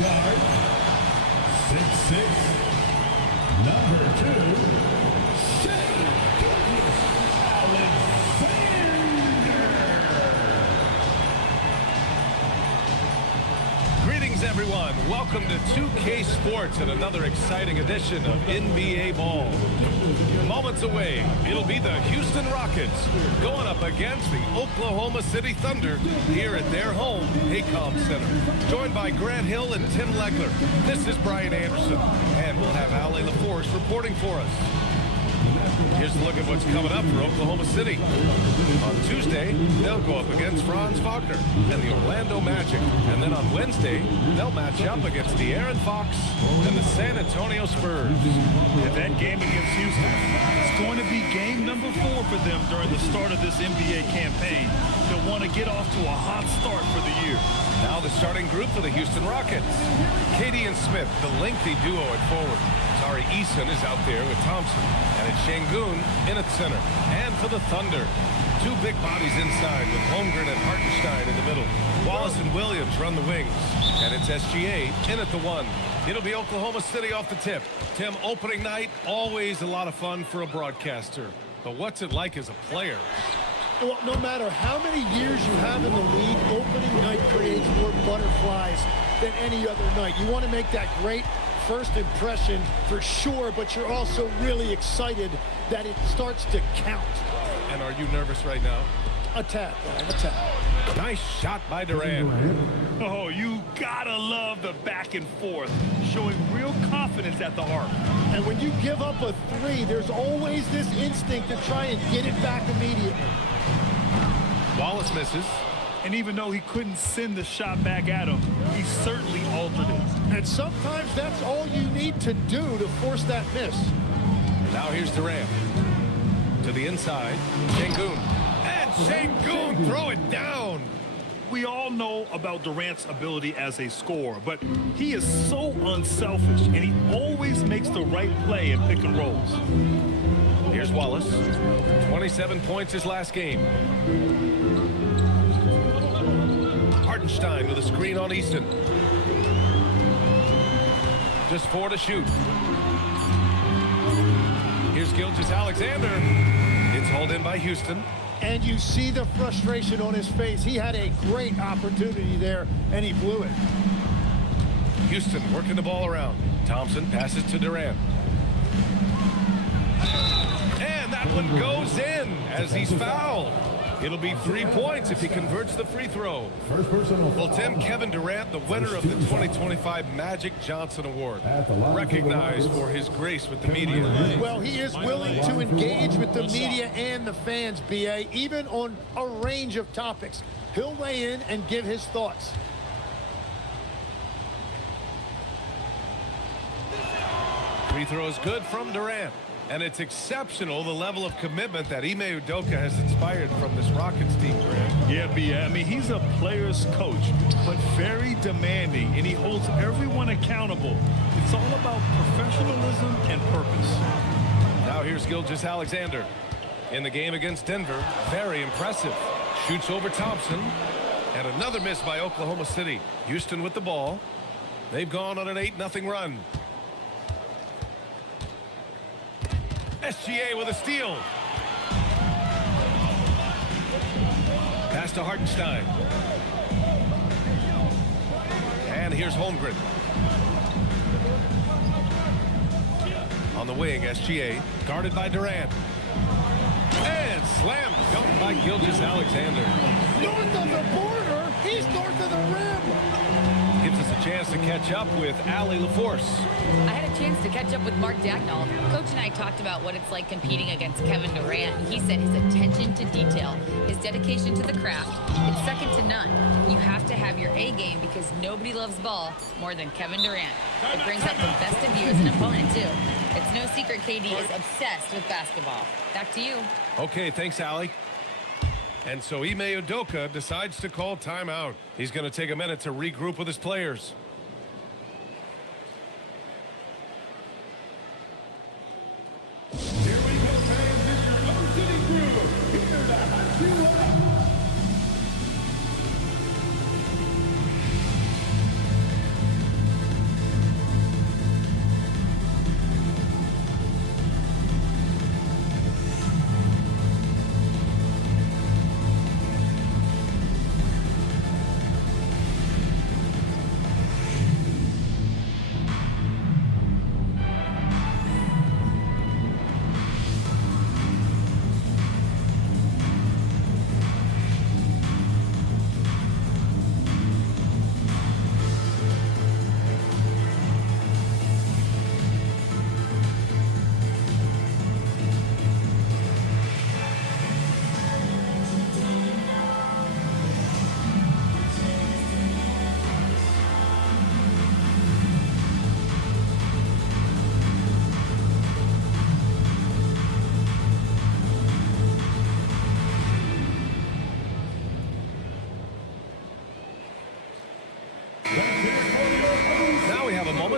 Guard, 6'6", number 2, Shai Gilgeous-Alexander. Greetings, everyone. Welcome to 2K Sports and another exciting edition of NBA Ball. Moments away, it'll be the Houston Rockets going up against the Oklahoma City Thunder here at their home, Paycom Center. Joined by Grant Hill and Tim Legler. This is Brian Anderson, and we'll have Allie LaForce reporting for us. Here's a look at what's coming up for Oklahoma City. On Tuesday, they'll go up against Franz Wagner and the Orlando Magic. And then on Wednesday, they'll match up against the De'Aaron Fox and the San Antonio Spurs. And that game against Houston is going to be game number 4 for them during the start of this NBA campaign. They'll want to get off to a hot start for the year. Now the starting group for the Houston Rockets. Katie and Smith, the lengthy duo at forward. Tari Eason is out there with Thompson. And it's Şengün in at center. And for the Thunder, 2 big bodies inside with Holmgren and Hartenstein in the middle. Wallace and Williams run the wings. And it's SGA in at the 1. It'll be Oklahoma City off the tip. Tim, opening night, always a lot of fun for a broadcaster. But what's it like as a player? Well, no matter how many years you have in the league, opening night creates more butterflies than any other night. You want to make that great first impression for sure, but you're also really excited that it starts to count. And are you nervous right now? A tad, Brian, a tad. Nice shot by Durant. Oh, you gotta love the back and forth, showing real confidence at the arc. And when you give up a 3, there's always this instinct to try and get it back immediately. Wallace misses. And even though he couldn't send the shot back at him, he certainly altered it. And sometimes that's all you need to do to force that miss. Now here's Durant. To the inside, Şengün. And Şengün throw it down. We all know about Durant's ability as a scorer, but he is so unselfish, and he always makes the right play in pick and rolls. Here's Wallace. 27 points his last game. Hartenstein with a screen on Easton. Just 4 to shoot. Here's Gilgeous-Alexander. It's hauled in by Houston. And you see the frustration on his face. He had a great opportunity there, and he blew it. Houston working the ball around. Thompson passes to Durant. And that one goes in as he's fouled. It'll be 3 points if he converts the free throw. Well, Tim, Kevin Durant, the winner of the 2025 Magic Johnson Award, recognized for his grace with the media. Well, he is willing to engage with the media and the fans, B.A., even on a range of topics. He'll weigh in and give his thoughts. Free throw is good from Durant. And it's exceptional, the level of commitment that Ime Udoka has inspired from this Rockets team, Grant. Yeah, I mean, he's a player's coach, but very demanding, and he holds everyone accountable. It's all about professionalism and purpose. Now here's Gilgeous-Alexander. In the game against Denver, very impressive. Shoots over Thompson. And another miss by Oklahoma City. Houston with the ball. They've gone on an 8-0 run. SGA with a steal. Pass to Hartenstein. And here's Holmgren. On the wing, SGA, guarded by Durant. And slammed dunk by Gilgeous-Alexander. North of the border, he's north of the rim. Gives us a chance to catch up with Allie LaForce. I had a chance to catch up with Mark Dagnall. Coach and I talked about what it's like competing against Kevin Durant. He said his attention to detail, his dedication to the craft, it's second to none. You have to have your A game because nobody loves ball more than Kevin Durant. It brings out the best of you as an opponent, too. It's no secret KD is obsessed with basketball. Back to you. Okay, thanks, Allie. And so Ime Udoka decides to call timeout. He's going to take a minute to regroup with his players. Here we go, fans. It's your Oak City crew. Here to hype you up.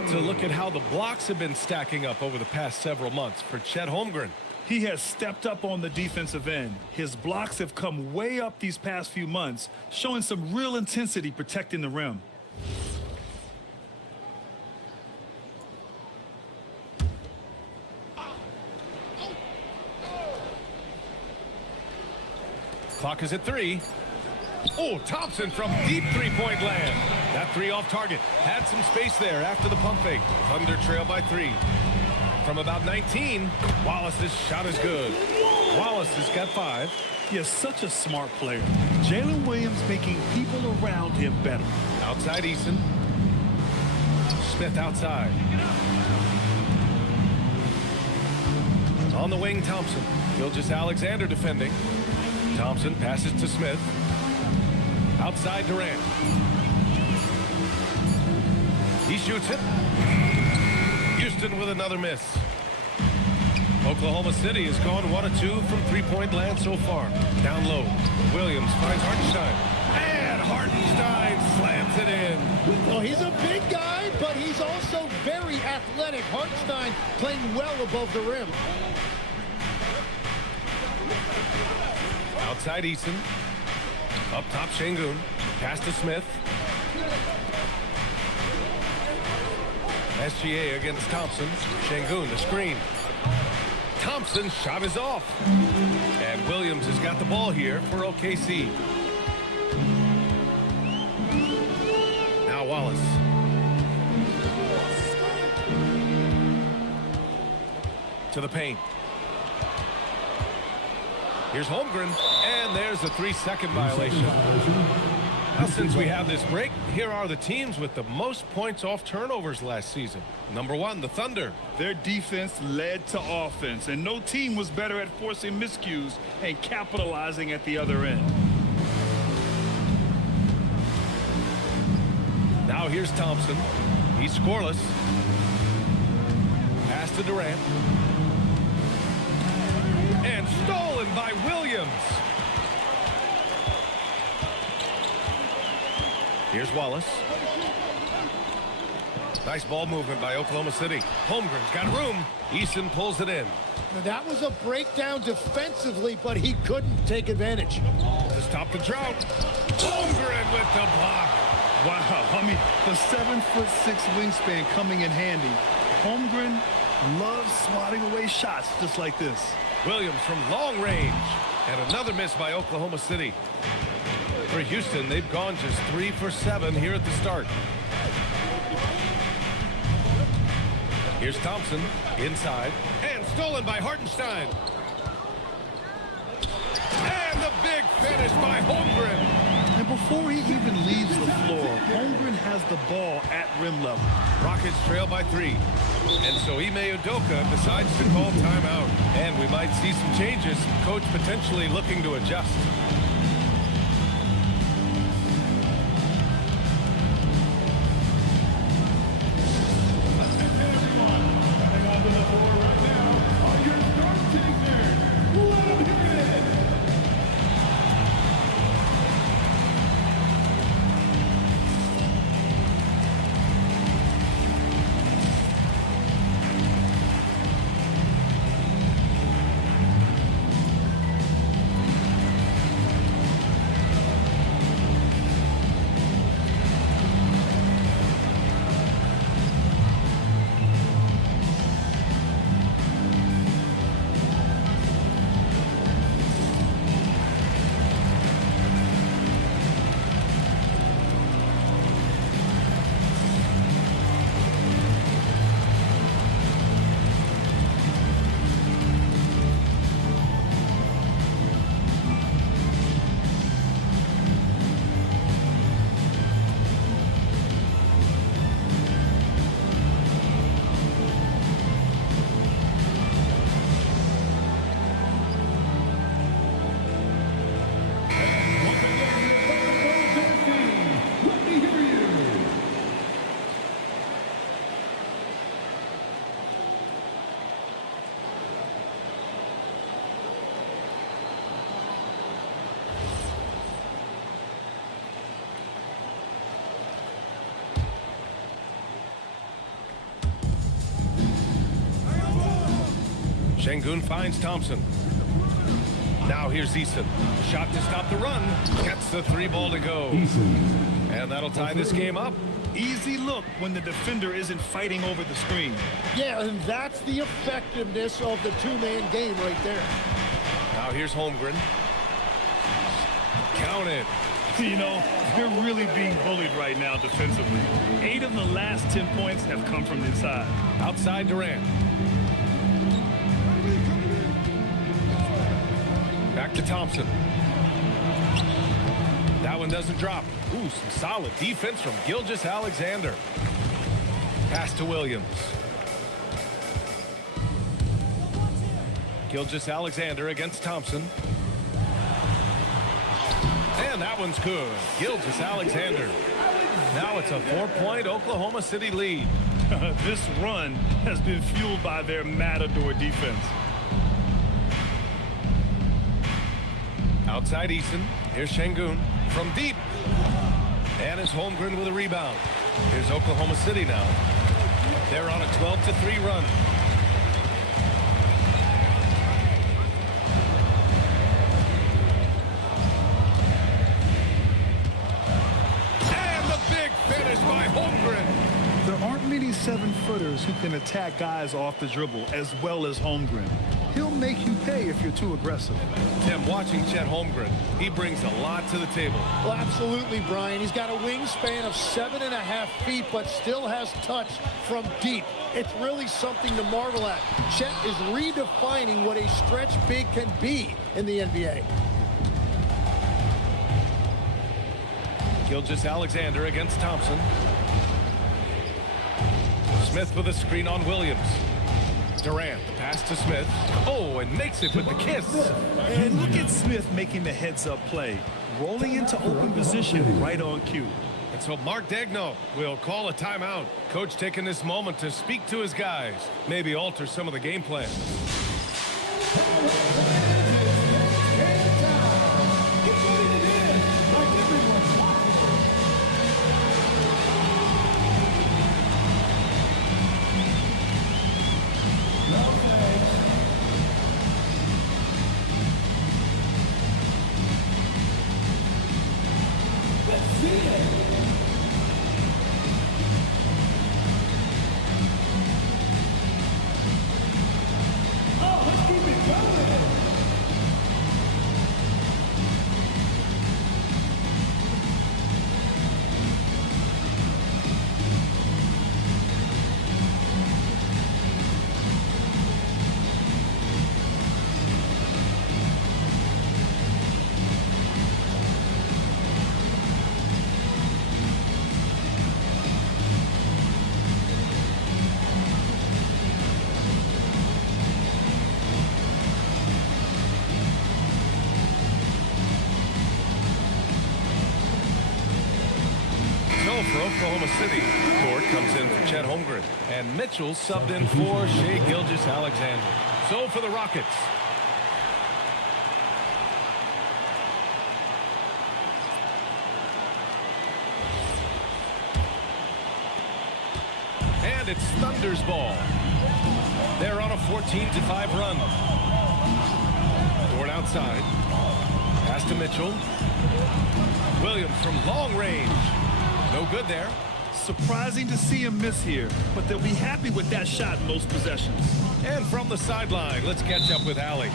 to look at how the blocks have been stacking up over the past several months for Chet Holmgren. He has stepped up on the defensive end. His blocks have come way up these past few months, showing some real intensity protecting the rim. Clock is at 3. Oh, Thompson from deep three-point land. That three off target. Had some space there after the pump fake. Thunder trail by 3. From about 19, Wallace's shot is good. Wallace has got 5. He is such a smart player. Jalen Williams making people around him better. Outside Eason. Smith outside. On the wing, Thompson. Gilgeous-Alexander defending. Thompson passes to Smith. Outside Durant. He shoots it. Houston with another miss. Oklahoma City has gone 1 of 2 from three-point land so far. Down low. Williams finds Hartenstein. And Hartenstein slams it in. Well, he's a big guy, but he's also very athletic. Hartenstein playing well above the rim. Outside Eason. Up top Şengün. Pass to Smith. SGA against Thompson. Şengün the screen. Thompson's shot is off. And Williams has got the ball here for OKC. Now Wallace. To the paint. Here's Holmgren, and there's a 3-second violation. Now, since we have this break, here are the teams with the most points off turnovers last season. Number 1, the Thunder. Their defense led to offense, and no team was better at forcing miscues and capitalizing at the other end. Now here's Thompson. He's scoreless. Pass to Durant. And stolen by Williams. Here's Wallace. Nice ball movement by Oklahoma City. Holmgren's got room. Eason pulls it in. Now, that was a breakdown defensively, but he couldn't take advantage. To stop the drought. Holmgren with the block. Wow, I mean, the 7'6" wingspan coming in handy. Holmgren loves swatting away shots just like this. Williams from long range. And another miss by Oklahoma City. For Houston, they've gone just 3 for 7 here at the start. Here's Thompson inside. And stolen by Hartenstein. And the big finish by Holmgren. And before he even leaves the floor, Holmgren has the ball at rim level. Rockets trail by 3. And so Ime Udoka decides to call timeout. And we might see some changes. Coach potentially looking to adjust. Şengün finds Thompson. Now here's Eason. Shot to stop the run. Gets the 3 ball to go. And that'll tie this game up. Easy look when the defender isn't fighting over the screen. Yeah, and that's the effectiveness of the two-man game right there. Now here's Holmgren. Count it. You know, they're really being bullied right now defensively. 8 of the last 10 points have come from inside. Outside Durant. Back to Thompson. That one doesn't drop. Ooh, some solid defense from Gilgeous-Alexander. Pass to Williams. Gilgeous-Alexander against Thompson. And that one's good. Gilgeous-Alexander. Now it's a 4-point Oklahoma City lead. This run has been fueled by their Matador defense. Outside Eason. Here's Şengün from deep. And it's Holmgren with a rebound. Here's Oklahoma City now. They're on a 12-3 run. And the big finish by Holmgren. There aren't many 7-footers who can attack guys off the dribble as well as Holmgren. He'll make you pay if you're too aggressive. Tim, watching Chet Holmgren, he brings a lot to the table. Well, absolutely, Brian. He's got a wingspan of 7.5 feet, but still has touch from deep. It's really something to marvel at. Chet is redefining what a stretch big can be in the NBA. Gilgeous-Alexander against Thompson. Smith with a screen on Williams. Durant, the pass to Smith. Oh, and makes it with the kiss. And look at Smith making the heads-up play, rolling into open position right on cue. And so Mark Daigneault will call a timeout. Coach taking this moment to speak to his guys, maybe alter some of the game plan. For Oklahoma City, Dort comes in for Chet Holmgren, and Mitchell subbed in for Shai Gilgeous-Alexander. So for the Rockets. And it's Thunder's ball. They're on a 14-5 run. Dort outside. Pass to Mitchell. Williams from long range. No good there. Surprising to see him miss here, but they'll be happy with that shot in most possessions. And from the sideline, let's catch up with Allie.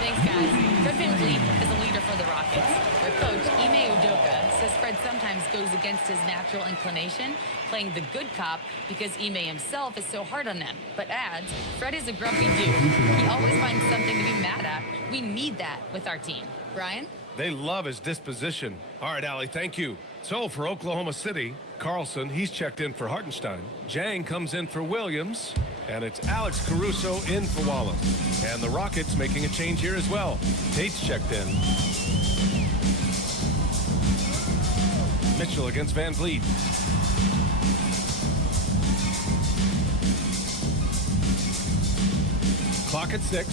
Thanks, guys. Fred VanVleet is a leader for the Rockets. Their coach, Ime Udoka, says Fred sometimes goes against his natural inclination, playing the good cop because Ime himself is so hard on them. But adds, Fred is a grumpy dude. He always finds something to be mad at. We need that with our team. Brian? They love his disposition. All right, Allie, thank you. So for Oklahoma City, Carlson, he's checked in for Hartenstein. Jang comes in for Williams. And it's Alex Caruso in for Wallace. And the Rockets making a change here as well. Tate's checked in. Mitchell against VanVleet. Clock at 6.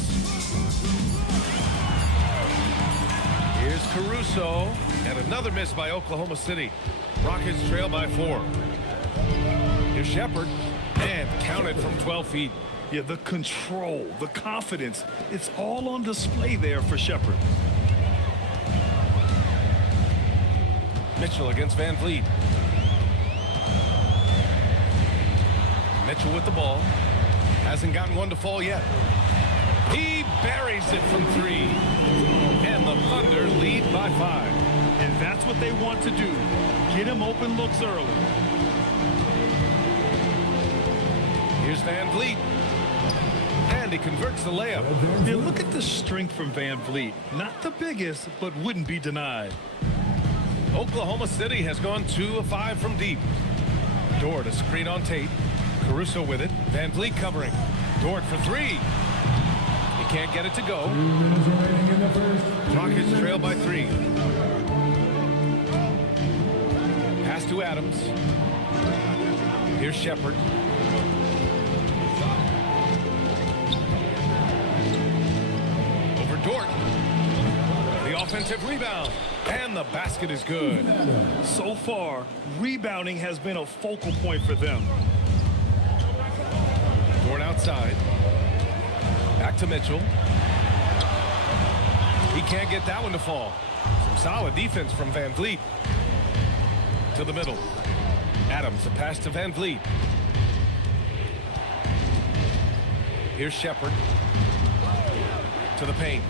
Here's Caruso. And another miss by Oklahoma City. Rockets trail by 4. Here's Shepherd. And counted from 12 feet. Yeah, the control, the confidence, it's all on display there for Shepherd. Mitchell against Van Vliet. Mitchell with the ball. Hasn't gotten one to fall yet. He buries it from 3. And the Thunder lead by 5. And that's what they want to do. Get him open looks early. Here's Van Vliet. And he converts the layup. And look at the strength from Van Vliet. Not the biggest, but wouldn't be denied. Oklahoma City has gone 2 of 5 from deep. Dort a screen on Tate. Caruso with it. Van Vliet covering. Dort for 3. He can't get it to go. Rockets trail by 3. Pass to Adams. Here's Shepherd. Over Dort. The offensive rebound. And the basket is good. So far, rebounding has been a focal point for them. Dort outside. Back to Mitchell. He can't get that one to fall. Some solid defense from Van Vliet. To the middle. Adams, a pass to Van Vliet. Here's Shepherd. To the paint.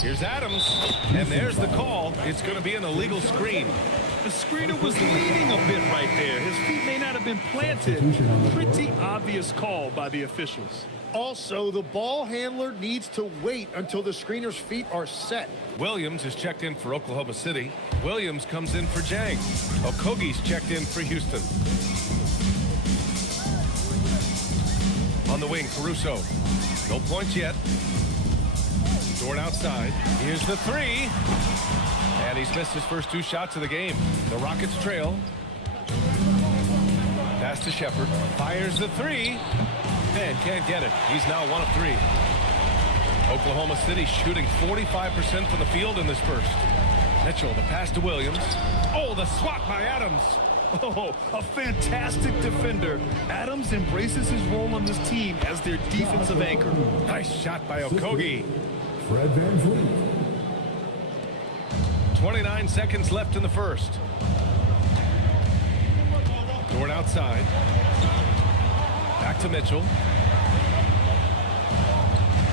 Here's Adams. And there's the call. It's going to be an illegal screen. The screener was leaning a bit right there. His feet may not have been planted. Pretty obvious call by the officials. Also, the ball handler needs to wait until the screener's feet are set. Williams is checked in for Oklahoma City. Williams comes in for Jang. Okogie's checked in for Houston. On the wing, Caruso. No points yet. Dort outside. Here's the 3. And he's missed his first 2 shots of the game. The Rockets trail. Pass to Shepherd. Fires the 3. And can't get it. He's now 1 of 3. Oklahoma City shooting 45% from the field in this first. Mitchell, the pass to Williams. Oh, the swat by Adams. Oh, a fantastic defender. Adams embraces his role on this team as their defensive anchor. Nice shot by Okogie. Fred Van Vliet. 29 seconds left in the first. Dort outside. Back to Mitchell.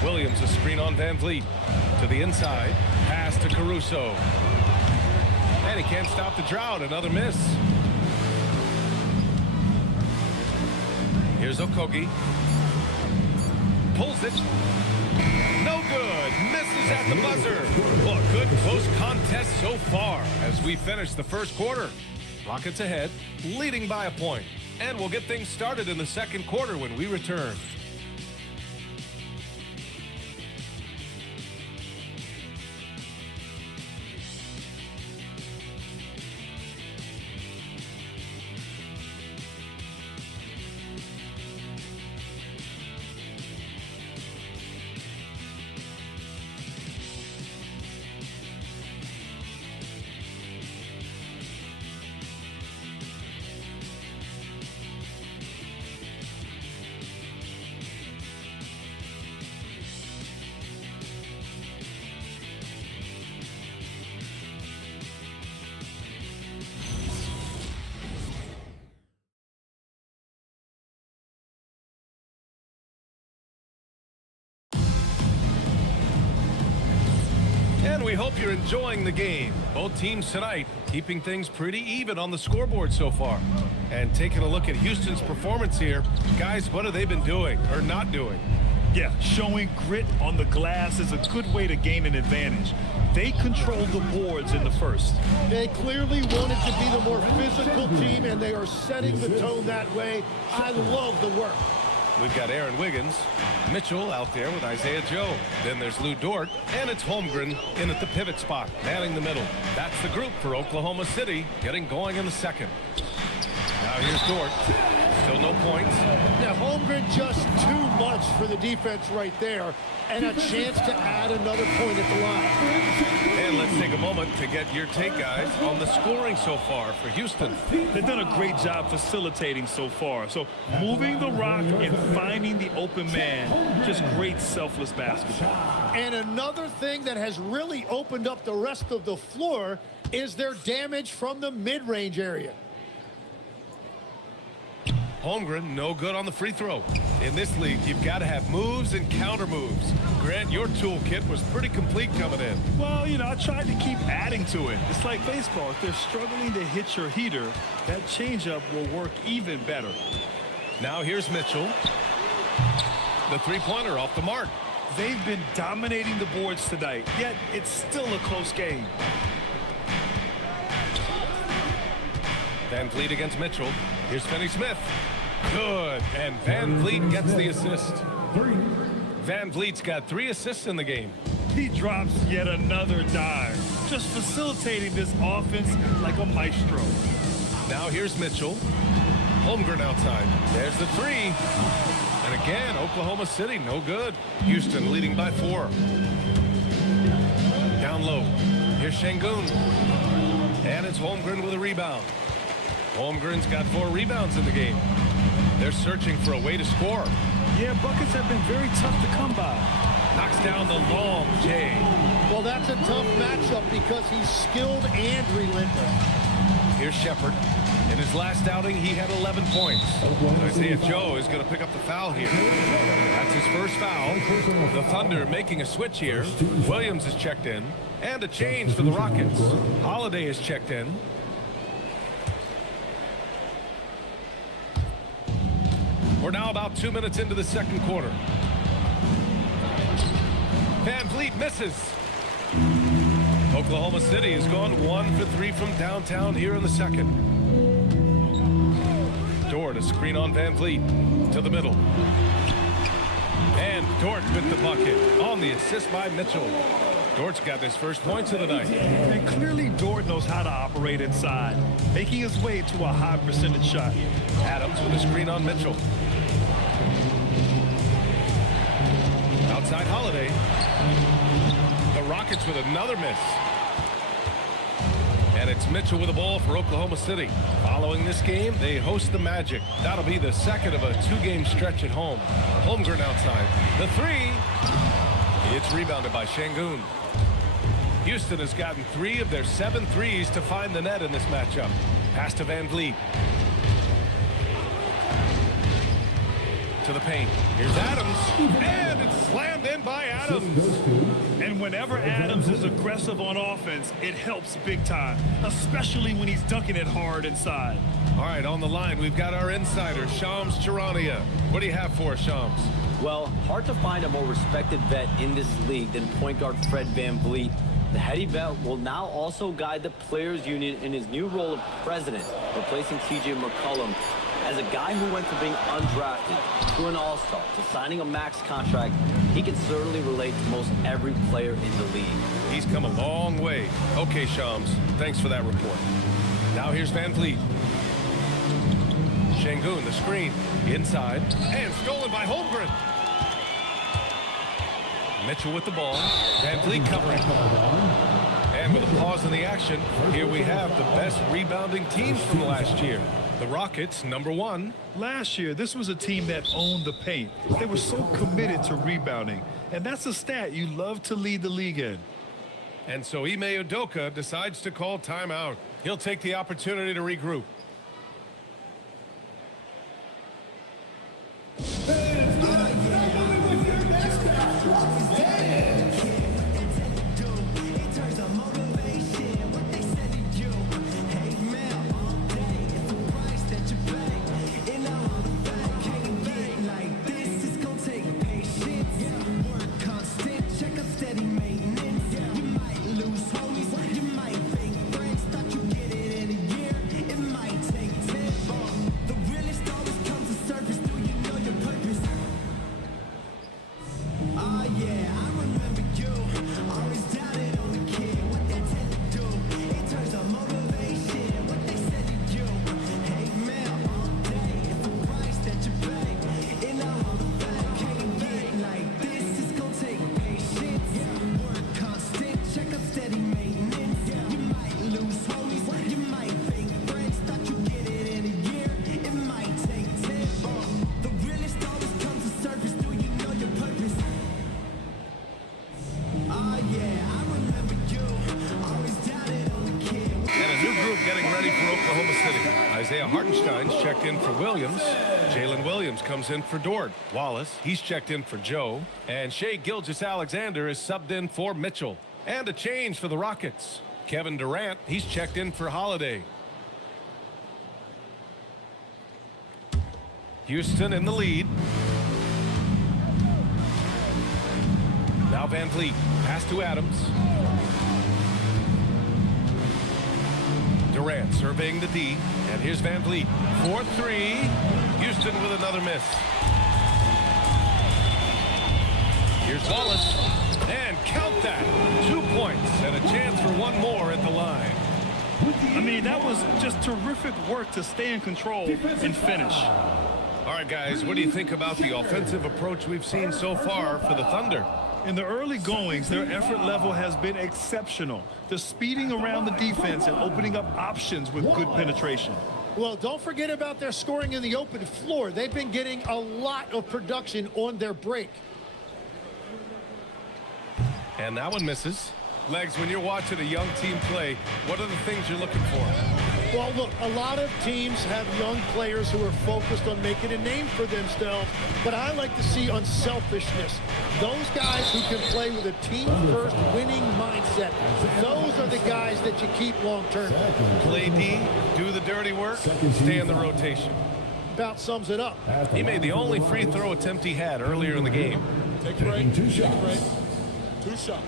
Williams a screen on Van Vliet. To the inside. Pass to Caruso. And he can't stop the drought. Another miss. Here's Okogie. Pulls it. No good. Misses at the buzzer. Well, a good close contest so far as we finish the first quarter. Rockets ahead, leading by a point. And we'll get things started in the second quarter when we return. And we hope you're enjoying the game. Both teams tonight keeping things pretty even on the scoreboard so far. And taking a look at Houston's performance here, guys, what have they been doing or not doing? Yeah, showing grit on the glass is a good way to gain an advantage. They controlled the boards in the first. They clearly wanted to be the more physical team, and they are setting the tone that way. I love the work. We've got Aaron Wiggins, Mitchell out there with Isaiah Joe. Then there's Lou Dort, and it's Holmgren in at the pivot spot, manning the middle. That's the group for Oklahoma City, getting going in the second. Now here's Dort. Still no points. Now, Holmgren just too much for the defense right there, and a chance to add another point at the line. And let's take a moment to get your take, guys, on the scoring so far for Houston. They've done a great job facilitating so far. So moving the rock and finding the open man, just great selfless basketball. And another thing that has really opened up the rest of the floor is their damage from the mid-range area. Holmgren, no good on the free throw. In this league, you've got to have moves and counter moves. Grant, your toolkit was pretty complete coming in. Well, you know, I tried to keep adding to it. It's like baseball. If they're struggling to hit your heater, that changeup will work even better. Now here's Mitchell. The three-pointer off the mark. They've been dominating the boards tonight, yet it's still a close game. Van Vliet against Mitchell. Here's Finney Smith. Good. And Van Vliet gets the assist. Van Vliet's got 3 assists in the game. He drops yet another dime, just facilitating this offense like a maestro. Now here's Mitchell. Holmgren outside. There's the 3. And again, Oklahoma City, no good. Houston leading by 4. Down low. Here's Şengün. And it's Holmgren with a rebound. Holmgren's got 4 rebounds in the game. They're searching for a way to score. Yeah, buckets have been very tough to come by. Knocks down the long J. Well, that's a tough matchup because he's skilled and relentless. Here's Shepard. In his last outing, he had 11 points. Isaiah Joe is going to pick up the foul here. That's his first foul. The Thunder making a switch here. Williams is checked in. And a change for the Rockets. Holiday is checked in. We're now about 2 minutes into the second quarter. Van Vliet misses. Oklahoma City has gone 1 for 3 from downtown here in the second. Dort a screen on Van Vliet to the middle. And Dort with the bucket on the assist by Mitchell. Dort's got his first points of the night. And clearly Dort knows how to operate inside, making his way to a high percentage shot. Adams with a screen on Mitchell. Outside Holiday. The Rockets with another miss. And it's Mitchell with the ball for Oklahoma City. Following this game, they host the Magic. That'll be the second of a 2-game stretch at home. Holmgren outside. The 3. It's rebounded by Şengün. Houston has gotten 3 of their 7 threes to find the net in this matchup. Pass to Van Vliet. To the paint. Here's Adams. And it's slammed in by Adams. And whenever Adams is aggressive on offense, it helps big time, especially when he's dunking it hard inside. All right, on the line, we've got our insider, Shams Charania. What do you have for us, Shams? Well, hard to find a more respected vet in this league than point guard Fred Van Vliet. The heady vet will now also guide the Players Union in his new role of president, replacing T.J. McCollum. As a guy who went from being undrafted to an all-star to signing a max contract, he can certainly relate to most every player in the league. He's come a long way. Okay, Shams, thanks for that report. Now here's Van Vliet. Şengün, the screen, inside, and stolen by Holmgren. Mitchell with the ball. Van Vliet covering. And with a pause in the action, here we have the best rebounding teams from last year. The Rockets, number 1. Last year, this was a team that owned the paint. They were so committed to rebounding, and that's a stat you love to lead the league in. And so Ime Udoka decides to call timeout. He'll take the opportunity to regroup. getting ready for Oklahoma City. Isaiah Hartenstein's checked in for Williams. Jalen Williams comes in for Dort. Wallace, he's checked in for Joe. And Shai Gilgeous-Alexander is subbed in for Mitchell. And a change for the Rockets. Kevin Durant, he's checked in for Holiday. Houston in the lead. Now Van Vliet, pass to Adams. Durant surveying the D, and here's Van Vliet. 4-3. Houston with another miss. Here's Wallace, and count that. 2 points and a chance for one more at the line. I mean, that was just terrific work to stay in control and finish. All right, guys, what do you think about the offensive approach we've seen so far for the Thunder? In the early goings, their effort level has been exceptional. They're speeding around the defense and opening up options with good penetration. Well, don't forget about their scoring in the open floor. They've been getting a lot of production on their break. And that one misses. Legs, when you're watching a young team play, what are the things you're looking for? Well, look, a lot of teams have young players who are focused on making a name for themselves, but I like to see unselfishness. Those guys who can play with a team-first winning mindset, those are the guys that you keep long-term. Play D, do the dirty work, stay in the rotation. About sums it up. He made the only free throw attempt he had earlier in the game. Take a break. 2 shots. 2 shots.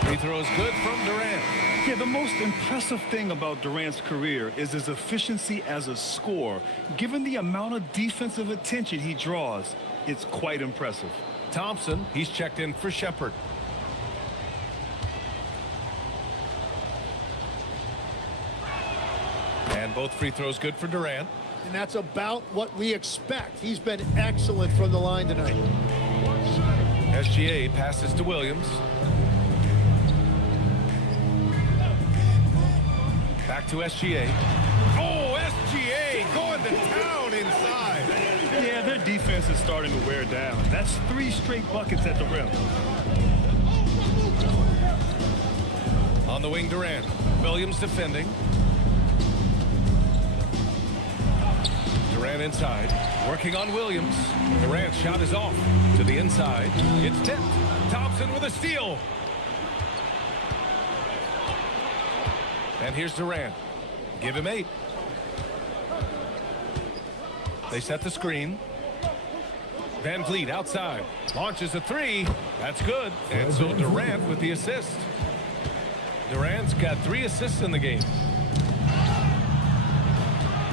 Free throw is good from Durant. Yeah, the most impressive thing about Durant's career is his efficiency as a scorer. Given the amount of defensive attention he draws, it's quite impressive. Thompson, he's checked in for Shepard. And both free throws good for Durant. And that's about what we expect. He's been excellent from the line tonight. SGA passes to Williams. Back to SGA. Oh, SGA going to town inside. Yeah, their defense is starting to wear down. That's 3 straight buckets at the rim. On the wing, Durant. Williams defending. Durant inside. Working on Williams. Durant's shot is off. To the inside. It's tipped. Thompson with a steal. And here's Durant. Give him 8. They set the screen. Van Vliet outside. Launches a 3. That's good. And so Durant with the assist. Durant's got 3 assists in the game.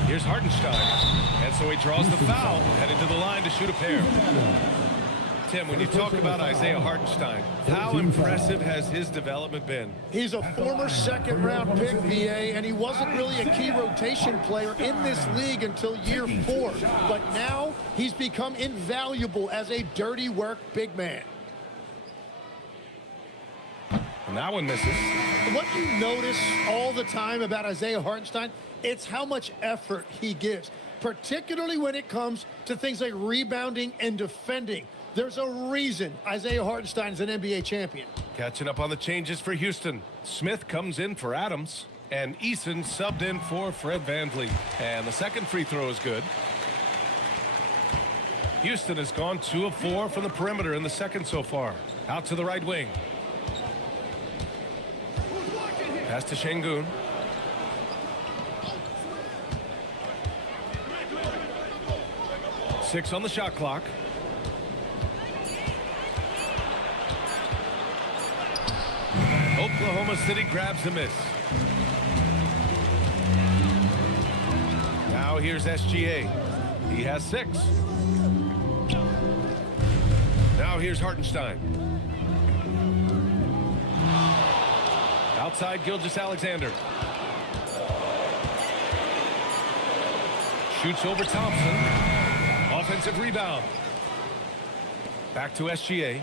Here's Hartenstein. And so he draws the foul. Headed to the line to shoot a pair. Tim, when you talk about Isaiah Hartenstein, how impressive has his development been? He's a former second-round pick, BA, and he wasn't really a key rotation player in this league until year 4. But now he's become invaluable as a dirty work big man. And that one misses. What you notice all the time about Isaiah Hartenstein, it's how much effort he gives, particularly when it comes to things like rebounding and defending. There's a reason Isaiah Hartenstein is an NBA champion. Catching up on the changes for Houston. Smith comes in for Adams, and Eason subbed in for Fred VanVleet. And the second free throw is good. Houston has gone 2 of 4 from the perimeter in the second so far. Out to the right wing. Pass to Şengün. Six on the shot clock. Oklahoma City grabs a miss. Now here's SGA. He has 6. Now here's Hartenstein. Outside Gilgeous-Alexander. Shoots over Thompson. Offensive rebound. Back to SGA.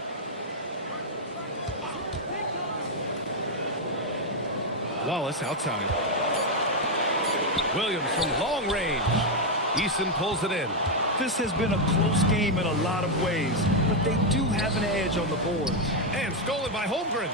Wallace outside. Williams from long range. Eason pulls it in. This has been a close game in a lot of ways, but they do have an edge on the boards. And stolen by Holmgren.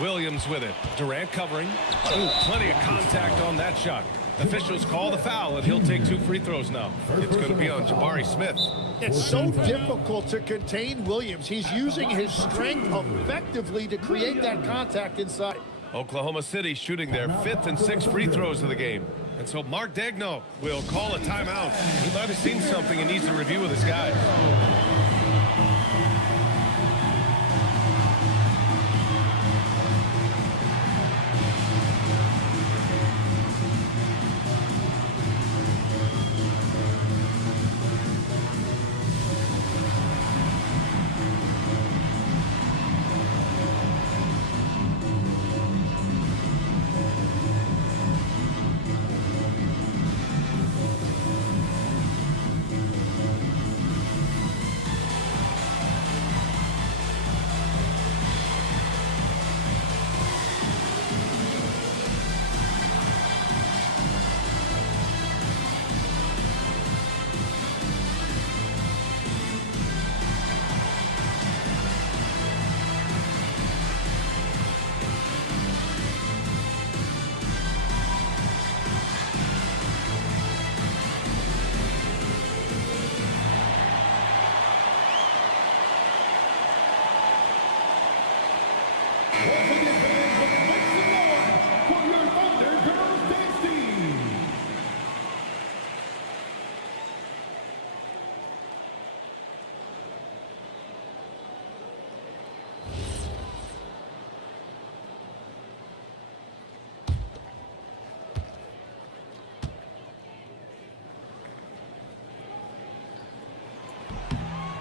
Williams with it. Durant covering. Ooh, plenty of contact on that shot. Officials call the foul, and he'll take 2 free throws now. It's going to be on Jabari Smith. It's so difficult to contain Williams. He's using his strength effectively to create that contact inside. Oklahoma City shooting their 5th and 6th free throws of the game. And so Mark Daigneault will call a timeout. He might have seen something and needs to review with his guys.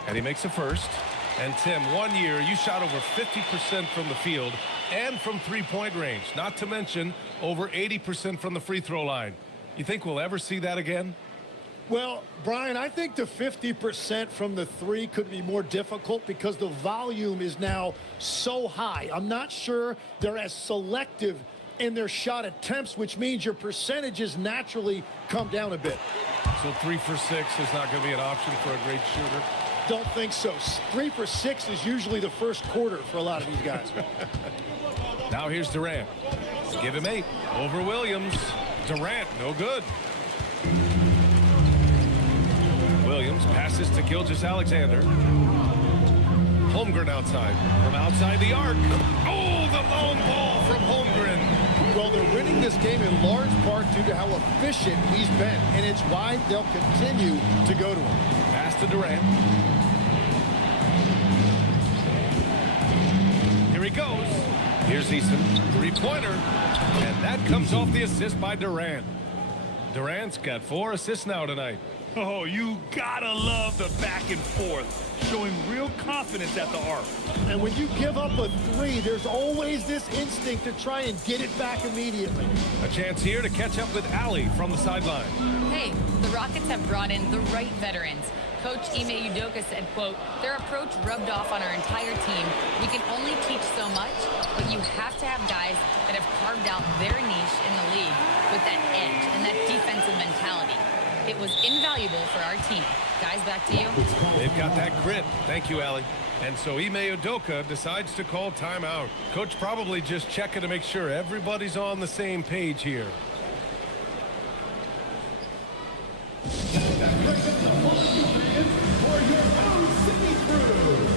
And he makes a first. And Tim, 1 year, you shot over 50% from the field and from three-point range. Not to mention over 80% from the free throw line. You think we'll ever see that again? Well, Brian, I think the 50% from the 3 could be more difficult because the volume is now so high. I'm not sure they're as selective in their shot attempts, which means your percentages naturally come down a bit. So 3 for 6 is not going to be an option for a great shooter? Don't think so. 3 for 6 is usually the first quarter for a lot of these guys. Now here's Durant. Give him 8 over Williams. Durant, no good. Williams passes to Gilgeous-Alexander. Holmgren outside. From outside the arc. Oh, the long ball from Holmgren. Well, they're winning this game in large part due to how efficient he's been, and it's why they'll continue to go to him. Pass to Durant. Here he goes. Here's Easton. Three-pointer. And that comes off the assist by Durant. Durant's got 4 assists now tonight. Oh, you gotta love the back and forth, showing real confidence at the arc. And when you give up a 3, there's always this instinct to try and get it back immediately. A chance here to catch up with Allie from the sideline. Hey, the Rockets have brought in the right veterans. Coach Ime Udoka said, quote, their approach rubbed off on our entire team. We can only teach so much, but you have to have guys that have carved out their niche in the league with that edge and that defensive mentality. It was invaluable for our team. Guys, back to you. They've got that grit. Thank you, Allie. And so Ime Udoka decides to call timeout. Coach probably just checking to make sure everybody's on the same page here. For your own City Crew.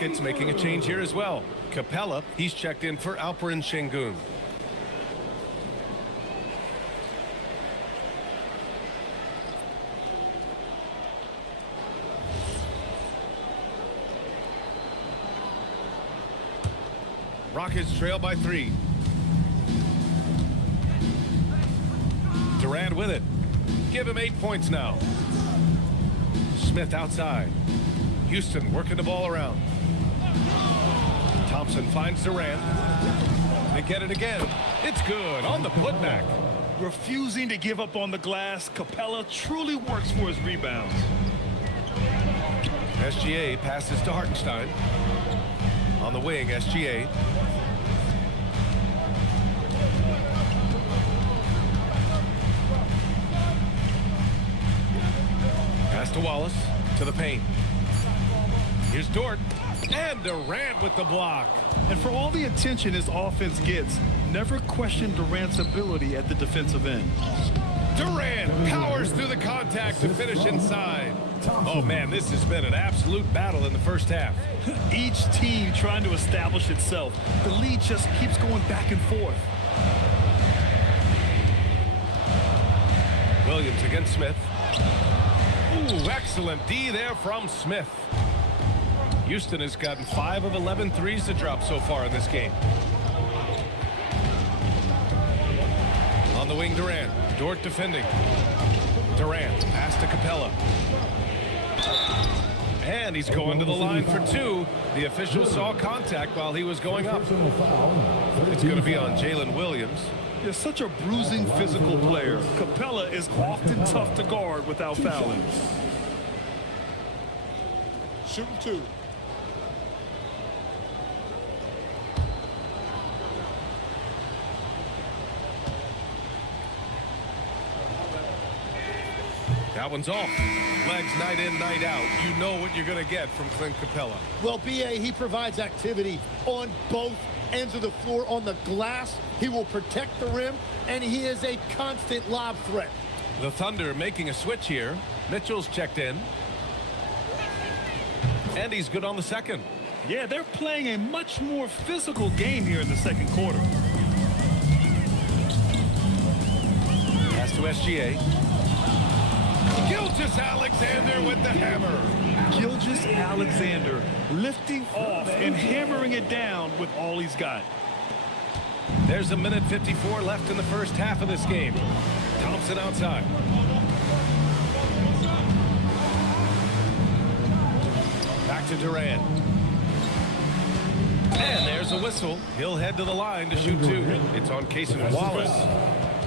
Rockets making a change here as well. Capella, he's checked in for Alperen Şengün. Rockets trail by 3. Durant with it. Give him 8 points now. Smith outside. Houston working the ball around. Thompson finds Durant. They get it again. It's good on the putback. Refusing to give up on the glass, Capella truly works for his rebounds. SGA passes to Hartenstein. On the wing, SGA. Pass to Wallace, to the paint. Here's Dort, and Durant with the block. And for all the attention his offense gets, never question Durant's ability at the defensive end. Durant powers through the contact to finish inside. Oh man, this has been an absolute battle in the first half. Each team trying to establish itself. The lead just keeps going back and forth. Williams against Smith. Ooh, excellent D there from Smith. Houston has gotten 5 of 11 threes to drop so far in this game. On the wing, Durant. Dort defending. Durant, pass to Capella. And he's going to the line for 2. The official saw contact while he was going up. It's going to be on Jalen Williams. He's such a bruising physical player. Capella is often tough to guard without fouling. Shooting 2. That one's off. Legs night in, night out. You know what you're going to get from Clint Capella. Well, B.A., he provides activity on both ends of the floor. On the glass, he will protect the rim, and he is a constant lob threat. The Thunder making a switch here. Mitchell's checked in. And he's good on the second. Yeah, they're playing a much more physical game here in the second quarter. Pass to SGA. Gilgeous-Alexander with the hammer. Gilgeous-Alexander lifting off and hammering it down with all he's got. There's 1:54 left in the first half of this game. Thompson outside. Back to Durant. And there's a whistle. He'll head to the line to shoot 2. It's on Cason Wallace.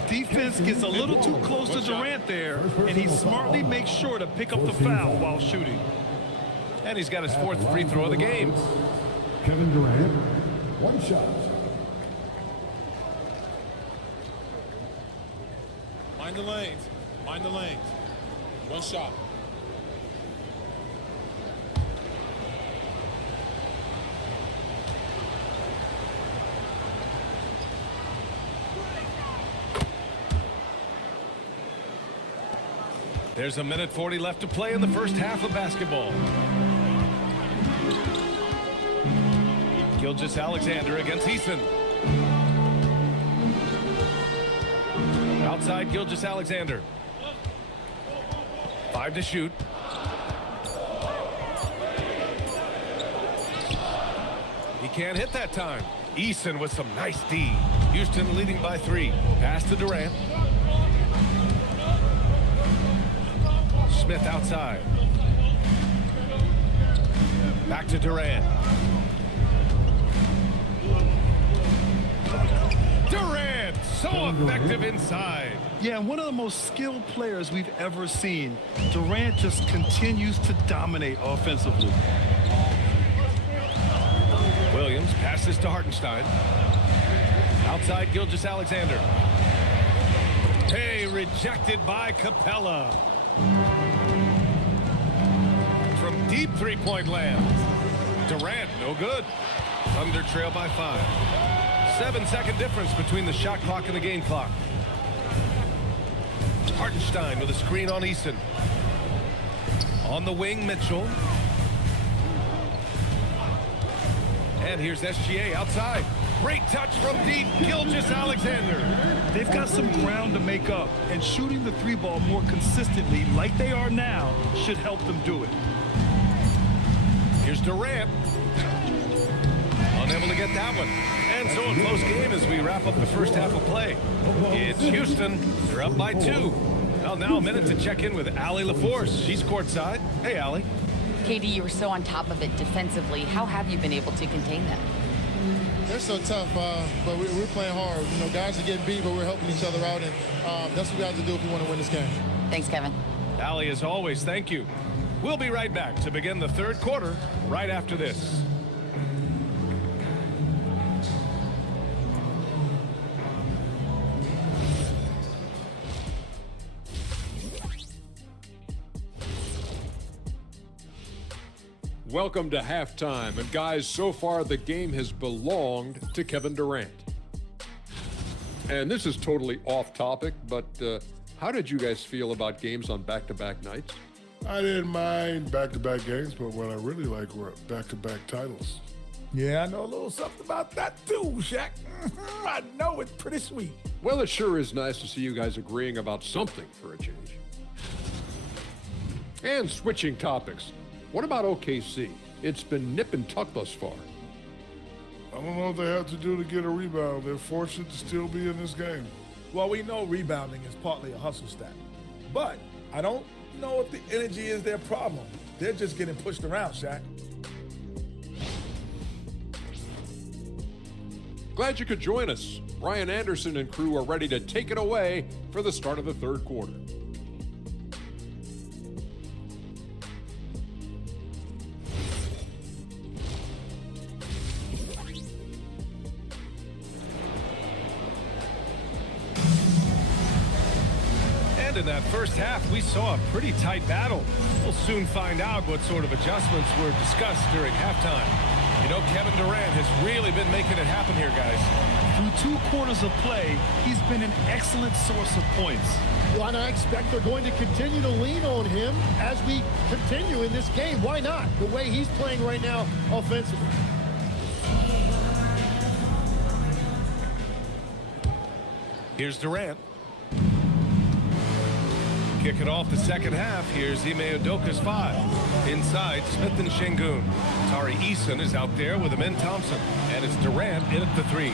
Defense gets a little too close to Durant there, and he smartly makes sure to pick up the foul while shooting. And he's got his 4th free throw of the game. Kevin Durant, 1 shot. Mind the lanes. Mind the lanes. 1 shot. There's 1:40 left to play in the first half of basketball. Gilgeous-Alexander against Eason. Outside Gilgeous-Alexander. 5 to shoot. He can't hit that time. Eason with some nice D. Houston leading by 3. Pass to Durant. Smith outside. Back to Durant. Durant, so effective inside. Yeah, one of the most skilled players we've ever seen. Durant just continues to dominate offensively. Williams passes to Hartenstein. Outside Gilgeous-Alexander. Hey, rejected by Capella. From deep three-point land. Durant, no good. Thunder trail by 5. 7-second difference between the shot clock and the game clock. Hartenstein with a screen on Eason. On the wing, Mitchell. And here's SGA outside. Great touch from deep, Gilgeous-Alexander. They've got some ground to make up, and shooting the three ball more consistently like they are now should help them do it. Here's Durant. Unable to get that one. And so a close game as we wrap up the first half of play. It's Houston. They're up by 2. Well, now a minute to check in with Allie LaForce. She's courtside. Hey, Allie. KD, you were so on top of it defensively. How have you been able to contain them? They're so tough, but we're playing hard. You know, guys are getting beat, but we're helping each other out, and that's what we have to do if we want to win this game. Thanks, Kevin. Allie, as always, thank you. We'll be right back to begin the third quarter right after this. Welcome to halftime, and guys, so far the game has belonged to Kevin Durant. And this is totally off topic, but how did you guys feel about games on back-to-back nights? I didn't mind back-to-back games, but what I really like were back-to-back titles. Yeah, I know a little something about that too, Shaq. I know it's pretty sweet. Well, it sure is nice to see you guys agreeing about something for a change. And switching topics, what about OKC? It's been nip and tuck thus far. I don't know what they have to do to get a rebound. They're fortunate to still be in this game. Well, we know rebounding is partly a hustle stat. But I don't know if the energy is their problem. They're just getting pushed around, Shaq. Glad you could join us. Brian Anderson and crew are ready to take it away for the start of the third quarter. And in that first half, we saw a pretty tight battle. We'll soon find out what sort of adjustments were discussed during halftime. You know, Kevin Durant has really been making it happen here, guys. Through 2 quarters of play, he's been an excellent source of points. Well, and I expect they're going to continue to lean on him as we continue in this game. Why not? The way he's playing right now offensively. Here's Durant. Kicking off the second half, here's Ime Udoka's 5. Inside, Smith and Şengün. Tari Eason is out there with Amen Thompson. And it's Durant in at the 3.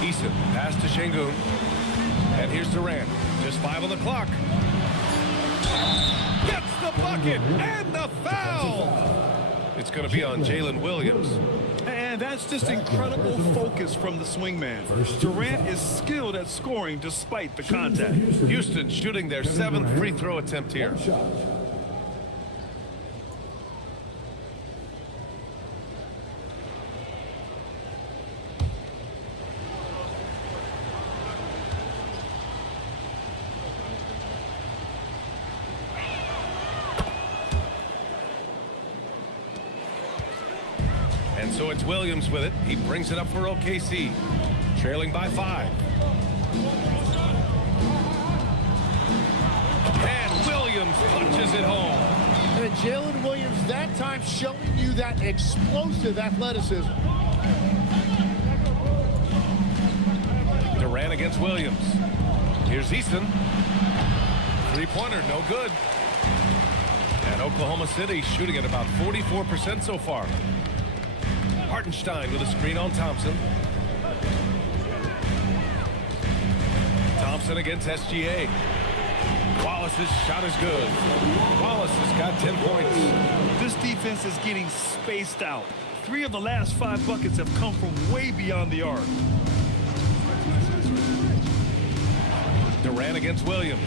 Eason, pass to Şengün. And here's Durant. Just 5 on the clock. Gets the bucket and the foul! It's going to be on Jalen Williams. And that's just incredible focus from the swingman. Durant is skilled at scoring despite the contact. Houston shooting their 7th free throw attempt here. And so it's Williams with it. He brings it up for OKC. Trailing by 5. And Williams punches it home. And Jalen Williams that time showing you that explosive athleticism. Durant against Williams. Here's Easton. Three-pointer, no good. And Oklahoma City shooting at about 44% so far. Hartenstein with a screen on Thompson. Thompson against SGA. Wallace's shot is good. Wallace has got 10 points. This defense is getting spaced out. 3 of the last 5 buckets have come from way beyond the arc. Durant against Williams.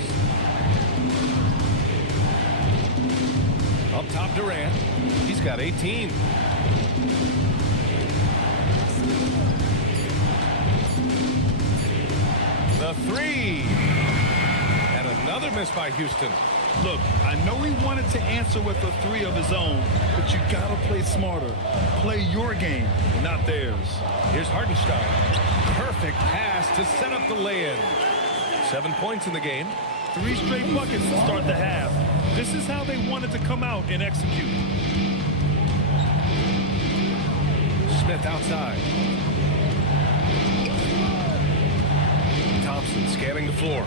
Up top, Durant. He's got 18. The 3. And another miss by Houston. Look, I know he wanted to answer with a 3 of his own, but you gotta play smarter. Play your game, not theirs. Here's Hartenstein. Perfect pass to set up the lay-in. 7 points in the game. 3 straight buckets to start the half. This is how they wanted to come out and execute. Smith outside. Thompson scanning the floor.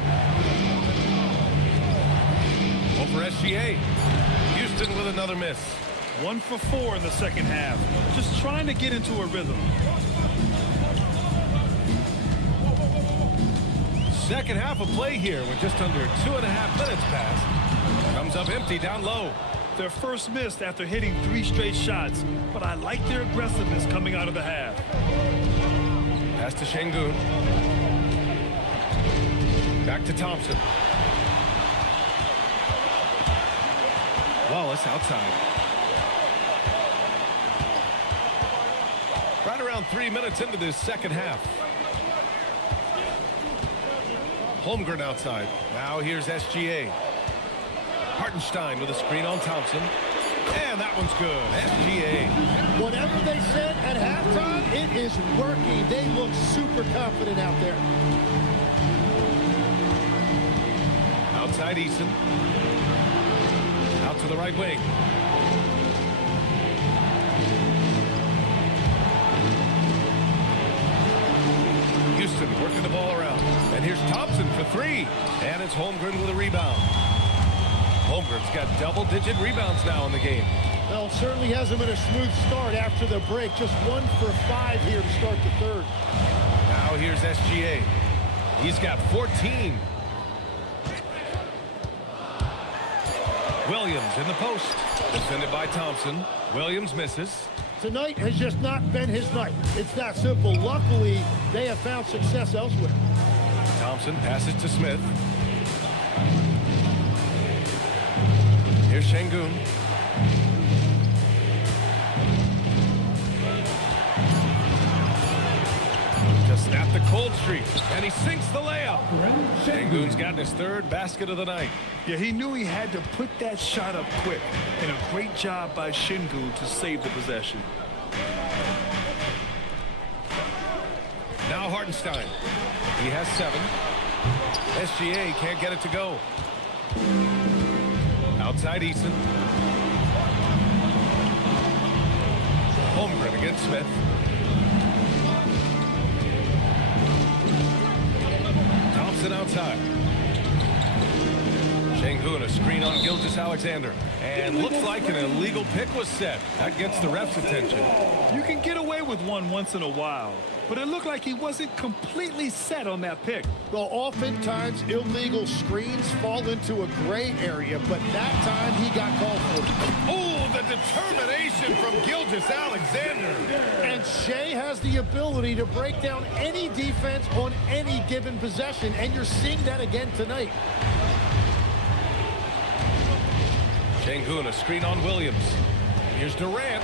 Over SGA. Houston with another miss. 1 for 4 in the second half. Just trying to get into a rhythm. Second half of play here with just under 2.5 minutes passed. Comes up empty down low. Their first miss after hitting 3 straight shots, but I like their aggressiveness coming out of the half. Pass to Şengün. Back to Thompson. Wallace outside. Right around 3 minutes into this second half. Holmgren outside. Now here's SGA. Hartenstein with a screen on Thompson. And that one's good. SGA. Whatever they said at halftime, it is working. They look super confident out there. Outside Eason. Out to the right wing. Houston working the ball around. And here's Thompson for 3. And it's Holmgren with a rebound. Holmgren's got double-digit rebounds now in the game. Well, it certainly hasn't been a smooth start after the break. Just 1 for 5 here to start the third. Now here's SGA. He's got 14. Williams in the post. Defended by Thompson. Williams misses. Tonight has just not been his night. It's that simple. Luckily, they have found success elsewhere. Thompson passes to Smith. Here's Şengün. Just snapped the cold streak, and he sinks the layup. Şengün's gotten his 3rd basket of the night. Yeah, he knew he had to put that shot up quick, and a great job by Şengün to save the possession. Now Hartenstein. He has 7. SGA can't get it to go. Outside Eason. Holmgren against Smith. Thompson outside. Şengün a screen on Gilgeous-Alexander. And looks like an illegal pick was set. That gets the ref's attention. You can get away with one once in a while, but it looked like he wasn't completely set on that pick. Well, oftentimes illegal screens fall into a gray area, but that time he got called for it. Oh, the determination from Gilgeous-Alexander. And Shea has the ability to break down any defense on any given possession, and you're seeing that again tonight. Şengün a screen on Williams. Here's Durant.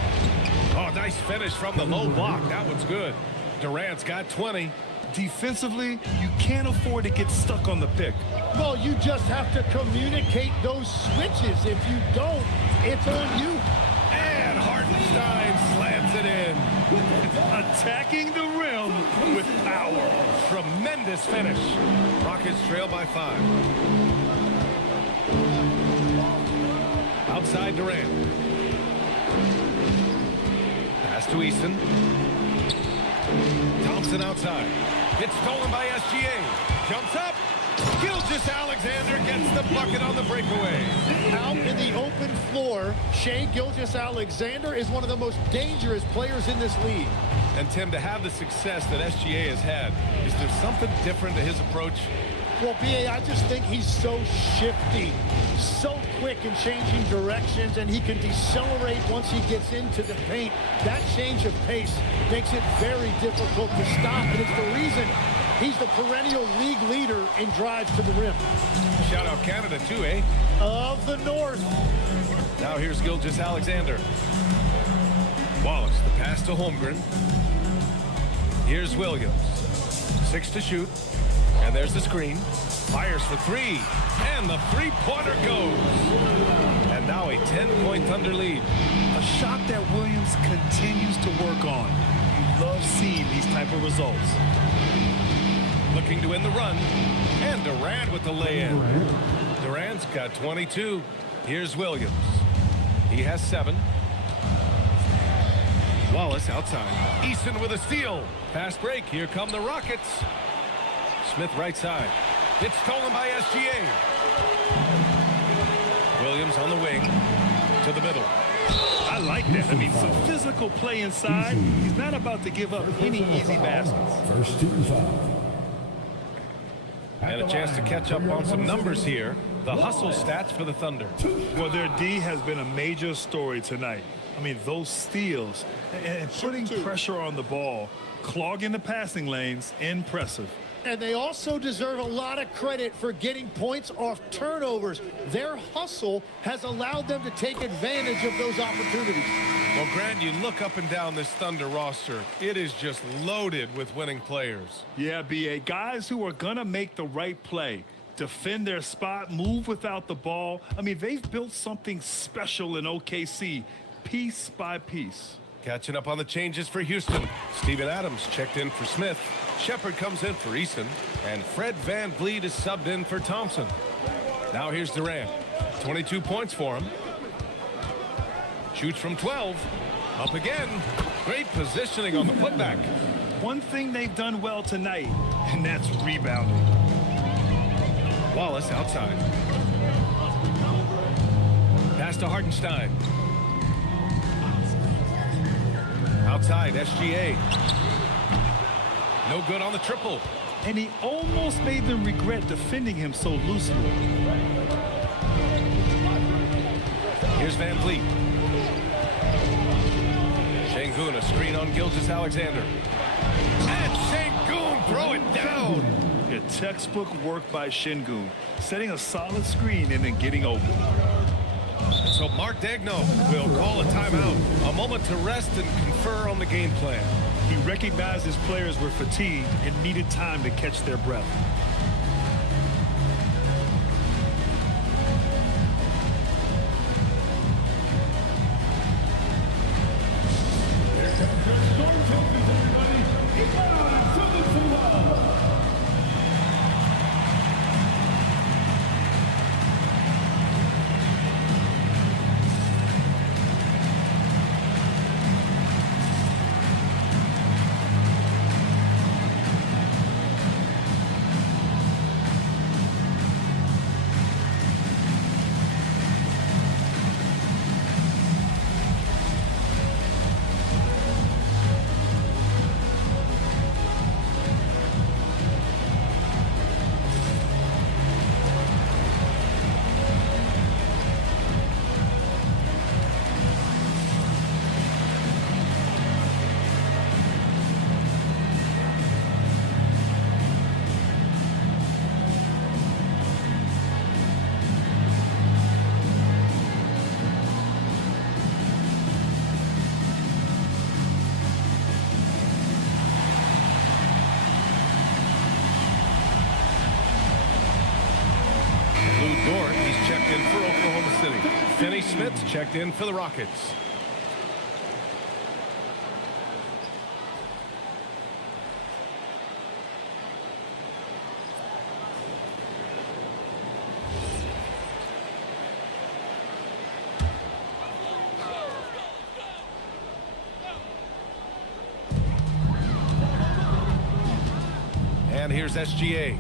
Oh, nice finish from the low block. That one's good. Durant's got 20. Defensively, you can't afford to get stuck on the pick. Well, you just have to communicate those switches. If you don't, it's on you. And Hartenstein slams it in. Attacking the rim with power. Tremendous finish. Rockets trail by 5. Outside Durant. Pass to Eason. Thompson outside. It's stolen by SGA. Jumps up. Gilgeous-Alexander gets the bucket on the breakaway. Out in the open floor, Shai Gilgeous-Alexander is one of the most dangerous players in this league. And Tim, to have the success that SGA has had, is there something different to his approach? Well, B.A., I just think he's so shifty, so quick in changing directions, and he can decelerate once he gets into the paint. That change of pace makes it very difficult to stop, and it's the reason he's the perennial league leader in drives to the rim. Shout out Canada too, eh? Of the North. Now here's Gilgeous-Alexander. Wallace, the pass to Holmgren. Here's Williams. 6 to shoot. And there's the screen. Fires for 3. And the three-pointer goes. And now a 10-point Thunder lead. A shot that Williams continues to work on. You love seeing these type of results. Looking to win the run. And Durant with the lay-in. Durant's got 22. Here's Williams. He has 7. Wallace outside. Easton with a steal. Fast break. Here come the Rockets. Smith right side. It's stolen by SGA. Williams on the wing to the middle. I like that. I mean, some physical play inside. He's not about to give up any easy baskets. First 2 and 5. And a chance to catch up on some numbers here. The hustle stats for the Thunder. Well, their D has been a major story tonight. I mean, those steals and putting pressure on the ball, clogging the passing lanes, impressive. And they also deserve a lot of credit for getting points off turnovers. Their hustle has allowed them to take advantage of those opportunities. Well, Grant, you look up and down this Thunder roster. It is just loaded with winning players. Yeah, B.A. Guys who are going to make the right play, defend their spot, move without the ball. I mean, they've built something special in OKC, piece by piece. Catching up on the changes for Houston. Steven Adams checked in for Smith. Shepard comes in for Eason. And Fred VanVleet is subbed in for Thompson. Now here's Durant. 22 points for him. Shoots from 12. Up again. Great positioning on the putback. One thing they've done well tonight, and that's rebounding. Wallace outside. Pass to Hartenstein. Outside, SGA. No good on the triple. And he almost made them regret defending him so loosely. Here's VanVleet. Şengün, a screen on Gilgeous-Alexander. And Şengün throw it down. A textbook work by Şengün, setting a solid screen and then getting open. So Mark Daigneault will call a timeout. A moment to rest and confer on the game plan. He recognized his players were fatigued and needed time to catch their breath. Finney Smith checked in for the Rockets. And here's SGA.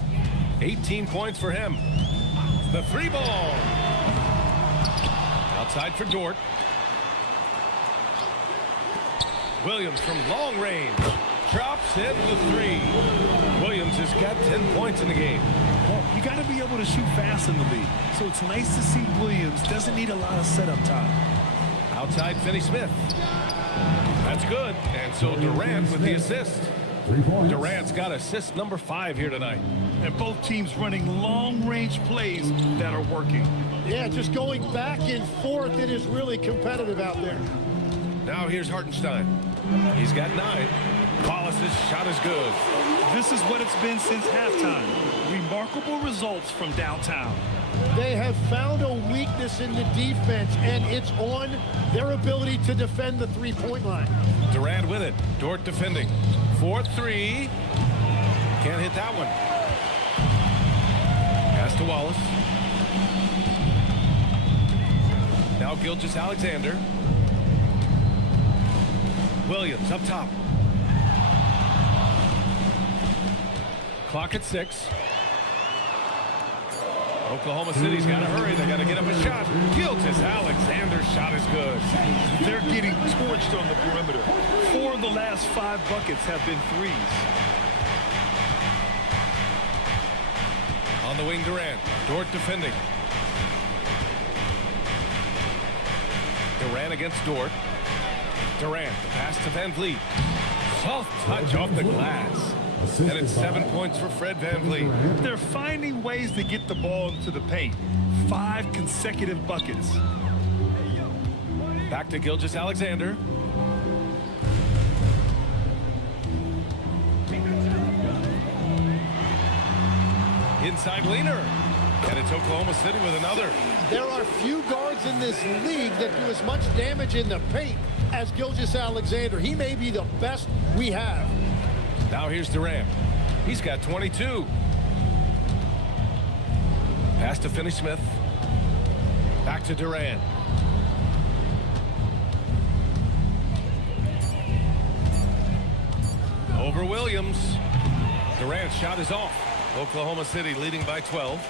18 points for him. The three ball. Outside for Dort. Williams from long range. Drops in the three. Williams has got 10 points in the game. Well, you got to be able to shoot fast in the league. So it's nice to see Williams doesn't need a lot of setup time. Outside Finney Smith. That's good. And so Durant with the assist. Durant's got assist number 5 here tonight. And both teams running long-range plays that are working. Yeah, just going back and forth. It is really competitive out there. Now here's Hartenstein. He's got 9. Wallace's shot is good. This is what it's been since halftime. Remarkable results from downtown. They have found a weakness in the defense, and it's on their ability to defend the three-point line. Durant with it. Dort defending. 4-3. Can't hit that one. Pass to Wallace. Now Gilgeous-Alexander. Williams up top. Clock at 6. Oklahoma City's got to hurry. They got to get up a shot. Gilgeous-Alexander's shot is good. They're getting torched on the perimeter. 4 of the last 5 buckets have been threes. On the wing, Durant. Dort defending. Durant against Dort. Durant, the pass to Van Vliet. Soft touch off the glass. And it's 7 points for Fred Van Vliet. They're finding ways to get the ball into the paint. 5 consecutive buckets. Back to Gilgeous-Alexander. Inside leaner. And it's Oklahoma City with another. There are few guards in this league that do as much damage in the paint as Gilgeous-Alexander. He may be the best we have. Now here's Durant. He's got 22. Pass to Finney-Smith. Back to Durant. Over Williams. Durant's shot is off. Oklahoma City leading by 12.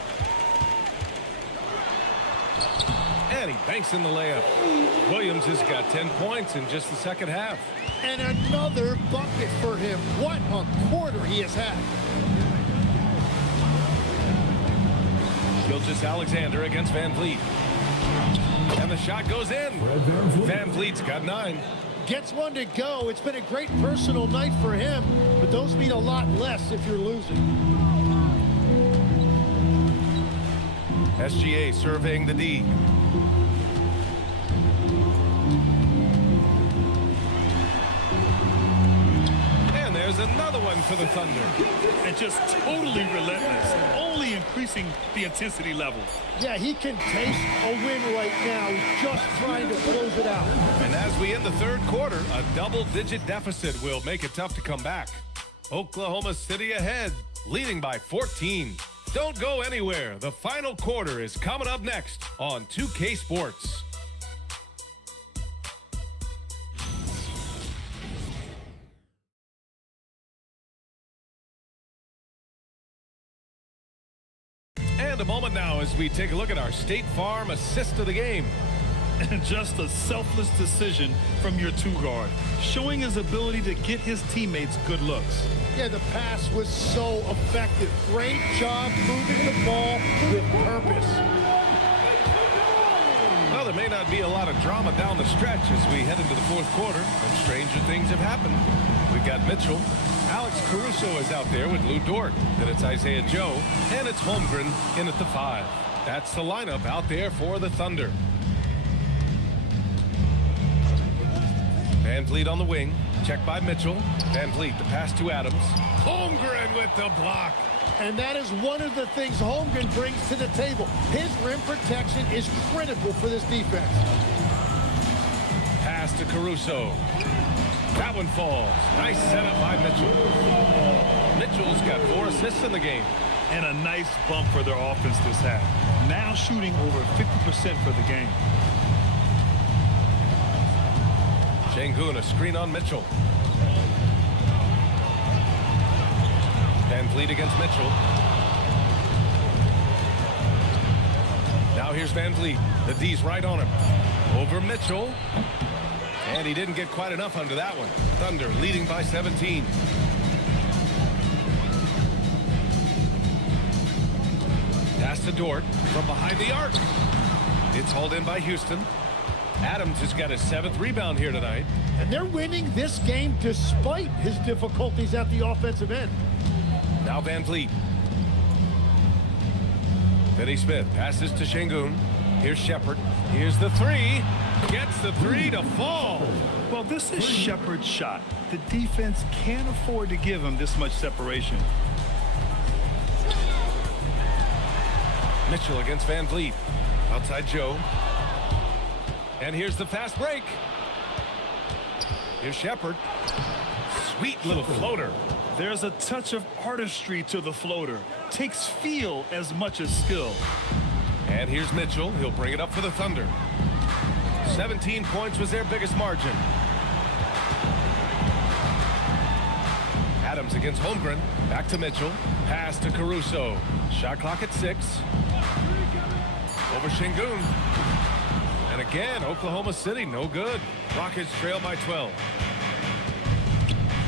And he banks in the layup. Williams has got 10 points in just the second half. And another bucket for him. What a quarter he has had. Gilgeous-Alexander against Van Vliet. And the shot goes in. Van Vliet's got 9. Gets one to go. It's been a great personal night for him, but those mean a lot less if you're losing. SGA surveying the D. And there's another one for the Thunder. And just totally relentless, only increasing the intensity level. Yeah, he can taste a win right now. He's just trying to close it out. And as we end the third quarter, a double-digit deficit will make it tough to come back. Oklahoma City ahead, leading by 14. Don't go anywhere. The final quarter is coming up next on 2K Sports. And a moment now as we take a look at our State Farm assist of the game. And just a selfless decision from your 2-guard, showing his ability to get his teammates good looks. Yeah, the pass was so effective. Great job moving the ball with purpose. Well, there may not be a lot of drama down the stretch as we head into the fourth quarter, but stranger things have happened. We've got Mitchell. Alex Caruso is out there with Lou Dort. Then it's Isaiah Joe, and it's Holmgren in at the 5. That's the lineup out there for the Thunder. Van Vliet on the wing. Checked by Mitchell. Van Vliet, the pass to Adams. Holmgren with the block. And that is one of the things Holmgren brings to the table. His rim protection is critical for this defense. Pass to Caruso. That one falls. Nice setup by Mitchell. Mitchell's got 4 assists in the game. And a nice bump for their offense this half. Now shooting over 50% for the game. Şengün, a screen on Mitchell. Van Vliet against Mitchell. Now here's Van Vliet. The D's right on him. Over Mitchell. And he didn't get quite enough under that one. Thunder leading by 17. Pass to Dort from behind the arc. It's hauled in by Houston. Adams has got his 7th rebound here tonight. And they're winning this game despite his difficulties at the offensive end. Now Van Vliet. Finney-Smith passes to Şengün. Here's Shepherd. Here's the 3. Gets the 3 to fall. Well, this is Shepherd's shot. The defense can't afford to give him this much separation. Mitchell against Van Vliet. Outside Joe. And here's the fast break. Here's Shepherd. Sweet little floater. There's a touch of artistry to the floater. Takes feel as much as skill. And here's Mitchell. He'll bring it up for the Thunder. 17 points was their biggest margin. Adams against Holmgren. Back to Mitchell. Pass to Caruso. Shot clock at 6. Over Şengün. And again, Oklahoma City, no good. Rockets trail by 12.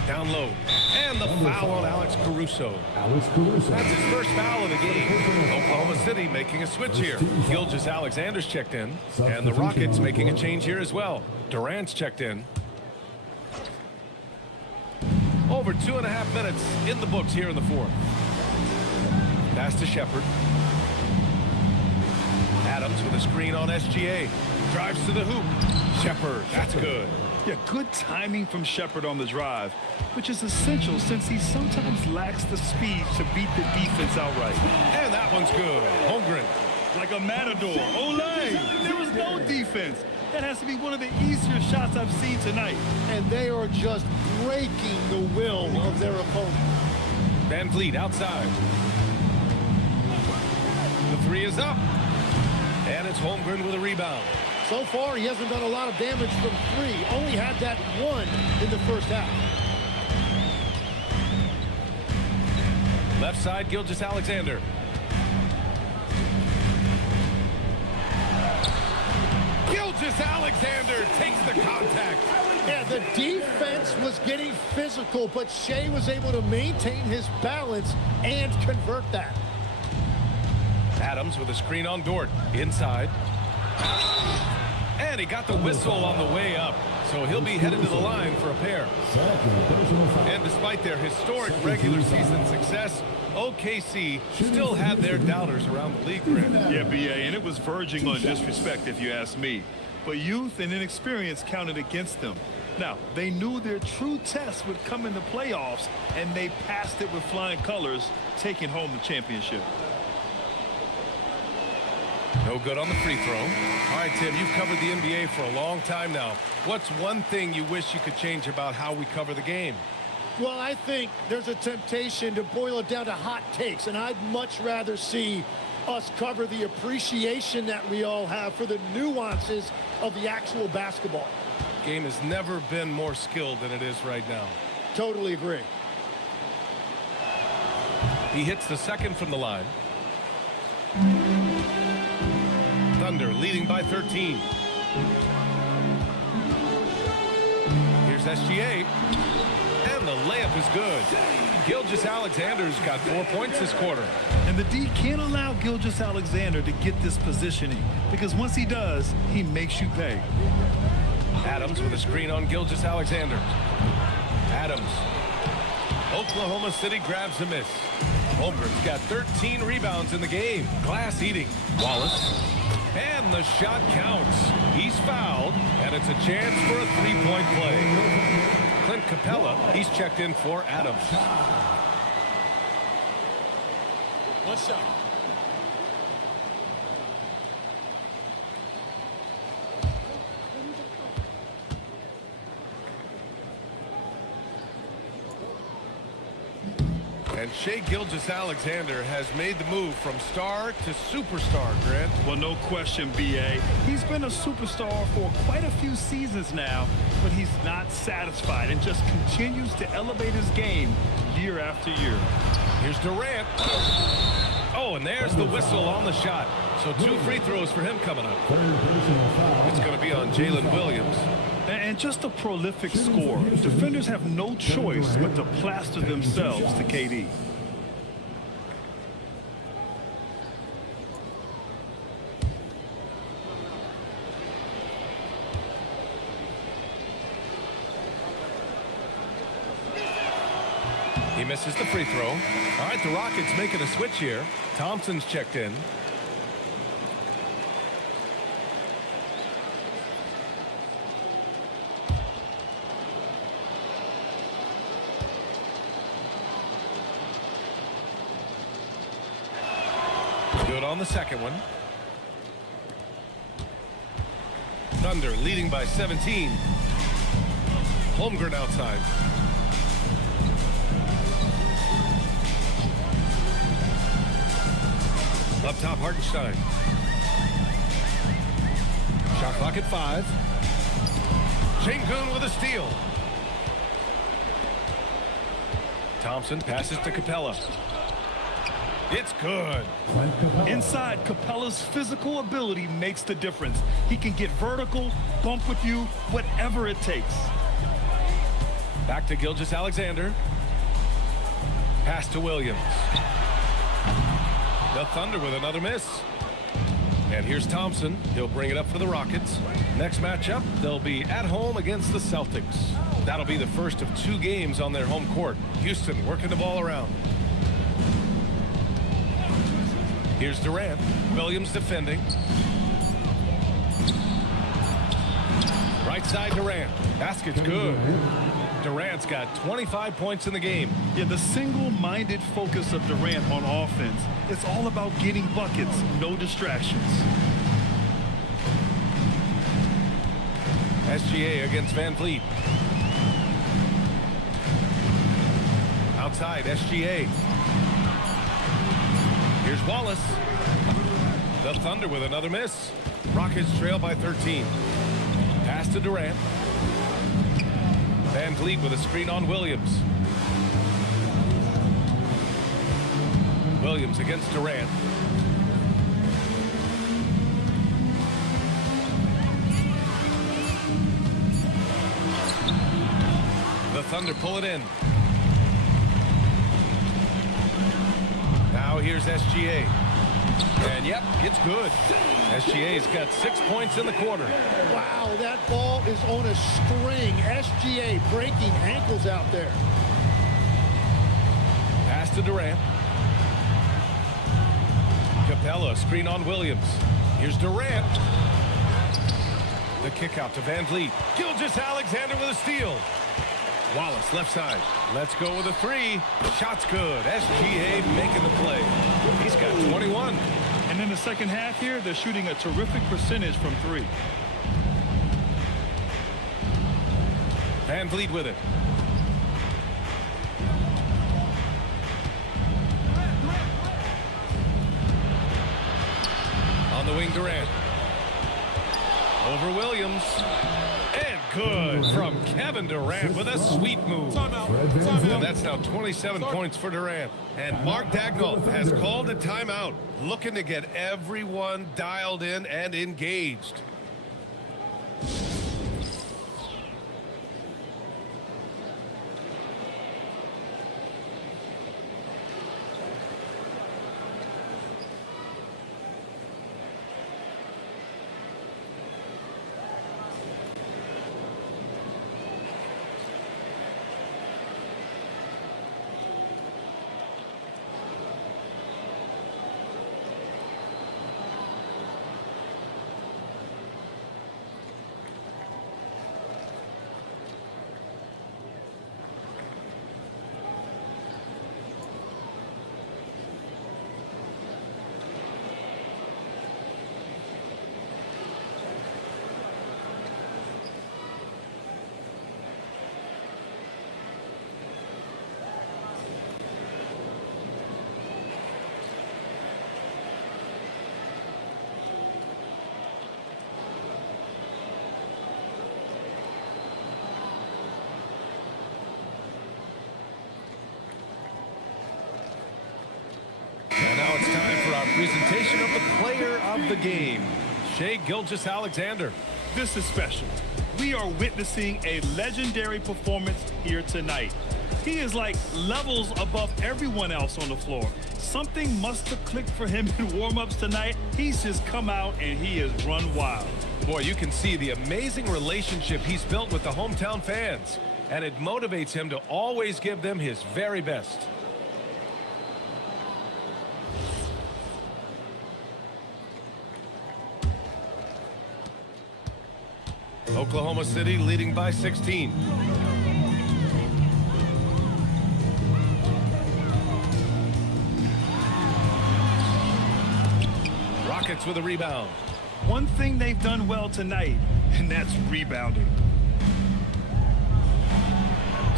Down low. And the foul on Alex Caruso. That's his first foul of the game. Oklahoma City making a switch here. Gilgeous-Alexander's checked in. And the Rockets making a change here as well. Durant's checked in. Over 2.5 minutes in the books here in the fourth. Pass to Shepherd. Adams with a screen on SGA. Drives to the hoop. Shepherd, that's good. Yeah, good timing from Shepherd on the drive, which is essential since he sometimes lacks the speed to beat the defense outright. And that one's good. Holmgren. Like a matador. Olay! There was no defense. That has to be one of the easier shots I've seen tonight. And they are just breaking the will of their opponent. Van Vliet outside. The three is up. And it's Holmgren with a rebound. So far, he hasn't done a lot of damage from 3. Only had that 1 in the first half. Left side, Gilgeous-Alexander. Gilgeous-Alexander takes the contact. Yeah, the defense was getting physical, but Shea was able to maintain his balance and convert that. Adams with a screen on Dort. Inside. And he got the whistle on the way up. So he'll be headed to the line for a pair. And despite their historic regular season success, OKC still had their doubters around the league, Grant. Yeah, BA, and it was verging on disrespect if you ask me. But youth and inexperience counted against them. Now, they knew their true test would come in the playoffs, and they passed it with flying colors, taking home the championship. No good on the free throw. All right, Tim, you've covered the NBA for a long time now. What's one thing you wish you could change about how we cover the game? Well, I think there's a temptation to boil it down to hot takes, and I'd much rather see us cover the appreciation that we all have for the nuances of the actual basketball. Game has never been more skilled than it is right now. Totally agree. He hits the second from the line. Thunder leading by 13. Here's SGA. And the layup is good. Gilgeous-Alexander's got 4 points this quarter. And the D can't allow Gilgeous-Alexander to get this positioning, because once he does, he makes you pay. Adams with a screen on Gilgeous-Alexander. Adams. Oklahoma City grabs a miss. Holmgren's got 13 rebounds in the game. Glass eating. Wallace. And the shot counts. He's fouled, and it's a chance for a three-point play. Clint Capella, he's checked in for Adams. One shot. And Shai Gilgeous-Alexander has made the move from star to superstar, Grant. Well, no question, BA. He's been a superstar for quite a few seasons now, but he's not satisfied and just continues to elevate his game year after year. Here's Durant. Oh, and there's the whistle on the shot. So 2 free throws for him coming up. It's going to be on Jalen Williams. And just a prolific scorer. Defenders have no choice but to plaster themselves to KD. He misses the free throw. All right, the Rockets making a switch here. Thompson's checked in. Good on the second one. Thunder leading by 17. Holmgren outside. Up top, Hartenstein. Shot clock at 5. Şengün with a steal. Thompson passes to Capella. It's good. Inside, Capella's physical ability makes the difference. He can get vertical, bump with you, whatever it takes. Back to Gilgeous-Alexander. Pass to Williams. The Thunder with another miss. And here's Thompson. He'll bring it up for the Rockets. Next matchup, they'll be at home against the Celtics. That'll be the first of 2 games on their home court. Houston working the ball around. Here's Durant. Williams defending. Right side Durant. Basket's good. Durant's got 25 points in the game. Yeah, the single-minded focus of Durant on offense. It's all about getting buckets, no distractions. SGA against Van Vliet. Outside, SGA. Here's Wallace. The Thunder with another miss. Rockets trail by 13. Pass to Durant. Van Vliet with a screen on Williams. Williams against Durant. The Thunder pull it in. Now here's SGA. And yep, it's good. SGA's got 6 points in the quarter. Wow, that ball is on a string. SGA breaking ankles out there. Pass to Durant. Capella, screen on Williams. Here's Durant. The kick out to Van Vliet. Gilgeous-Alexander with a steal. Wallace, left side. Let's go with a 3. Shot's good. SGA making the play. He's got 21. And in the second half here, they're shooting a terrific percentage from 3. Van Vliet with it. On the wing, Durant. Over Williams. And good from Kevin Durant with a sweet move. And that's now 27 points for Durant. And Mark Daigneault has called a timeout, looking to get everyone dialed in and engaged. It's time for our presentation of the player of the game, Shai Gilgeous-Alexander. This is special. We are witnessing a legendary performance here tonight. He is like levels above everyone else on the floor. Something must have clicked for him in warm-ups tonight. He's just come out and he has run wild. Boy, you can see the amazing relationship he's built with the hometown fans, and it motivates him to always give them his very best. Oklahoma City leading by 16. Rockets with a rebound. One thing they've done well tonight, and that's rebounding.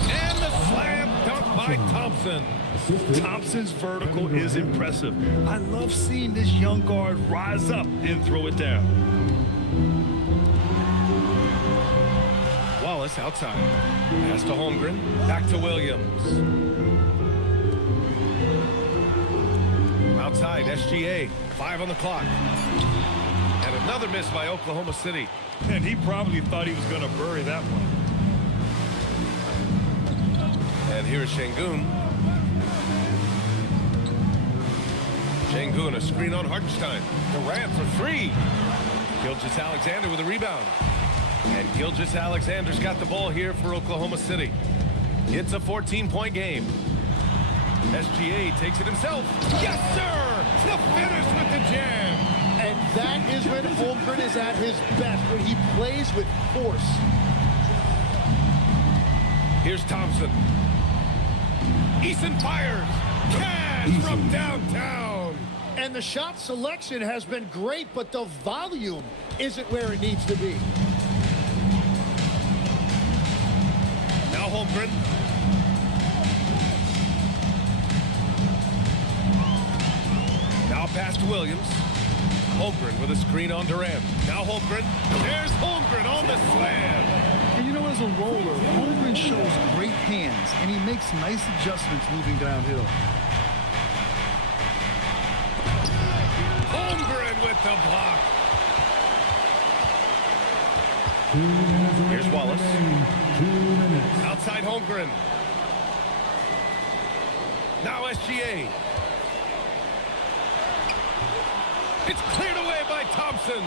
And the slam dunk by Thompson. Thompson's vertical is impressive. I love seeing this young guard rise up and throw it down. Wallace outside. Pass to Holmgren. Back to Williams. Outside, SGA, 5 on the clock. And another miss by Oklahoma City. And he probably thought he was going to bury that one. And here's Şengün. Şengün, a screen on Hartenstein. Durant for 3. Gilgeous-Alexander with a rebound. And Gilgeous-Alexander's got the ball here for Oklahoma City. It's a 14-point game. SGA takes it himself. Yes, sir! The finish with the jam. And that is when Holmgren is at his best, when he plays with force. Here's Thompson. Eason fires. Cash from downtown. And the shot selection has been great, but the volume isn't where it needs to be. Now Holmgren. Now pass to Williams. Holmgren with a screen on Durant. Now Holmgren. There's Holmgren on the slam. And you know, as a roller, Holmgren shows great hands, and he makes nice adjustments moving downhill. Holmgren with the block. Here's Wallace. Outside Holmgren. Now SGA. It's cleared away by Thompson.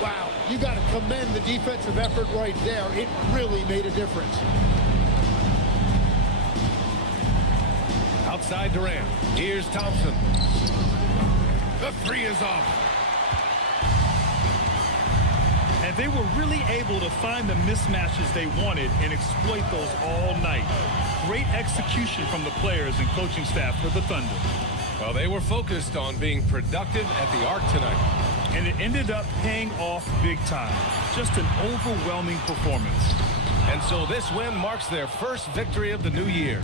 Wow, you got to commend the defensive effort right there. It really made a difference. Outside Durant. Here's Thompson. The 3 is off. And they were really able to find the mismatches they wanted and exploit those all night. Great execution from the players and coaching staff for the Thunder. Well, they were focused on being productive at the arc tonight. And it ended up paying off big time. Just an overwhelming performance. And so this win marks their first victory of the new year.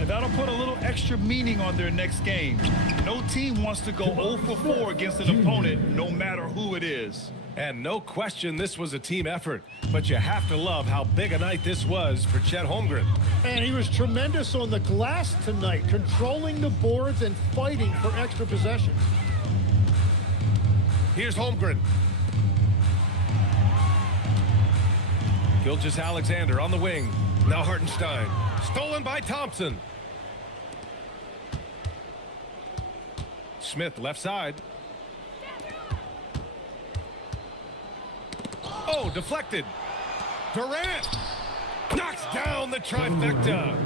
And that'll put a little extra meaning on their next game. No team wants to go 0 for 4 against an opponent, no matter who it is. And no question this was a team effort. But you have to love how big a night this was for Chet Holmgren. And he was tremendous on the glass tonight, controlling the boards and fighting for extra possessions. Here's Holmgren. Gilgeous-Alexander on the wing. Now Hartenstein. Stolen by Thompson. Smith left side. Oh, deflected. Durant knocks down the trifecta.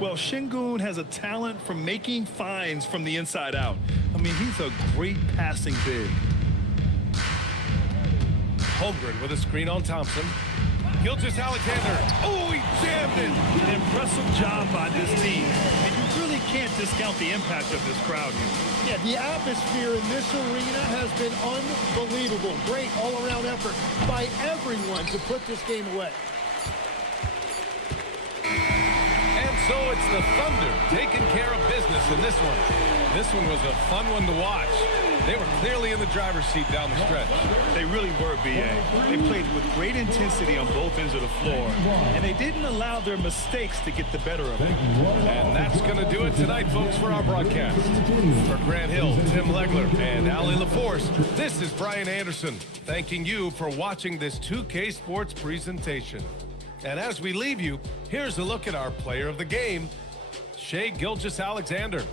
Well, Şengün has a talent for making finds from the inside out. I mean, he's a great passing big. Holmgren with a screen on Thompson. Gilgeous-Alexander. Oh, he jammed it. An impressive job by this team. And you really can't discount the impact of this crowd here. Yeah, the atmosphere in this arena has been unbelievable. Great all-around effort by everyone to put this game away. And so it's the Thunder taking care of business in this one. This one was a fun one to watch. They were clearly in the driver's seat down the stretch. They really were, B.A. They played with great intensity on both ends of the floor, and they didn't allow their mistakes to get the better of them. And that's going to do it tonight, folks, for our broadcast. For Grant Hill, Tim Legler, and Ali LaForce, this is Brian Anderson, thanking you for watching this 2K Sports presentation. And as we leave you, here's a look at our player of the game, Shai Gilgeous-Alexander.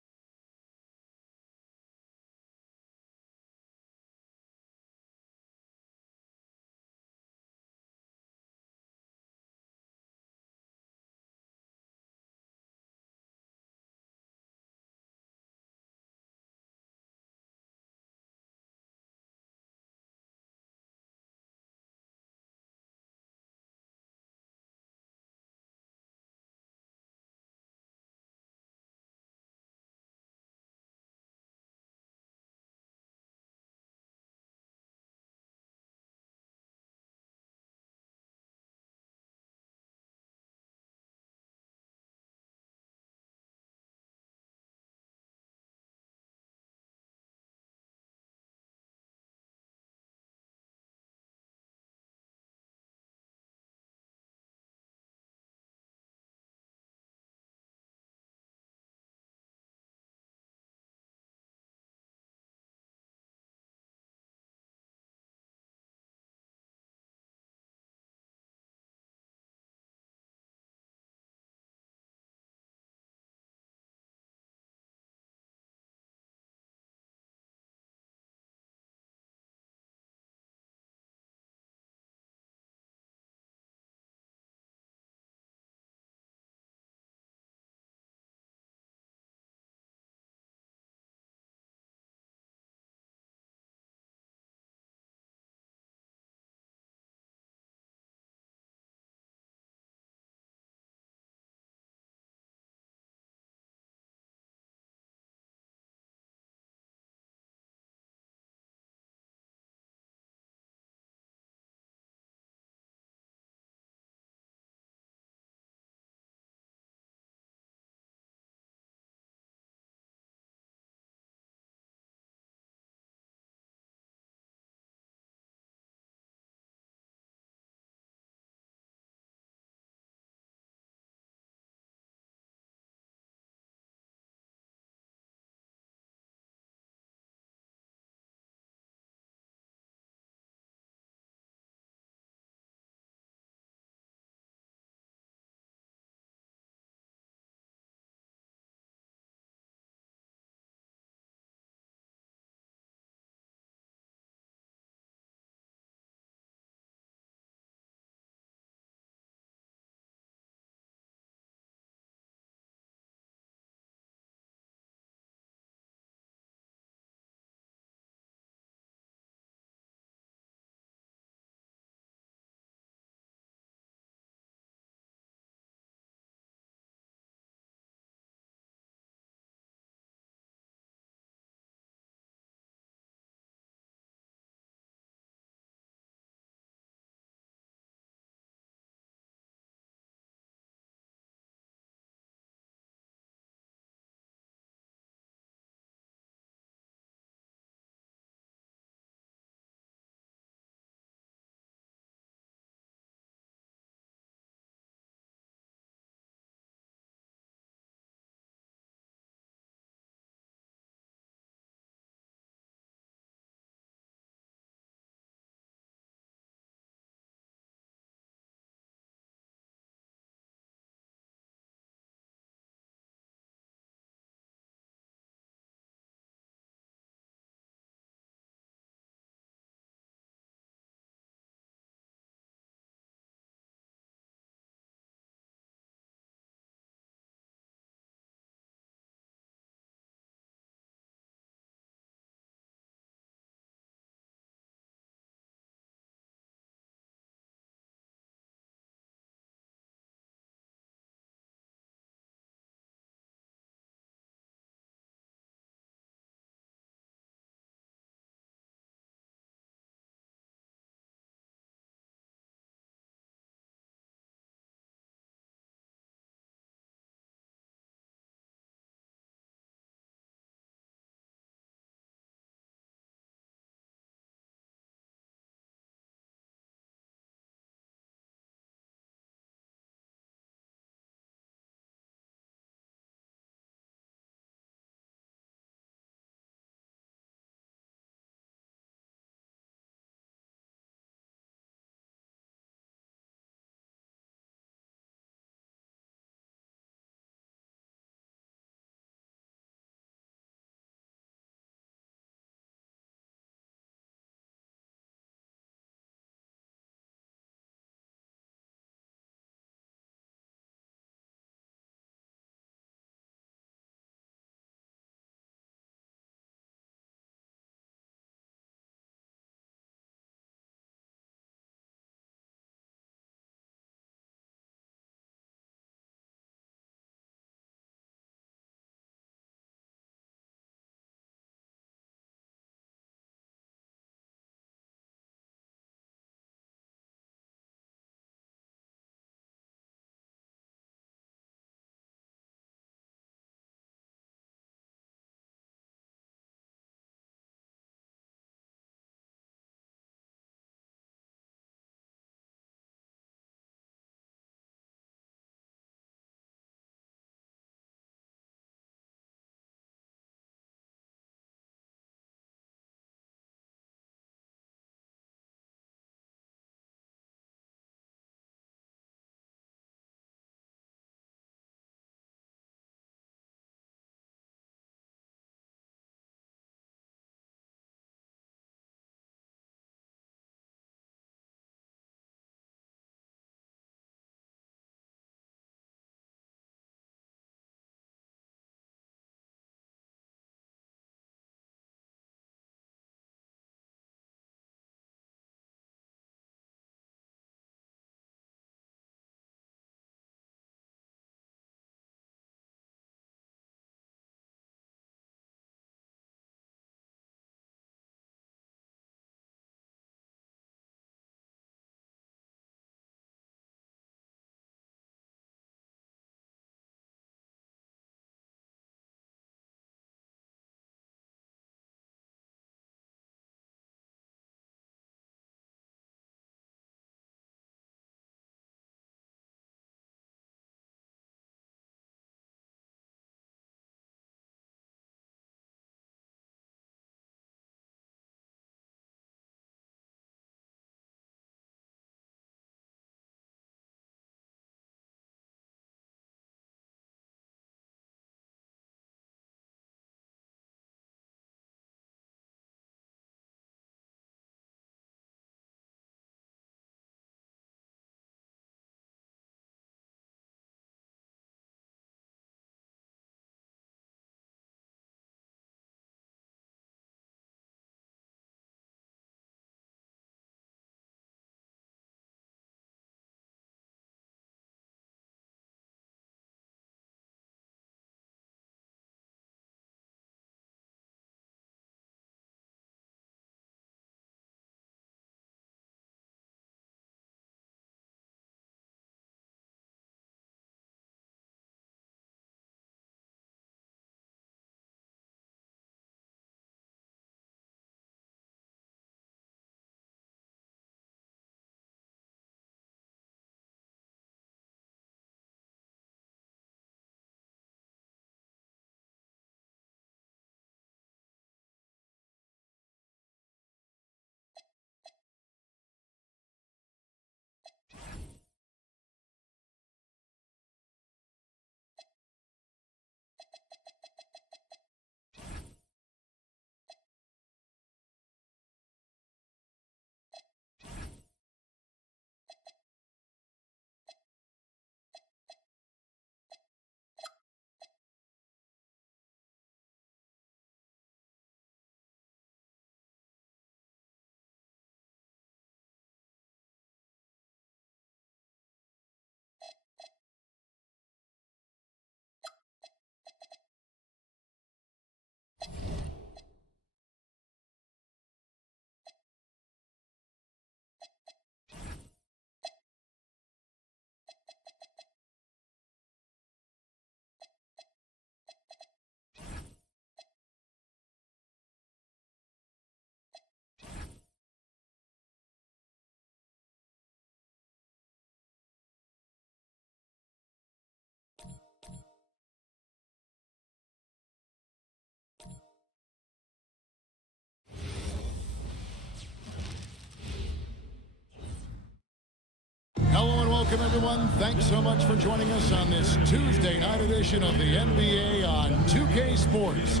Welcome, everyone. Thanks so much for joining us on this Tuesday night edition of the NBA on 2K Sports.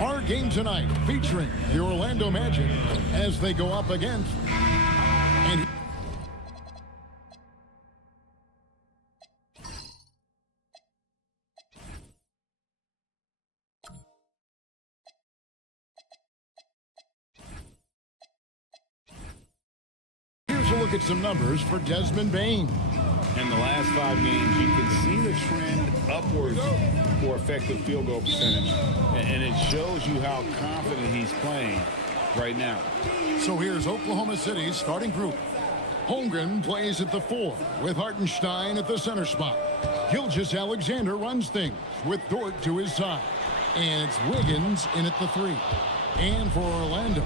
Our game tonight featuring the Orlando Magic as they go up against... And here's a look at some numbers for Desmond Bane. In the last 5 games, you can see the trend upwards for effective field goal percentage. And it shows you how confident he's playing right now. So here's Oklahoma City's starting group. Holmgren plays at the 4 with Hartenstein at the center spot. Gilgeous-Alexander runs things with Dort to his side. And it's Wiggins in at the 3. And for Orlando,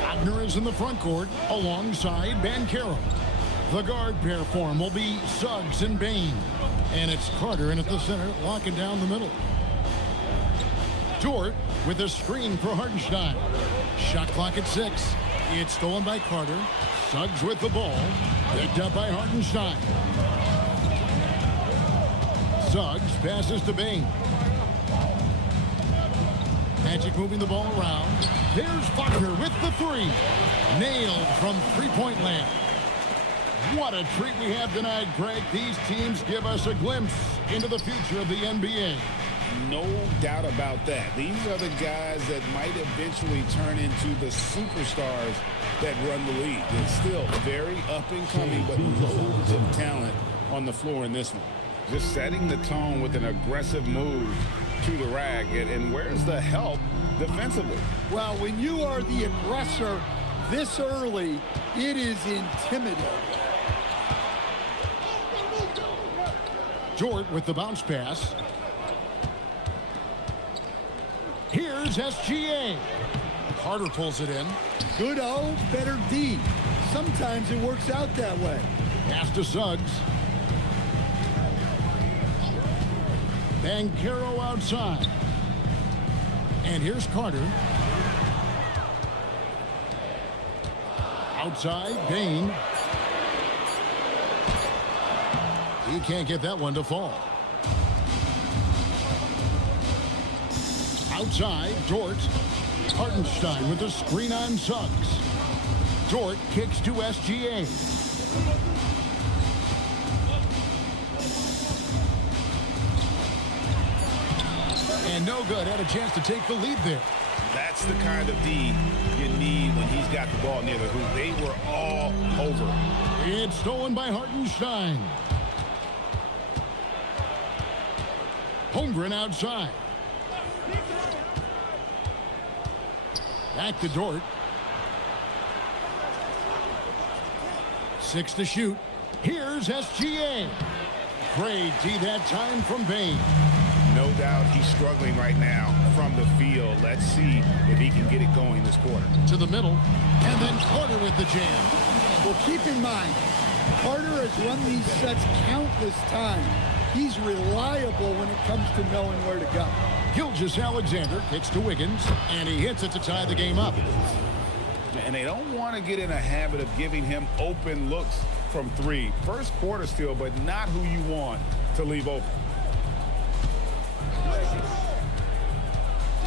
Wagner is in the front court alongside Banchero. The guard pair form will be Suggs and Bane. And it's Carter in at the center, locking down the middle. Dort with a screen for Hartenstein. Shot clock at 6. It's stolen by Carter. Suggs with the ball. Picked up by Hartenstein. Suggs passes to Bane. Magic moving the ball around. There's Wagner with the 3. Nailed from three-point land. What a treat we have tonight, Greg. These teams give us a glimpse into the future of the NBA. No doubt about that. These are the guys that might eventually turn into the superstars that run the league. It's still very up and coming, but loads of talent on the floor in this one. Just setting the tone with an aggressive move to the rack. And where's the help defensively? Well, when you are the aggressor this early, it is intimidating. Dort with the bounce pass. Here's SGA. Carter pulls it in. Good O, better D. Sometimes it works out that way. Pass to Suggs. Banchero outside. And here's Carter. Outside, Bane. He can't get that one to fall. Outside, Dort. Hartenstein with a screen on Suggs. Dort kicks to SGA. And no good. Had a chance to take the lead there. That's the kind of D you need when he's got the ball near the hoop. They were all over. It's stolen by Hartenstein. Holmgren outside. Back to Dort. 6 to shoot. Here's SGA. Great D that time from Bane. No doubt he's struggling right now from the field. Let's see if he can get it going this quarter. To the middle. And then Carter with the jam. Well, keep in mind, Carter has run these sets countless times. He's reliable when it comes to knowing where to go. Gilgeous-Alexander kicks to Wiggins, and he hits it to tie the game up. And they don't want to get in a habit of giving him open looks from 3. First quarter still, but not who you want to leave open.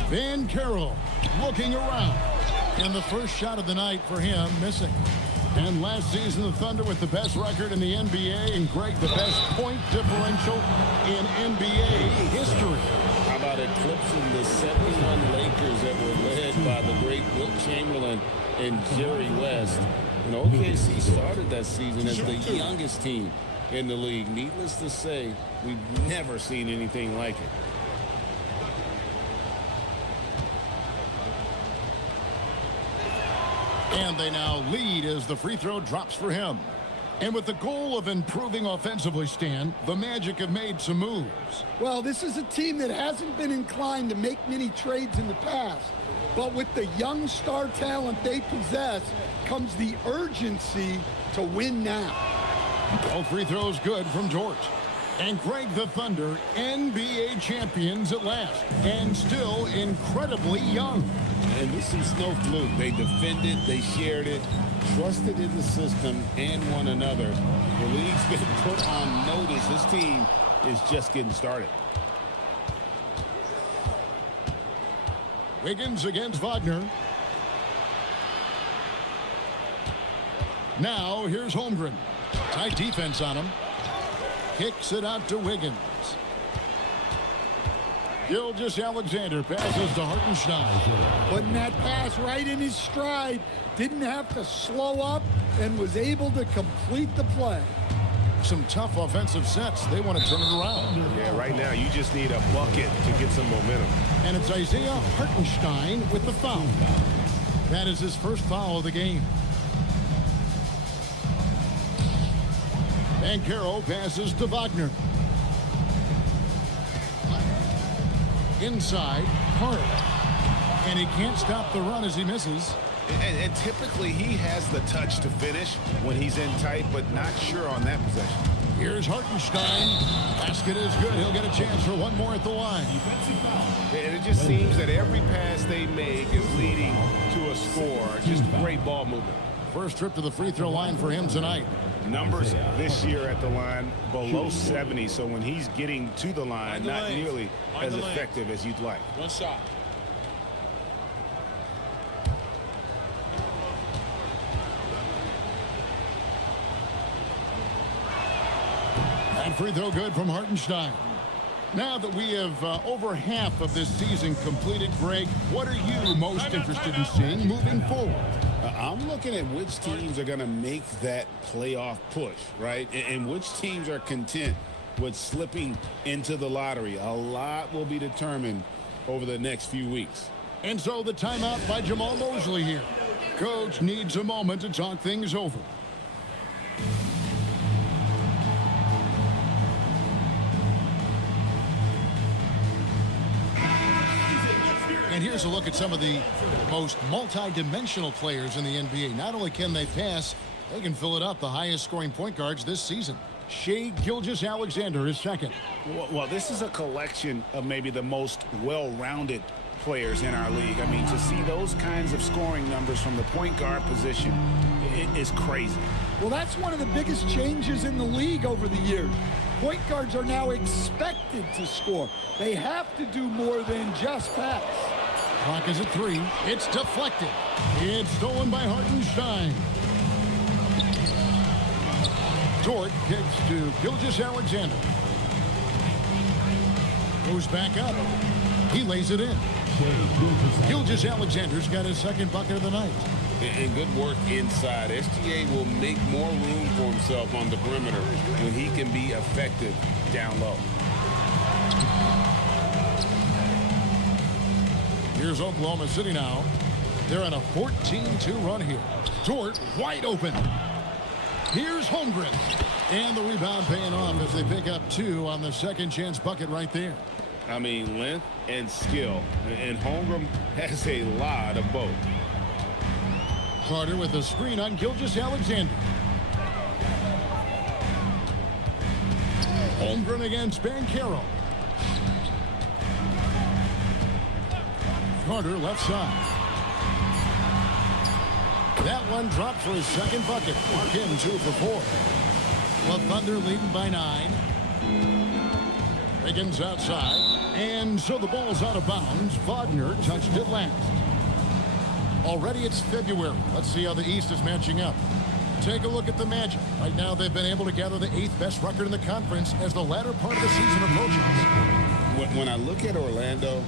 Banchero looking around. And the first shot of the night for him missing. And last season, the Thunder with the best record in the NBA, and Greg, the best point differential in NBA history. How about eclipsing the 71 Lakers that were led by the great Wilt Chamberlain and Jerry West? And OKC started that season as the youngest team in the league. Needless to say, we've never seen anything like it. And they now lead as the free throw drops for him. And with the goal of improving offensively, Stan, the Magic have made some moves. Well, this is a team that hasn't been inclined to make many trades in the past. But with the young star talent they possess comes the urgency to win now. All free throws good from Dort. And Greg, the Thunder, NBA champions at last, and still incredibly young. And this is no fluke. They defended, they shared it, trusted in the system and one another. The league's been put on notice. This team is just getting started. Wiggins against Wagner. Now here's Holmgren. Tight defense on him. Kicks it out to Wiggins. Gilgeous-Alexander passes to Hartenstein. Putting that pass right in his stride. Didn't have to slow up and was able to complete the play. Some tough offensive sets. They want to turn it around. Yeah, right now you just need a bucket to get some momentum. And it's Isaiah Hartenstein with the foul. That is his first foul of the game. Banchero passes to Wagner. Inside, Carter. And he can't stop the run as he misses. And typically he has the touch to finish when he's in tight, but not sure on that possession. Here's Hartenstein. Basket is good. He'll get a chance for one more at the line. And it just seems that every pass they make is leading to a score. Just great ball movement. First trip to the free throw line for him tonight. Numbers this year at the line below 70, so when he's getting to the line, not nearly as effective as you'd like. One shot. And free throw good from Hartenstein. Now that we have over half of this season completed, Greg, what are you most interested in seeing moving forward? I'm looking at which teams are going to make that playoff push, right? And which teams are content with slipping into the lottery. A lot will be determined over the next few weeks. And so the timeout by Jamal Mosley here. Coach needs a moment to talk things over. And here's a look at some of the most multi-dimensional players in the NBA. Not only can they pass, they can fill it up. The highest scoring point guards this season. Shai Gilgeous-Alexander is second. Well, this is a collection of maybe the most well-rounded players in our league. I mean, to see those kinds of scoring numbers from the point guard position is crazy. Well, that's one of the biggest changes in the league over the years. Point guards are now expected to score. They have to do more than just pass. Clock is at 3. It's deflected. It's stolen by Hartenstein. Dort kicks to Gilgeous-Alexander. Goes back up. He lays it in. Gilgeous-Alexander's got his second bucket of the night. And good work inside. SGA will make more room for himself on the perimeter when he can be effective down low. Here's Oklahoma City now. They're on a 14-2 run here. Dort wide open. Here's Holmgren. And the rebound paying off as they pick up 2 on the second chance bucket right there. I mean, length and skill. And Holmgren has a lot of both. Carter with a screen on Gilgeous-Alexander. Holmgren against Banchero. Carter left side. That one dropped for his second bucket. Mark him 2 for 4. The Thunder leading by 9. Wiggins outside. And so the ball's out of bounds. Wagner touched it last. Already it's February. Let's see how the East is matching up. Take a look at the Magic. Right now they've been able to gather the 8th best record in the conference as the latter part of the season approaches. When I look at Orlando,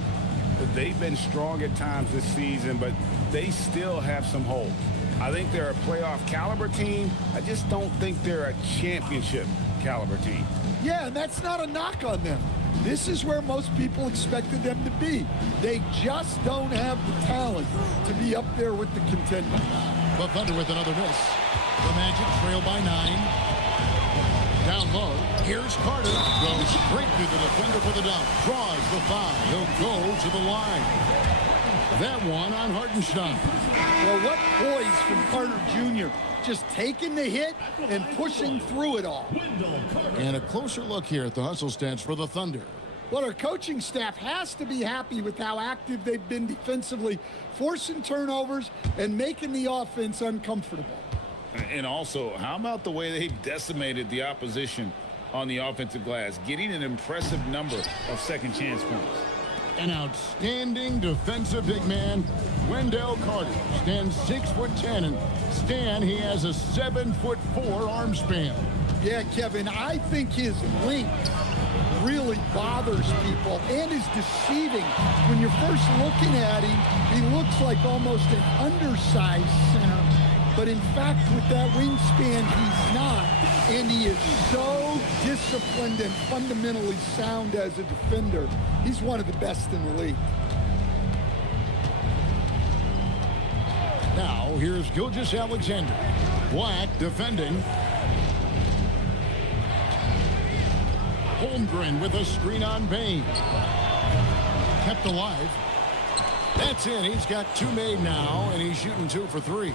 they've been strong at times this season, but they still have some holes. I think they're a playoff caliber team. I just don't think they're a championship caliber team. Yeah, and that's not a knock on them. This is where most people expected them to be. They just don't have the talent to be up there with the contenders. The Thunder with another miss. The Magic trail by 9. Down low. Here's Carter. Goes straight through the defender for the dunk. Draws the foul. He'll go to the line. That one on Hartenstein. Well, what poise from Carter Jr. just taking the hit and pushing through it all. And a closer look here at the hustle stats for the Thunder. Well, our coaching staff has to be happy with how active they've been defensively, forcing turnovers and making the offense uncomfortable. And also, how about the way they decimated the opposition on the offensive glass, getting an impressive number of second chance points. An outstanding defensive big man, Wendell Carter, stands 6'10", and Stan, he has a 7'4" arm span. Yeah, Kevin, I think his length really bothers people and is deceiving. When you're first looking at him, he looks like almost an undersized center. But in fact, with that wingspan, he's not. And he is so disciplined and fundamentally sound as a defender. He's one of the best in the league. Now, here's Gilgeous-Alexander. Black defending. Holmgren with a screen on Bane. Kept alive. That's it. He's got 2 made now, and he's shooting 2 for 3.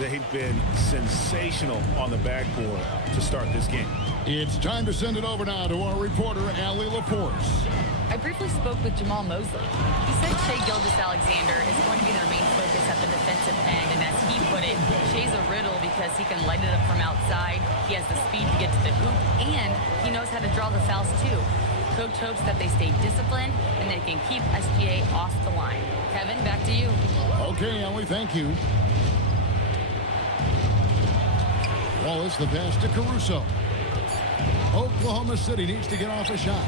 They've been sensational on the backboard to start this game. It's time to send it over now to our reporter, Allie LaForce. I briefly spoke with Jamal Mosley. He said Shai Gilgeous-Alexander is going to be their main focus at the defensive end, and as he put it, Shai's a riddle because he can light it up from outside, he has the speed to get to the hoop, and he knows how to draw the fouls too. Coach hopes that they stay disciplined and they can keep SGA off the line. Kevin, back to you. Okay, Allie, thank you. Wallace, the pass to Caruso. Oklahoma City needs to get off a shot.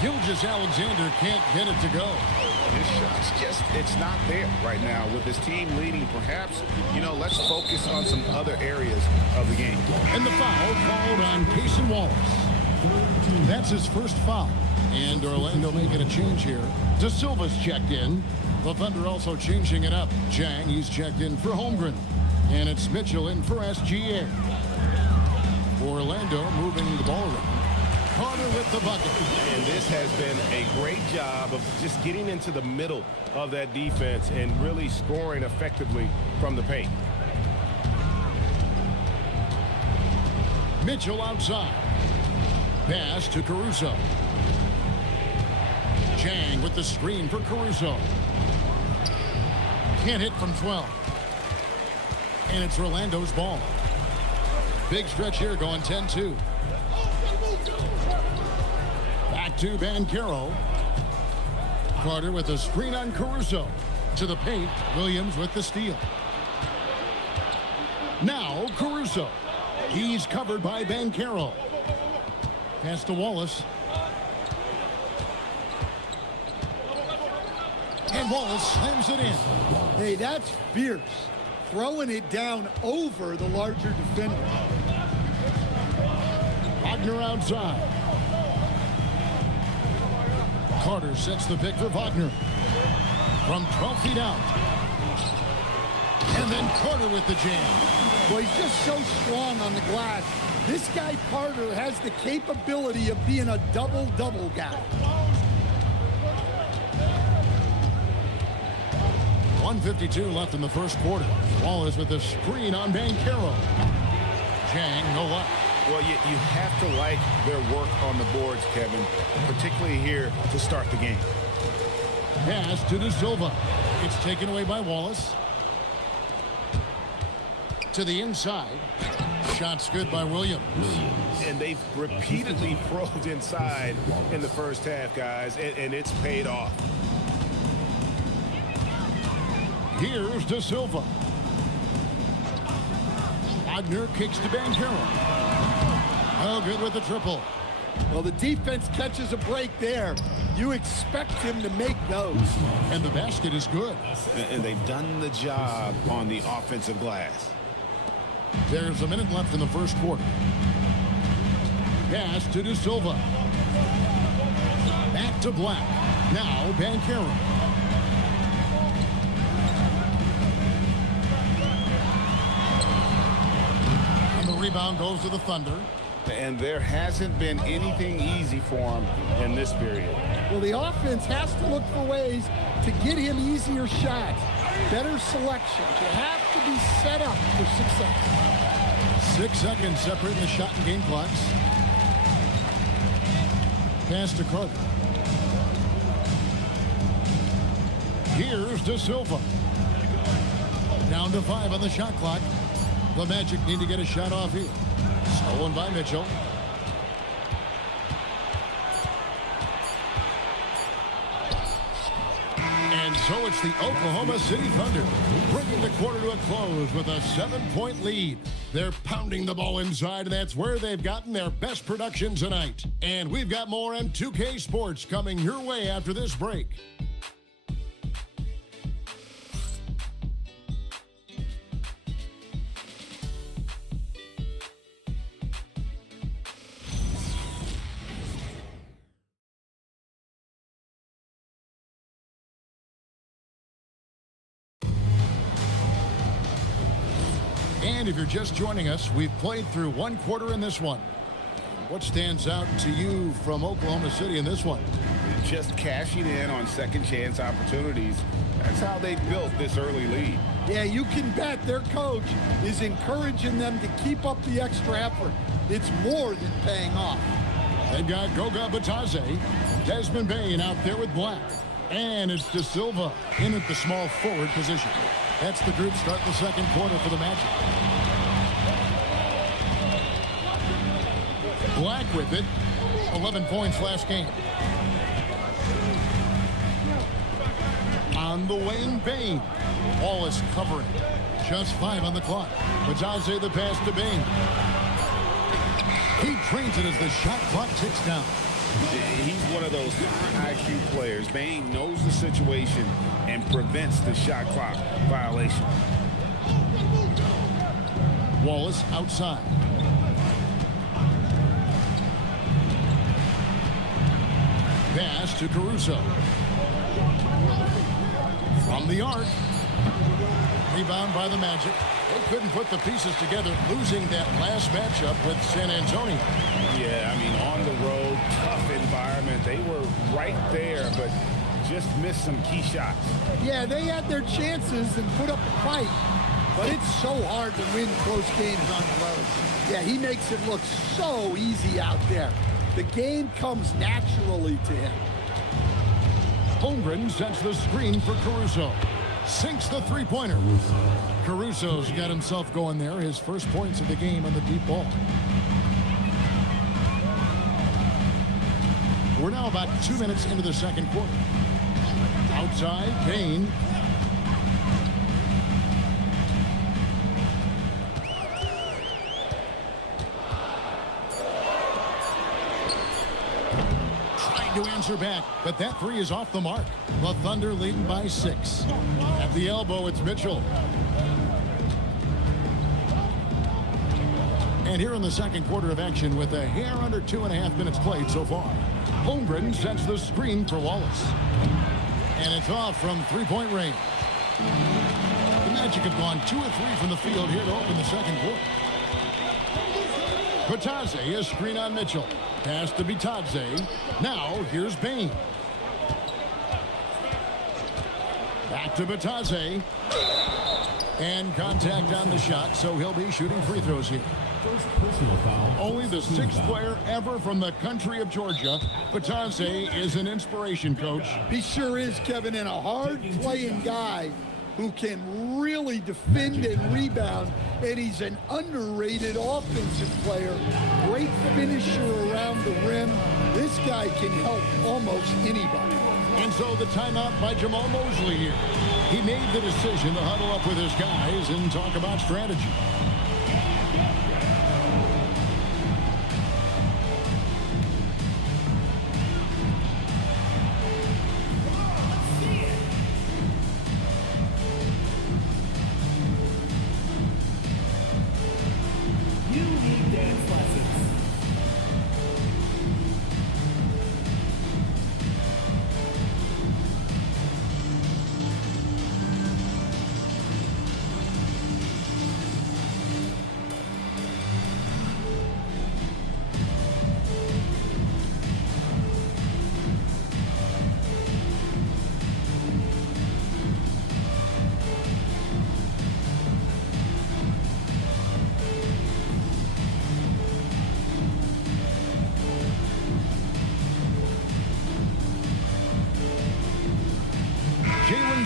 Gilgeous-Alexander can't get it to go. His shot's just, it's not there right now. With his team leading, perhaps, let's focus on some other areas of the game. And the foul called on Cason Wallace. That's his first foul. And Orlando making a change here. De Silva's checked in. The Thunder also changing it up. Jang, he's checked in for Holmgren. And it's Mitchell in for SGA. Orlando moving the ball around. Carter with the bucket. And this has been a great job of just getting into the middle of that defense and really scoring effectively from the paint. Mitchell outside. Pass to Caruso. Jang with the screen for Caruso. Can't hit from 12. And it's Orlando's ball. Big stretch here going 10-2. Back to Banchero. Carter with a screen on Caruso. To the paint. Williams with the steal. Now Caruso. He's covered by Banchero. Pass to Wallace. And Wallace slams it in. Hey, that's fierce. Throwing it down over the larger defender. Wagner outside. Carter sets the pick for Wagner. From 12 feet out. And then Carter with the jam. Well, he's just so strong on the glass. This guy, Carter, has the capability of being a double-double guy. 1:52 left in the first quarter. Wallace with a screen on Banchero. Jang, no luck. Well, you have to like their work on the boards, Kevin, particularly here to start the game. Pass to De Silva. It's taken away by Wallace. To the inside. Shot's good by Williams. And they've repeatedly probed inside in the first half, guys, and it's paid off. Here's De Silva. Wagner kicks to Banchero. Oh, good with the triple. Well, the defense catches a break there. You expect him to make those. And the basket is good. And they've done the job on the offensive glass. There's a minute left in the first quarter. Pass to De Silva. Back to Black. Now Banchero. And the rebound goes to the Thunder. And there hasn't been anything easy for him in this period. Well, the offense has to look for ways to get him easier shots. better selections. You have to be set up for success. 6 seconds separating the shot and game clocks. Pass to Carter. Here's De Silva. Down to 5 on the shot clock. The Magic need to get a shot off here. Stolen by Mitchell. And so it's the Oklahoma City Thunder bringing the quarter to a close with a 7-point lead. They're pounding the ball inside, and that's where they've gotten their best production tonight. And we've got more on 2K Sports coming your way after this break. And if you're just joining us, we've played through one quarter in this one. What stands out to you from Oklahoma City in this one? Just cashing in on second chance opportunities. That's how they built this early lead. Yeah, you can bet their coach is encouraging them to keep up the extra effort. It's more than paying off. They've got Goga Batadze, Desmond Bane out there with Black, and it's De Silva in at the small forward position. That's the group starting the second quarter for the Magic. Black with it. 11 points last game. On the wing, Bane. Wallace covering. Just 5 on the clock. Batadze the pass to Bane. He trains it as the shot clock ticks down. He's one of those high IQ players. Bane knows the situation and prevents the shot clock violation. Wallace outside. Pass to Caruso. From the arc. Rebound by the Magic. They couldn't put the pieces together, losing that last matchup with San Antonio. Yeah, I mean, on the road, tough environment. They were right there, but just missed some key shots. Yeah, they had their chances and put up a fight, but it's so hard to win close games on the road. Yeah, he makes it look so easy out there. The game comes naturally to him. Holmgren sets the screen for Caruso. Sinks the three-pointer. Caruso's got himself going there. His first points of the game on the deep ball. We're now about 2 minutes into the second quarter. Outside, Bane. To answer back, but that three is off the mark. The Thunder leading by 6. At the elbow, it's Mitchell. And here in the second quarter of action with a hair under 2.5 minutes played so far. Holmgren sets the screen for Wallace. And it's off from three-point range. The Magic have gone 2 of 3 from the field here to open the second quarter. Batadze, a screen on Mitchell. Pass to Batadze. Now, here's Bane. Back to Batadze. And contact on the shot, so he'll be shooting free throws here. Only the 6th player ever from the country of Georgia. Batadze is an inspiration, Coach. He sure is, Kevin, and a hard-playing guy who can really defend and rebound, and he's an underrated offensive player. Great finisher around the rim. This guy can help almost anybody. And so the timeout by Jamal Mosley here. He made the decision to huddle up with his guys and talk about strategy.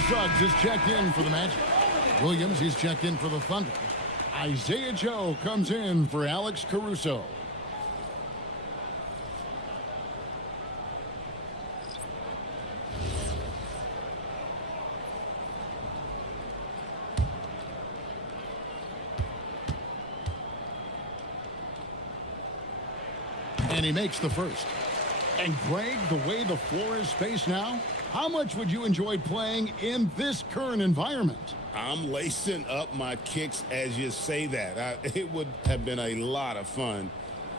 Suggs is checked in for the Magic. Williams, he's checked in for the Thunder. Isaiah Joe comes in for Alex Caruso. And he makes the first. And Greg, the way the floor is spaced now, how much would you enjoy playing in this current environment? I'm lacing up my kicks as you say that. It would have been a lot of fun.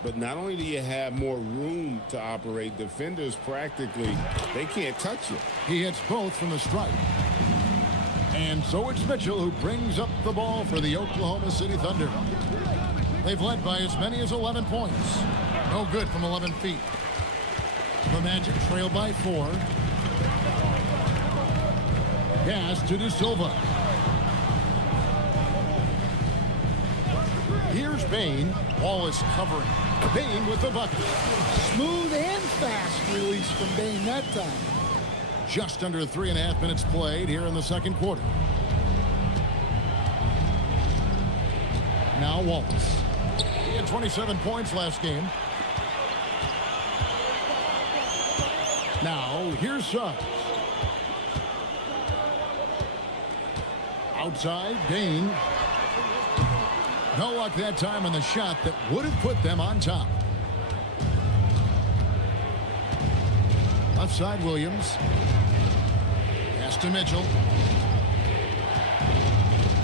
But not only do you have more room to operate, defenders practically, they can't touch you. He hits both from the stripe. And so it's Mitchell who brings up the ball for the Oklahoma City Thunder. They've led by as many as 11 points. No good from 11 feet. The Magic trail by 4. Pass to De Silva. Here's Bane. Wallace covering. Bane with the bucket. Smooth and fast release from Bane that time. Just under 3.5 minutes played here in the second quarter. Now Wallace. He had 27 points last game. Now, here's Suggs. Outside, Bane. No luck that time on the shot that would have put them on top. Left side, Williams. Pass to Mitchell.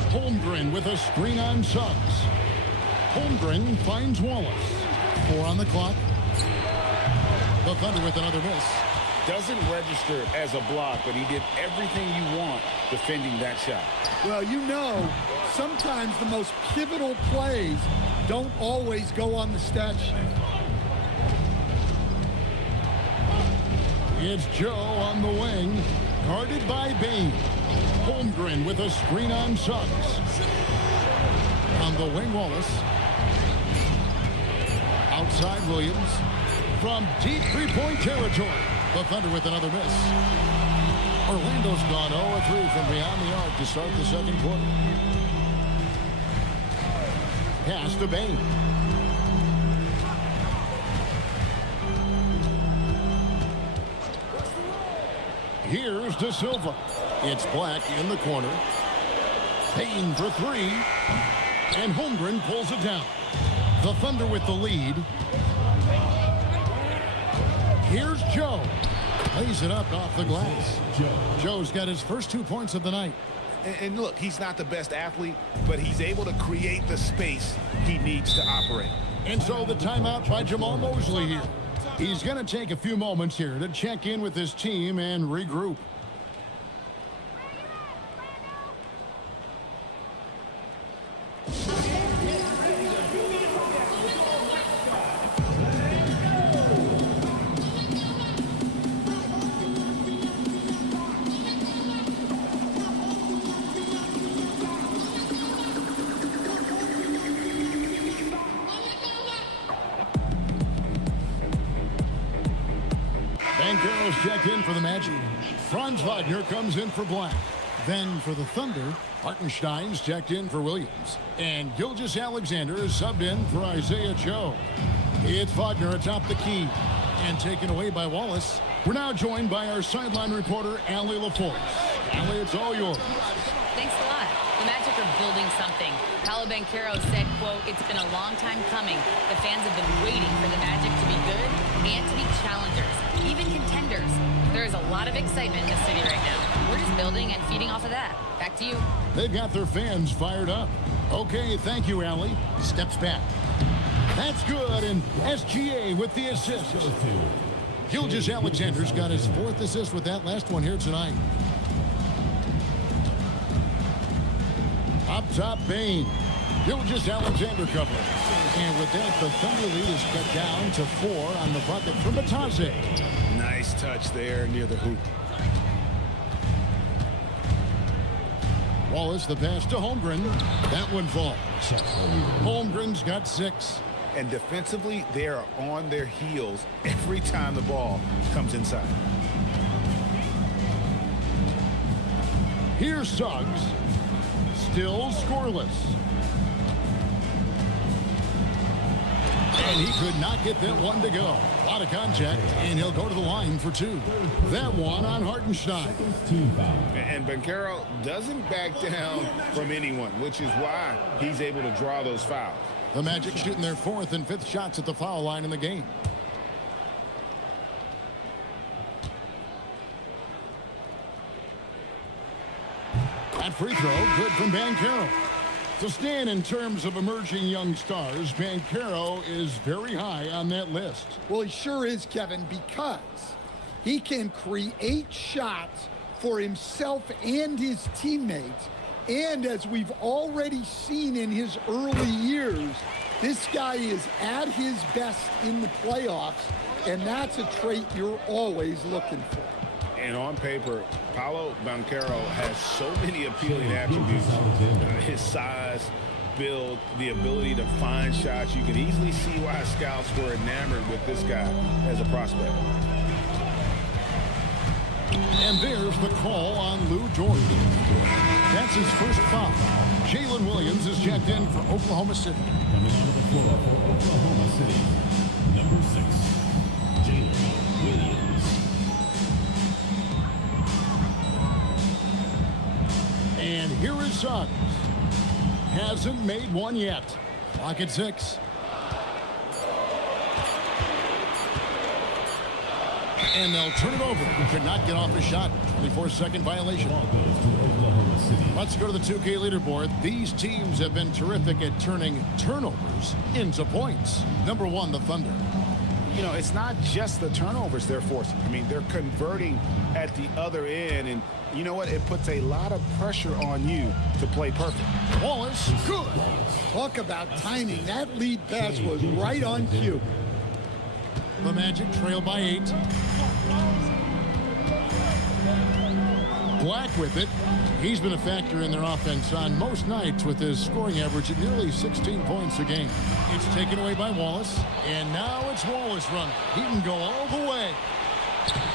Holmgren with a screen on Suggs. Holmgren finds Wallace. 4 on the clock. The Thunder with another miss. Doesn't register as a block, but he did everything you want defending that shot. Well, you know, sometimes the most pivotal plays don't always go on the stat sheet. It's Joe on the wing, guarded by Bane. Holmgren with a screen on Suggs. On the wing, Wallace. Outside, Williams. From deep three-point territory. The Thunder with another miss. Orlando's gone 0-3 from beyond the arc to start the second quarter. Pass to Bane. Here's De Silva. It's Black in the corner. Bane for 3. And Holmgren pulls it down. The Thunder with the lead. Here's Joe. Lays it up off the glass. Joe's got his first 2 points of the night. And look, he's not the best athlete, but he's able to create the space he needs to operate. And so the timeout by Jamal Mosley here. He's going to take a few moments here to check in with his team and regroup. Bankero's checked in for the Magic. Franz Wagner comes in for Black. Then for the Thunder, Hartenstein's checked in for Williams. And Gilgeous-Alexander is subbed in for Isaiah Joe. It's Wagner atop the key. And taken away by Wallace. We're now joined by our sideline reporter, Allie LaForce. Allie, it's all yours. Thanks a lot. The Magic are building something. Paolo Banchero said, quote, "It's been a long time coming. The fans have been waiting for the Magic to be good and to be challengers, even contenders. There is a lot of excitement in the city right now. We're just building and feeding off of that. Back to you." They've got their fans fired up. Okay, thank you, Allie. Steps back. That's good, and SGA with the assist. Gilgeous-Alexander's got his 4th assist with that last one here tonight. Up top, Bane. Gilgeous-Alexander covering. And with that, the Thunder lead is cut down to 4 on the bucket from Batase. Nice touch there near the hoop. Wallace, the pass to Holmgren. That one falls. Holmgren's got 6. And defensively, they are on their heels every time the ball comes inside. Here's Suggs. Still scoreless. And he could not get that one to go. A lot of contact, and he'll go to the line for 2. That one on Hartenstein. And Banchero doesn't back down from anyone, which is why he's able to draw those fouls. The Magic shooting their 4th and 5th shots at the foul line in the game. That free throw, good from Banchero. To stand in terms of emerging young stars, Banchero is very high on that list. Well, he sure is, Kevin, because he can create shots for himself and his teammates. And as we've already seen in his early years, this guy is at his best in the playoffs, and that's a trait you're always looking for. And on paper, Paolo Banchero has so many appealing attributes. His size, build, the ability to find shots. You can easily see why scouts were enamored with this guy as a prospect. And there's the call on Lou Dort. That's his first foul. Jalen Williams is checked in for Oklahoma City. Coming onto the floor for Oklahoma City, number 6, Jalen Williams. And here is Suggs. Hasn't made one yet. Clock at 6. And they'll turn it over. Could not get off a shot. 24-second violation. Let's go to the 2K leaderboard. These teams have been terrific at turning turnovers into points. Number 1, the Thunder. You know, it's not just the turnovers they're forcing. I mean, they're converting at the other end, and you know what? It puts a lot of pressure on you to play perfect. Wallace, good. Talk about timing. That lead pass was right on cue. The Magic trail by 8. Black with it. He's been a factor in their offense on most nights with his scoring average at nearly 16 points a game. It's taken away by Wallace, and now it's Wallace running. He can go all the way.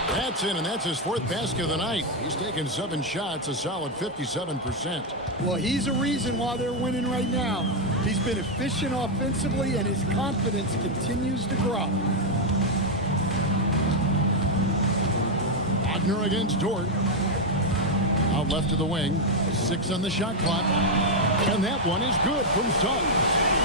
That's in, and that's his 4th basket of the night. He's taken 7 shots, a solid 57%. Well, he's a reason why they're winning right now. He's been efficient offensively, and his confidence continues to grow. Wagner against Dort. Out left of the wing. 6 on the shot clock. And that one is good from Suggs.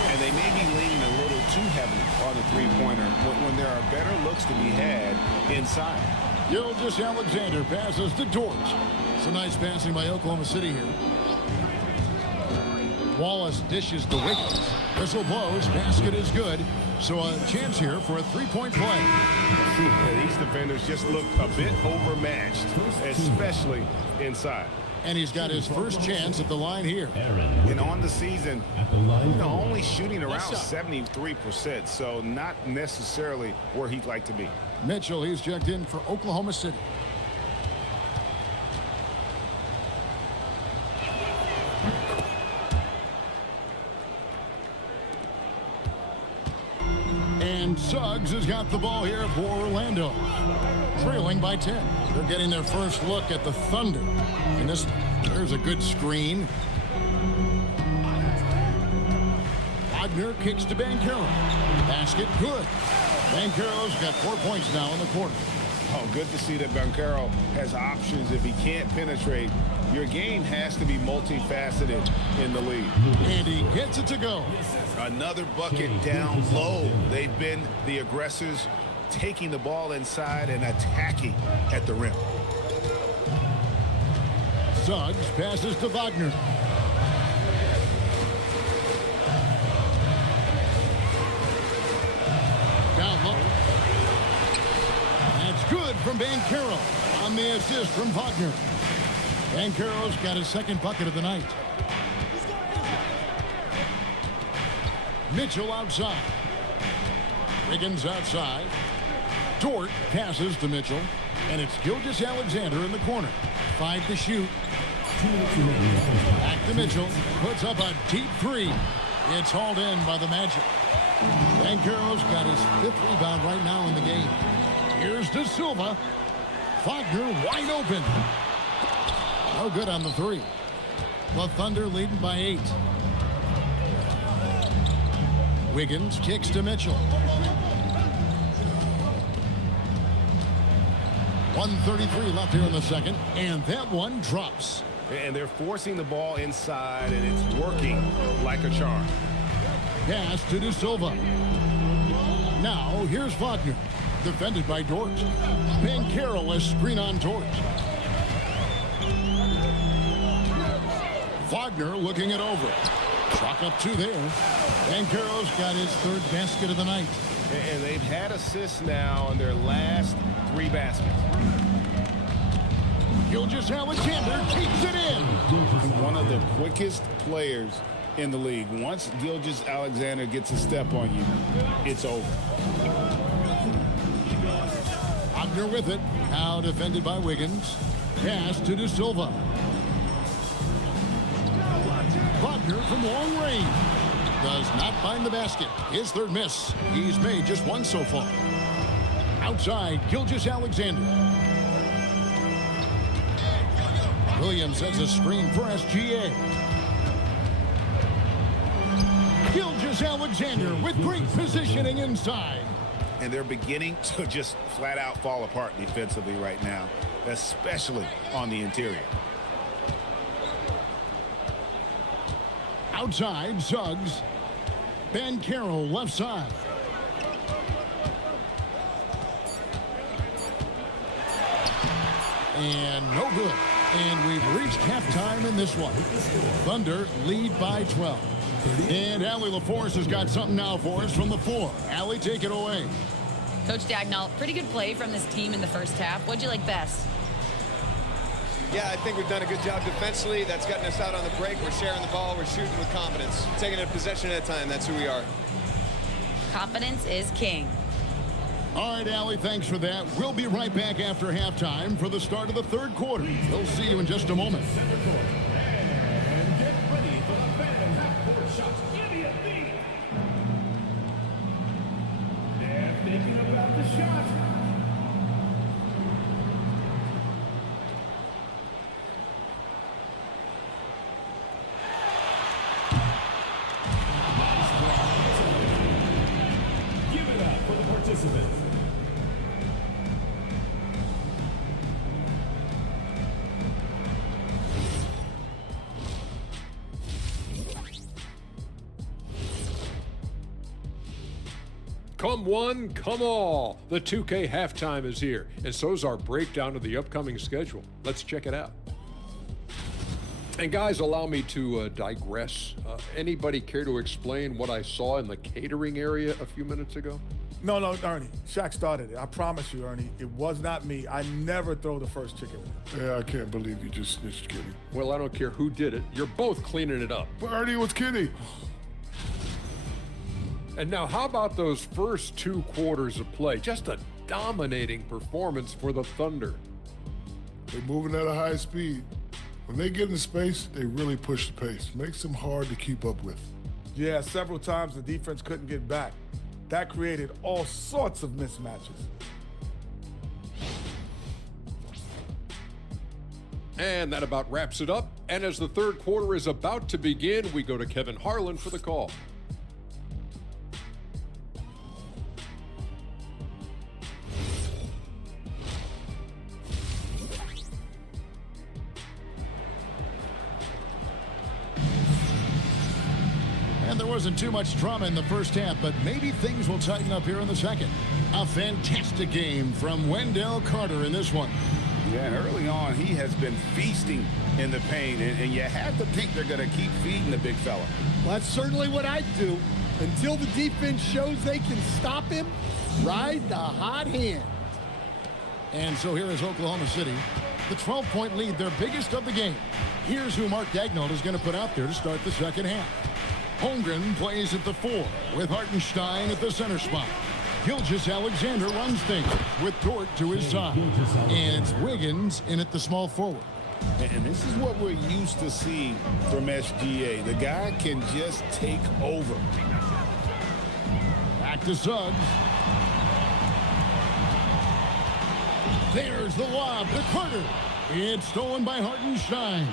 And they may be leaning a little too heavily on the three-pointer when there are better looks to be had inside. Gilgeous-Alexander passes to Dort. Some nice passing by Oklahoma City here. Wallace dishes to Wiggins. Whistle blows. Basket is good. So a chance here for a 3-point play. Yeah, these defenders just look a bit overmatched, especially inside. And he's got his first chance at the line here. And on the season, only shooting around 73%, so not necessarily where he'd like to be. Mitchell, he's checked in for Oklahoma City. And Suggs has got the ball here for Orlando. Trailing by 10. They're getting their first look at the Thunder. And there's a good screen. Wagner kicks to Banchero. Basket good. Banchero's got 4 points now in the quarter. Oh, good to see that Banchero has options if he can't penetrate. Your game has to be multifaceted in the league. And he gets it to go. Another bucket down low. They've been the aggressors, taking the ball inside and attacking at the rim. Suggs passes to Wagner. Down low. That's good from Banchero on the assist from Wagner. Banchero's got his 2nd bucket of the night. Mitchell outside. Wiggins outside. Dort passes to Mitchell. And it's Gilgeous-Alexander in the corner. 5 to shoot. Back to Mitchell. Puts up a deep 3. It's hauled in by the Magic. Banchero's got his 5th rebound right now in the game. Here's De Silva. Wagner wide open. No good on the three. The Thunder leading by 8. Wiggins kicks to Mitchell. 1:33 left here in the second, and that one drops. And they're forcing the ball inside, and it's working like a charm. Pass to De Silva. Now here's Wagner, defended by Dort. Banchero has screen on Dort. Wagner looking it over. Chalk up 2 there. Banchero's got his 3rd basket of the night. And they've had assists now on their last 3 baskets. Gilgeous-Alexander keeps it in. One of the quickest players in the league. Once Gilgeous-Alexander gets a step on you, it's over. Wagner with it. Now defended by Wiggins. Pass to De Silva. Wagner from long range. Does not find the basket. His 3rd miss. He's made just 1 so far. Outside, Gilgeous-Alexander. Williams sets a screen for SGA. Gilgeous-Alexander with great positioning inside. And they're beginning to just flat out fall apart defensively right now, especially on the interior. Outside, Suggs. Banchero left side. And no good. And we've reached halftime in this one. Thunder lead by 12. And Allie LaForce has got something now for us from the floor. Allie, take it away. Coach Dagnall, pretty good play from this team in the first half. What'd you like best? Yeah, I think we've done a good job defensively. That's gotten us out on the break. We're sharing the ball. We're shooting with confidence. Taking it a possession at a time. That's who we are. Confidence is king. All right, Allie, thanks for that. We'll be right back after halftime for the start of the 3rd quarter. We'll see you in just a moment. And get ready for the Phantom half-court shots. Idiot beat. They're thinking about the shot. Give it up for the participants. Come one, come all. The 2K halftime is here, and so's our breakdown of the upcoming schedule. Let's check it out. And guys, allow me to digress. Anybody care to explain what I saw in the catering area a few minutes ago? No, Ernie. Shaq started it. I promise you, Ernie. It was not me. I never throw the first chicken. Yeah, I can't believe you just snitched Kitty. Well, I don't care who did it. You're both cleaning it up. But Ernie, it was Kitty. And now, how about those first 2 quarters of play? Just a dominating performance for the Thunder. They're moving at a high speed. When they get in space, they really push the pace. Makes them hard to keep up with. Yeah, several times the defense couldn't get back. That created all sorts of mismatches. And that about wraps it up. And as the 3rd quarter is about to begin, we go to Kevin Harlan for the call. And there wasn't too much drama in the first half, but maybe things will tighten up here in the second. A fantastic game from Wendell Carter in this one. Yeah, and early on, he has been feasting in the paint, and you have to think they're going to keep feeding the big fella. Well, that's certainly what I'd do. Until the defense shows they can stop him, ride the hot hand. And so here is Oklahoma City. The 12-point lead, their biggest of the game. Here's who Mark Dagnall is going to put out there to start the second half. Holmgren plays at the 4 with Hartenstein at the center spot. Gilgeous-Alexander runs things with Dort to his side. And it's Wiggins in at the small forward. And this is what we're used to seeing from SGA. The guy can just take over. Back to Suggs. There's the lob to Carter. It's stolen by Hartenstein.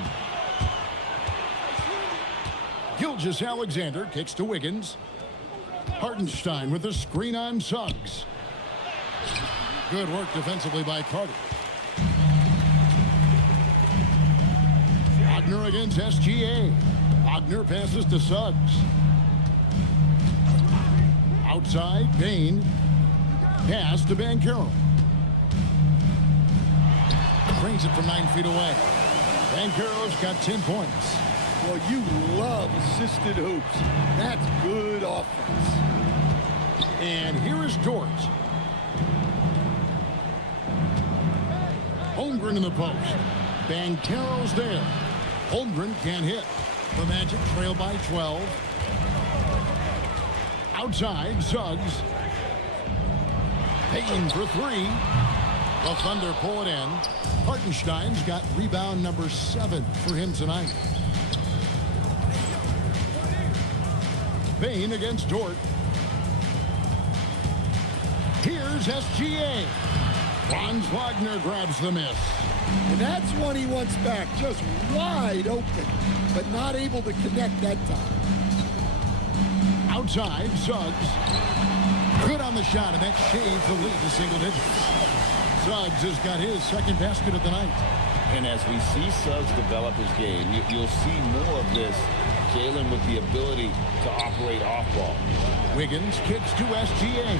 Gilgeous Alexander kicks to Wiggins. Hartenstein with a screen on Suggs. Good work defensively by Carter. Wagner against SGA. Wagner passes to Suggs. Outside, Payne. Pass to Banchero. Brings it from 9 feet away. Banchero's got 10 points. Well, you love assisted hoops. That's good offense. And here is Dort. Holmgren in the post. Banchero's there. Holmgren can't hit. The Magic trail by 12. Outside, Suggs. Payton for 3. The Thunder pull it in. Hartenstein's got rebound number 7 for him tonight. Payne against Dort. Here's SGA. Franz Wagner grabs the miss. And that's one he wants back, just wide open, but not able to connect that time. Outside, Suggs. Good on the shot, and that shaves the lead to single digits. Suggs has got his second basket of the night. And as we see Suggs develop his game, you'll see more of this. Jalen with the ability to operate off ball. Wiggins kicks to SGA.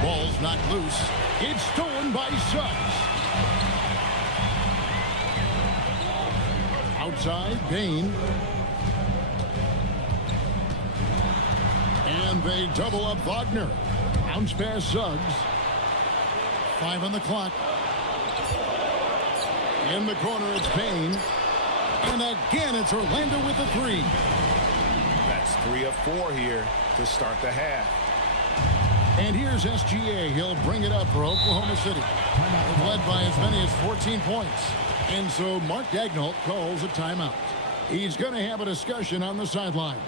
Ball's not loose. It's stolen by Suggs. Outside, Payne. And they double up Wagner. Bounce pass Suggs. 5 on the clock. In the corner, it's Payne. And again, it's Orlando with the 3. That's 3 of 4 here to start the half. And here's SGA. He'll bring it up for Oklahoma City. They've led by as many as 14 points. And so Mark Daigneault calls a timeout. He's going to have a discussion on the sideline.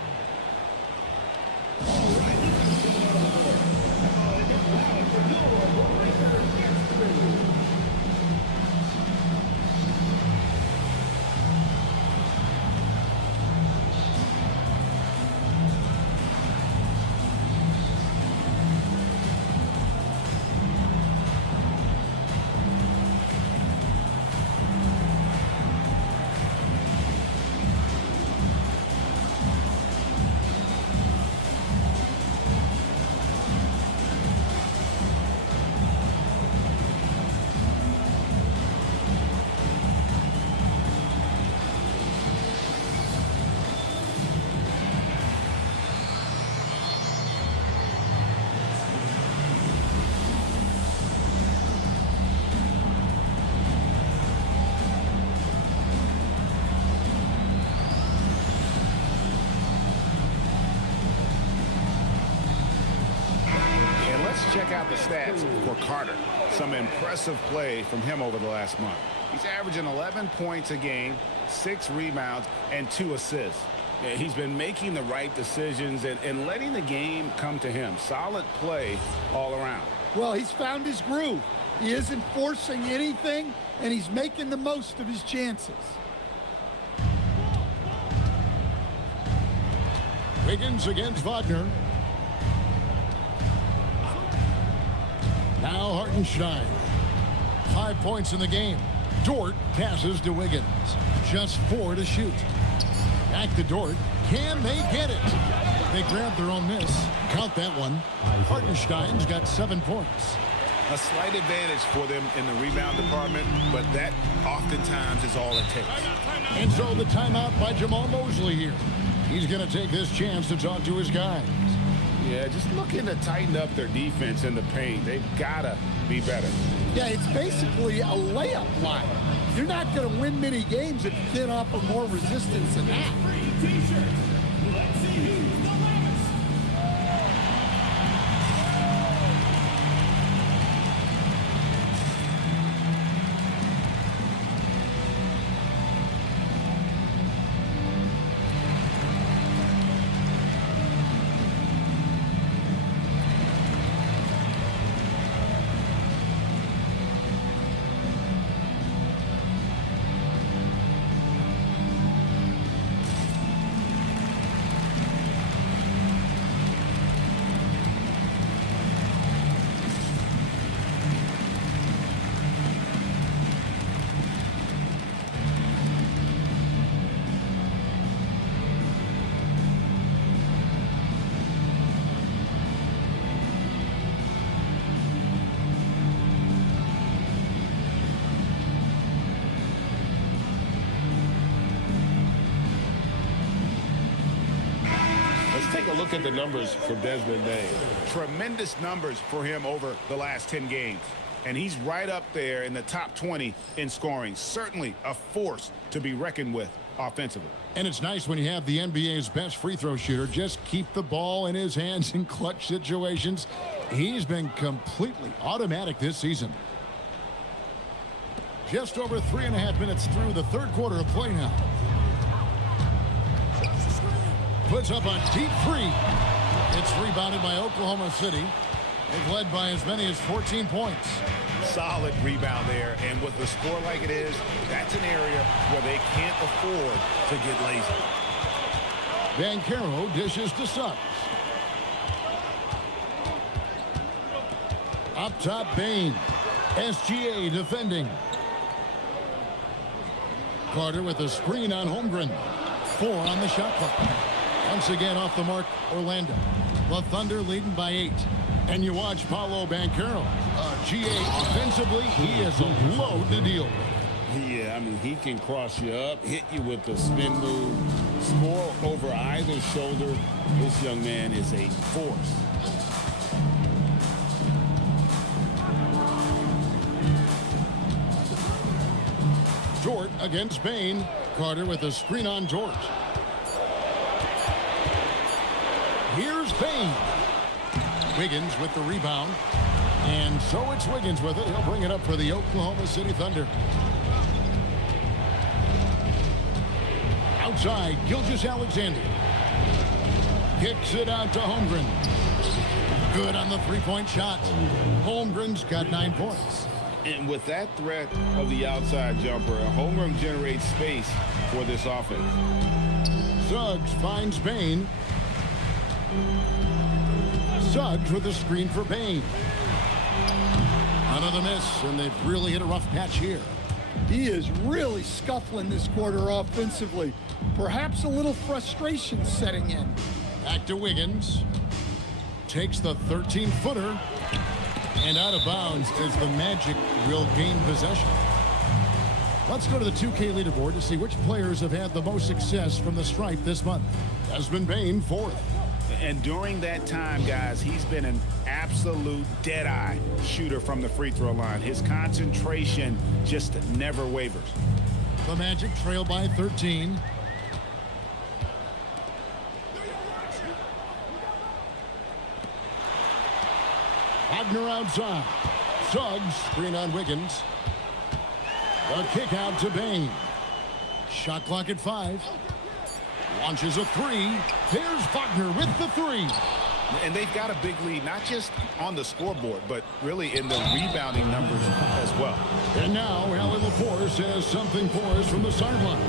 Check out the stats for Carter. Some impressive play from him over the last month. He's averaging 11 points a game, 6 rebounds, and 2 assists. Yeah, he's been making the right decisions and letting the game come to him. Solid play all around. Well, he's found his groove. He isn't forcing anything, and he's making the most of his chances. Wiggins against Wagner. Now Hartenstein. 5 points in the game. Dort passes to Wiggins. Just 4 to shoot. Back to Dort. Can they get it? They grab their own miss. Count that one. Hartenstein's got 7 points. A slight advantage for them in the rebound department, but that oftentimes is all it takes. And so the timeout by Jamal Mosley here. He's going to take this chance to talk to his guys. Yeah, just looking to tighten up their defense in the paint. They've got to be better. Yeah, it's basically a layup line. You're not going to win many games if you can't offer more resistance than that. Let's take a look at the numbers for Desmond Bain. Tremendous numbers for him over the last 10 games. And he's right up there in the top 20 in scoring. Certainly a force to be reckoned with offensively. And it's nice when you have the NBA's best free throw shooter just keep the ball in his hands in clutch situations. He's been completely automatic this season. Just over 3.5 minutes through the third quarter of play now. Puts up a deep three. It's rebounded by Oklahoma City. They've led by as many as 14 points. Solid rebound there, and with the score like it is, that's an area where they can't afford to get lazy. Banchero dishes to Suggs. Up top, Bain. SGA defending. Carter with a screen on Holmgren. 4 on the shot clock. Once again off the mark, Orlando. The Thunder leading by 8. And you watch Paolo Banchero. GA offensively, he is a load to deal with. Yeah, I mean, he can cross you up, hit you with the spin move, score over either shoulder. This young man is a force. Dort against Bain. Carter with a screen on Dort. Here's Bain. Wiggins with the rebound. And so it's Wiggins with it. He'll bring it up for the Oklahoma City Thunder. Outside, Gilgeous-Alexander. Kicks it out to Holmgren. Good on the three-point shot. Holmgren's got 9 points. And with that threat of the outside jumper, Holmgren generates space for this offense. Suggs finds Bain. Suggs with a screen for Bain. Another miss, and they've really hit a rough patch here. He is really scuffling this quarter offensively. Perhaps a little frustration setting in. Back to Wiggins. Takes the 13-footer. And out of bounds as the Magic will gain possession. Let's go to the 2K leaderboard to see which players have had the most success from the stripe this month. Desmond Bain, 4th. And during that time, guys, he's been an absolute dead-eye shooter from the free throw line. His concentration just never wavers. The Magic trail by 13. Wagner outside. Suggs, screen on Wiggins. A kick out to Bain. Shot clock at 5. Launches a 3. There's Wagner with the 3. And they've got a big lead, not just on the scoreboard, but really in the rebounding numbers as well. And now, Allie LaForce has something for us from the sideline.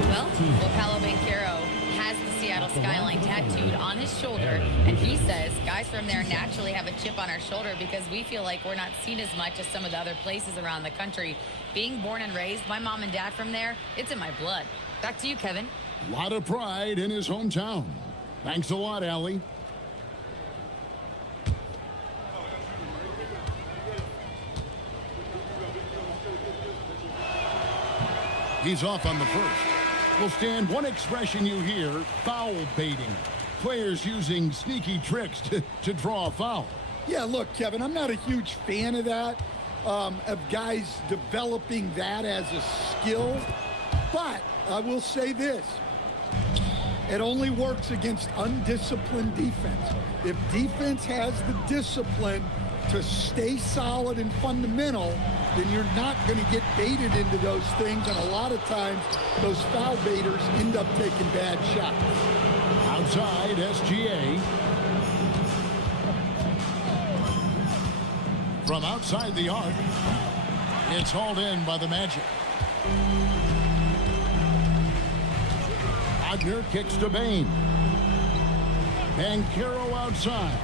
Well, Paolo Banchero has the Seattle skyline tattooed on his shoulder, and he says guys from there naturally have a chip on our shoulder because we feel like we're not seen as much as some of the other places around the country. Being born and raised, my mom and dad from there, it's in my blood. Back to you, Kevin. A lot of pride in his hometown. Thanks a lot, Allie. He's off on the first. Will stand one expression you hear, foul baiting. Players using sneaky tricks to draw a foul. Yeah, look, Kevin, I'm not a huge fan of that, of guys developing that as a skill. But I will say this. It only works against undisciplined defense. If defense has the discipline to stay solid and fundamental, then you're not going to get baited into those things. And a lot of times, those foul baiters end up taking bad shots. Outside, SGA. From outside the arc, it's hauled in by the Magic. Wagner kicks to Bain. Banchero outside.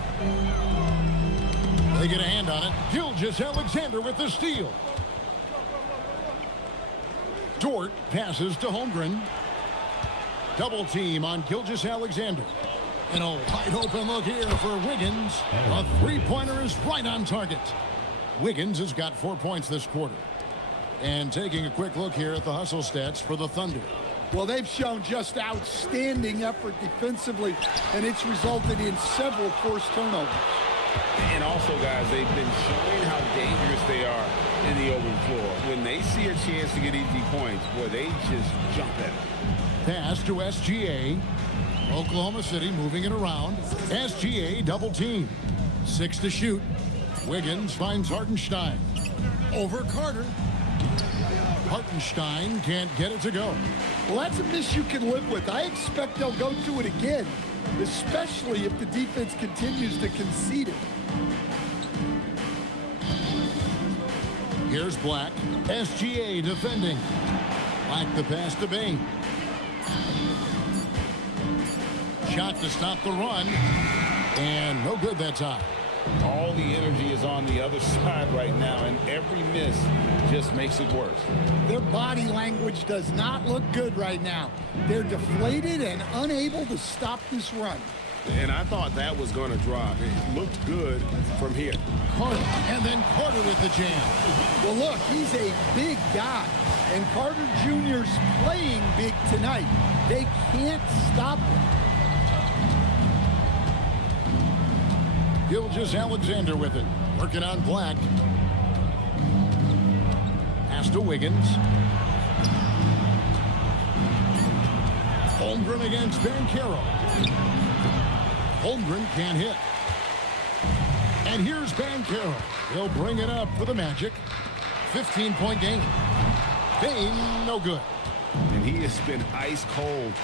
They get a hand on it. Gilgeous-Alexander with the steal. Dort passes to Holmgren. Double team on Gilgeous-Alexander. And a wide open look here for Wiggins. A three-pointer is right on target. Wiggins has got 4 points this quarter. And taking a quick look here at the hustle stats for the Thunder. Well, they've shown just outstanding effort defensively, and it's resulted in several forced turnovers. And also, guys, they've been showing how dangerous they are in the open floor. When they see a chance to get easy points, boy, they just jump at it. Pass to SGA. Oklahoma City moving it around. SGA double team. 6 to shoot. Wiggins finds Hartenstein. Over Carter. Hartenstein can't get it to go. Well, that's a miss you can live with. I expect they'll go to it again, especially if the defense continues to concede it. Here's Black. SGA defending. Black the pass to Bain. Shot to stop the run. And no good that time. All the energy is on the other side right now, and every miss just makes it worse. Their body language does not look good right now. They're deflated and unable to stop this run. And I thought that was going to drop. It looked good from here. Carter, and then Carter with the jam. Well, look, he's a big guy, and Carter Jr.'s playing big tonight. They can't stop him. Gilgeous-Alexander with it. Working on Black. Pass to Wiggins. Holmgren against Banchero. Holmgren can't hit. And here's Banchero. He'll bring it up for the Magic. 15-point game. Bain, no good. And he has been ice cold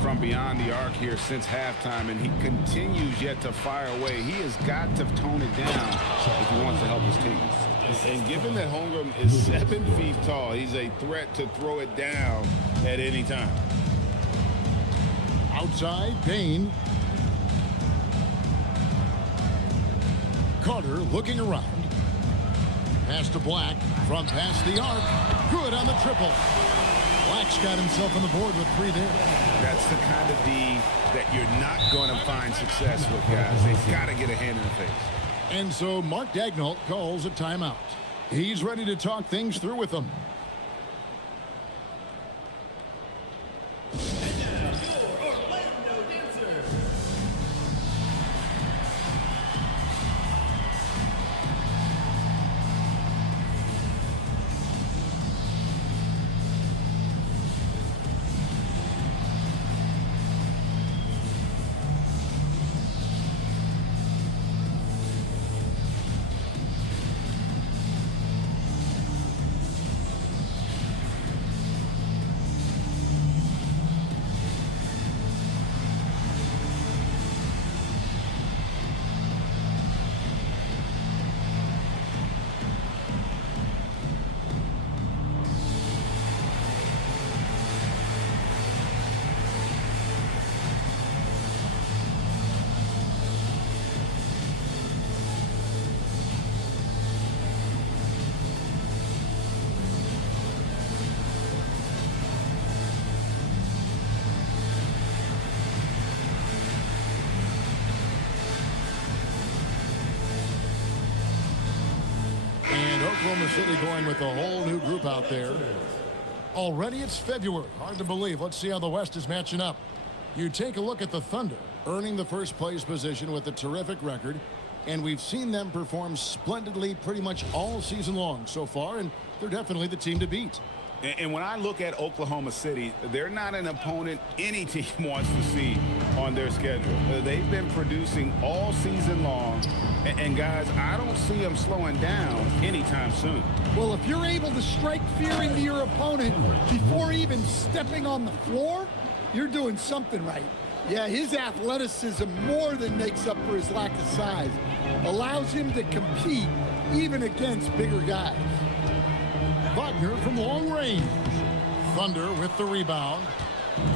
from beyond the arc here since halftime, and he continues yet to fire away. He has got to tone it down if he wants to help his team. And given that Holmgren is 7 feet tall, he's a threat to throw it down at any time. Outside, Bain. Carter looking around. Pass to Black from past the arc. Good on the triple. Black's got himself on the board with 3 there. That's the kind of D that you're not going to find success with, guys. They've got to get a hand in the face. And so Mark Daigneault calls a timeout. He's ready to talk things through with them. Oklahoma City going with a whole new group out there. Already it's February. Hard to believe. Let's see how the West is matching up. You take a look at the Thunder, earning the first place position with a terrific record. And we've seen them perform splendidly pretty much all season long so far, and they're definitely the team to beat. And when I look at Oklahoma City, they're not an opponent any team wants to see on their schedule. They've been producing all season long. And guys, I don't see them slowing down anytime soon. Well, if you're able to strike fear into your opponent before even stepping on the floor, you're doing something right. Yeah, his athleticism more than makes up for his lack of size. Allows him to compete even against bigger guys. Wagner from long range. Thunder with the rebound.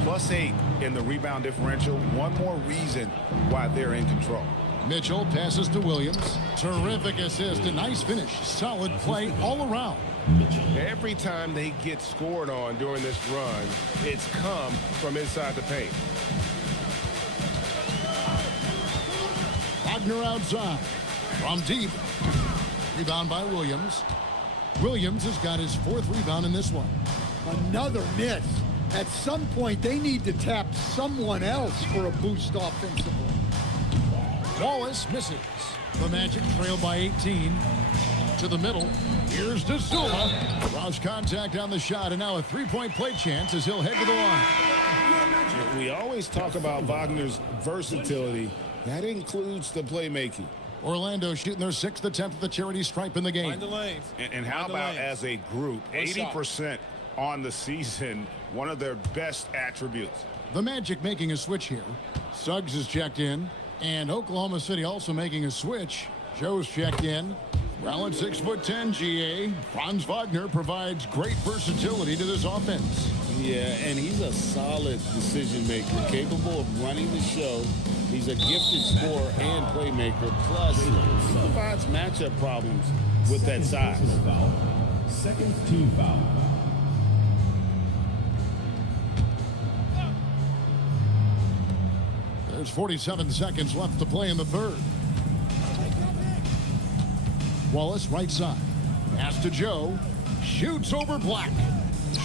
+8 in the rebound differential. One more reason why they're in control. Mitchell passes to Williams. Terrific assist. A nice finish. Solid play all around. Every time they get scored on during this run, it's come from inside the paint. Wagner outside. From deep. Rebound by Williams. Williams has got his 4th rebound in this one. Another miss. At some point, they need to tap someone else for a boost offensively. Wallace misses. The Magic trail by 18. To the middle. Here's De Silva. Draws contact on the shot, and now a 3-point play chance as he'll head to the line. We always talk about Wagner's versatility. That includes the playmaking. Orlando shooting their 6th attempt at the charity stripe in the game. Find the lanes. And how about as a group, 80% on the season, one of their best attributes. The Magic making a switch here. Suggs is checked in, and Oklahoma City also making a switch. Joe's checked in. Well, at 6'10", GA, Franz Wagner provides great versatility to this offense. Yeah, and he's a solid decision maker, capable of running the show. He's a gifted scorer and playmaker. Plus, he provides matchup problems with that size. Second team foul. There's 47 seconds left to play in the 3rd. Wallace right side. Pass to Joe. Shoots over Black.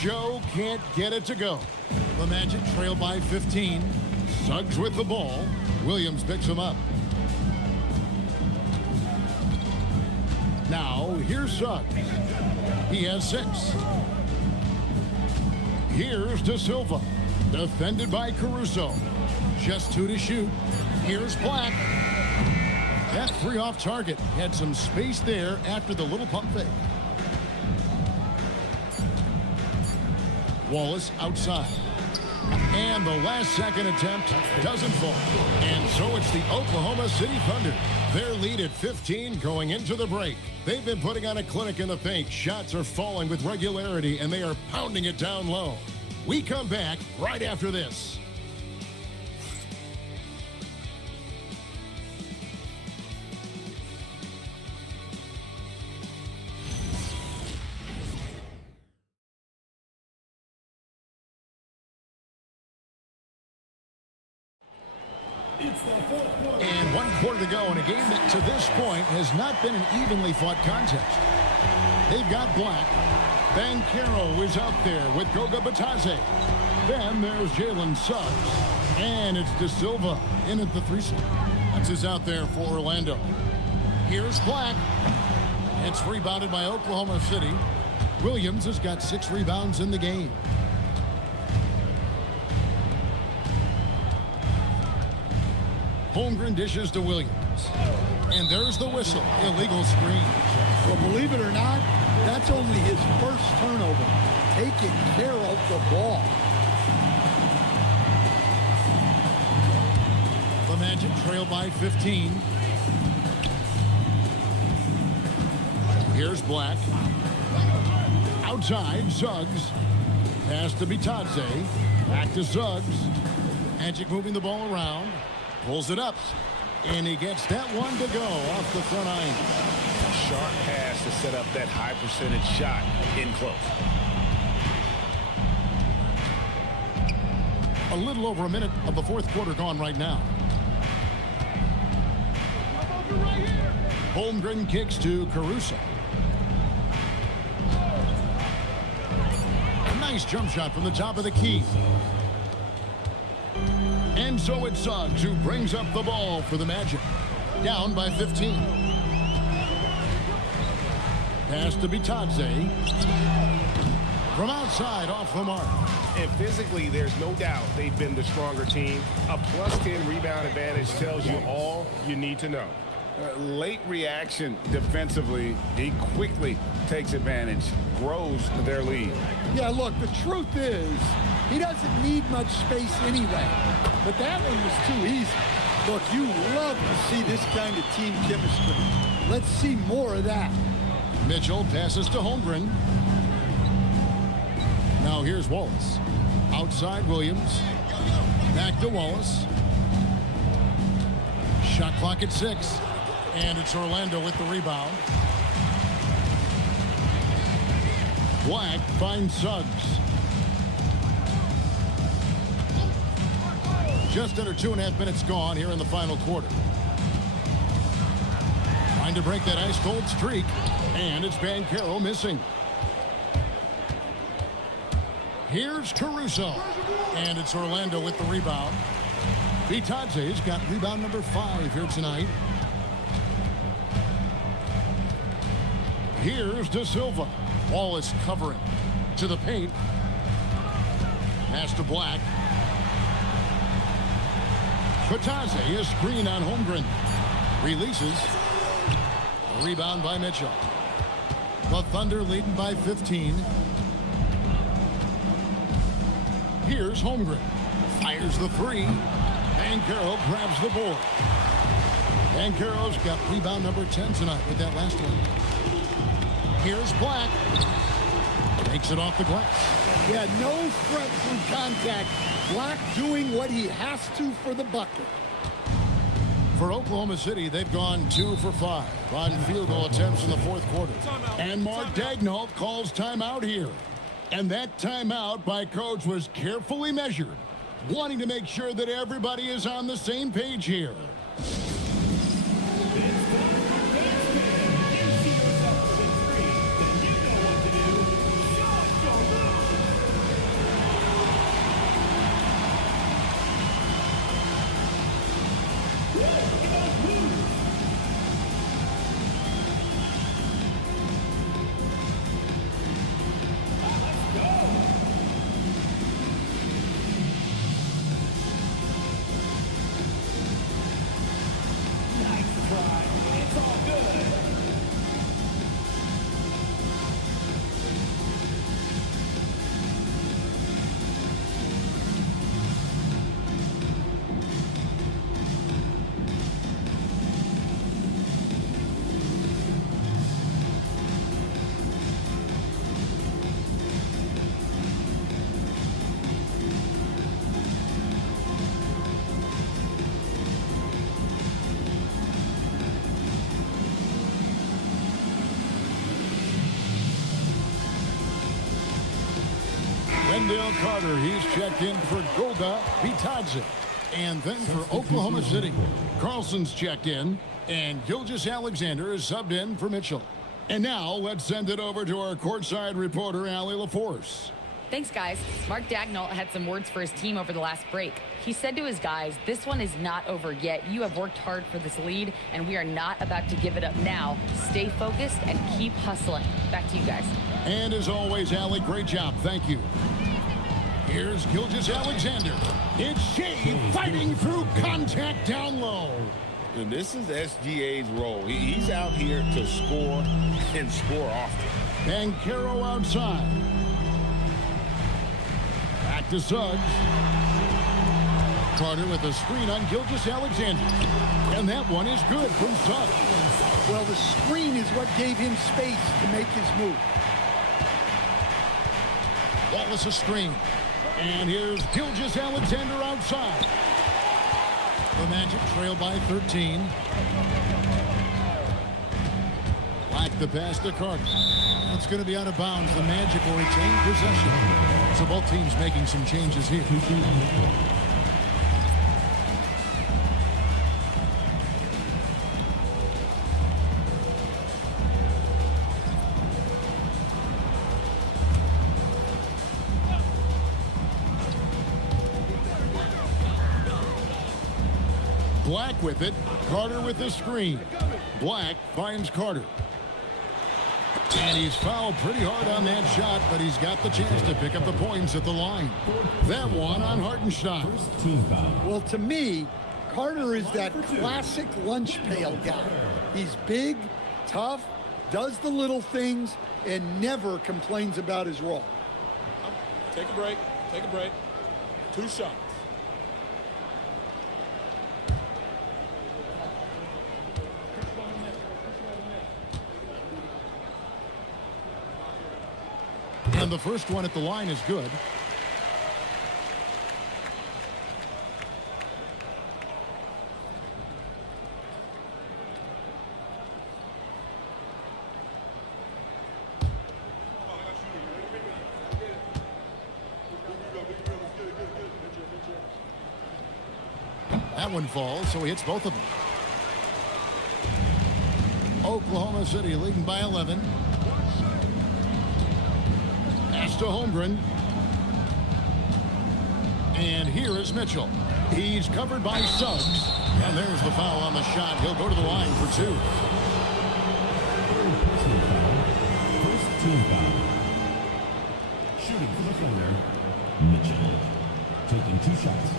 Joe can't get it to go. The Magic trail by 15. Suggs with the ball. Williams picks him up. Now, here's Suggs. He has 6. Here's De Silva. Defended by Caruso. Just 2 to shoot. Here's Black. That 3 off target. Had some space there after the little pump fake. Wallace outside. And the last second attempt doesn't fall. And so it's the Oklahoma City Thunder. Their lead at 15 going into the break. They've been putting on a clinic in the paint. Shots are falling with regularity, and they are pounding it down low. We come back right after this. And 1 quarter to go in a game that to this point has not been an evenly fought contest. They've got Black. Banchero is out there with Goga Batadze. Then there's Jalen Suggs. And it's De Silva in at the 3 slot. That's who's out there for Orlando. Here's Black. It's rebounded by Oklahoma City. Williams has got 6 rebounds in the game. Holmgren dishes to Williams. And there's the whistle. Illegal screen. Well, believe it or not, that's only his first turnover. Taking care of the ball. The Magic trail by 15. Here's Black. Outside, Suggs. Pass to Batadze. Back to Suggs. Magic moving the ball around. Pulls it up. And he gets that one to go off the front iron. A sharp pass to set up that high percentage shot in close. A little over a minute of the 4th quarter gone right now. Holmgren kicks to Caruso. A nice jump shot from the top of the key. And so it's Suggs who brings up the ball for the Magic. Down by 15. Pass to Batadze. From outside, off the mark. And physically, there's no doubt they've been the stronger team. A +10 rebound advantage tells you all you need to know. Late reaction defensively, he quickly takes advantage, grows their lead. Yeah, look, the truth is, he doesn't need much space anyway. But that one was too easy. Look, you love to see this kind of team chemistry. Let's see more of that. Mitchell passes to Holmgren. Now here's Wallace. Outside Williams. Back to Wallace. Shot clock at 6. And it's Orlando with the rebound. Black finds Suggs. Just under 2.5 minutes gone here in the final quarter. Trying to break that ice-cold streak. And it's Banchero missing. Here's Caruso. And it's Orlando with the rebound. Vitadze's got rebound number 5 here tonight. Here's De Silva. Wallace covering. To the paint. Pass to Black. Vitadze, a screen on Holmgren. Releases. A rebound by Mitchell. The Thunder leading by 15. Here's Holmgren. Fires the 3. Banchero grabs the board. Banchero's got rebound number 10 tonight with that last one. Here's Black. Takes it off the glass. Yeah, no threat through contact. Black doing what he has to for the bucket. For Oklahoma City, they've gone 2 for 5 on field goal attempts in the fourth quarter. And Mark Daigneault calls timeout here. And that timeout by coach was carefully measured, wanting to make sure that everybody is on the same page here. Wendell Carter, he's checked in for Goga Bitadze. And then for Oklahoma City, Carlson's checked in, and Gilgeous-Alexander is subbed in for Mitchell. And now let's send it over to our courtside reporter, Allie LaForce. Thanks, guys. Mark Daigneault had some words for his team over the last break. He said to his guys, this one is not over yet. You have worked hard for this lead, and we are not about to give it up now. Stay focused and keep hustling. Back to you guys. And as always, Allie, great job. Thank you. Here's Gilgeous-Alexander. It's Shea fighting through contact down low. And this is SGA's role. He's out here to score and score often. Banchero outside. Back to Suggs. Carter with a screen on Gilgeous-Alexander. And that one is good from Suggs. Well, the screen is what gave him space to make his move. Wallace a screen. And here's Gilgeous-Alexander outside. The Magic trail by 13. Black the pass to Carter. That's going to be out of bounds. The Magic will retain possession. So both teams making some changes here. Black with it. Carter with the screen. Black finds Carter. And he's fouled pretty hard on that shot, but he's got the chance to pick up the points at the line. That one on Hartenstein. Well, to me, Carter is that classic lunch pail guy. He's big, tough, does the little things, and never complains about his role. Take a break. Take a break. 2 shots. And the first one at the line is good. That one falls, so he hits both of them. Oklahoma City leading by 11. Pass to Holmgren. And here is Mitchell. He's covered by Suggs. And there's the foul on the shot. He'll go to the line for 2. First team foul. Shooting for the Thunder, Mitchell. Taking 2 shots.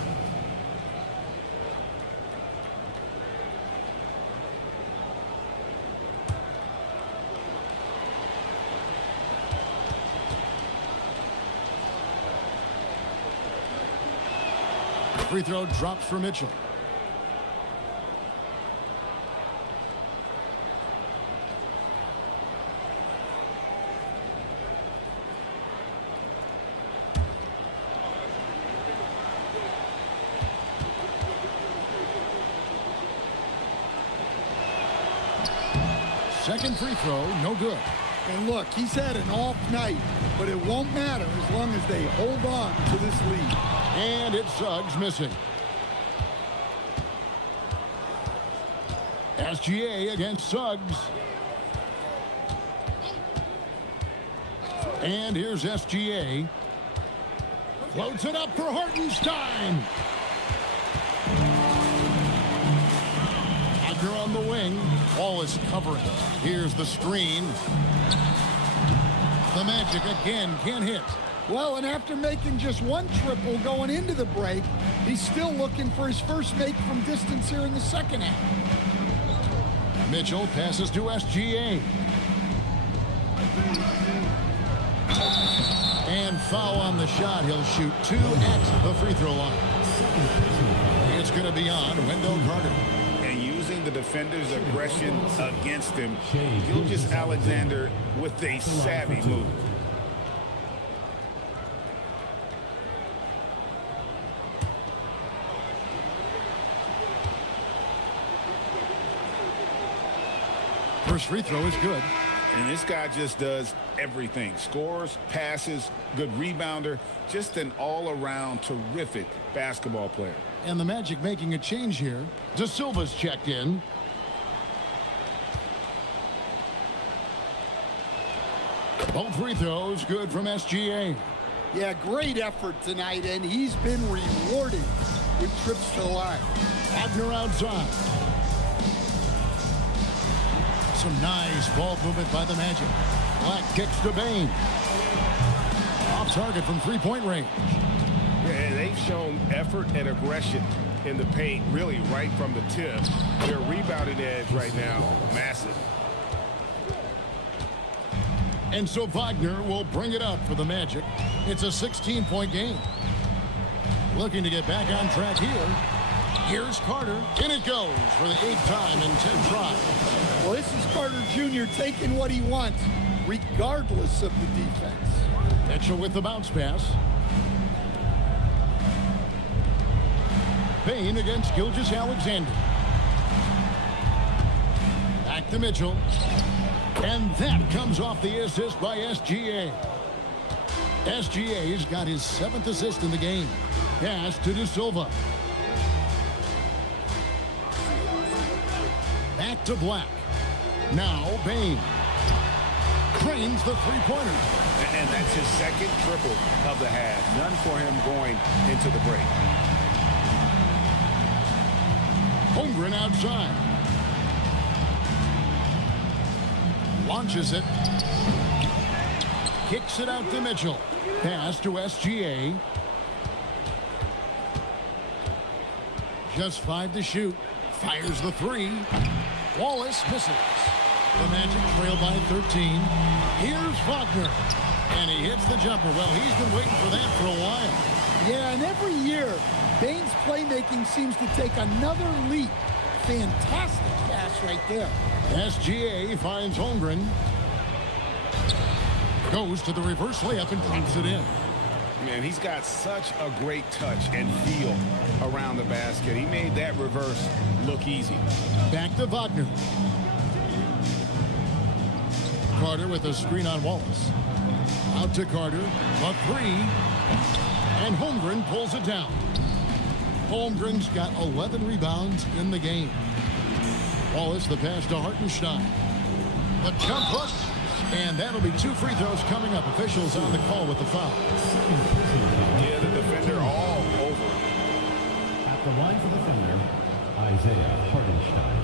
Free throw drops for Mitchell. Second free throw, no good. And look, he's had an off night, but it won't matter as long as they hold on to this lead. And it's Suggs missing. SGA against Suggs. And here's SGA. Floats it up for Hartenstein. Wagner on the wing. Wallace covering. Here's the screen. The Magic again can't hit. Well, and after making just one triple going into the break, he's still looking for his first make from distance here in the second half. Mitchell passes to SGA. And foul on the shot. He'll shoot 2 at the free throw line. It's going to be on Wendell Carter. And using the defender's aggression against him, Gilgeous-Alexander with a savvy move. First free throw is good. And this guy just does everything. Scores, passes, good rebounder. Just an all-around terrific basketball player. And the Magic making a change here. De Silva's checked in. Both free throws good from SGA. Yeah, great effort tonight, and he's been rewarded with trips to the line. Wagner outside. Some nice ball movement by the Magic. Black kicks to Bane. Off target from three-point range. Yeah, they've shown effort and aggression in the paint, really right from the tip. Their rebounding edge right now, massive. And so Wagner will bring it up for the Magic. It's a 16-point game. Looking to get back on track here. Here's Carter. In it goes for the 8th time in 10 tries. Well, this is Carter Jr. taking what he wants, regardless of the defense. Mitchell with the bounce pass. Bane against Gilgeous-Alexander. Back to Mitchell. And that comes off the assist by SGA. SGA's got his 7th assist in the game. Pass to De Silva. Back to Black. Now Bane. Drains the three-pointer. And that's his second triple of the half. None for him going into the break. Holmgren outside. Launches it. Kicks it out to Mitchell. Pass to SGA. Just 5 to shoot. Fires the 3. Wallace misses. The Magic trail by 13. Here's Wagner. And he hits the jumper. Well, he's been waiting for that for a while. Yeah, and every year, Bane's playmaking seems to take another leap. Fantastic pass right there. SGA finds Holmgren. Goes to the reverse layup and drops it in. Man, he's got such a great touch and feel around the basket. He made that reverse look easy. Back to Wagner. Carter with a screen on Wallace. Out to Carter. A 3. And Holmgren pulls it down. Holmgren's got 11 rebounds in the game. Wallace the pass to Hartenstein. The jump hook. And that'll be 2 free throws coming up. Officials on the call with the foul. Yeah, the defender all over. At the line for the defender, Isaiah Hartenstein,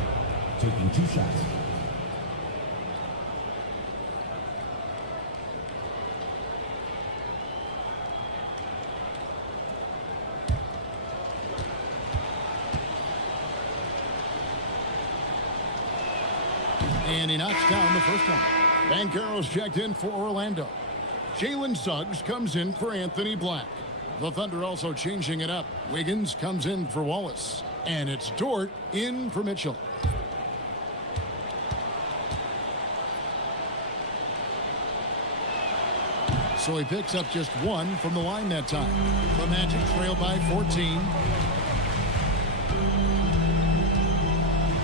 taking 2 shots. And he knocks down the first one. Banchero's checked in for Orlando. Jalen Suggs comes in for Anthony Black. The Thunder also changing it up. Wiggins comes in for Wallace. And it's Dort in for Mitchell. So he picks up just 1 from the line that time. The Magic trail by 14.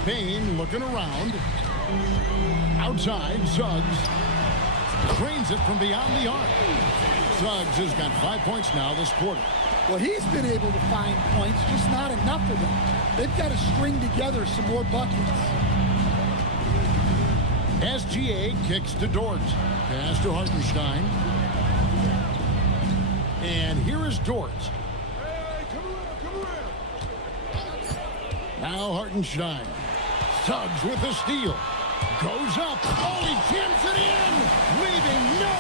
Payne looking around. Outside, Suggs drains it from beyond the arc. Suggs has got 5 points now this quarter. Well, he's been able to find points, just not enough of them. They've got to string together some more buckets. SGA kicks to Dort. Pass to Hartenstein. And here is Dort. Hey, come around. Now Hartenstein. Suggs with the steal. Goes up. Oh, he jams it in, leaving no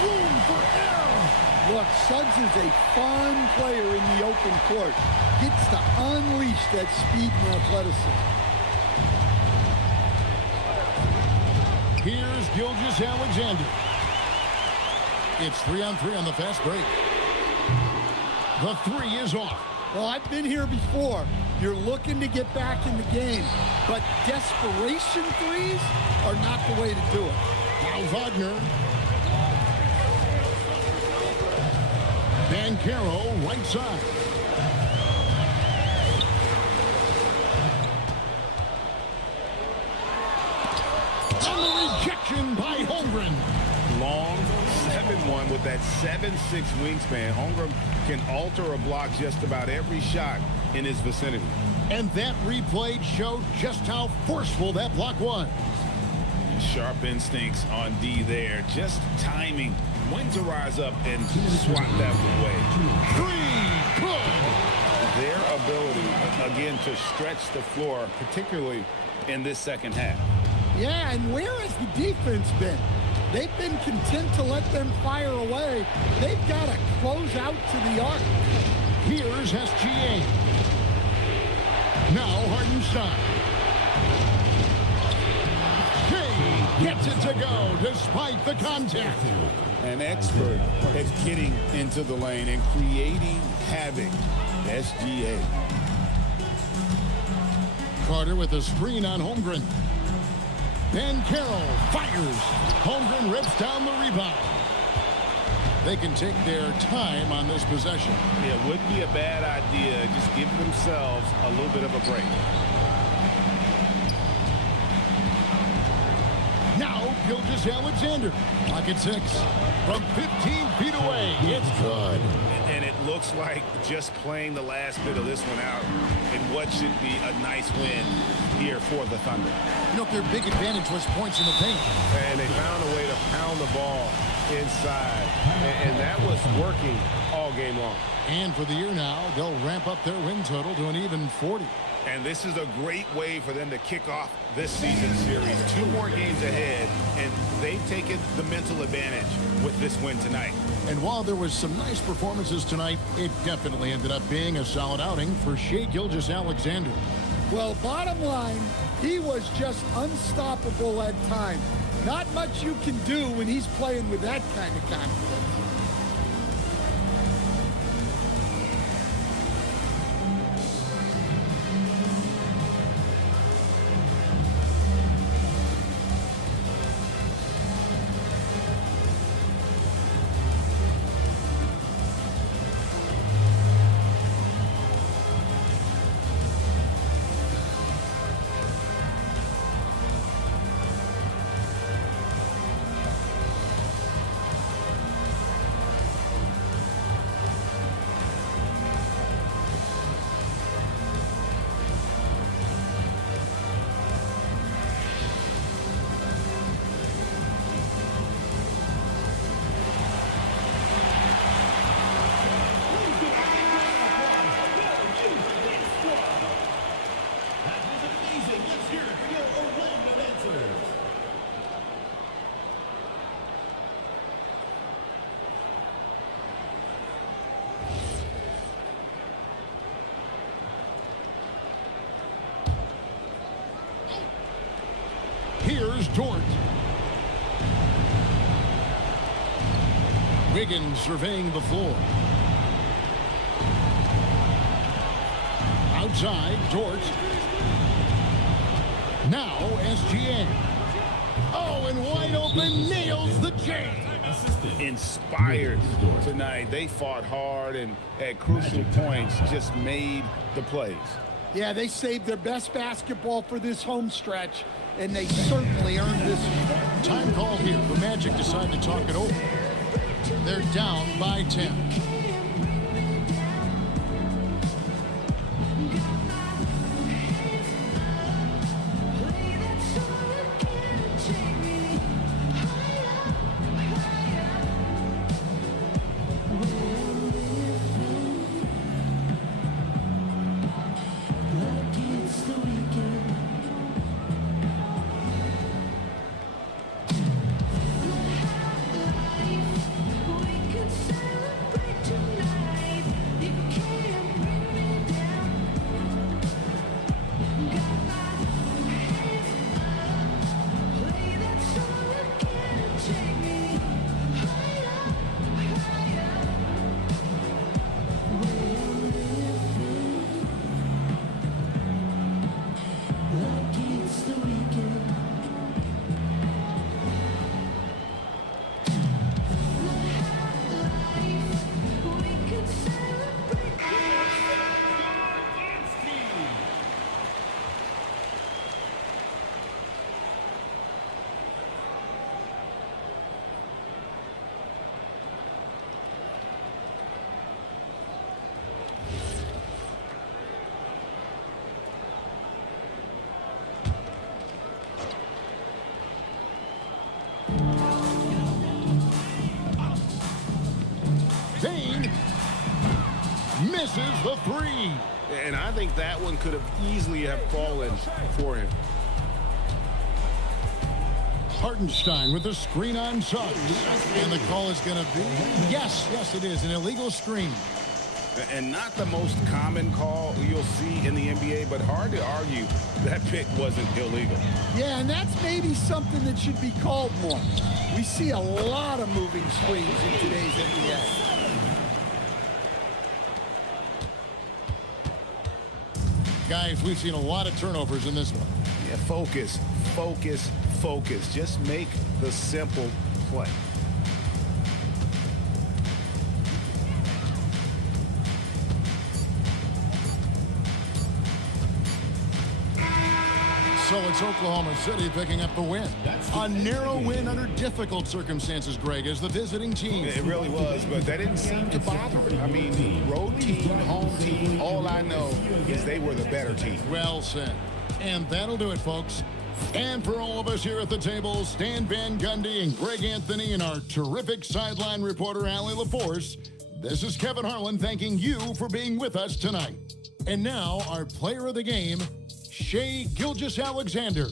room for error. Look, Suggs is a fun player in the open court. Gets to unleash that speed and athleticism. Here's Gilgeous-Alexander. It's 3-on-3 on the fast break. The 3 is off. Well, I've been here before. You're looking to get back in the game, but desperation threes are not the way to do it. Now Wagner. Banchero, right side. And the rejection by Holmgren. Long 7-1 with that 7'6" wingspan. Holmgren can alter a block just about every shot in his vicinity. And that replay showed just how forceful that block was. Sharp instincts on D there. Just timing when to rise up and swat that away. 3, good. Their ability, again, to stretch the floor, particularly in this second half. Yeah, and where has the defense been? They've been content to let them fire away. They've got to close out to the arc. Here's SGA. Now Hartenstein. Shea gets it to go despite the contact. An expert at getting into the lane and creating havoc. SGA. Carter with a screen on Holmgren. Banchero fires. Holmgren rips down the rebound. They can take their time on this possession. Yeah, it wouldn't be a bad idea. Just give themselves a little bit of a break. Now, Gilgeous-Alexander. Pocket 6. From 15 feet away. It's good. And it looks like just playing the last bit of this one out in what should be a nice win here for the Thunder. You know, their big advantage was points in the paint. And they found a way to pound the ball inside. And that was working all game long. And for the year now, they'll ramp up their win total to an even 40. And this is a great way for them to kick off this season series. 2 more games ahead, and they've taken the mental advantage with this win tonight. And while there was some nice performances tonight, it definitely ended up being a solid outing for Shai Gilgeous-Alexander. Well, bottom line, he was just unstoppable at times. Not much you can do when he's playing with that kind of confidence. Dort. Wiggins surveying the floor. Outside, Dort. Now, SGA. Oh, and wide open, nails the J. Inspired tonight. They fought hard and at crucial points just made the plays. Yeah, they saved their best basketball for this home stretch, and they certainly earned this. Time call here. The Magic decide to talk it over. They're down by 10. Bane misses the three. And I think that one could have easily have fallen for him. Hartenstein with the screen on Suggs. And the call is going to be? Yes, it is an illegal screen. And not the most common call you'll see in the NBA, but hard to argue that pick wasn't illegal. Yeah, and that's maybe something that should be called more. We see a lot of moving screens in today's NBA. Guys, we've seen a lot of turnovers in this one. Yeah, focus. Just make the simple play. So it's Oklahoma City picking up the win. A narrow win under difficult circumstances, Greg, as the visiting team. It really was, but that didn't seem to bother them. I mean, road team, home team, all I know is they were the better team. Well said. And that'll do it, folks. And for all of us here at the table, Stan Van Gundy and Greg Anthony and our terrific sideline reporter, Allie LaForce, this is Kevin Harlan thanking you for being with us tonight. And now, our player of the game, Shai Gilgeous-Alexander.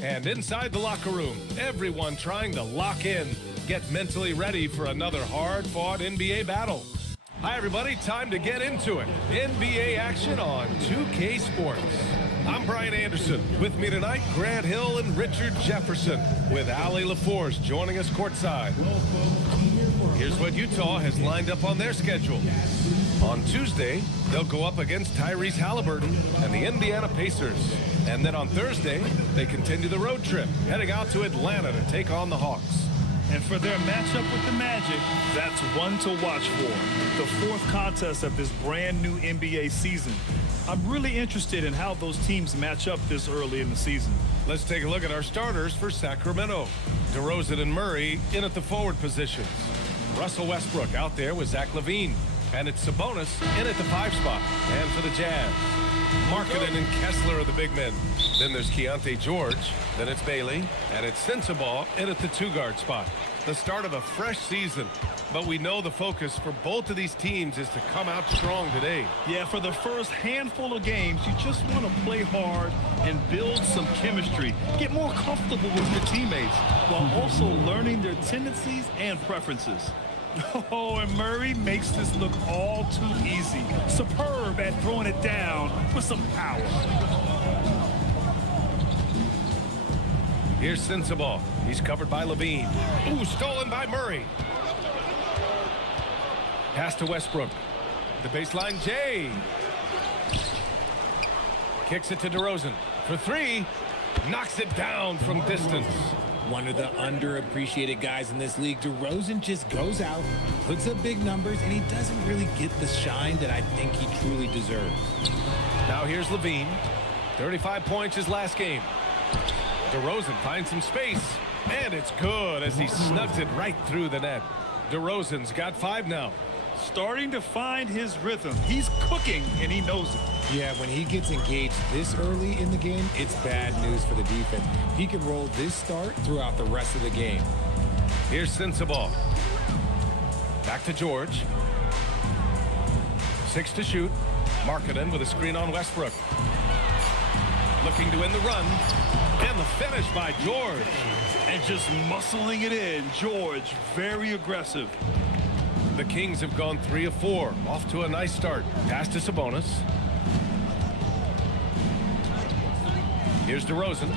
And inside the locker room, everyone trying to lock in, get mentally ready for another hard-fought NBA battle. Hi, everybody. Time to get into it. NBA action on 2K Sports. I'm Brian Anderson. With me tonight, Grant Hill and Richard Jefferson, with Allie LaForce joining us courtside. Here's what Utah has lined up on their schedule. On Tuesday, they'll go up against Tyrese Halliburton and the Indiana Pacers. And then on Thursday, they continue the road trip, heading out to Atlanta to take on the Hawks. And for their matchup with the Magic, that's one to watch for. The fourth contest of this brand new NBA season. I'm really interested in how those teams match up this early in the season. Let's take a look at our starters for Sacramento. DeRozan and Murray in at the forward positions. Russell Westbrook out there with Zach LaVine. And it's Sabonis in at the 5 spot. And for the Jazz, Markkanen and Kessler are the big men. Then there's Keontae George. Then it's Bailey. And it's Sensabaugh in at the 2-guard spot. The start of a fresh season. But we know the focus for both of these teams is to come out strong today. Yeah, for the first handful of games, you just want to play hard and build some chemistry. Get more comfortable with your teammates while also learning their tendencies and preferences. Oh, and Murray makes this look all too easy. Superb at throwing it down with some power. Here's Sensabaugh. He's covered by LaVine. Ooh, stolen by Murray. Pass to Westbrook. The baseline, Jay. Kicks it to DeRozan. For 3. Knocks it down from distance. One of the underappreciated guys in this league. DeRozan just goes out, puts up big numbers, and he doesn't really get the shine that I think he truly deserves. Now here's LaVine. 35 points his last game. DeRozan finds some space, and it's good as he snugs it right through the net. DeRozan's got 5 now. Starting to find his rhythm. He's cooking, and he knows it. Yeah, when he gets engaged this early in the game, it's bad news for the defense. He can roll this start throughout the rest of the game. Here's Sensabaugh. Back to George. 6 to shoot. Markkanen with a screen on Westbrook. Looking to win the run. And the finish by George. And just muscling it in. George, very aggressive. The Kings have gone 3 of 4. Off to a nice start. Pass to Sabonis. Here's DeRozan.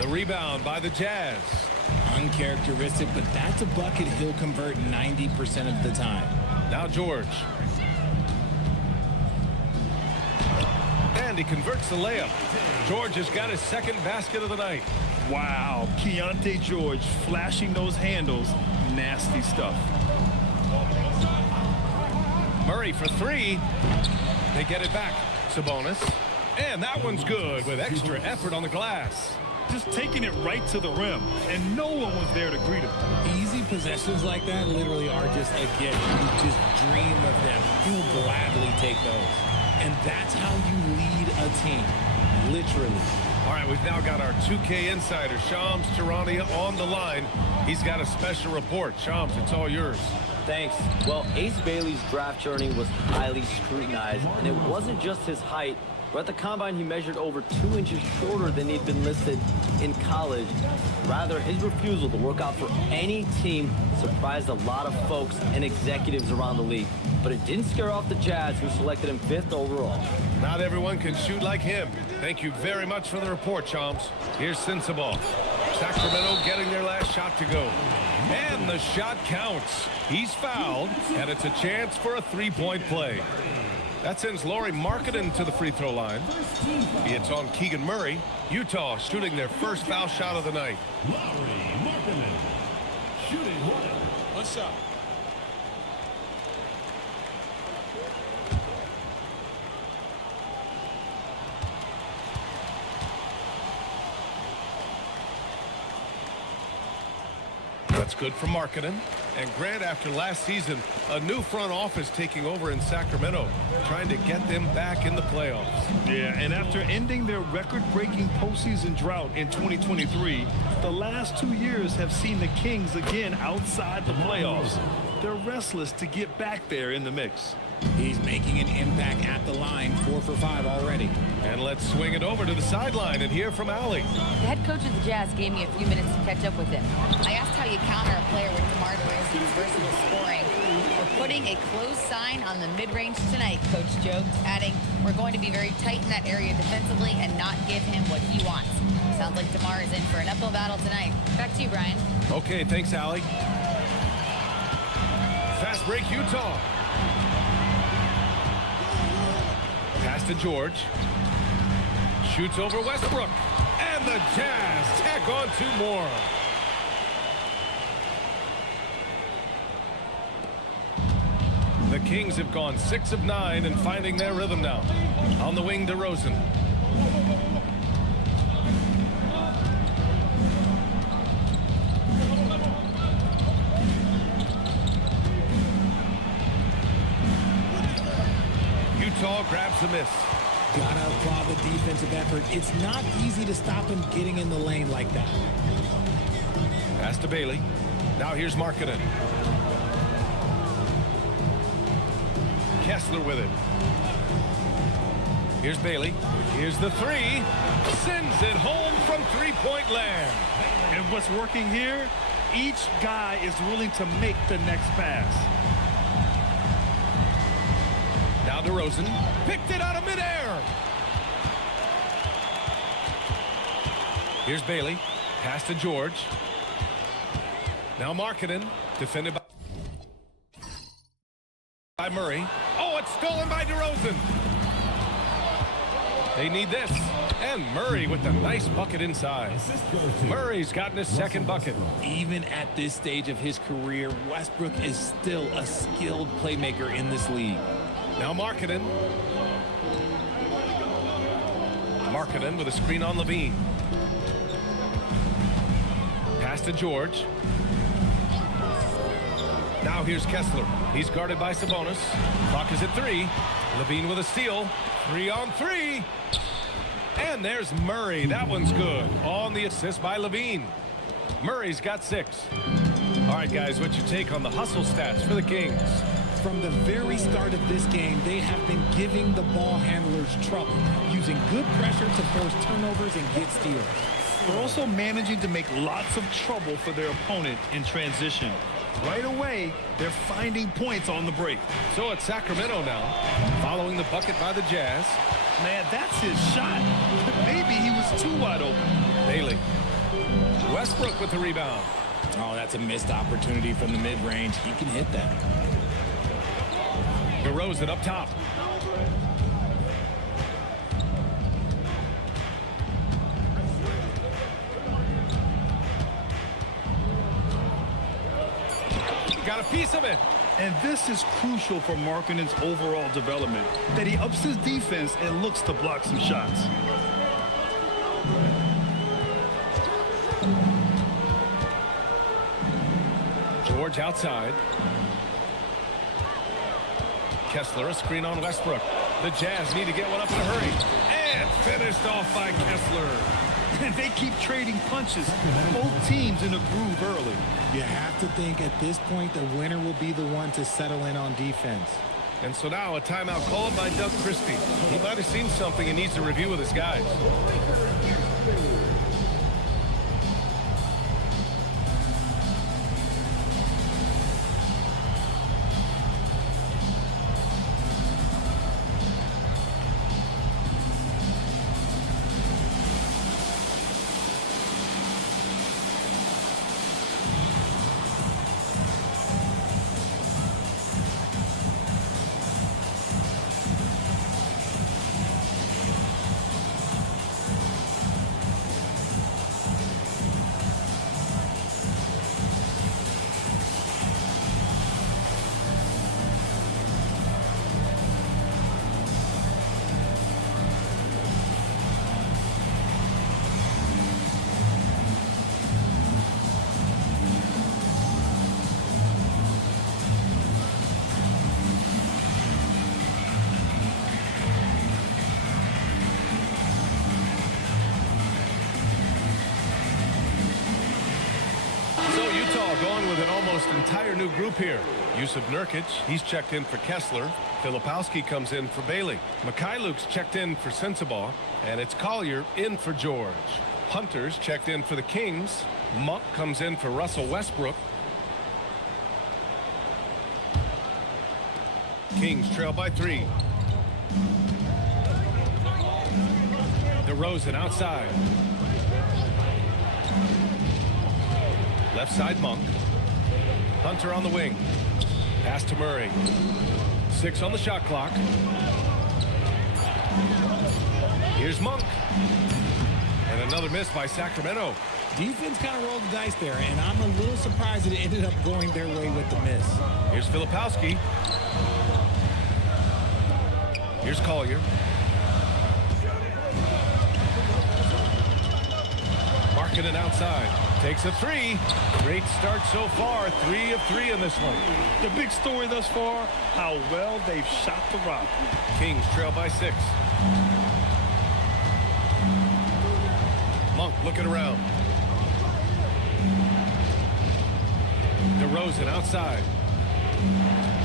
The rebound by the Jazz. Uncharacteristic, but that's a bucket he'll convert 90% of the time. Now George. And he converts the layup. George has got his second basket of the night. Wow, Keontae George flashing those handles. Nasty stuff. Murray for 3. They get it back. Sabonis. And that one's good with extra effort on the glass. Just taking it right to the rim, and no one was there to greet him. Easy possessions like that literally are just a gift. You just dream of them. You'll gladly take those. And that's how you lead a team. Literally. All right, we've now got our 2K insider, Shams Charania, on the line. He's got a special report. Shams, it's all yours. Thanks. Well, Ace Bailey's draft journey was highly scrutinized, and it wasn't just his height. But at the combine, he measured over 2 inches shorter than he'd been listed in college. Rather, his refusal to work out for any team surprised a lot of folks and executives around the league. But it didn't scare off the Jazz, who selected him 5th overall. Not everyone can shoot like him. Thank you very much for the report, Shams. Here's Sensabaugh. Sacramento getting their last shot to go. And the shot counts. He's fouled, and it's a chance for a 3-point play. That sends Lauri Markkanen to the free throw line. It's on Keegan Murray. Utah shooting their first foul shot of the night. Lauri Markkanen shooting one shot. That's good for Markkanen. And Grant, after last season, a new front office taking over in Sacramento, trying to get them back in the playoffs. Yeah, and after ending their record-breaking postseason drought in 2023, the last 2 years have seen the Kings again outside the playoffs. They're restless to get back there in the mix. He's making an impact at the line, 4 for 5 already. And let's swing it over to the sideline and hear from Allie. The head coach of the Jazz gave me a few minutes to catch up with him. I asked how you counter a player with DeMar DeRozan's versatile scoring. We're putting a closed sign on the mid-range tonight, Coach joked, adding, we're going to be very tight in that area defensively and not give him what he wants. Sounds like DeMar is in for an uphill battle tonight. Back to you, Brian. Okay, thanks, Allie. Fast break, Utah. Pass to George. Shoots over Westbrook. And the Jazz tack on 2 more. The Kings have gone 6 of 9 and finding their rhythm now. On the wing, DeRozan. Utah grabs the miss. Gotta applaud the defensive effort. It's not easy to stop him getting in the lane like that. Pass to Bailey. Now here's Markkanen. Kessler with it. Here's Bailey. Here's the 3. Sends it home from 3-point land. And what's working here? Each guy is willing to make the next pass. Now DeRozan picked it out of midair. Here's Bailey. Pass to George. Now Markkanen, defended by Murray. Oh, it's stolen by DeRozan. They need this. And Murray with the nice bucket inside. Murray's gotten his second bucket. Even at this stage of his career, Westbrook is still a skilled playmaker in this league. Now Markkanen. Markkanen with a screen on Levine. Pass to George. Now here's Kessler. He's guarded by Sabonis. Clock is at 3. Levine with a steal. 3 on 3. And there's Murray. That one's good. On the assist by Levine. Murray's got 6. All right, guys, what's your take on the hustle stats for the Kings? From the very start of this game, they have been giving the ball handlers trouble, using good pressure to force turnovers and get steals. They're also managing to make lots of trouble for their opponent in transition. Right away, they're finding points on the break. So it's Sacramento now, following the bucket by the Jazz. Man, that's his shot. Maybe he was too wide open. Bailey. Westbrook with the rebound. Oh, that's a missed opportunity from the mid-range. He can hit that. DeRozan up top. Got a piece of it. And this is crucial for Markkanen's overall development, that he ups his defense and looks to block some shots. George outside. Kessler, a screen on Westbrook. The Jazz need to get one up in a hurry. And finished off by Kessler. And they keep trading punches. Both teams in a groove early. You have to think at this point the winner will be the one to settle in on defense. And so now a timeout called by Doug Christie. He might have seen something he needs to review with his guys. going with an almost entire new group here. Yusuf Nurkic, he's checked in for Kessler. Filipowski comes in for Bailey. Mikhailuk's checked in for Sensabaugh. And it's Collier in for George. Hunter's checked in for the Kings. Monk comes in for Russell Westbrook. Kings trail by 3. DeRozan outside. Left side Monk. Hunter on the wing. Pass to Murray. 6 on the shot clock. Here's Monk. And another miss by Sacramento. Defense kind of rolled the dice there, and I'm a little surprised that it ended up going their way with the miss. Here's Filipowski. Here's Collier. Markkanen outside. Takes a 3. Great start so far. 3 of 3 in this one. The big story thus far, how well they've shot the rock. Kings trail by 6. Monk looking around. DeRozan outside.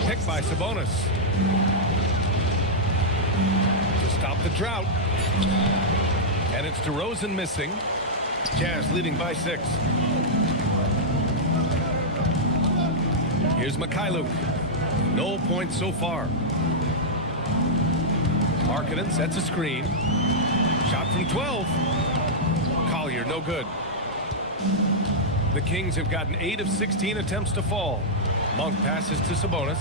Picked by Sabonis. To stop the drought. And it's DeRozan missing. Jazz leading by 6. Here's Mikhailuk. No points so far. Markkanen sets a screen. Shot from 12. Collier, no good. The Kings have gotten 8 of 16 attempts to fall. Monk passes to Sabonis.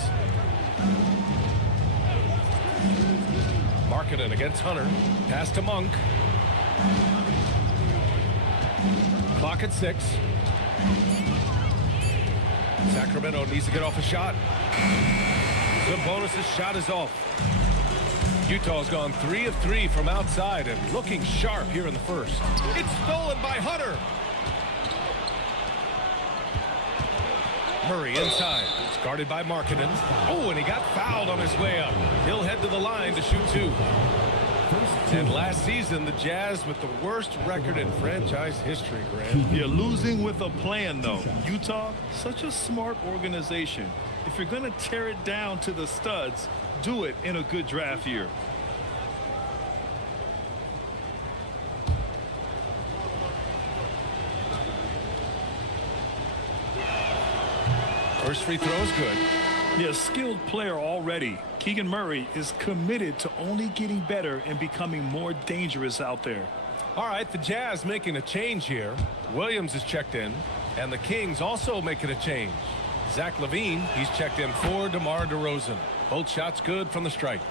Markkanen against Hunter. Pass to Monk. Clock at 6. Sacramento needs to get off a shot. Sabonis' shot is off. Utah's gone 3 of 3 from outside and looking sharp here in the first. It's stolen by Hunter. Murray inside. It's guarded by Markkanen. Oh, and he got fouled on his way up. He'll head to the line to shoot 2. And last season, the Jazz with the worst record in franchise history, Grant. You're losing with a plan, though. Utah, such a smart organization. If you're going to tear it down to the studs, do it in a good draft year. First free throw is good. Yeah, a skilled player already. Keegan Murray is committed to only getting better and becoming more dangerous out there. All right, the Jazz making a change here. Williams is checked in, and the Kings also making a change. Zach LaVine, he's checked in for DeMar DeRozan. Both shots good from the stripe.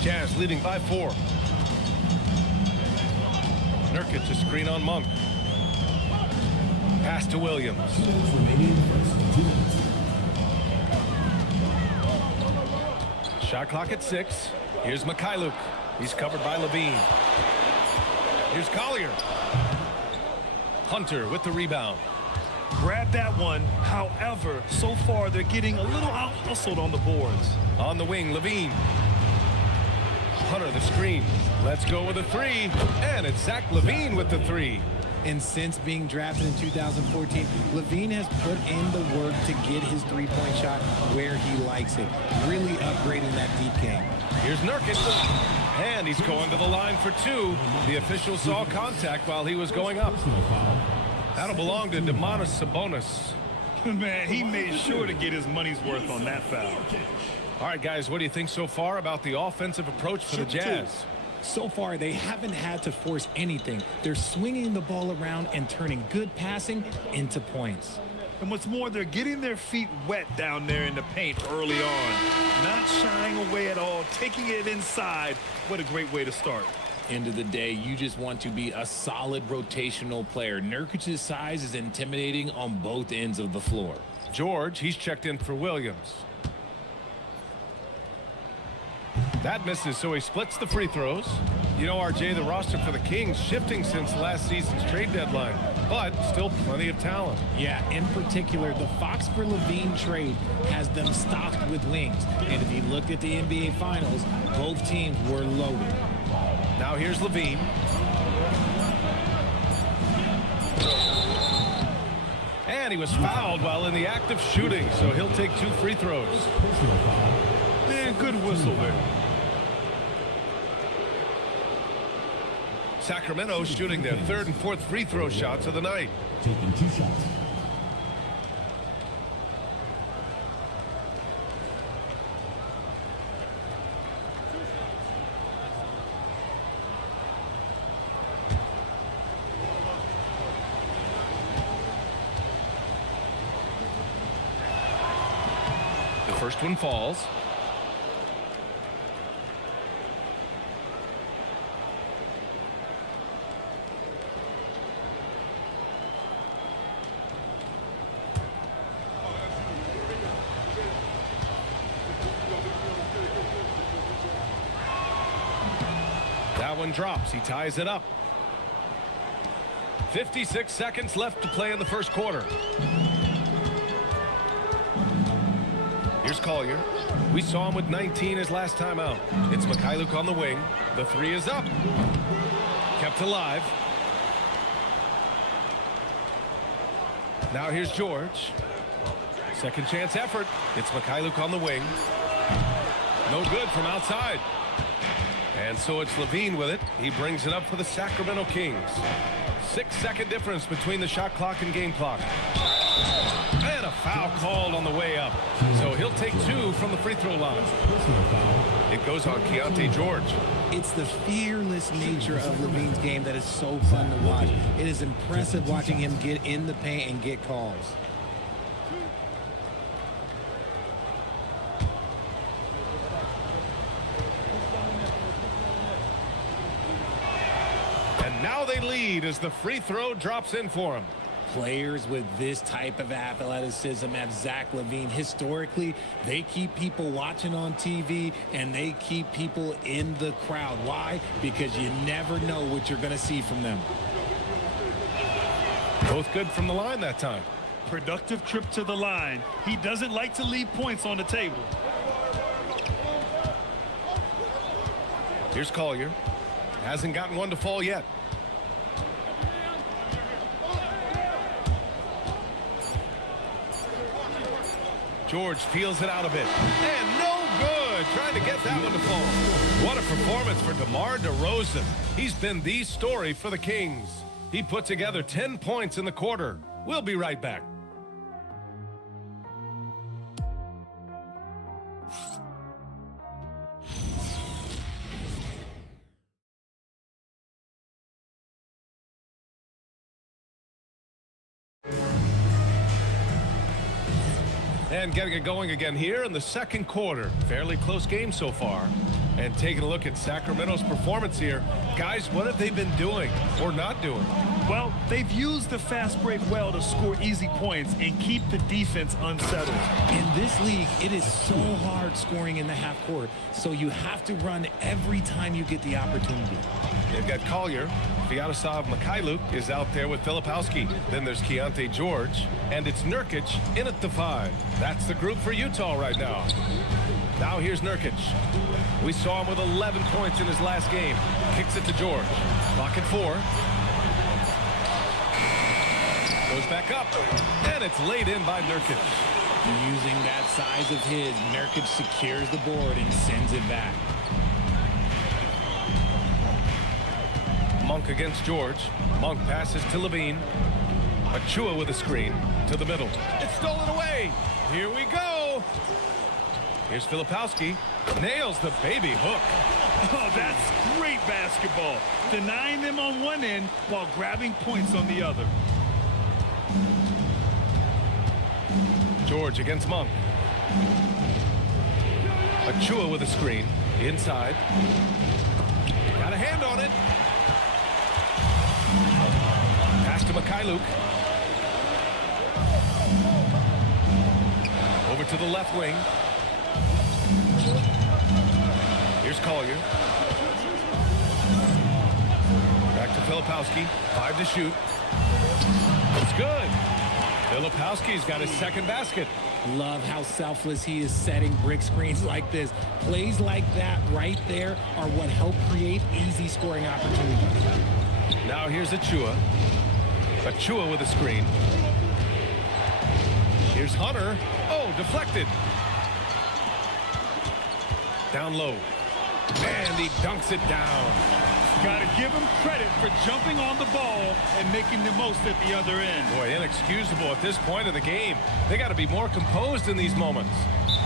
Jazz leading by 4. Nurkic a screen on Monk. Pass to Williams. Shot clock at 6. Here's Mikhailuk. He's covered by LaVine. Here's Collier. Hunter with the rebound. Grab that one. However, so far they're getting a little out-hustled on the boards. On the wing, LaVine. Hunter the screen. Let's go with a 3. And it's Zach LaVine with the 3. And since being drafted in 2014, LaVine has put in the work to get his three-point shot where he likes it, really upgrading that deep game. Here's Nurkic, and he's going to the line for 2. The official saw contact while he was going up. That'll belong to Domantas Sabonis. Man, he made sure to get his money's worth on that foul. All right, guys, what do you think so far about the offensive approach for the Jazz? So far, they haven't had to force anything. They're swinging the ball around and turning good passing into points. And what's more, they're getting their feet wet down there in the paint early on. Not shying away at all, taking it inside. What a great way to start. End of the day, you just want to be a solid rotational player. Nurkic's size is intimidating on both ends of the floor. George, he's checked in for Williams. That misses, so he splits the free throws. You know, RJ, the roster for the Kings shifting since last season's trade deadline, but still plenty of talent. Yeah, in particular, the Fox for LaVine trade has them stocked with wings. And if you look at the NBA Finals, both teams were loaded. Now here's LaVine. he was fouled while in the act of shooting, so he'll take 2 free throws. And good whistle there. Sacramento shooting their 3rd and 4th free throw shots of the night. Taking 2 shots. The first one falls. That one drops. He ties it up. 56 seconds left to play in the first quarter. Here's Collier. We saw him with 19 his last time out. It's Mikhailuk on the wing. The 3 is up. Kept alive. Now here's George. Second chance effort. It's Mikhailuk on the wing. No good from outside. And so it's Levine with it. He brings it up for the Sacramento Kings. 6-second difference between the shot clock and game clock. And a foul called on the way up. So he'll take 2 from the free throw line. It goes on Keontae George. It's the fearless nature of Levine's game that is so fun to watch. It is impressive watching him get in the paint and get calls. And now they lead as the free throw drops in for him. Players with this type of athleticism have Zach LaVine. Historically, they keep people watching on TV and they keep people in the crowd. Why? Because you never know what you're going to see from them. Both good from the line that time. Productive trip to the line. He doesn't like to leave points on the table. Here's Collier. Hasn't gotten one to fall yet. George feels it out a bit. And no good. Trying to get that one to fall. What a performance for DeMar DeRozan. He's been the story for the Kings. He put together 10 points in the quarter. We'll be right back. And getting it going again here in the second quarter. Fairly close game so far. And taking a look at Sacramento's performance here. Guys, what have they been doing or not doing? Well, they've used the fast break well to score easy points and keep the defense unsettled. In this league, it is so hard scoring in the half court, so you have to run every time you get the opportunity. They've got Collier. Sviatoslav Mikhailuk is out there with Filipowski. Then there's Keontae George. And it's Nurkic in at the 5. That's the group for Utah right now. Now here's Nurkic. We saw him with 11 points in his last game. Kicks it to George. Clock at 4. Goes back up. And it's laid in by Nurkic. Using that size of his, Nurkic secures the board and sends it back. Monk against George. Monk passes to Levine. Achua with a screen to the middle. It's stolen away. Here we go. Here's Filipowski. Nails the baby hook. Oh, that's great basketball. Denying them on one end while grabbing points on the other. George against Monk. Achua with a screen. Inside. Got a hand on it. Pass to Mikhailuk. Over to the left wing. Here's Collier. Back to Filipowski. 5 to shoot. It's good. Filipowski's got his second basket. Love how selfless he is setting brick screens like this. Plays like that right there are what help create easy scoring opportunities. Now here's Achua. Achua with a screen. Here's Hunter. Oh, deflected. Down low. And he dunks it down. Got to give him credit for jumping on the ball and making the most at the other end. Boy, inexcusable at this point of the game. They got to be more composed in these moments.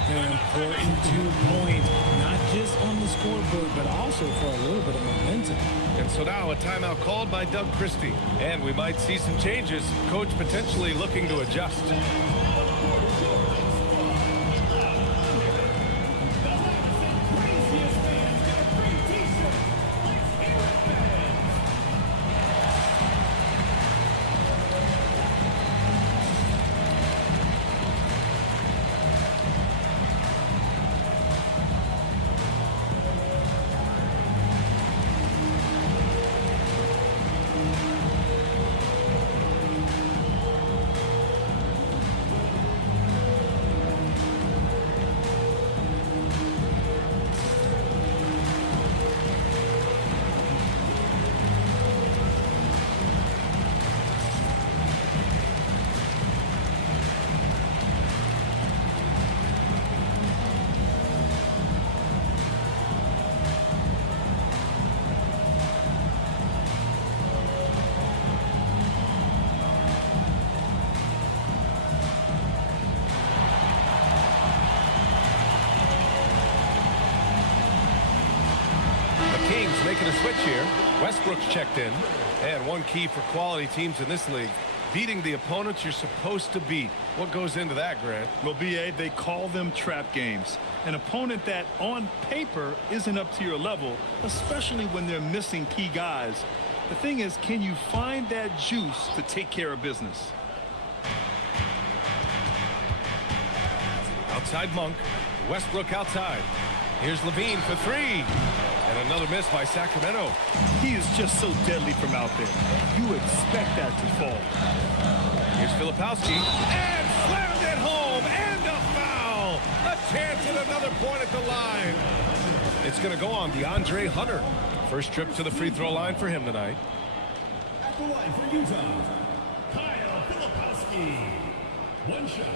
An important 2 points, not just on the scoreboard, but also for a little bit of momentum. And so now a timeout called by Doug Christie. And we might see some changes. Coach potentially looking to adjust. Making a switch here. Westbrook's checked in. And one key for quality teams in this league, beating the opponents you're supposed to beat. What goes into that, Grant? Well, B.A., they call them trap games. An opponent that on paper isn't up to your level, especially when they're missing key guys. The thing is, can you find that juice to take care of business? Outside Monk. Westbrook outside. Here's Levine for 3. And another miss by Sacramento. He is just so deadly from out there. You expect that to fall. Here's Filipowski. And slammed it home. And a foul. A chance at another point at the line. It's going to go on DeAndre Hunter. First trip to the free throw line for him tonight. At the line for Utah, Kyle Filipowski. 1 shot.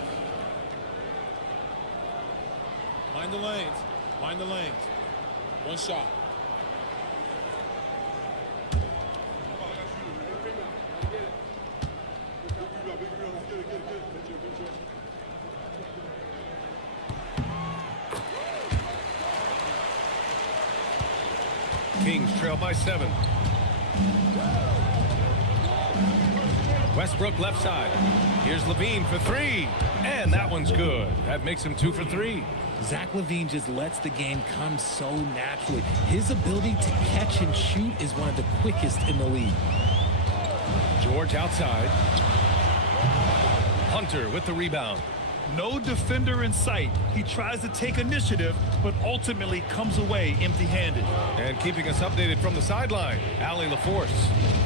Mind the lanes. Mind the lanes. 1 shot. Kings trail by 7. Westbrook left side. Here's Levine for 3. And that one's good. That makes him 2 for 3. Zach LaVine just lets the game come so naturally. His ability to catch and shoot is one of the quickest in the league. George outside. Hunter with the rebound. No defender in sight. He tries to take initiative, but ultimately comes away empty-handed. And keeping us updated from the sideline, Allie LaForce.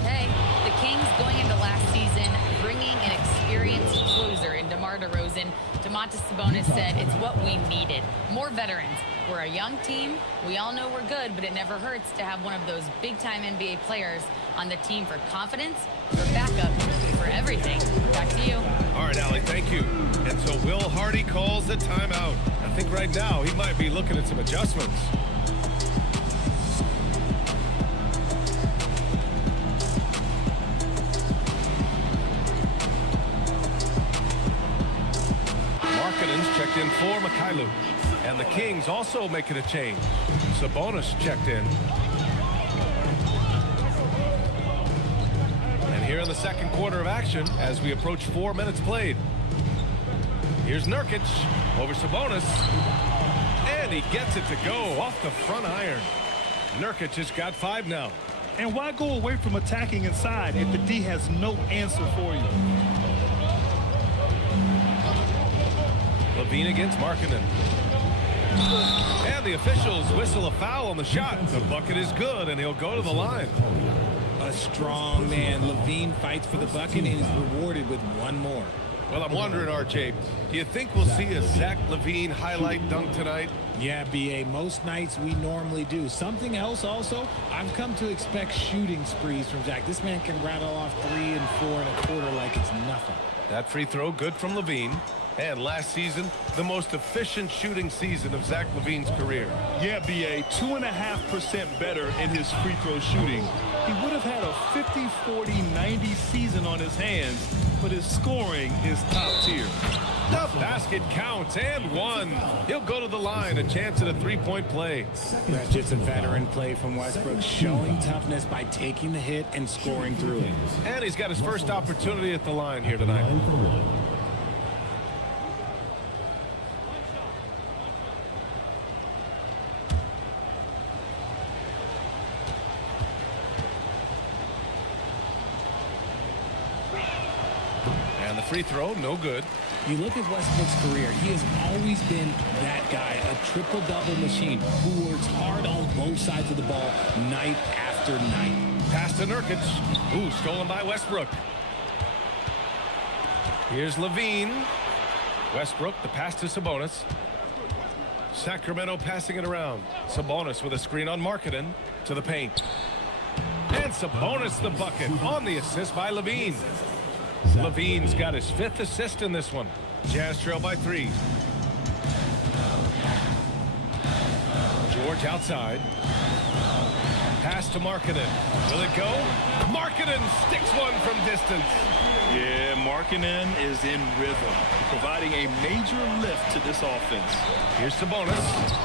Hey, the Kings going into last season, bringing an experienced closer in DeMar DeRozan. Domantas Sabonis said it's what we needed. More veterans. We're a young team. We all know we're good, but it never hurts to have one of those big-time NBA players on the team for confidence, for backup, for everything. Back to you. All right, Allie, thank you. And so Will Hardy calls the timeout. I think right now he might be looking at some adjustments. Markkanen's checked in for Mikhailu. And the Kings also making a change. Sabonis checked in. And here in the second quarter of action as we approach 4 minutes played. Here's Nurkic over Sabonis. And he gets it to go off the front iron. Nurkic has got 5 now. And why go away from attacking inside if the D has no answer for you? Levine against Markkanen. And the officials whistle a foul on the shot. The bucket is good, and he'll go to the line. A strong man. Levine fights for the bucket and is rewarded with 1 more. Well, I'm wondering, RJ, do you think we'll see a Zach LaVine highlight dunk tonight? Yeah, B.A., most nights we normally do. Something else also, I've come to expect shooting sprees from Zach. This man can rattle off 3 and 4 and a quarter like it's nothing. That free throw good from LaVine. And last season, the most efficient shooting season of Zach LaVine's career. Yeah, B.A., 2.5% better in his free throw shooting. He would have had a 50-40-90 season on his hands, but his scoring is top tier. The basket counts and one. He'll go to the line, a chance at a three-point play. That's just a veteran play from Westbrook, showing toughness by taking the hit and scoring through it. And he's got his first opportunity at the line here tonight. Free throw, no good. You look at Westbrook's career, he has always been that guy, a triple-double machine who works hard on both sides of the ball night after night. Pass to Nurkic. Ooh, stolen by Westbrook. Here's LaVine. Westbrook, the pass to Sabonis. Sacramento passing it around. Sabonis with a screen on Markkanen to the paint. And Sabonis the bucket on the assist by LaVine. LaVine's got his 5th assist in this one. Jazz trail by 3. George outside. Pass to Markkanen. Will it go? Markkanen sticks one from distance. Yeah, Markkanen is in rhythm, providing a major lift to this offense. Here's Sabonis.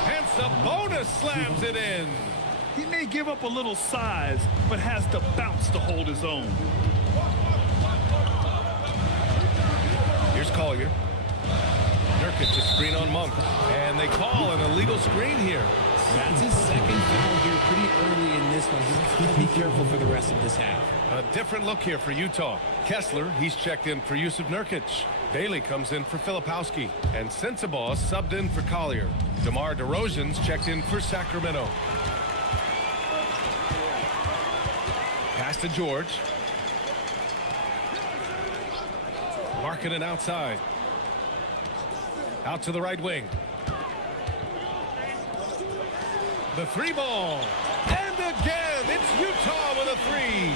And Sabonis slams it in. He may give up a little size, but has the bounce to hold his own. Here's Collier. Nurkic, a screen on Monk. And they call an illegal screen here. That's his second foul here pretty early in this one. He's going to be careful for the rest of this half. A different look here for Utah. Kessler, he's checked in for Jusuf Nurkic. Bailey comes in for Filipowski. And Sensabaugh subbed in for Collier. DeMar DeRozan's checked in for Sacramento. Pass to George. Markkanen outside. Out to the right wing. The 3-ball. And again, it's Utah with a 3.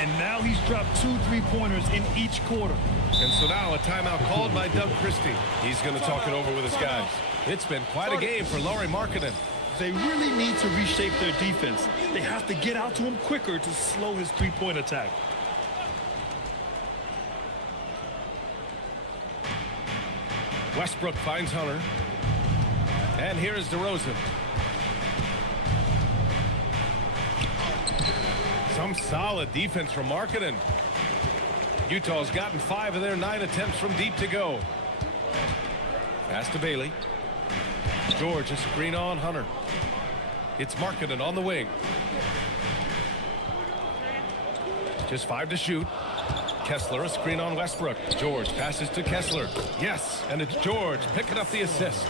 And now he's dropped 2 3-pointers in each quarter. And so now a timeout called by Doug Christie. He's going to talk it over with his guys. It's been quite a game for Lauri Markkanen. They really need to reshape their defense. They have to get out to him quicker to slow his 3-point attack. Westbrook finds Hunter. And here is DeRozan. Some solid defense from Markkanen. Utah's gotten 5 of their 9 attempts from deep to go. Pass to Bailey. George, a screen on Hunter. It's Markkanen on the wing. Just 5 to shoot. Kessler, a screen on Westbrook. George passes to Kessler. Yes, and it's George picking up the assist.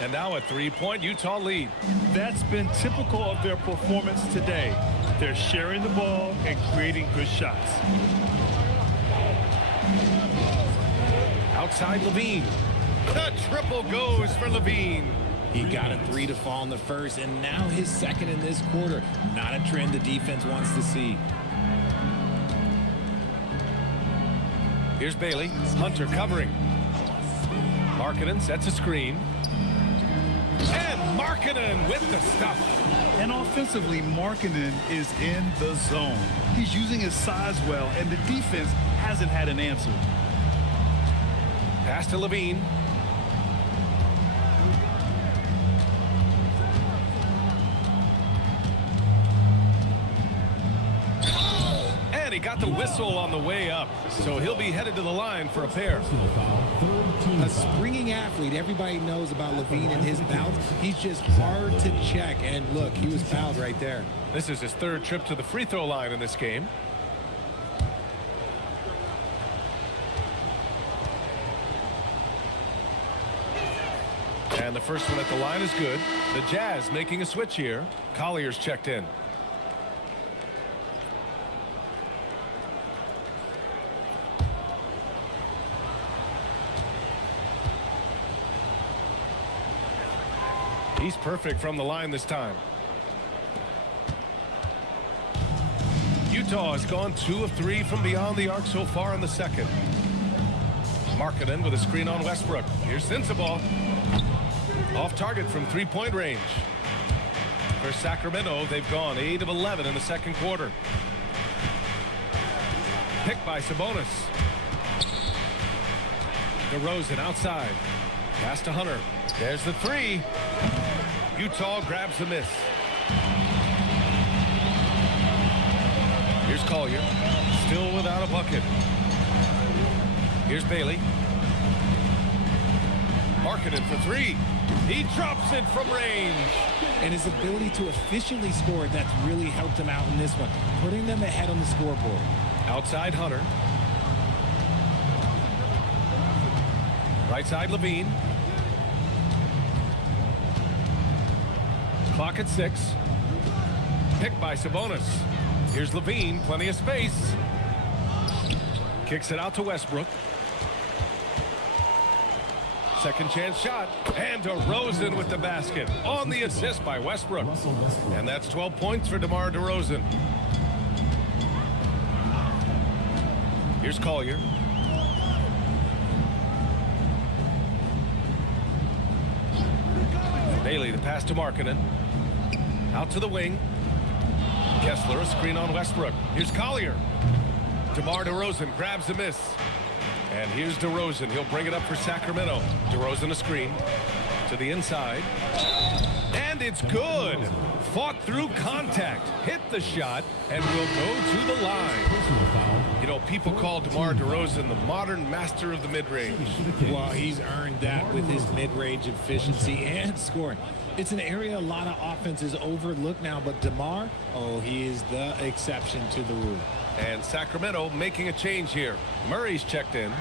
And now a 3-point Utah lead. That's been typical of their performance today. They're sharing the ball and creating good shots. Outside LaVine. The triple goes for LaVine. He got a 3 to fall in the first, and now his second in this quarter. Not a trend the defense wants to see. Here's Bailey. Hunter covering. Markkanen sets a screen. And Markkanen with the stuff. And offensively, Markkanen is in the zone. He's using his size well, and the defense hasn't had an answer. Pass to LaVine. And he got the whistle on the way up, so he'll be headed to the line for a pair. A springing athlete. Everybody knows about LaVine and his bounce. He's just hard to check. And look, he was fouled right there. This is his 3rd trip to the free throw line in this game. And the first one at the line is good. The Jazz making a switch here. Collier's checked in. He's perfect from the line this time. Utah has gone 2 of 3 from beyond the arc so far in the second. Markkanen with a screen on Westbrook. Here's Sensabaugh. Off target from 3-point range. For Sacramento, they've gone 8 of 11 in the second quarter. Picked by Sabonis. DeRozan outside. Pass to Hunter. There's the 3. Utah grabs the miss. Here's Collier. Still without a bucket. Here's Bailey. Markkanen for 3. He drops it from range. And his ability to efficiently score, that's really helped him out in this one, putting them ahead on the scoreboard. Outside Hunter. Right side Levine. Clock at 6. Picked by Sabonis. Here's Levine, plenty of space. Kicks it out to Westbrook. Second chance shot. And DeRozan with the basket. On the assist by Westbrook. And that's 12 points for DeMar DeRozan. Here's Collier. Bailey, the pass to Markkanen. Out to the wing. Kessler, a screen on Westbrook. Here's Collier. DeMar DeRozan grabs the miss. And here's DeRozan. He'll bring it up for Sacramento. DeRozan a screen. To the inside. And it's good. Fought through contact. Hit the shot. And will go to the line. You know, people call DeMar DeRozan the modern master of the mid-range. Well, he's earned that with his mid-range efficiency and scoring. It's an area a lot of offenses overlook now, but DeMar, oh, he is the exception to the rule. And Sacramento making a change here. Murray's checked in.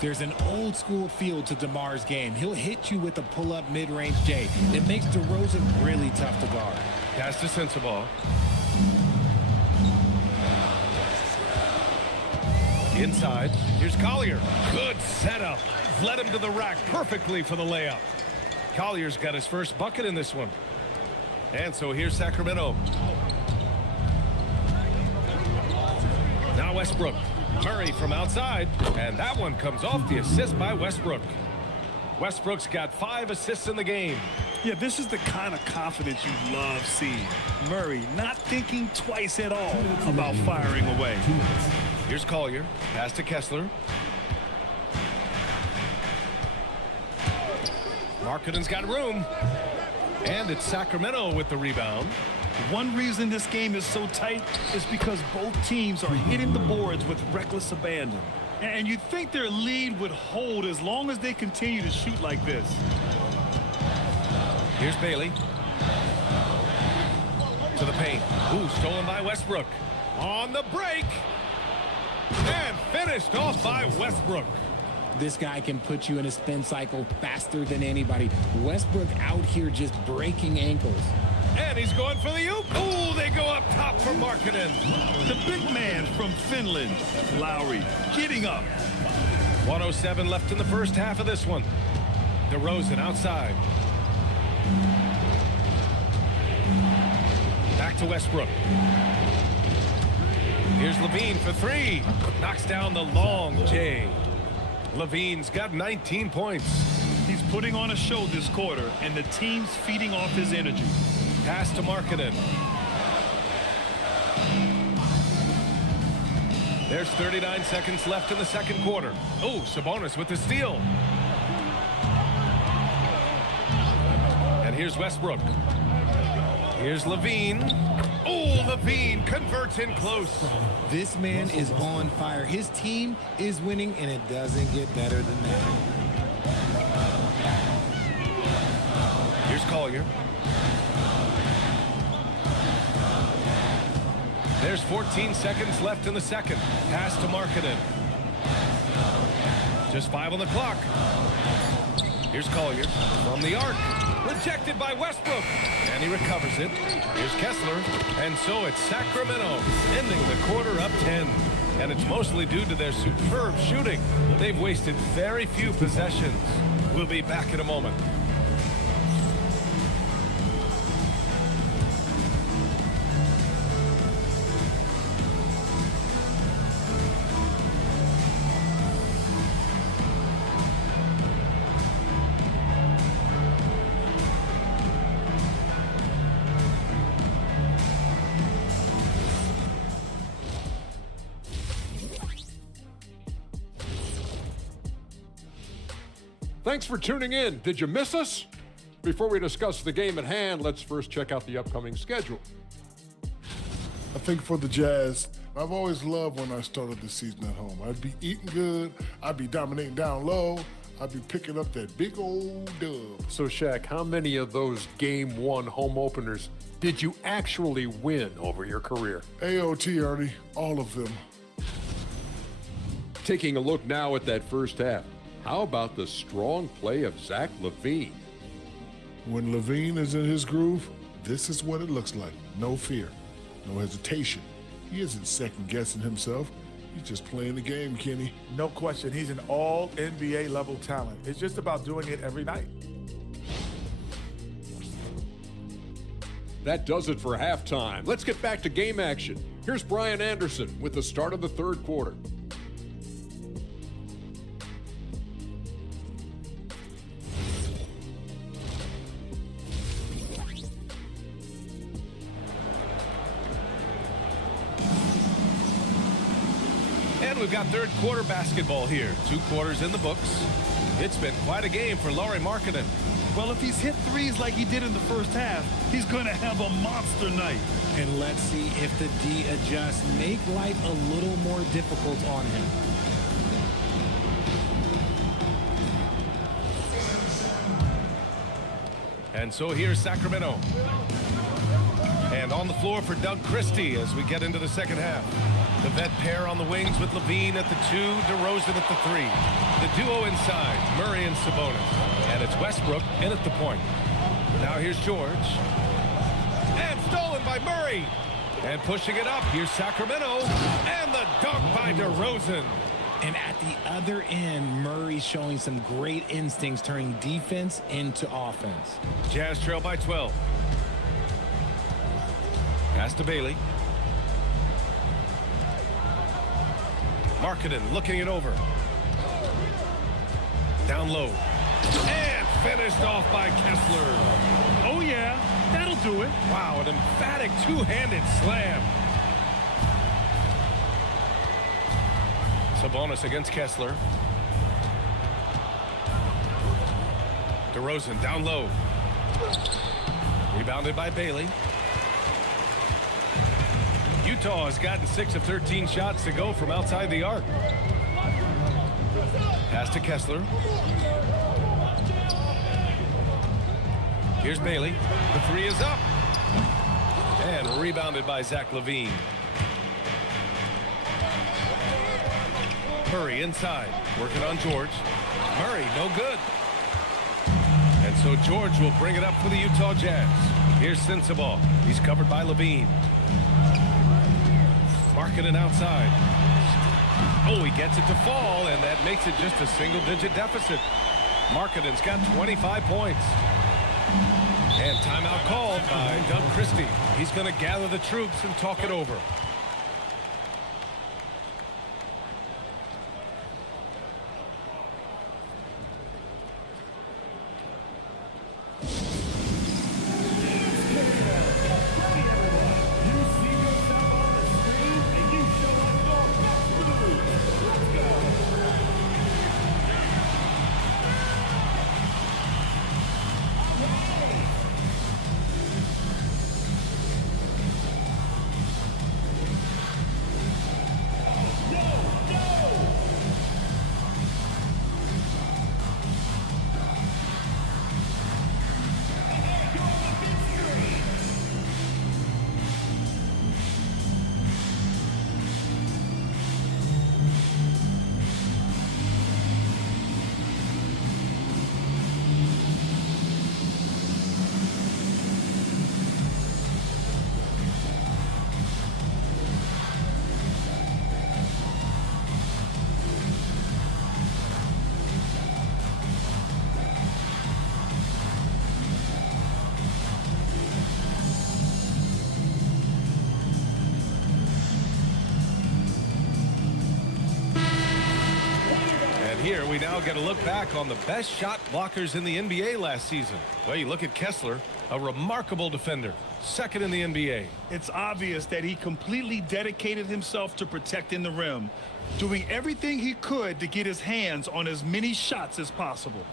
There's an old school feel to DeMar's game. He'll hit you with a pull-up mid-range J. It makes DeRozan really tough to guard. Pass to Sensabaugh. Inside. Here's Collier. Good setup. Led him to the rack perfectly for the layup. Collier's got his first bucket in this one. And so here's Sacramento. Now Westbrook. Murray from outside. And that one comes off the assist by Westbrook. Westbrook's got 5 assists in the game. Yeah, this is the kind of confidence you love seeing. Murray not thinking twice at all about firing away. Here's Collier. Pass to Kessler. Markkanen's got room. And it's Sacramento with the rebound. One reason this game is so tight is because both teams are hitting the boards with reckless abandon. And you'd think their lead would hold as long as they continue to shoot like this. Here's Bailey. To the paint. Ooh, stolen by Westbrook. On the break. And finished off by Westbrook. This guy can put you in a spin cycle faster than anybody. Westbrook out here just breaking ankles. And he's going for the oop. Ooh, they go up top for Markkanen. The big man from Finland, Lowry, getting up. 1:07 left in the first half of this one. DeRozan outside. Back to Westbrook. Here's Levine for 3. Knocks down the long J. Levine's got 19 points. He's putting on a show this quarter, and the team's feeding off his energy. Pass to Markkanen. There's 39 seconds left in the second quarter. Oh, Sabonis with the steal. And here's Westbrook. Here's Levine. Oh, Levine converts in close. This man is on fire. His team is winning, and it doesn't get better than that. Here's Collier. There's 14 seconds left in the second. Pass to Markkanen. Just 5 on the clock. Here's Collier from the arc. Rejected by Westbrook. And he recovers it. Here's Kessler. And so it's Sacramento ending the quarter up 10. And it's mostly due to their superb shooting. They've wasted very few possessions. We'll be back in a moment. Thanks for tuning in. Did you miss us? Before we discuss the game at hand, let's first check out the upcoming schedule. I think for the Jazz, I've always loved when I started the season at home. I'd be eating good, I'd be dominating down low, I'd be picking up that big old dub. So, Shaq, how many of those Game 1 home openers did you actually win over your career? AOT, Ernie, all of them. Taking a look now at that first half, how about the strong play of Zach LaVine? When LaVine is in his groove, this is what it looks like. No fear, no hesitation. He isn't second-guessing himself. He's just playing the game, Kenny. No question, he's an all-NBA level talent. It's just about doing it every night. That does it for halftime. Let's get back to game action. Here's Brian Anderson with the start of the third quarter. And we've got third quarter basketball here. 2 quarters in the books. It's been quite a game for Lauri Markkanen. Well, if he's hit threes like he did in the first half, he's going to have a monster night. And let's see if the D adjusts, make life a little more difficult on him. And so here's Sacramento. And on the floor for Doug Christie as we get into the second half. The vet pair on the wings with LaVine at the 2, DeRozan at the 3. The duo inside, Murray and Sabonis. And it's Westbrook in at the point. Now here's George. And stolen by Murray. And pushing it up, here's Sacramento. And the dunk by DeRozan. And at the other end, Murray showing some great instincts, turning defense into offense. Jazz trail by 12. Pass to Bailey. Markkanen looking it over. Down low. And finished off by Kessler. Oh, yeah, that'll do it. Wow, an emphatic two-handed slam. Sabonis against Kessler. DeRozan down low. Rebounded by Bailey. Utah has gotten 6 of 13 shots to go from outside the arc. Pass to Kessler. Here's Bailey. The 3 is up. And rebounded by Zach LaVine. Murray inside. Working on George. Murray, no good. And so George will bring it up for the Utah Jazz. Here's Sensabaugh. He's covered by LaVine. Markkanen outside. Oh, he gets it to fall, and that makes it just a single-digit deficit. Markkanen's got 25 points. And timeout called by Doug Christie. He's going to gather the troops and talk it over. Here we now get a look back on the best shot blockers in the NBA last season. Well, you look at Kessler, a remarkable defender, second in the NBA. It's obvious that he completely dedicated himself to protecting the rim, doing everything he could to get his hands on as many shots as possible.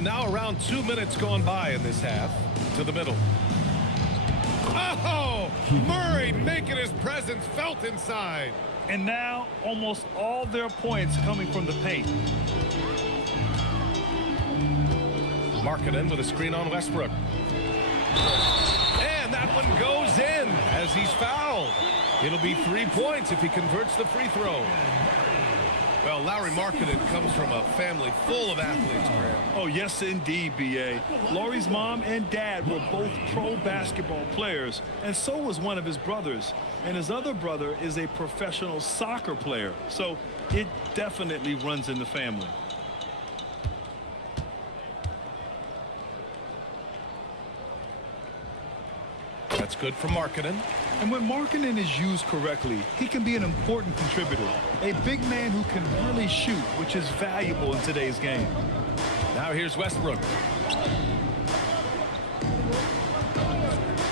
And now around 2 minutes gone by in this half. To the middle. Oh! Murray making his presence felt inside. And now almost all their points coming from the paint. Markkanen with a screen on Westbrook. And that one goes in as he's fouled. It'll be 3 points if he converts the free throw. Well, Lauri Markkanen comes from a family full of athletes, Graham. Oh, yes, indeed, B.A. Lauri's mom and dad were both pro basketball players, and so was one of his brothers. And his other brother is a professional soccer player. So it definitely runs in the family. That's good for Markkanen. And when Markkanen is used correctly, he can be an important contributor. A big man who can really shoot, which is valuable in today's game. Now here's Westbrook.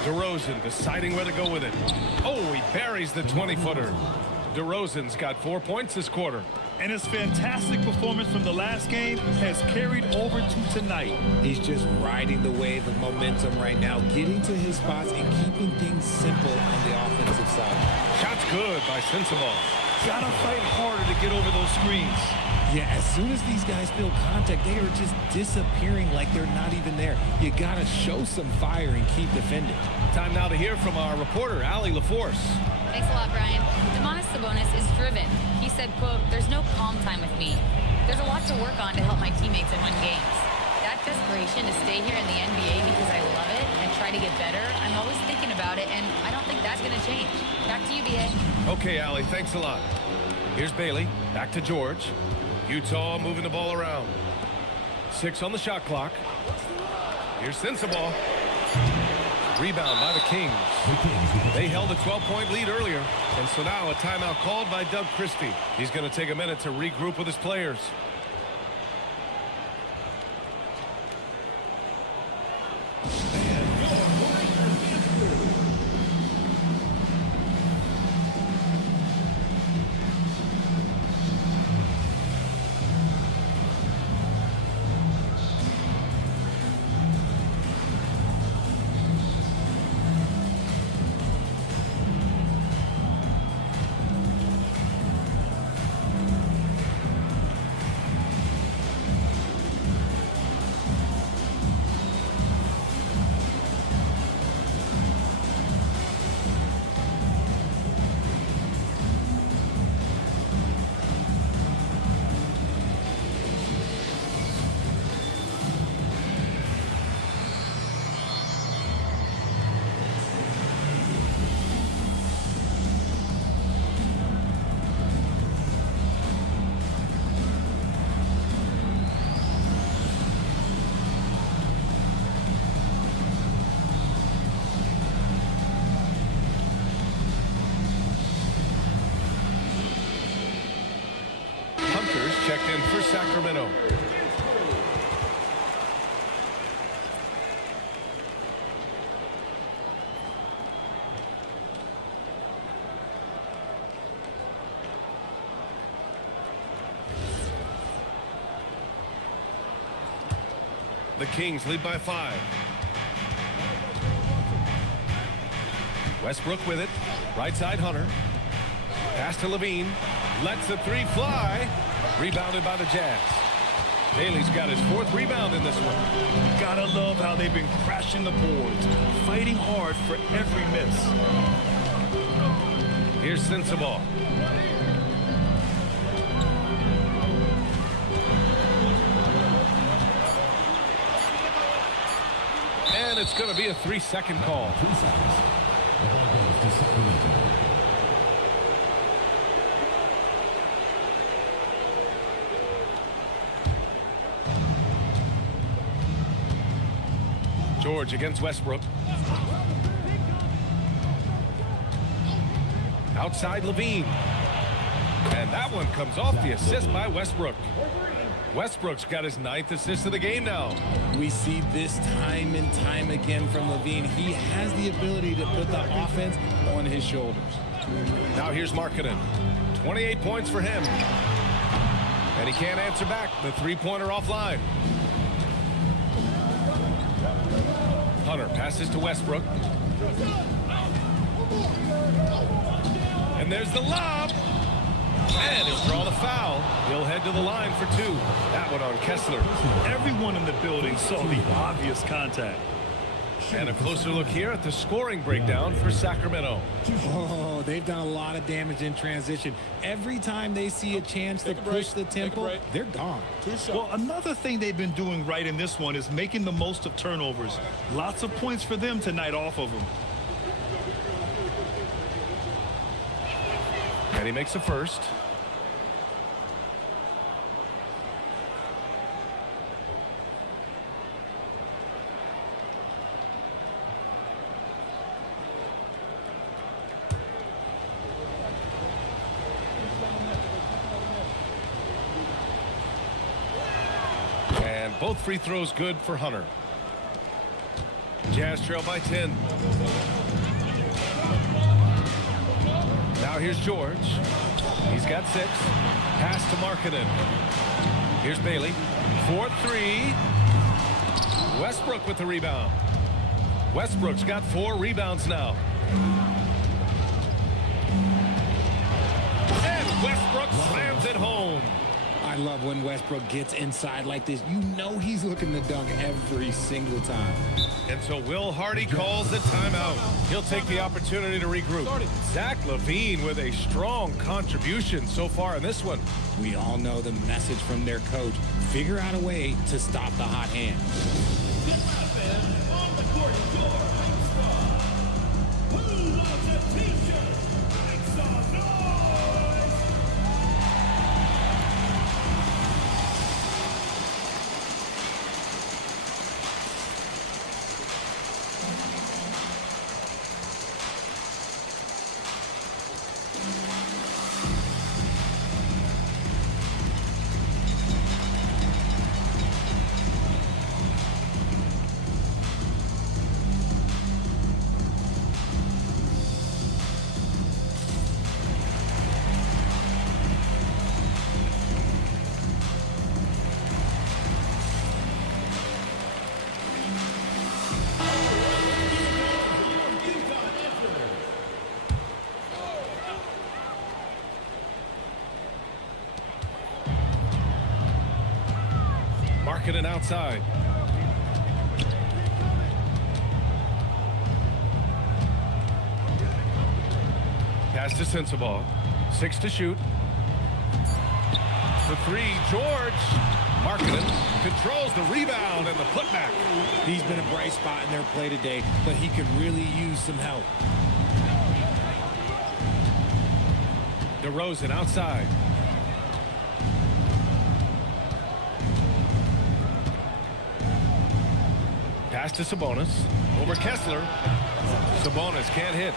DeRozan deciding where to go with it. Oh, he buries the 20-footer. DeRozan's got 4 points this quarter. And his fantastic performance from the last game has carried over to tonight. He's just riding the wave of momentum right now, getting to his spots and keeping things simple on the offensive side. Shot's good by Sensabaugh. Gotta fight harder to get over those screens. Yeah, as soon as these guys feel contact, they are just disappearing like they're not even there. You gotta show some fire and keep defending. Time now to hear from our reporter, Allie LaForce. Thanks a lot, Brian. Domantas Sabonis is driven. He said, quote, "There's no calm time with me. There's a lot to work on to help my teammates and win games. That desperation to stay here in the NBA because I love it and try to get better, I'm always thinking about it, and I don't think that's going to change." Back to you, B.A. Okay, Allie, thanks a lot. Here's Bailey. Back to George. Utah moving the ball around. 6 on the shot clock. Here's Sensabaugh. Rebound by the Kings. They held a 12-point lead earlier, and so now a timeout called by Doug Christie. He's going to take a minute to regroup with his players. Checked in for Sacramento. The Kings lead by 5. Westbrook with it. Right side, Hunter. Pass to Levine. Lets the 3 fly. Rebounded by the Jazz. Bailey's got his 4th rebound in this one. Gotta love how they've been crashing the boards, fighting hard for every miss. Here's Sensabaugh. And it's going to be a 3-second call. 2 seconds. The ball goes to Sacramento. George against Westbrook. Outside Levine. And that one comes off the assist by Westbrook. Westbrook's got his 9th assist of the game now. We see this time and time again from Levine. He has the ability to put the offense on his shoulders. Now here's Markkanen. 28 points for him. And he can't answer back. The 3-pointer offline. Hunter passes to Westbrook. And there's the lob. And he'll draw the foul. He'll head to the line for 2. That one on Kessler. Everyone in the building saw the obvious contact. And a closer look here at the scoring breakdown for Sacramento. Oh, they've done a lot of damage in transition. Every time they see a chance to push the tempo, they're gone. Well, another thing they've been doing right in this one is making the most of turnovers. Lots of points for them tonight off of them. And he makes a first. And both free throws good for Hunter. Jazz trail by 10. Now here's George. He's got 6. Pass to Markkanen. Here's Bailey. 4-3. Westbrook with the rebound. Westbrook's got 4 rebounds now. And Westbrook slams it home. I love when Westbrook gets inside like this. You know he's looking to dunk every single time. And so Will Hardy calls the timeout. He'll take the opportunity to regroup. Zach LaVine with a strong contribution so far in this one. We all know the message from their coach. Figure out a way to stop the hot hand. Markkanen outside. Pass to Sensabaugh. 6 to shoot. The 3, George. Markkanen controls the rebound and the putback. He's been a bright spot in their play today, but he could really use some help. DeRozan outside. Pass to Sabonis. Over Kessler. Sabonis can't hit.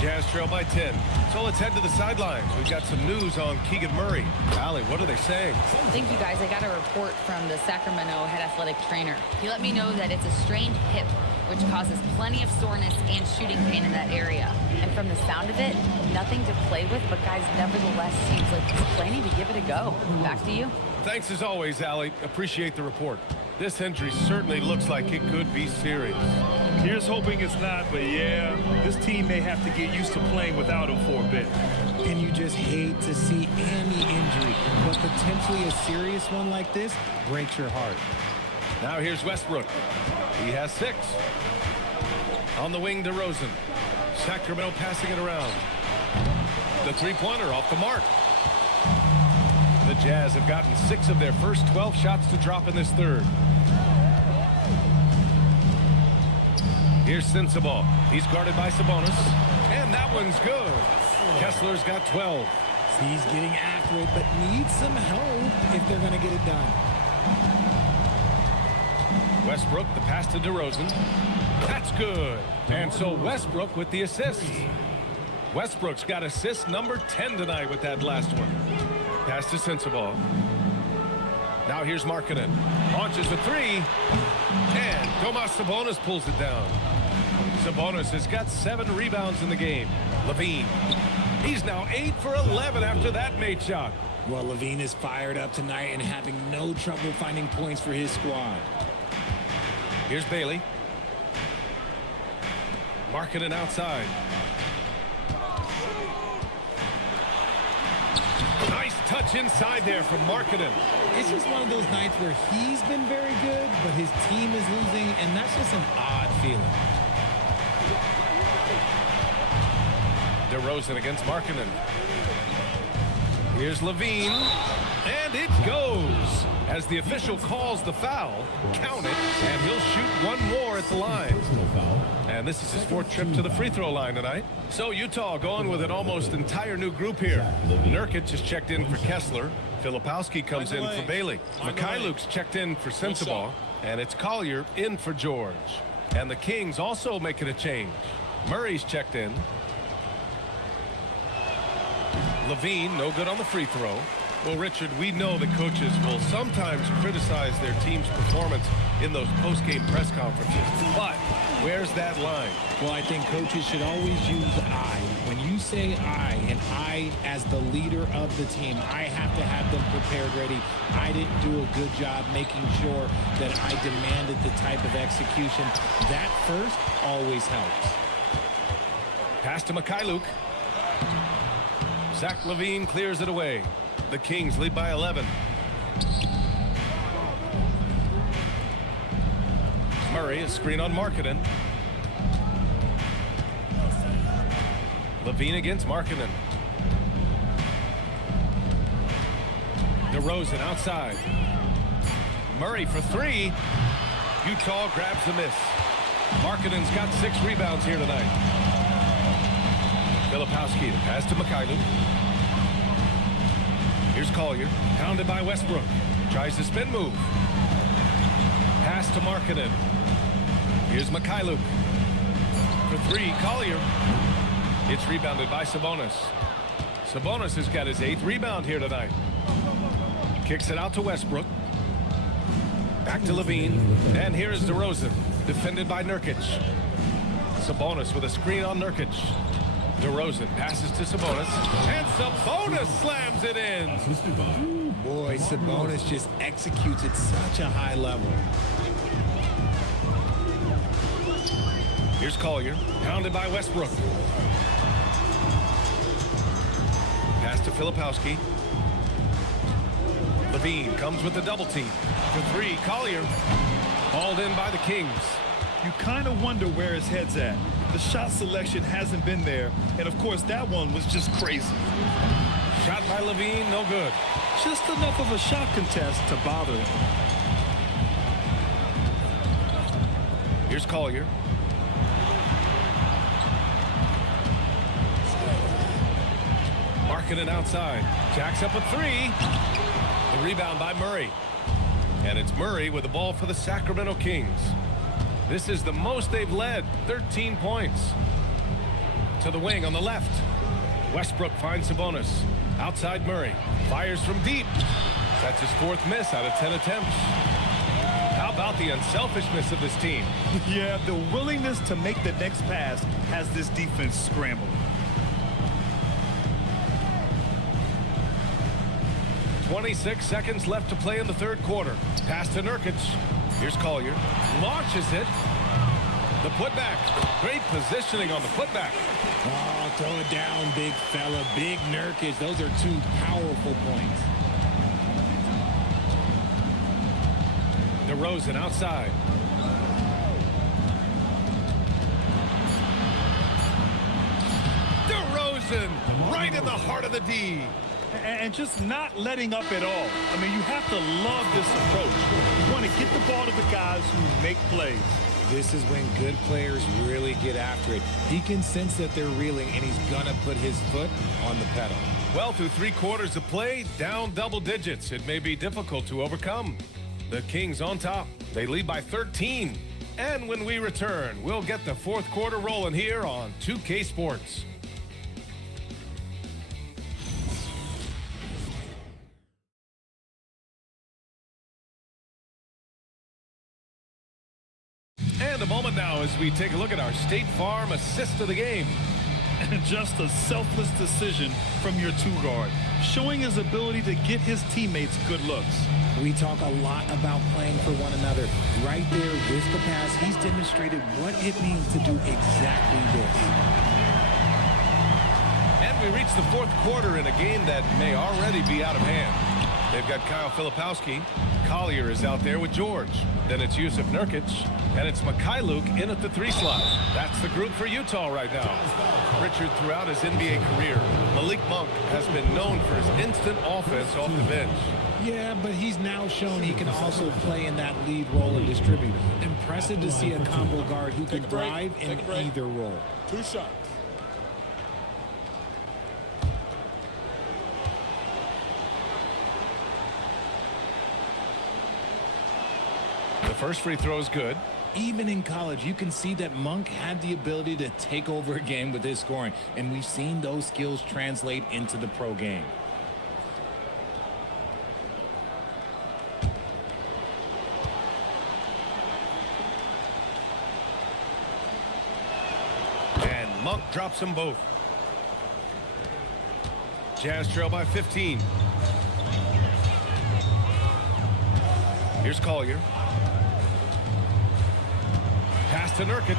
Jazz trail by 10. So let's head to the sidelines. We've got some news on Keegan Murray. Allie, what are they saying? Thank you, guys. I got a report from the Sacramento head athletic trainer. He let me know that it's a strained hip, which causes plenty of soreness and shooting pain in that area. And from the sound of it, nothing to play with, but guys, nevertheless, seems like he's planning to give it a go. Back to you. Thanks as always, Allie. Appreciate the report. This injury certainly looks like it could be serious. Here's hoping it's not, but yeah, this team may have to get used to playing without him for a bit. And you just hate to see any injury, but potentially a serious one like this breaks your heart. Now here's Westbrook. He has 6. On the wing, DeRozan. Sacramento passing it around. The three-pointer off the mark. The Jazz have gotten 6 of their first 12 shots to drop in this third. Here's Sensabaugh. He's guarded by Sabonis. And that one's good. Kessler's got 12. He's getting after it, but needs some help if they're going to get it done. Westbrook, the pass to DeRozan. That's good. And so Westbrook with the assist. Westbrook's got assist number 10 tonight with that last one. Pass to Sensabaugh. Now here's Markkanen. Launches a 3. And Domas Sabonis pulls it down. Sabonis has got 7 rebounds in the game. LaVine. He's now 8 for 11 after that made shot. Well, LaVine is fired up tonight and having no trouble finding points for his squad. Here's Bailey. Markkanen outside. Nice touch inside there from Markkanen. It's just one of those nights where he's been very good, but his team is losing, and that's just an odd feeling. DeRozan against Markkanen. Here's Levine, and it goes. As the official calls the foul, count it, and he'll shoot one more at the line. And this is his 4th trip to the free throw line tonight. So Utah going with an almost entire new group here. Nurkic has checked in for Kessler. Filipowski comes in for Bailey. Mikhailuk's checked in for Sensabaugh. And it's Collier in for George. And the Kings also making a change. Murray's checked in. Levine, no good on the free throw. Well, Richard, we know that coaches will sometimes criticize their team's performance in those post-game press conferences. But where's that line? Well, I think coaches should always use I. When you say I, and I as the leader of the team, I have to have them prepared ready. I didn't do a good job making sure that I demanded the type of execution. That first always helps. Pass to Mikhailuk. Zach LaVine clears it away. The Kings lead by 11. Murray, a screen on Markkanen. LaVine against Markkanen. DeRozan outside. Murray for 3. Utah grabs the miss. Markkanen's got 6 rebounds here tonight. Filipowski to pass to Mikhailuk. Here's Collier, pounded by Westbrook. Tries the spin move. Pass to Markkanen. Here's Mikhailuk. For 3, Collier. It's rebounded by Sabonis. Sabonis has got his 8th rebound here tonight. Kicks it out to Westbrook. Back to Levine. And here's DeRozan, defended by Nurkic. Sabonis with a screen on Nurkic. DeRozan passes to Sabonis, and Sabonis slams it in. Ooh, boy, Sabonis just executes at such a high level. Here's Collier, pounded by Westbrook. Pass to Filipowski. Levine comes with the double team. For 3, Collier. Hauled in by the Kings. You kind of wonder where his head's at. The shot selection hasn't been there, and of course that one was just crazy. Shot by Levine, no good. Just enough of a shot contest to bother him. Here's Collier. Markkanen outside. Jacks up a 3. The rebound by Murray. And it's Murray with the ball for the Sacramento Kings. This is the most they've led, 13 points. To the wing on the left. Westbrook finds Sabonis. Outside Murray. Fires from deep. That's his 4th miss out of 10 attempts. How about the unselfishness of this team? Yeah, the willingness to make the next pass has this defense scrambled. 26 seconds left to play in the 3rd quarter. Pass to Nurkic. Here's Collier. Launches it. The putback. Great positioning on the putback. Oh, throw it down, big fella. Big Nurkic. Those are 2 powerful points. DeRozan outside. DeRozan right in the heart of the D. And just not letting up at all. I mean, you have to love this approach. You want to get the ball to the guys who make plays. This is when good players really get after it. He can sense that they're reeling, and he's going to put his foot on the pedal. Well, through 3 quarters of play, down double digits. It may be difficult to overcome. The Kings on top. They lead by 13. And when we return, we'll get the 4th quarter rolling here on 2K Sports. And a moment now as we take a look at our State Farm assist of the game. And just a selfless decision from your 2 guard, showing his ability to get his teammates good looks. We talk a lot about playing for one another. Right there with the pass, he's demonstrated what it means to do exactly this. And we reach the fourth quarter in a game that may already be out of hand. They've got Kyle Filipowski. Collier is out there with George. Then it's Yusuf Nurkic. And it's Mikhailuk in at the 3 slot. That's the group for Utah right now. Richard, throughout his NBA career, Malik Monk has been known for his instant offense off the bench. Yeah, but he's now shown he can also play in that lead role and distribute. Impressive to see a combo guard who can thrive in either role. 2 shots. The first free throw is good. Even in college, you can see that Monk had the ability to take over a game with his scoring, and we've seen those skills translate into the pro game. And Monk drops them both. Jazz trail by 15. Here's Collier. Pass to Nurkic,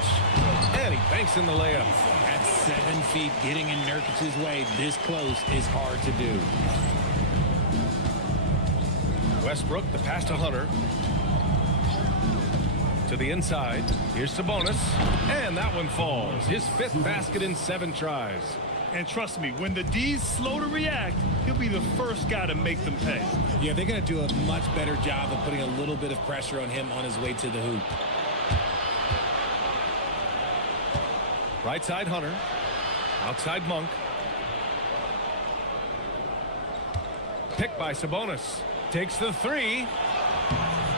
and he banks in the layup. At 7 feet, getting in Nurkic's way this close is hard to do. Westbrook, the pass to Hunter. To the inside. Here's Sabonis, and that one falls. His 5th basket in 7 tries. And trust me, when the D's slow to react, he'll be the first guy to make them pay. Yeah, they're going to do a much better job of putting a little bit of pressure on him on his way to the hoop. Right side Hunter. Outside Monk. Picked by Sabonis. Takes the 3.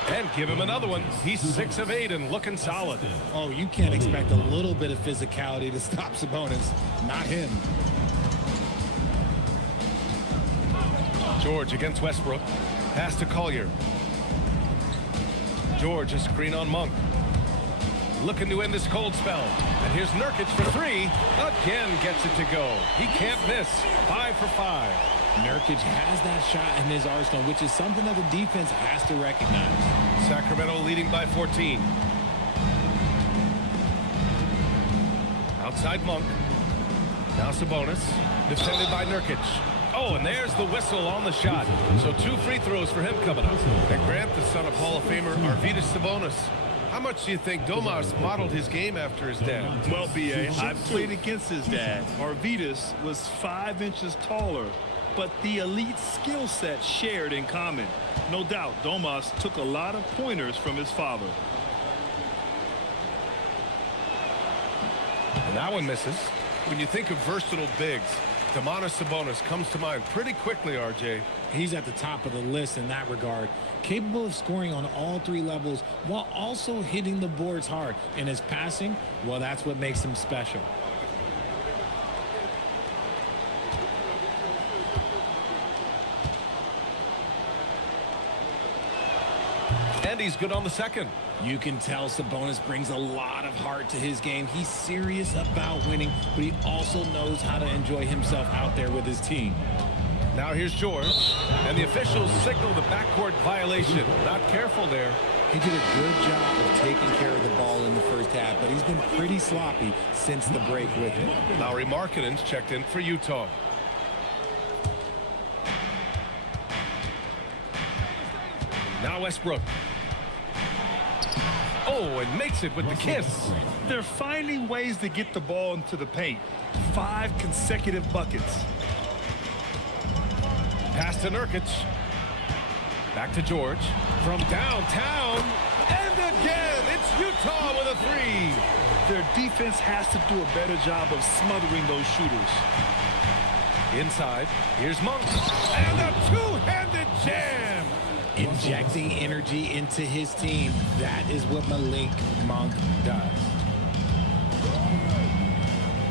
And give him another one. He's 6 of 8 and looking solid. Oh, you can't expect a little bit of physicality to stop Sabonis. Not him. George against Westbrook. Pass to Collier. George, a screen on Monk. Looking to end this cold spell. And here's Nurkic for 3. Again gets it to go. He can't miss. 5 for 5. Nurkic has that shot in his arsenal, which is something that the defense has to recognize. Sacramento leading by 14. Outside Monk. Now Sabonis. Defended by Nurkic. Oh, and there's the whistle on the shot. So 2 free throws for him coming up. And Grant, the son of Hall of Famer Arvydas Sabonis. How much do you think Domas modeled his game after his dad? Well, B.A., I played against his dad. Arvydas was 5 inches taller, but the elite skill set shared in common. No doubt, Domas took a lot of pointers from his father. And that one misses. When you think of versatile bigs, Domantas Sabonis comes to mind pretty quickly, RJ. He's at the top of the list in that regard. Capable of scoring on all 3 levels while also hitting the boards hard. And his passing, well, that's what makes him special. And he's good on the second. You can tell Sabonis brings a lot of heart to his game. He's serious about winning, but he also knows how to enjoy himself out there with his team. Now here's George, and the officials signal the backcourt violation. Not careful there. He did a good job of taking care of the ball in the first half, but he's been pretty sloppy since the break with it. Lauri Markkanen's checked in for Utah. Now Westbrook. Oh, and makes it with the kiss. They're finding ways to get the ball into the paint. 5 consecutive buckets. Pass to Nurkic. Back to George. From downtown. And again, it's Utah with a 3. Their defense has to do a better job of smothering those shooters. Inside, here's Monk. And a 2-handed jam. Injecting energy into his team. That is what Malik Monk does.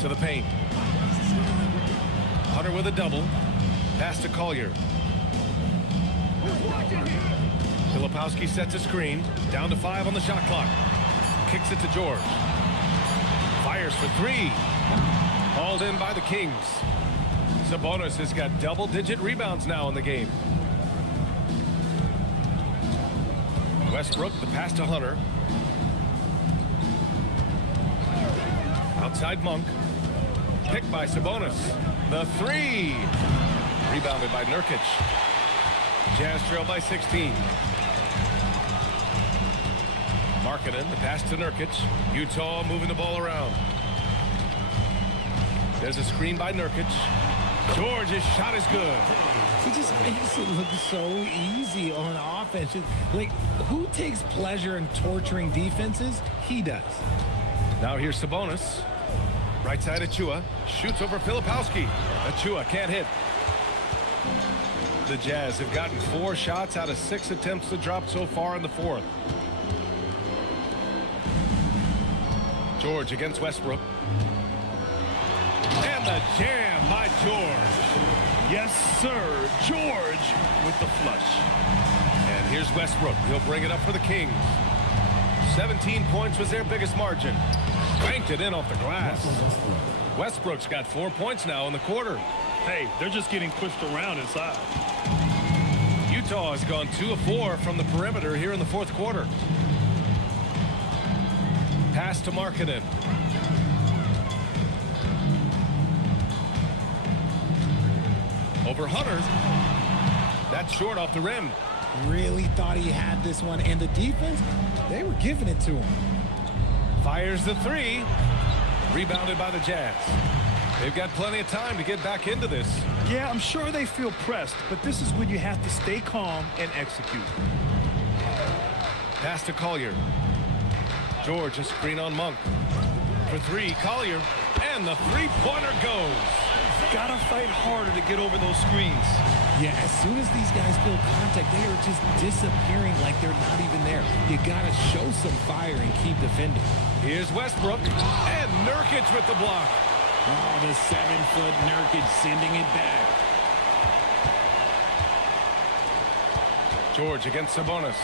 To the paint. Hunter with a double. Pass to Collier. Filipowski sets a screen. Down to 5 on the shot clock. Kicks it to George. Fires for 3. Hauled in by the Kings. Sabonis has got double-digit rebounds now in the game. Westbrook, the pass to Hunter. Outside Monk. Picked by Sabonis. The three. Rebounded by Nurkic. Jazz trail by 16. Markkanen, the pass to Nurkic. Utah moving the ball around. There's a screen by Nurkic. George's shot is good. He just makes it look so easy on offense. Like, who takes pleasure in torturing defenses? He does. Now here's Sabonis. Right side Achua. Shoots over Filipowski. Achua can't hit. The Jazz have gotten 4 shots out of 6 attempts to drop so far in the fourth. George against Westbrook. And the jam by George. Yes, sir. George with the flush. And here's Westbrook. He'll bring it up for the Kings. 17 points was their biggest margin. Banked it in off the glass. Westbrook's got 4 points now in the quarter. Hey, they're just getting pushed around inside. Utah has gone 2 of 4 from the perimeter here in the fourth quarter. Pass to Markkanen. Over Hunter. That's short off the rim. Really thought he had this one, and the defense, they were giving it to him. Fires the three. Rebounded by the Jazz. They've got plenty of time to get back into this. Yeah, I'm sure they feel pressed, but this is when you have to stay calm and execute. Pass to Collier. George, a screen on Monk. For three, Collier. And the three-pointer goes. Gotta fight harder to get over those screens. Yeah, as soon as these guys feel contact, they are just disappearing like they're not even there. You gotta show some fire and keep defending. Here's Westbrook. And Nurkic with the block. Oh, the 7-foot Nurkic sending it back. George against Sabonis.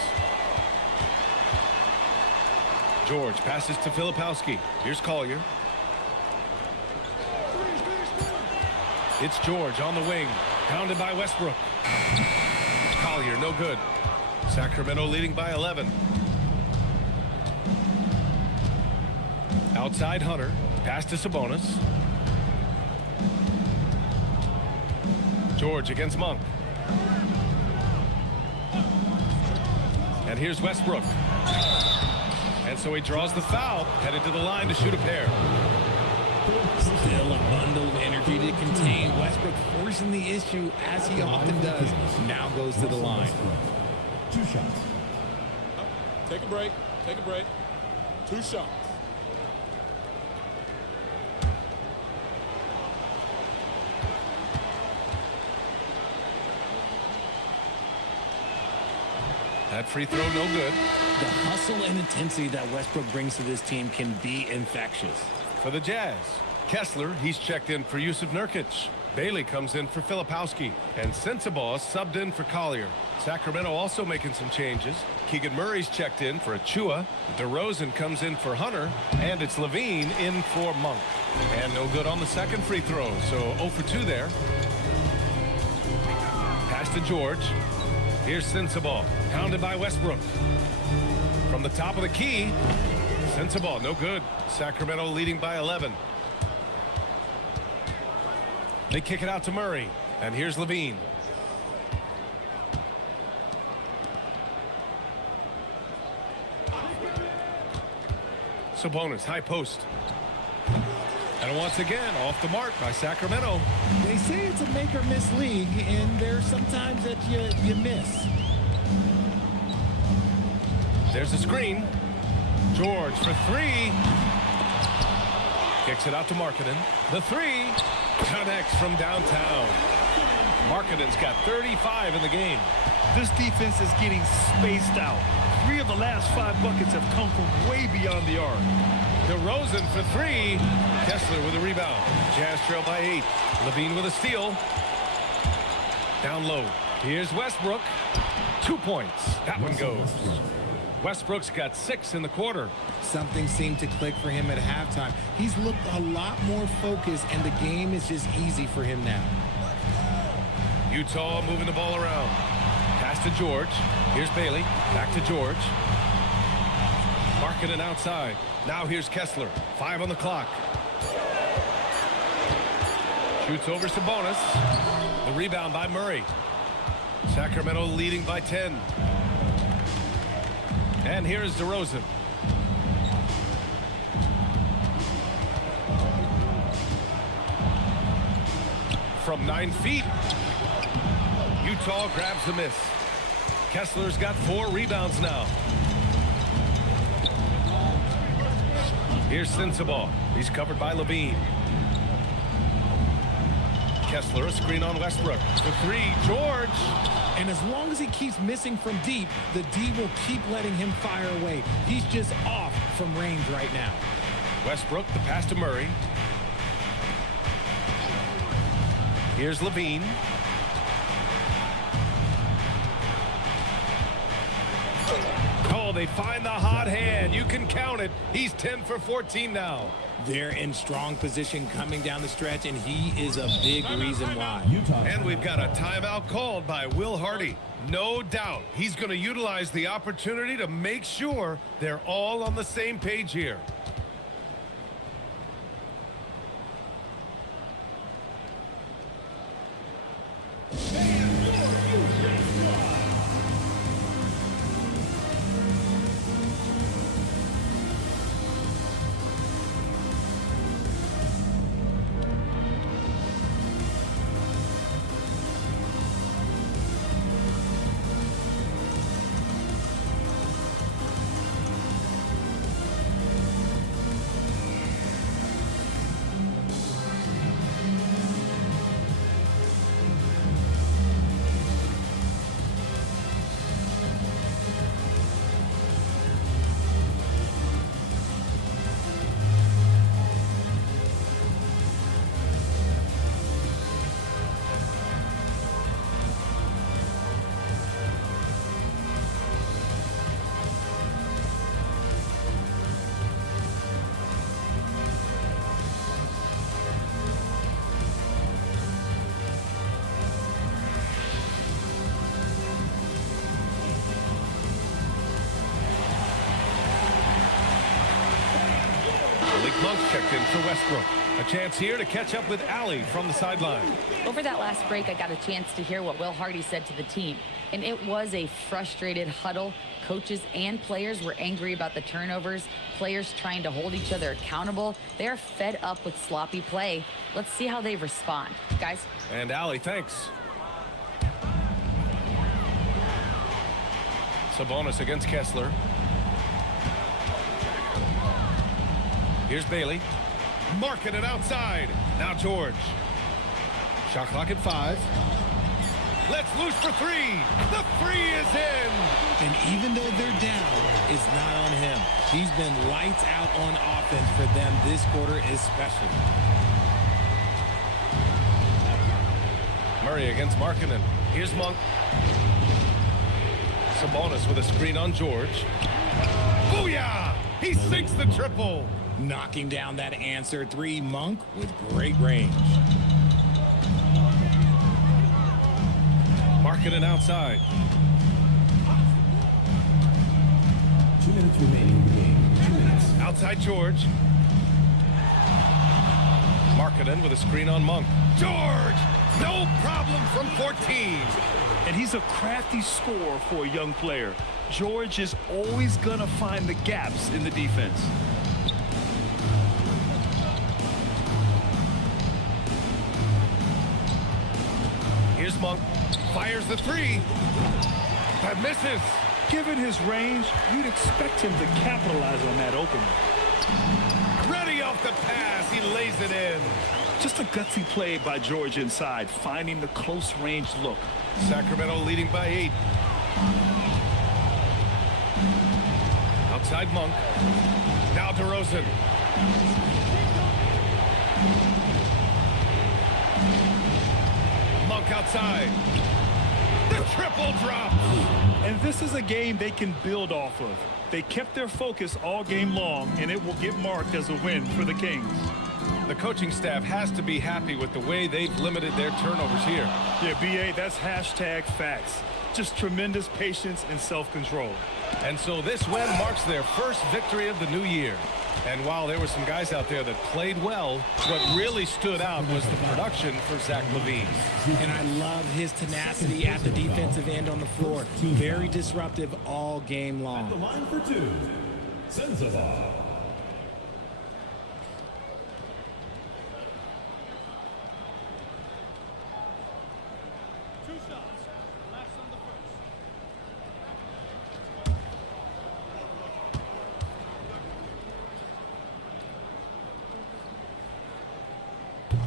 George passes to Filipowski. Here's Collier. It's George on the wing. Pounded by Westbrook. Collier, no good. Sacramento leading by 11. Outside Hunter. Pass to Sabonis. George against Monk. And here's Westbrook. And so he draws the foul, headed to the line to shoot a pair. Still a bundle of energy to contain. Westbrook forcing the issue, as he often does. Now goes to the line. 2 shots. Take a break. Take a break. 2 shots. That free throw, no good. The hustle and intensity that Westbrook brings to this team can be infectious. For the Jazz, Kessler, he's checked in for Jusuf Nurkic. Bailey comes in for Filipowski. And Sensabaugh subbed in for Collier. Sacramento also making some changes. Keegan Murray's checked in for Achua. DeRozan comes in for Hunter. And it's Levine in for Monk. And no good on the second free throw, so 0 for 2 there. Pass to George. Here's Sensabaugh, pounded by Westbrook. From the top of the key, Sensabaugh, no good. Sacramento leading by 11. They kick it out to Murray, and here's Levine. Sabonis, high post. And once again, off the mark by Sacramento. They say it's a make or miss league, and there's sometimes that you miss. There's a screen. George for three. Kicks it out to Markkanen. The three connects from downtown. Markkanen's got 35 in the game. This defense is getting spaced out. 3 of the last 5 buckets have come from way beyond the arc. DeRozan for three. Kessler with a rebound. Jazz trail by 8. Levine with a steal. Down low. Here's Westbrook. 2 points. That one goes. Westbrook's got 6 in the quarter. Something seemed to click for him at halftime. He's looked a lot more focused, and the game is just easy for him now. Utah moving the ball around. Pass to George. Here's Bailey. Back to George. Markkanen outside. Now here's Kessler. 5 on the clock. Shoots over Sabonis. The rebound by Murray. Sacramento leading by 10. And here's DeRozan. From 9 feet. Utah grabs the miss. Kessler's got 4 rebounds now. Here's Sensabaugh. He's covered by Levine. Kessler, a screen on Westbrook. The 3, George. And as long as he keeps missing from deep, the D will keep letting him fire away. He's just off from range right now. Westbrook, the pass to Murray. Here's Levine. Oh, they find the hot hand. You can count it. He's 10 for 14 now. They're in strong position coming down the stretch, and he is a big reason why. And we've got a timeout called by Will Hardy. No doubt he's going to utilize the opportunity to make sure they're all on the same page here. Monk checked in for Westbrook. A chance here to catch up with Allie from the sideline. Over that last break, I got a chance to hear what Will Hardy said to the team. And it was a frustrated huddle. Coaches and players were angry about the turnovers. Players trying to hold each other accountable. They're fed up with sloppy play. Let's see how they respond. Guys. And Allie, thanks. Sabonis against Kessler. Here's Bailey. Marking it outside. Now George. Shot clock at 5. Let's loose for 3. The 3 is in. And even though they're down, it's not on him. He's been lights out on offense for them this quarter especially. Murray against Markkanen. Here's Monk. Sabonis with a screen on George. Booyah! He sinks the triple. Knocking down that answer 3, Monk with great range. Markkanen outside. 2 minutes remaining in the game. 2 minutes. Outside George. Markkanen with a screen on Monk. George! No problem from 14. And he's a crafty scorer for a young player. George is always going to find the gaps in the defense. Here's Monk. Fires the 3. That misses. Given his range, you'd expect him to capitalize on that opening. Ready off the pass. He lays it in. Just a gutsy play by George inside, finding the close range look. Sacramento leading by 8. Outside Monk. Now DeRozan. Monk outside. The triple drop. And this is a game they can build off of. They kept their focus all game long, and it will get marked as a win for the Kings. The coaching staff has to be happy with the way they've limited their turnovers here. Yeah, B.A., that's hashtag facts. Just tremendous patience and self-control. And so this win marks their first victory of the new year. And while there were some guys out there that played well, what really stood out was the production for Zach LaVine. And I love his tenacity at the defensive end on the floor. Very disruptive all game long. At the line for two, Sensabaugh.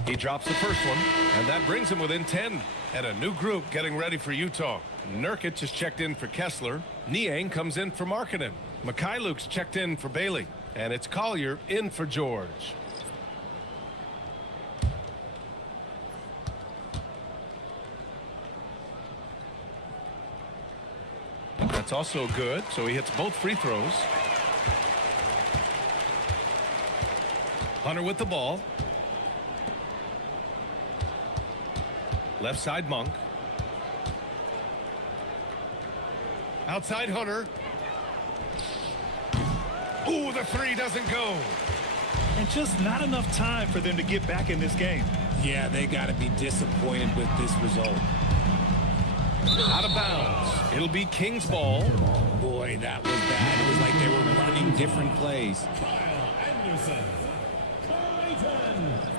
He drops the first one, and that brings him within 10. And a new group getting ready for Utah. Nurkic has checked in for Kessler. Niang comes in for Markkanen. Mikhailuk's checked in for Bailey. And it's Collier in for George. That's also good, so he hits both free throws. Hunter with the ball. Left side, Monk. Outside, Hunter. Ooh, the three doesn't go. And just not enough time for them to get back in this game. Yeah, they got to be disappointed with this result. Out of bounds. It'll be King's ball. Boy, that was bad. It was like they were running different plays. Kyle Anderson. Covington.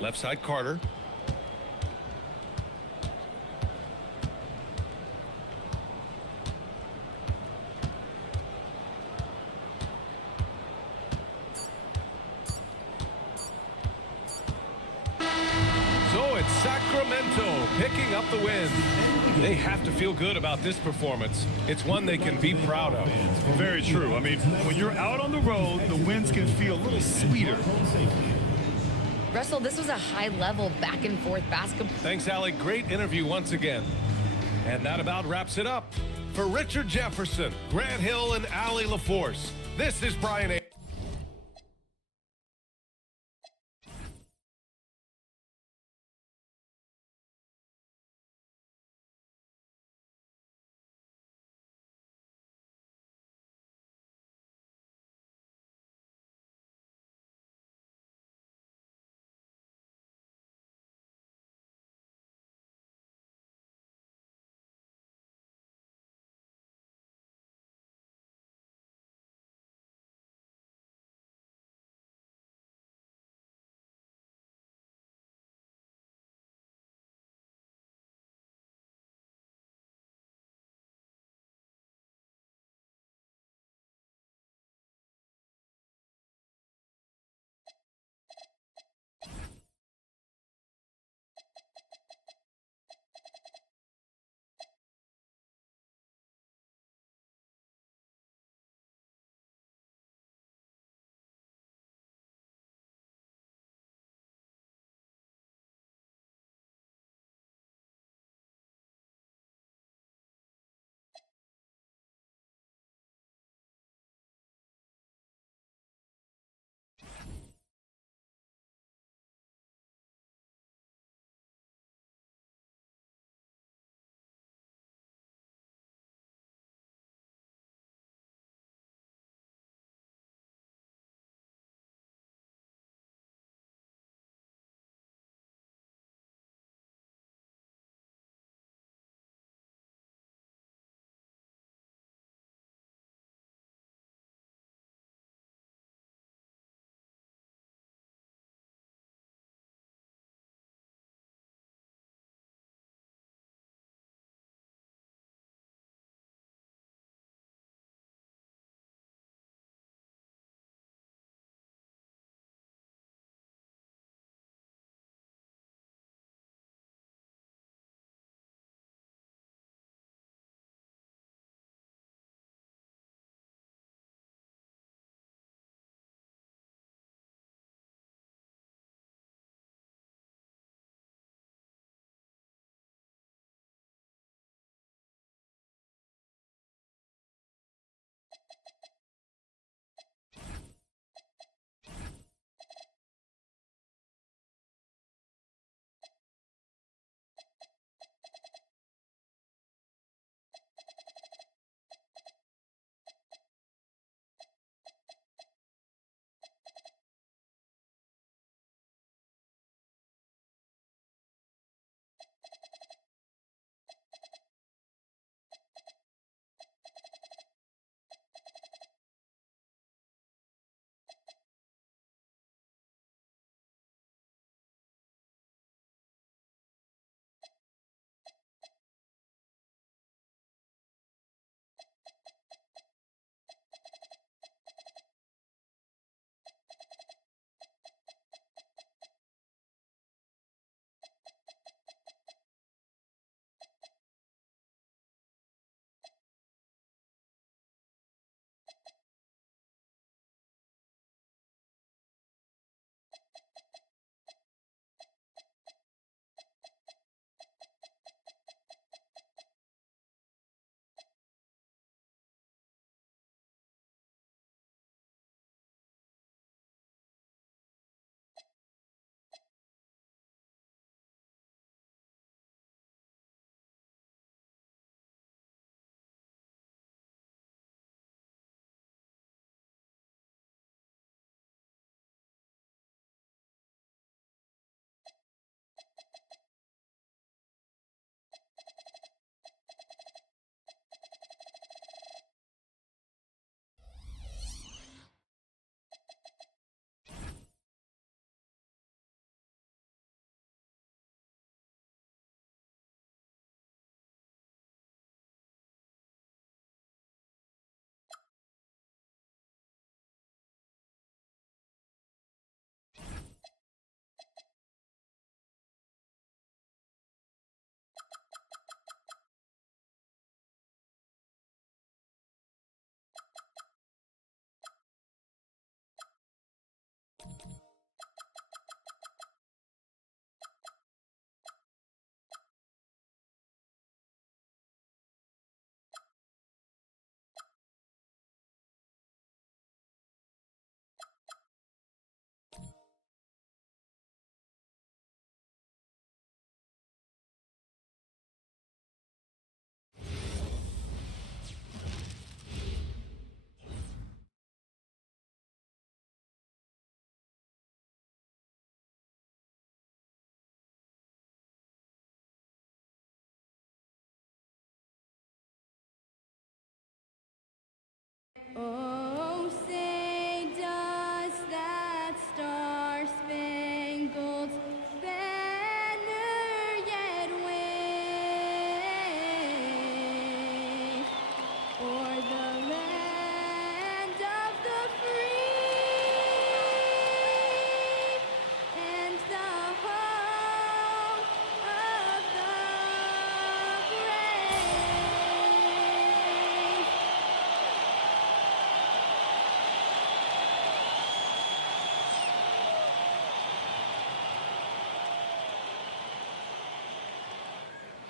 Left side, Carter. So it's Sacramento picking up the win. They have to feel good about this performance. It's one they can be proud of. Very true. I mean, when you're out on the road, the wins can feel a little sweeter. Russell, this was a high-level back-and-forth basketball. Thanks, Allie. Great interview once again. And that about wraps it up. For Richard Jefferson, Grant Hill, and Allie LaForce, this is Brian A.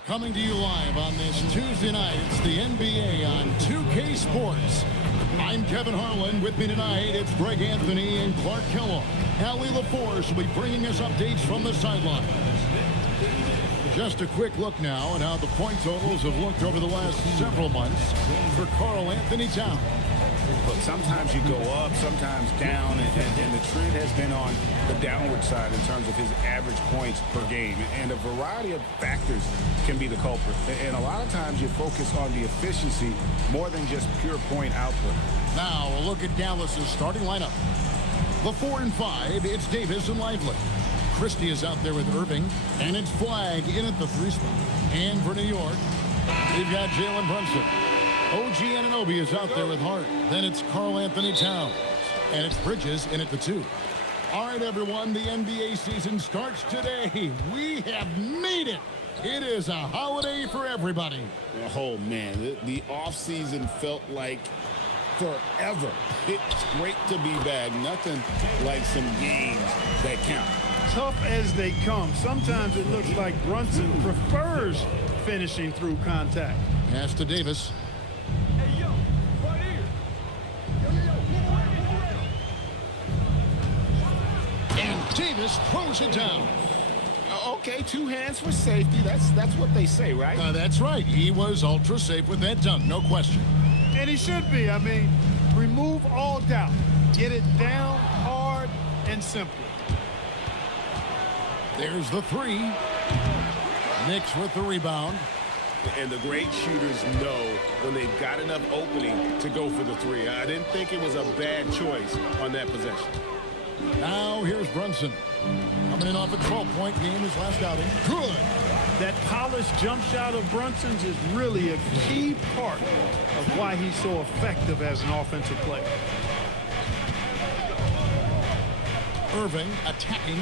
Coming to you live on this Tuesday night, it's the NBA on 2K Sports. I'm Kevin Harlan. With me tonight, it's Greg Anthony and Clark Kellogg. Allie LaForce will be bringing us updates from the sideline. Just a quick look now at how the point totals have looked over the last several months for Karl Anthony Towns. Look, sometimes you go up, sometimes down, and the trend has been on the downward side in terms of his average points per game. And a variety of factors can be the culprit. And a lot of times you focus on the efficiency more than just pure point output. Now a look at Dallas's starting lineup. The 4 and 5, it's Davis and Lively. Christie is out there with Irving, and it's Flagg in at the 3 spot. And for New York, we've got Jalen Brunson. OG Anunoby is out there with Hart. Then it's Karl Anthony Towns. And it's Bridges in at the 2. All right, everyone, the NBA season starts today. We have made it. It is a holiday for everybody. Oh, man, the offseason felt like forever. It's great to be back. Nothing like some games that count. Tough as they come. Sometimes it looks like Brunson prefers finishing through contact. Pass to Davis. And Davis throws it down. Okay, 2 hands for safety. That's what they say, right? That's right. He was ultra safe with that dunk, no question. And he should be. I mean, remove all doubt. Get it down hard and simple. There's the 3. Knicks with the rebound. And the great shooters know when they've got enough opening to go for the 3. I didn't think it was a bad choice on that possession. Now here's Brunson. Coming in off a 12-point game his last outing. Good. That polished jump shot of Brunson's is really a key part of why he's so effective as an offensive player. Irving attacking.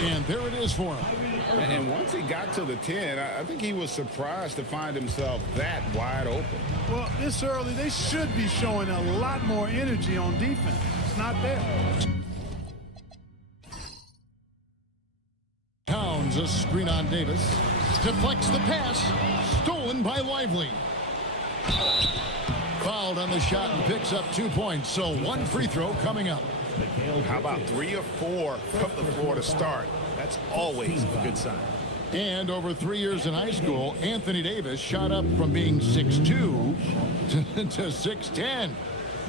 And there it is for him. And once he got to the 10, I think he was surprised to find himself that wide open. Well, this early, they should be showing a lot more energy on defense. It's not there. Towns a screen on Davis. Deflects the pass. Stolen by Lively. Fouled on the shot and picks up 2 points. So 1 free throw coming up. How about 3 or 4 from the floor to start? That's always a good sign. And over 3 years in high school, Anthony Davis shot up from being 6'2" to 6'10".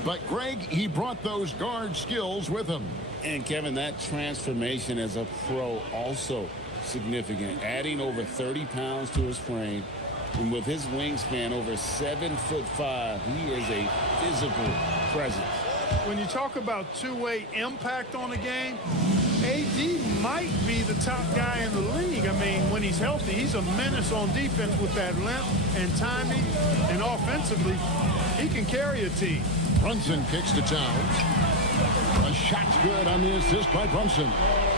But Greg, he brought those guard skills with him. And Kevin, that transformation as a pro also significant. Adding over 30 pounds to his frame. And with his wingspan over 7'5", he is a physical presence. When you talk about two-way impact on the game, AD might be the top guy in the league. I mean, when he's healthy, he's a menace on defense with that length and timing. And offensively, he can carry a team. Brunson kicks to Towns. A shot's good on the assist by Brunson.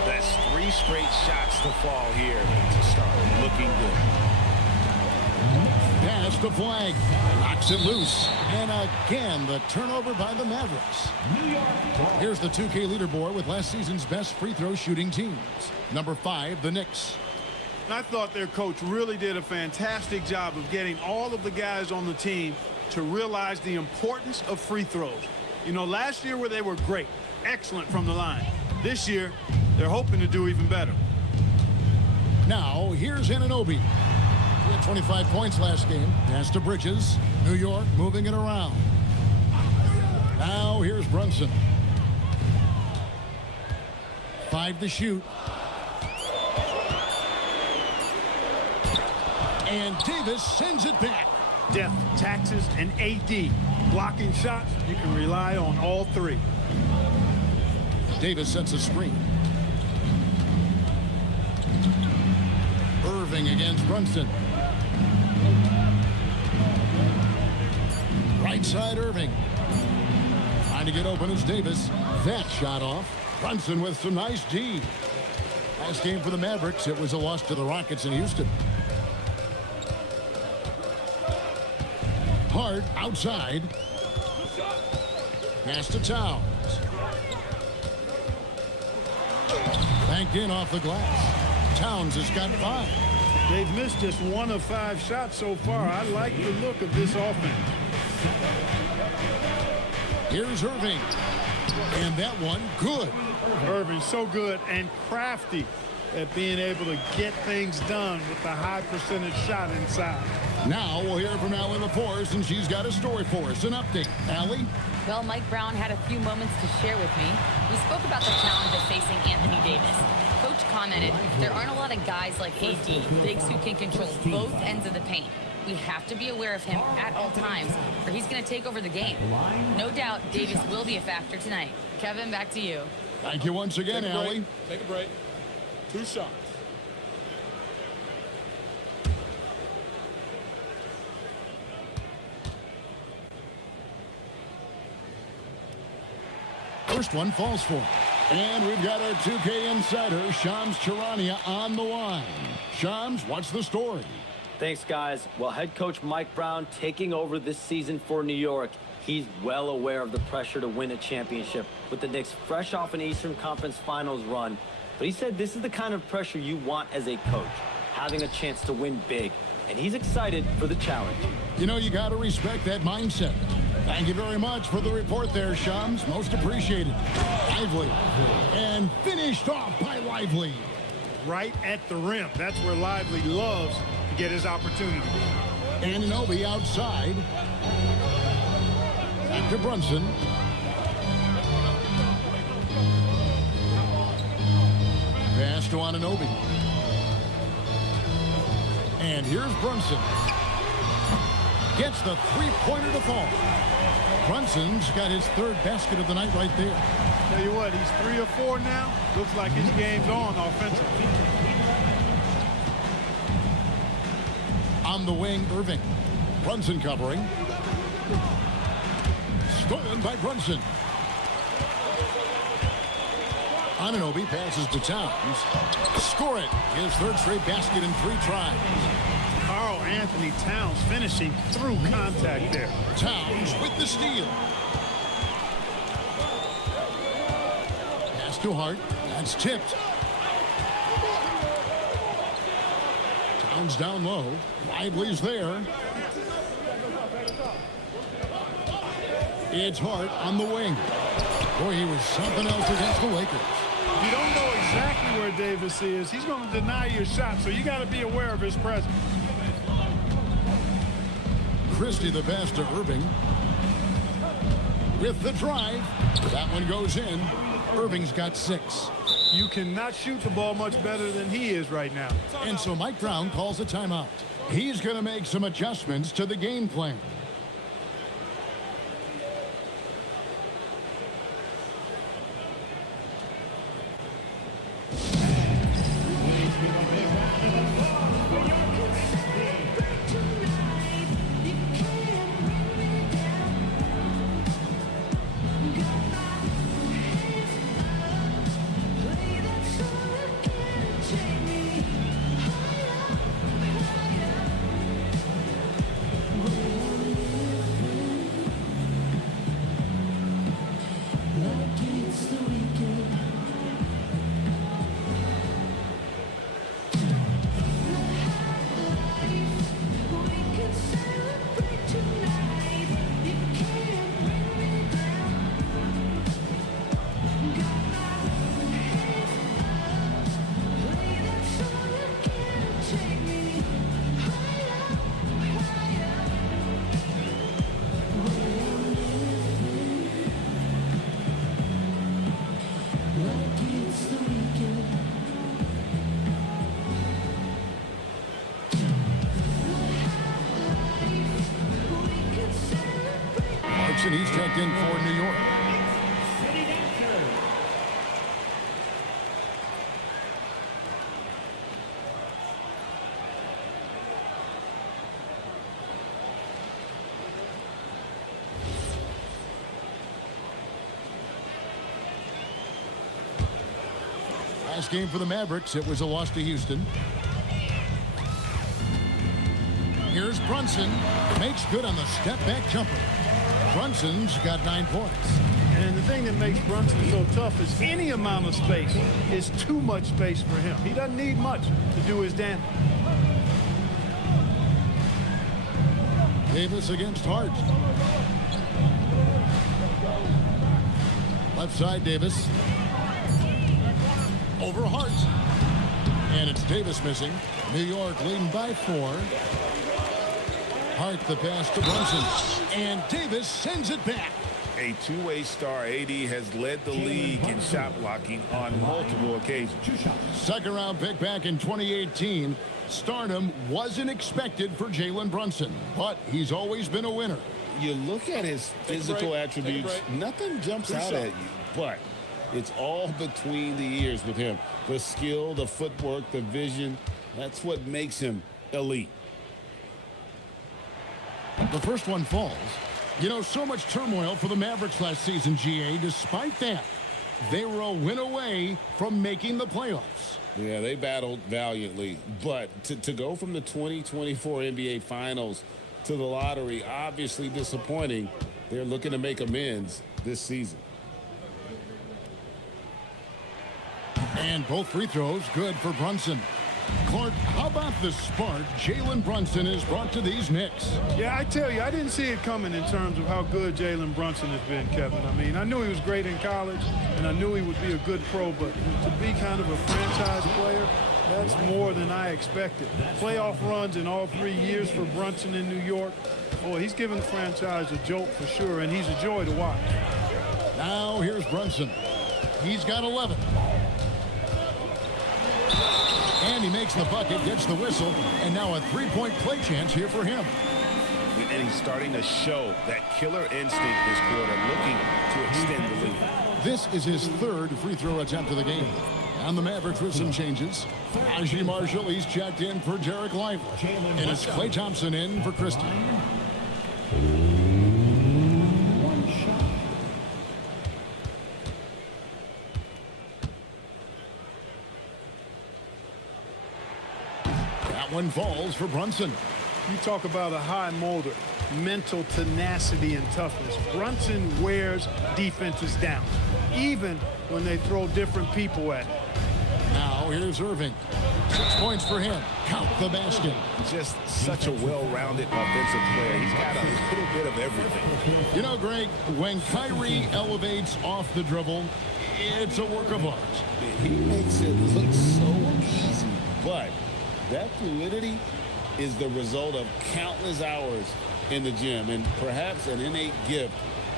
That's 3 straight shots to fall here to start. Looking good. Pass to Flagg. Knocks it loose. And again, the turnover by the Mavericks. Here's the 2K leaderboard with last season's best free throw shooting teams. Number 5, the Knicks. I thought their coach really did a fantastic job of getting all of the guys on the team to realize the importance of free throws. You know, last year where they were great, excellent from the line. This year, they're hoping to do even better. Now, here's Anunoby. He had 25 points last game. Pass to Bridges. New York moving it around. Now, here's Brunson. 5 to shoot. And Davis sends it back. Depth, taxes, and AD. Blocking shots, you can rely on all 3. Davis sets a screen. Irving against Brunson. Right side Irving. Trying to get open is Davis. That shot off. Brunson with some nice D. Last game for the Mavericks, it was a loss to the Rockets in Houston. Hart outside. Pass to Towns. Banked in off the glass. Towns has got 5. They've missed just 1 of 5 shots so far. I like the look of this offense. Here's Irving. And that one, good. Irving, so good and crafty at being able to get things done with the high percentage shot inside. Now we'll hear from Allie LaForce, and she's got a story for us. An update. Allie? Well, Mike Brown had a few moments to share with me. We spoke about the challenge of facing Anthony Davis. Coach commented, there aren't a lot of guys like AD, bigs who can control both ends of the paint. We have to be aware of him at all times, or he's going to take over the game. No doubt Davis will be a factor tonight. Kevin, back to you. Thank you once again, Allie. Take a break. 2 shots. First one falls for. And we've got our 2K insider, Shams Charania, on the line. Shams, what's the story? Thanks, guys. Well, head coach Mike Brown taking over this season for New York. He's well aware of the pressure to win a championship with the Knicks fresh off an Eastern Conference Finals run. But he said this is the kind of pressure you want as a coach, having a chance to win big. And he's excited for the challenge. You know, you got to respect that mindset. Thank you very much for the report there, Shams. Most appreciated. Lively. And finished off by Lively. Right at the rim. That's where Lively loves to get his opportunity. Anunoby outside. Back to Brunson. Pass to Anunoby. And here's Brunson. Gets the three-pointer to fall. Brunson's got his 3rd basket of the night right there. Tell you what, he's 3 or 4 now. Looks like his game's on offensively. On the wing, Irving. Brunson covering. Stolen by Brunson. Anunoby passes to Towns. Score it. His 3rd straight basket in 3 tries. Karl Anthony Towns finishing through contact there. Towns with the steal. Pass to Hart. That's tipped. Towns down low. Lively's there. It's Hart on the wing. Boy, he was something else against the Lakers. If you don't know exactly where Davis is, he's going to deny your shot, so you got to be aware of his presence. Christie the pass to Irving. With the drive. That one goes in. Irving's got 6. You cannot shoot the ball much better than he is right now. And so Mike Brown calls a timeout. He's going to make some adjustments to the game plan. And he's checked in for New York. Last game for the Mavericks, it was a loss to Houston. Here's Brunson. Makes good on the step-back jumper. Brunson's got 9 points. And the thing that makes Brunson so tough is any amount of space is too much space for him. He doesn't need much to do his damage. Davis against Hart. Left side, Davis. Over Hart. And it's Davis missing. New York leading by 4. Hart the pass to Brunson. And Davis sends it back. A two-way star, AD has led the league in shot blocking on multiple occasions. Second round pick back in 2018. Stardom wasn't expected for Jalen Brunson, but he's always been a winner. You look at his physical attributes, nothing jumps out at you, but it's all between the ears with him. The skill, the footwork, the vision, that's what makes him elite. The first one falls. You know, so much turmoil for the Mavericks last season, GA. Despite that, they were a win away from making the playoffs. Yeah, they battled valiantly, but to go from the 2024 NBA Finals to the lottery, obviously disappointing. They're looking to make amends this season. And both free throws good for Brunson. Clark, how about the spark Jalen Brunson has brought to these Knicks? Yeah, I tell you, I didn't see it coming in terms of how good Jalen Brunson has been, Kevin. I mean, I knew he was great in college, and I knew he would be a good pro, but to be kind of a franchise player, that's more than I expected. Playoff runs in all 3 years for Brunson in New York. Boy, he's given the franchise a jolt for sure, and he's a joy to watch. Now here's Brunson. He's got 11. And he makes the bucket, gets the whistle, and now a three-point play chance here for him. And he's starting to show that killer instinct this quarter, looking to extend the lead. This is his third free throw attempt of the game. And the Mavericks with some changes. Najee Marshall, he's checked in for Derek Lively. And it's Klay Thompson in for Christie. One falls for Brunson. You talk about a high motor, mental tenacity and toughness. Brunson wears defenses down, even when they throw different people at him. Now here's Irving. 6 points for him. Count the basket. Just such a well-rounded offensive player. He's got a little bit of everything. You know, Greg, when Kyrie elevates off the dribble, it's a work of art. He makes it look so easy, but that fluidity is the result of countless hours in the gym and perhaps an innate gift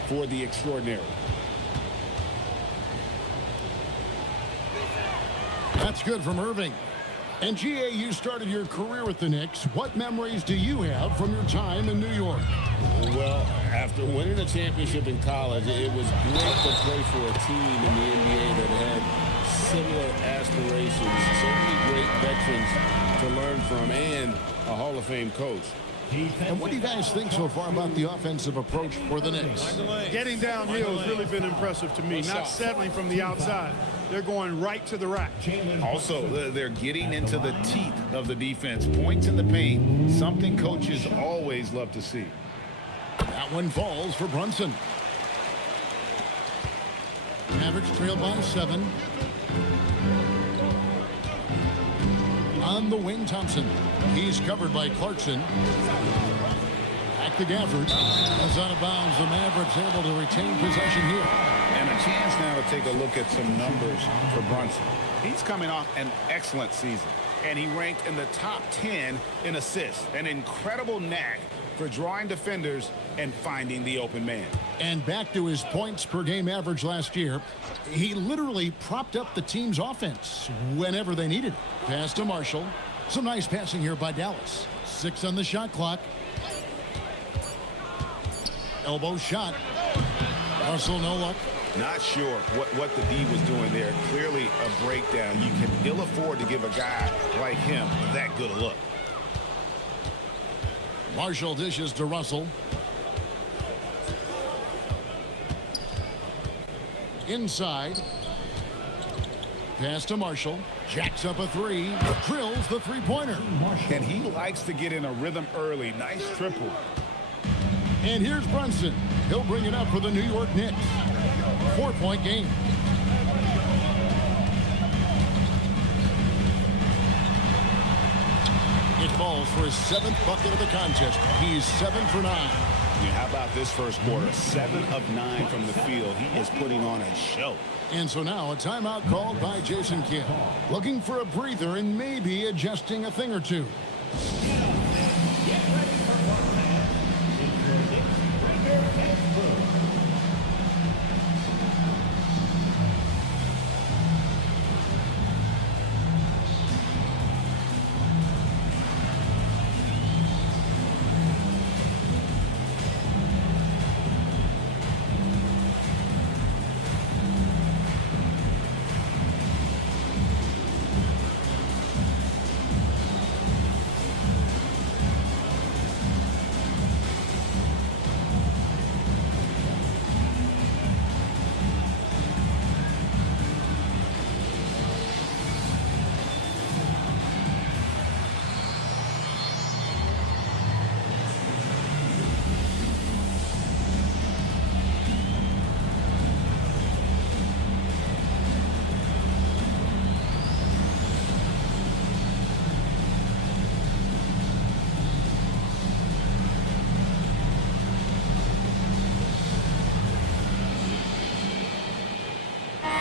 for the extraordinary. That's good from Irving. And GA, you started your career with the Knicks. What memories do you have from your time in New York? Well, after winning a championship in college, it was great to play for a team in the NBA that had similar aspirations, so many great veterans to learn from, and a Hall of Fame coach. And what do you guys think so far about the offensive approach for the Knicks? Getting downhill has really been impressive to me, not settling from the outside. They're going right to the rack. Also, they're getting into the teeth of the defense. Points in the paint, something coaches always love to see. That one falls for Brunson. Mavericks trail by 7. On the wing, Thompson. He's covered by Clarkson. Back to Gafford. As out of bounds, the Mavericks able to retain possession here. And a chance now to take a look at some numbers for Brunson. He's coming off an excellent season, and he ranked in the top 10 in assists. An incredible knack for drawing defenders and finding the open man. And back to his points per game average last year, he literally propped up the team's offense whenever they needed it. Pass to Marshall. Some nice passing here by Dallas. 6 on the shot clock. Elbow shot. Russell, no luck. Not sure what the D was doing there. Clearly a breakdown. You can ill afford to give a guy like him that good a look. Marshall dishes to Russell. Inside. Pass to Marshall. Jacks up a 3. Drills the three-pointer. And he likes to get in a rhythm early. Nice triple. And here's Brunson. He'll bring it up for the New York Knicks. 4-point game. It falls for his 7th bucket of the contest. He's 7 for 9. Yeah, how about this first quarter? 7 of 9 from the field. He is putting on a show. And so now a timeout called by Jason Kidd. Looking for a breather and maybe adjusting a thing or two.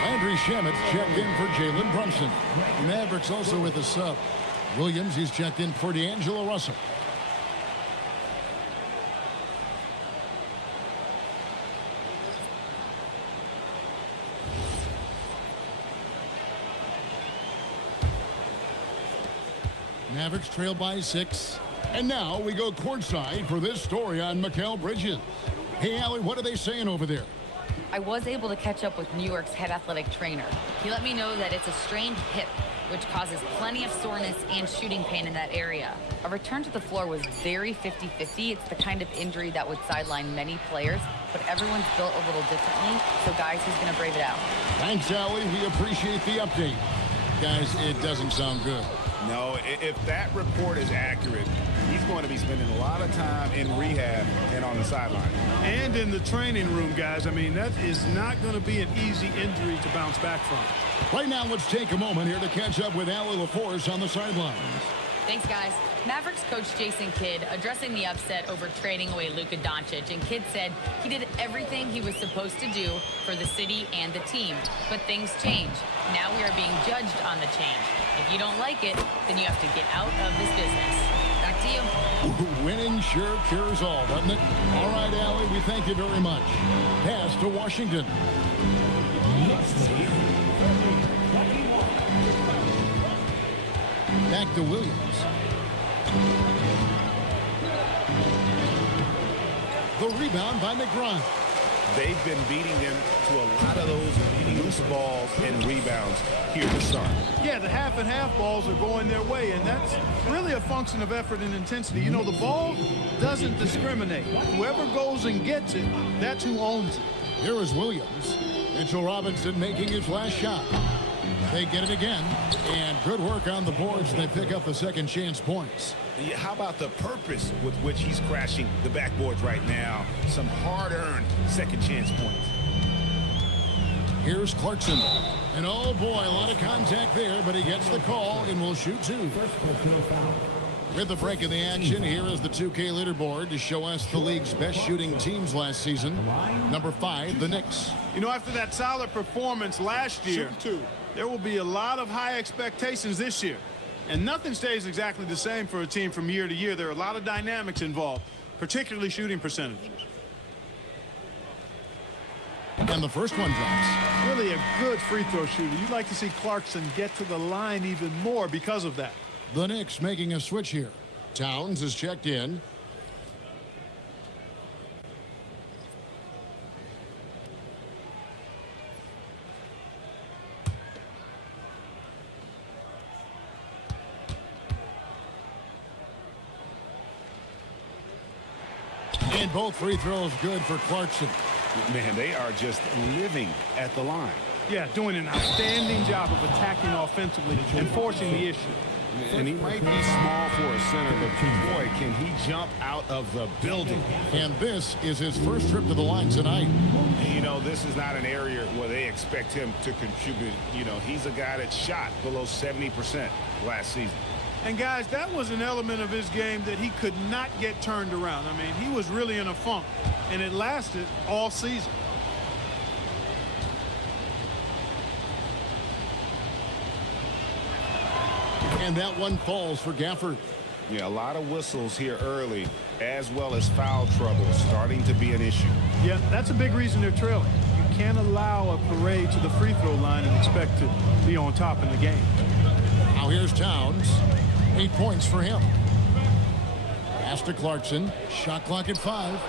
Landry Shamet checked in for Jalen Brunson. Mavericks also with a sub. Williams, he's checked in for D'Angelo Russell. Mavericks trail by 6. And now we go courtside for this story on Mikal Bridges. Hey, Allie, what are they saying over there? I was able to catch up with New York's head athletic trainer. He let me know that it's a strained hip, which causes plenty of soreness and shooting pain in that area. A return to the floor was very 50-50. It's the kind of injury that would sideline many players, but everyone's built a little differently, so guys, he's going to brave it out. Thanks, Allie. We appreciate the update. Guys, it doesn't sound good. No, if that report is accurate, he's going to be spending a lot of time in rehab and on the sideline. And in the training room, guys. I mean, that is not going to be an easy injury to bounce back from. Right now, let's take a moment here to catch up with Allie LaForce on the sidelines. Thanks, guys. Mavericks coach Jason Kidd addressing the upset over trading away Luka Doncic, and Kidd said he did everything he was supposed to do for the city and the team. But things change. Now we are being judged on the change. If you don't like it, then you have to get out of this business. Back to you. Winning sure cures all, doesn't it? All right, Allie, we thank you very much. Pass to Washington. Back to Williams. The rebound by McGrine. They've been beating them to a lot of those loose balls and rebounds here to start. Yeah, the half and half balls are going their way, and that's really a function of effort and intensity. You know, the ball doesn't discriminate. Whoever goes and gets it, that's who owns it. Here is Williams. Mitchell Robinson making his last shot. They get it again, and good work on the boards. They pick up the second chance points. Yeah, how about the purpose with which he's crashing the backboards right now? Some hard-earned second chance points. Here's Clarkson. And oh boy, a lot of contact there, but he gets the call and will shoot 2. With the break in the action, here is the 2K leaderboard to show us the league's best shooting teams last season. Number 5, the Knicks. You know, after that solid performance last year, there will be a lot of high expectations this year. And nothing stays exactly the same for a team from year to year. There are a lot of dynamics involved, particularly shooting percentages. And the first one drops. Really a good free throw shooter. You'd like to see Clarkson get to the line even more because of that. The Knicks making a switch here. Towns is checked in. And both free throws good for Clarkson. Man, they are just living at the line. Yeah, doing an outstanding job of attacking offensively and forcing the issue. And he might be small for a center, but boy, can he jump out of the building. And this is his first trip to the line tonight. You know, this is not an area where they expect him to contribute. You know, he's a guy that shot below 70% last season. And, guys, that was an element of his game that he could not get turned around. I mean, he was really in a funk, and it lasted all season. And that one falls for Gafford. Yeah, a lot of whistles here early, as well as foul trouble starting to be an issue. Yeah, that's a big reason they're trailing. You can't allow a parade to the free throw line and expect to be on top in the game. Now here's Towns. 8 points for him. Pass to Clarkson. Shot clock at 5.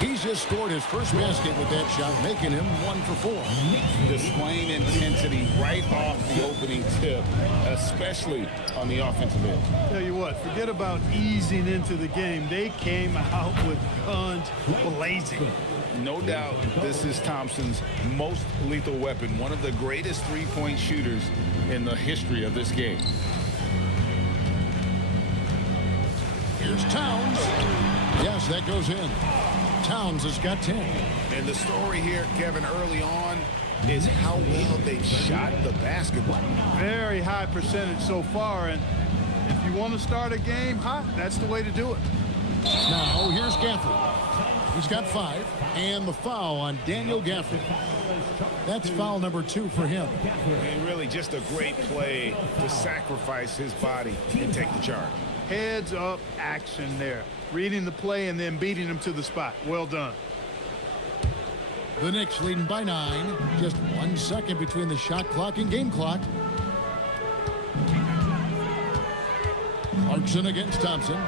He's just scored his first basket with that shot, making him 1 for 4. Displaying intensity right off the opening tip, especially on the offensive end. Tell you what, forget about easing into the game. They came out with guns blazing. No doubt this is Thompson's most lethal weapon, one of the greatest three-point shooters in the history of this game. Here's Towns. Yes, that goes in. Towns has got 10. And the story here, Kevin, early on is how well they shot the basketball. Very high percentage so far, and if you want to start a game hot, that's the way to do it. Now here's Gafford. He's got 5, and the foul on Daniel Gafford. That's foul number 2 for him. And really just a great play to sacrifice his body and take the charge. Heads up action there. Reading the play and then beating him to the spot. Well done. The Knicks leading by 9. Just 1 second between the shot clock and game clock. Clarkson against Thompson.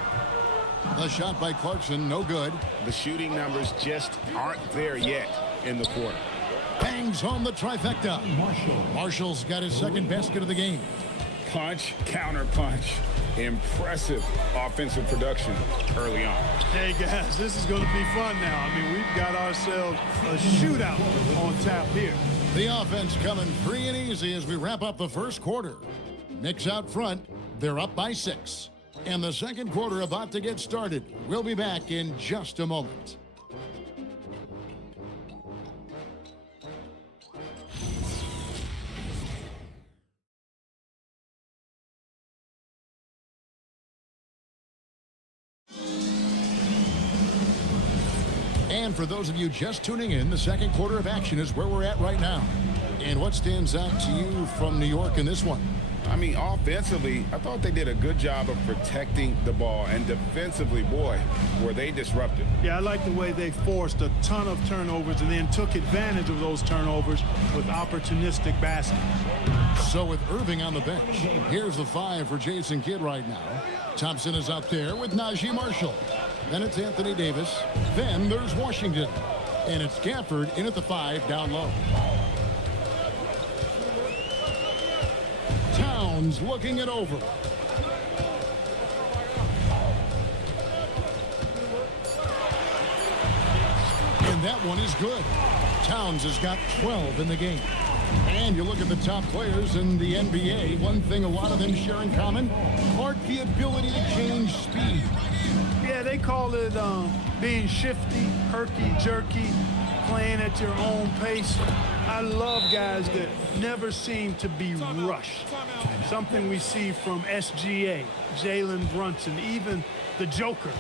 The shot by Clarkson, no good. The shooting numbers just aren't there yet in the quarter. Bangs home the trifecta. Marshall's got his second basket of the game. Punch, counter punch. Impressive offensive production early on. Hey, guys, this is going to be fun now. I mean, we've got ourselves a shootout on tap here. The offense coming free and easy as we wrap up the first quarter. Knicks out front. They're up by 6. And the second quarter about to get started. We'll be back in just a moment. And for those of you just tuning in, the second quarter of action is where we're at right now. And what stands out to you from New York in this one? I mean, offensively, I thought they did a good job of protecting the ball. And defensively, boy, were they disruptive. Yeah, I like the way they forced a ton of turnovers and then took advantage of those turnovers with opportunistic baskets. So with Irving on the bench, here's the 5 for Jason Kidd right now. Thompson is out there with Najee Marshall. Then it's Anthony Davis. Then there's Washington. And it's Gafford in at the 5 down low. Towns looking it over. And that one is good. Towns has got 12 in the game. And you look at the top players in the NBA, one thing a lot of them share in common, Clark, the ability to change speed. Yeah, they call it being shifty, herky-jerky, playing at your own pace. I love guys that never seem to be rushed. Something we see from SGA, Jalen Brunson, even the Joker,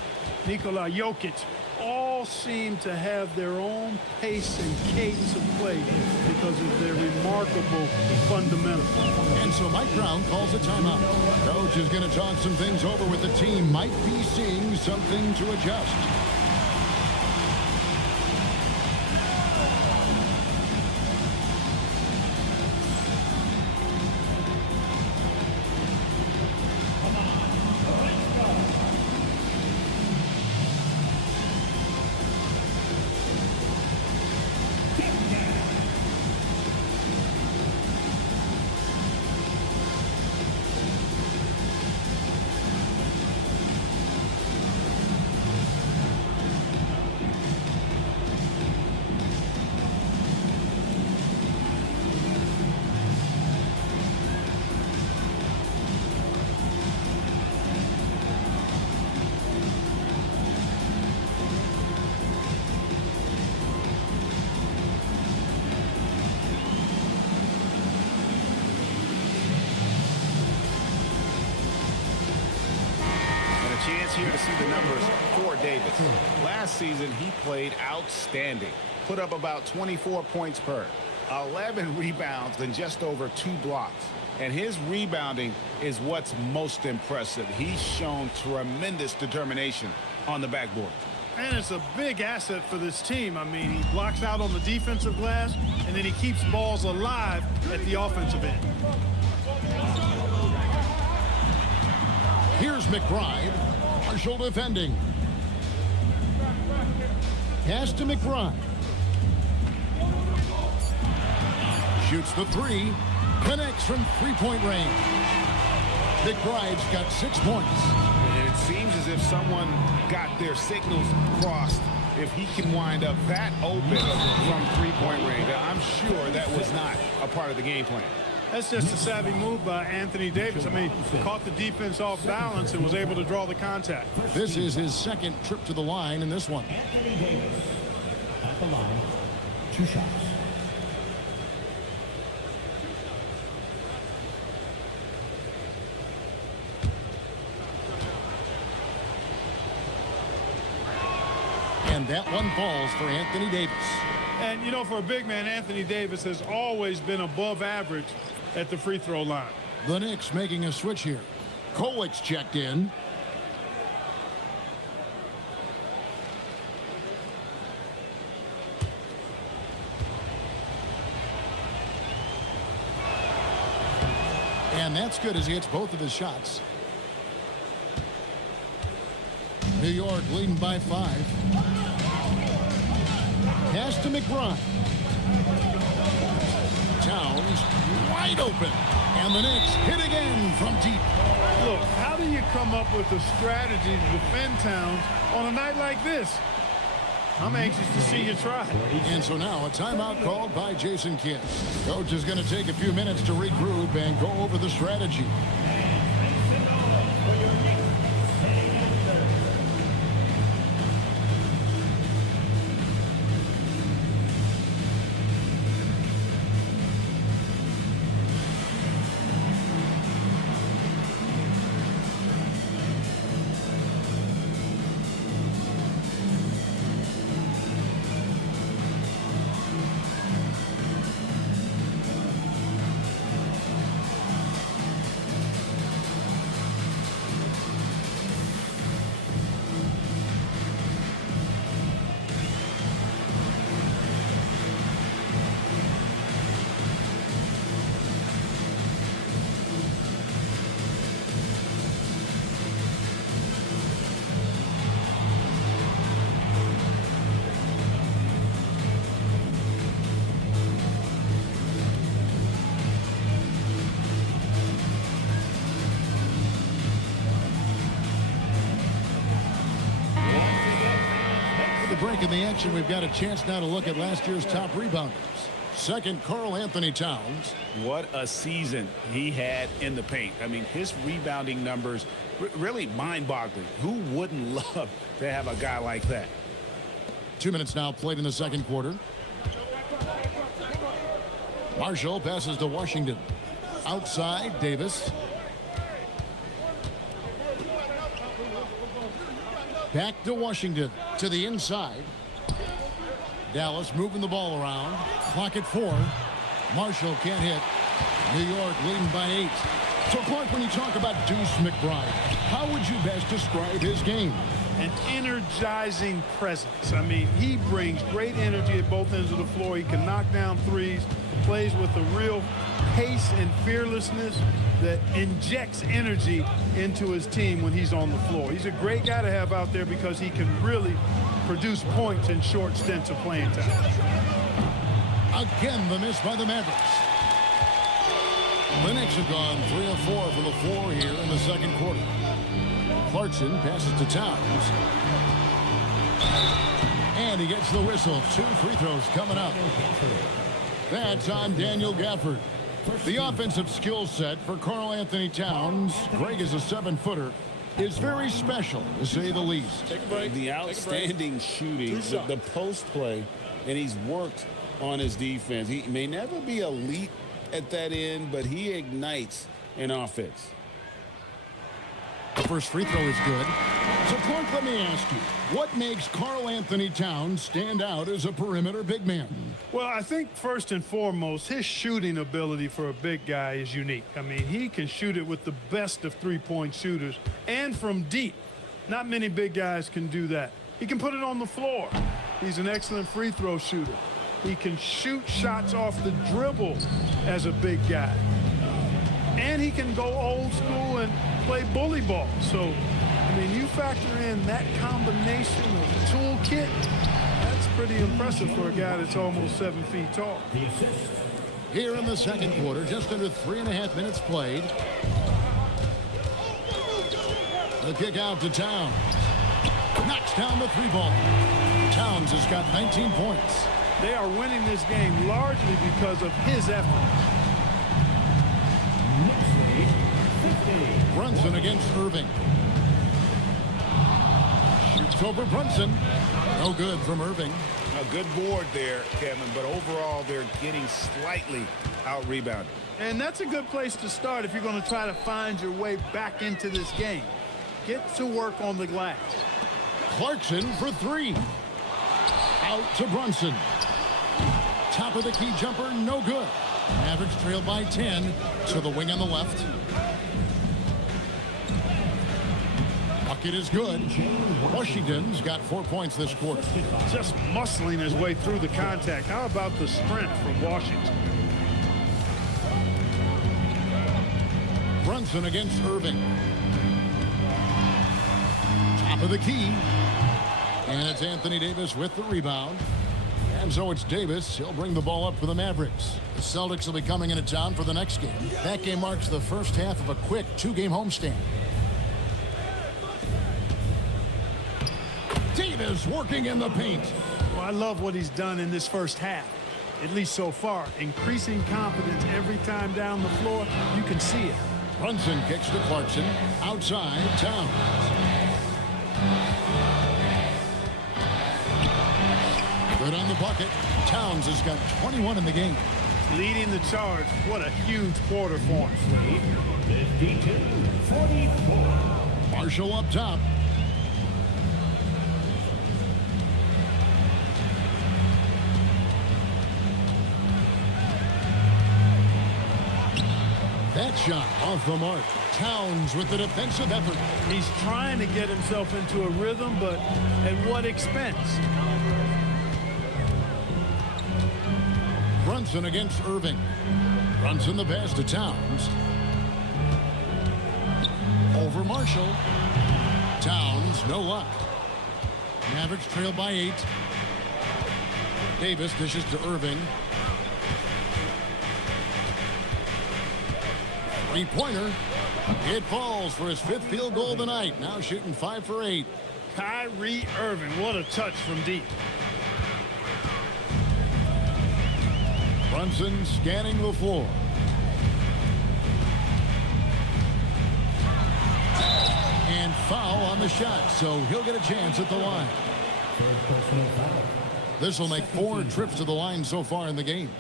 Nikola Jokic, all seem to have their own pace and cadence of play because of their remarkable fundamentals. And so Mike Brown calls a timeout. Coach is going to talk some things over with the team. Might be seeing something to adjust. here to see the numbers for Davis. Last season, he played outstanding. Put up about 24 points per, 11 rebounds, and just over 2 blocks. And his rebounding is what's most impressive. He's shown tremendous determination on the backboard. And it's a big asset for this team. I mean, he blocks out on the defensive glass, and then he keeps balls alive at the offensive end. Here's McBride. Marshall defending. Pass to McBride. Shoots the 3. Connects from three-point range. McBride's got 6 points. And it seems as if someone got their signals crossed if he can wind up that open from three-point range. I'm sure that was not a part of the game plan. That's just a savvy move by Anthony Davis. I mean, caught the defense off balance and was able to draw the contact. This is his second trip to the line in this one. Anthony Davis at the line, 2 shots. And that one falls for Anthony Davis. And, you know, for a big man, Anthony Davis has always been above average at the free throw line. The Knicks making a switch here. Kolic's checked in. And that's good as he hits both of his shots. New York leading by 5. Pass to McBride. Towns wide open. And the Knicks hit again from deep. Look, how do you come up with a strategy to defend Towns on a night like this? I'm anxious to see you try. And so now a timeout called by Jason Kidd. Coach is going to take a few minutes to regroup and go over the strategy. Break in the action, we've got a chance now to look at last year's top rebounders. Second, Karl Anthony Towns. What a season he had in the paint. I mean, his rebounding numbers really mind-boggling. Who wouldn't love to have a guy like that? 2 minutes now played in the second quarter. Marshall passes to Washington. Outside, Davis. Back to Washington, to the inside. Dallas moving the ball around. Clock at 4. Marshall can't hit. New York leading by 8. So, Clark, when you talk about Deuce McBride, how would you best describe his game? An energizing presence. I mean, he brings great energy at both ends of the floor. He can knock down threes, plays with a real pace and fearlessness that injects energy into his team when he's on the floor. He's a great guy to have out there because he can really produce points in short stints of playing time. Again, the miss by the Mavericks. The Knicks have gone 3 of 4 from the floor here in the second quarter. Clarkson passes to Towns. And he gets the whistle. 2 free throws coming up. That's on Daniel Gafford. The offensive skill set for Karl Anthony Towns, Greg is a 7-footer, is very special, to say the least. The outstanding shooting, the post play, and he's worked on his defense. He may never be elite at that end, but he ignites an offense. The first free throw is good. So, Clark, let me ask you, what makes Karl Anthony Towns stand out as a perimeter big man? Well, I think first and foremost, his shooting ability for a big guy is unique. I mean, he can shoot it with the best of three-point shooters and from deep. Not many big guys can do that. He can put it on the floor. He's an excellent free throw shooter. He can shoot shots off the dribble as a big guy. And he can go old school and play bully ball. So, I mean, you factor in that combination of toolkit, that's pretty impressive for a guy that's almost 7 feet tall. Here in the second quarter, just under 3.5 minutes played. The kick out to Towns. Knocks down the three ball. Towns has got 19 points. They are winning this game largely because of his effort. Brunson against Irving. Shoots over Brunson. No good from Irving. A good board there, Kevin, but overall they're getting slightly out-rebounded. And that's a good place to start if you're going to try to find your way back into this game. Get to work on the glass. Clarkson for three. Out to Brunson. Top of the key jumper, no good. Mavericks trail by 10 to the wing on the left. Bucket is good. Washington's got 4 points this quarter. Just muscling his way through the contact. How about the sprint from Washington? Brunson against Irving. Top of the key. And it's Anthony Davis with the rebound. And so it's Davis. He'll bring the ball up for the Mavericks. The Celtics will be coming into town for the next game. That game marks the first half of a quick 2-game homestand. Davis working in the paint. Well, I love what he's done in this first half, at least so far. Increasing confidence every time down the floor. You can see it. Brunson kicks to Clarkson. Outside, Towns. Good on the bucket. Towns has got 21 in the game. Leading the charge. What a huge quarter for him. 52-44. Marshall up top. That shot off the mark. Towns with the defensive effort. He's trying to get himself into a rhythm, but at what expense? Brunson against Irving. Brunson the pass to Towns. Over Marshall. Towns, no luck. Mavericks trail by 8. Davis dishes to Irving. Three-pointer. It falls for his 5th field goal of the night. Now shooting 5 for 8. Kyrie Irving, what a touch from deep. Brunson scanning the floor. And foul on the shot, so he'll get a chance at the line. This will make 4 trips to the line so far in the game.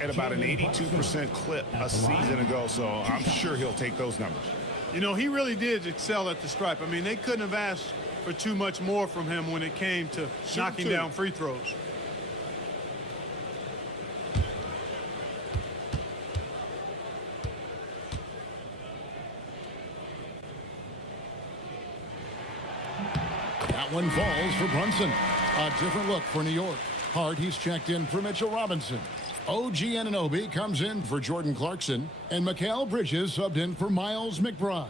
At about an 82% clip a season ago, so I'm sure he'll take those numbers. You know, he really did excel at the stripe. I mean, they couldn't have asked for too much more from him when it came to knocking down free throws. That one falls for Brunson. A different look for New York. Hart, he's checked in for Mitchell Robinson. OG Anunoby comes in for Jordan Clarkson. And Mikal Bridges subbed in for Miles McBride.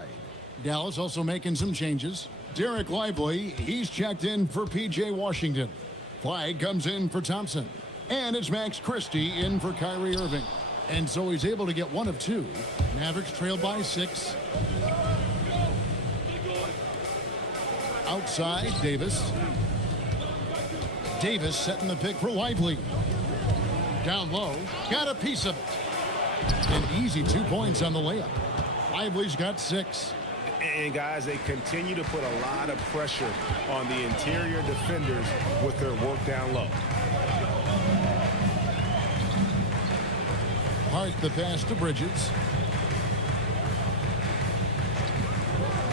Dallas also making some changes. Derek Lively, he's checked in for P.J. Washington. Flagg comes in for Thompson. And it's Max Christie in for Kyrie Irving. And so he's able to get 1 of 2. Mavericks trail by 6. Outside, Davis. Davis setting the pick for Lively. Down low, got a piece of it. An easy 2 points on the layup. Lively's got 6. And guys, they continue to put a lot of pressure on the interior defenders with their work down low. Hart the pass to Bridges.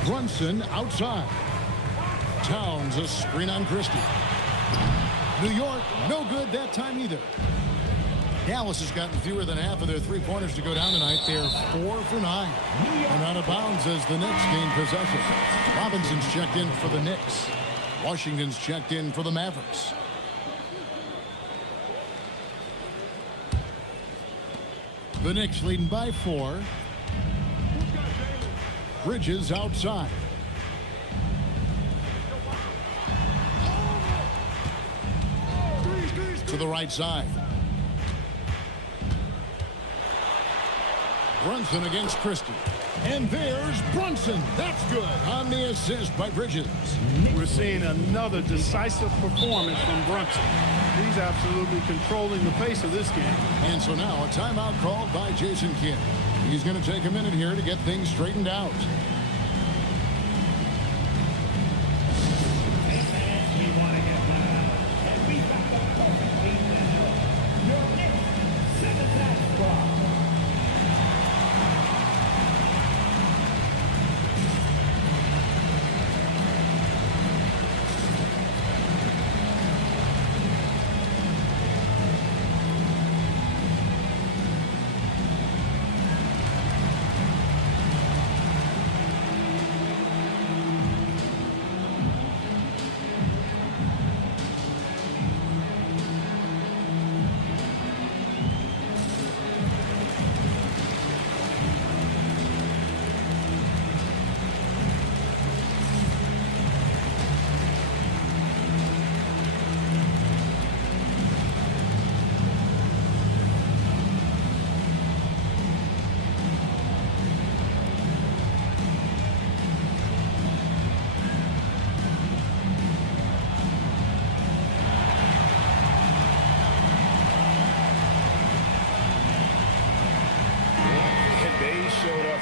Brunson outside. Towns, a screen on Christie. New York, no good that time either. Dallas has gotten fewer than half of their three-pointers to go down tonight. They're 4 for 9. And out of bounds as the Knicks gain possession. Robinson's checked in for the Knicks. Washington's checked in for the Mavericks. The Knicks leading by 4. Bridges outside. To the right side. Brunson against Christie. And there's Brunson. That's good on the assist by Bridges. We're seeing another decisive performance from Brunson. He's absolutely controlling the pace of this game. And so now a timeout called by Jason Kidd. He's going to take a minute here to get things straightened out.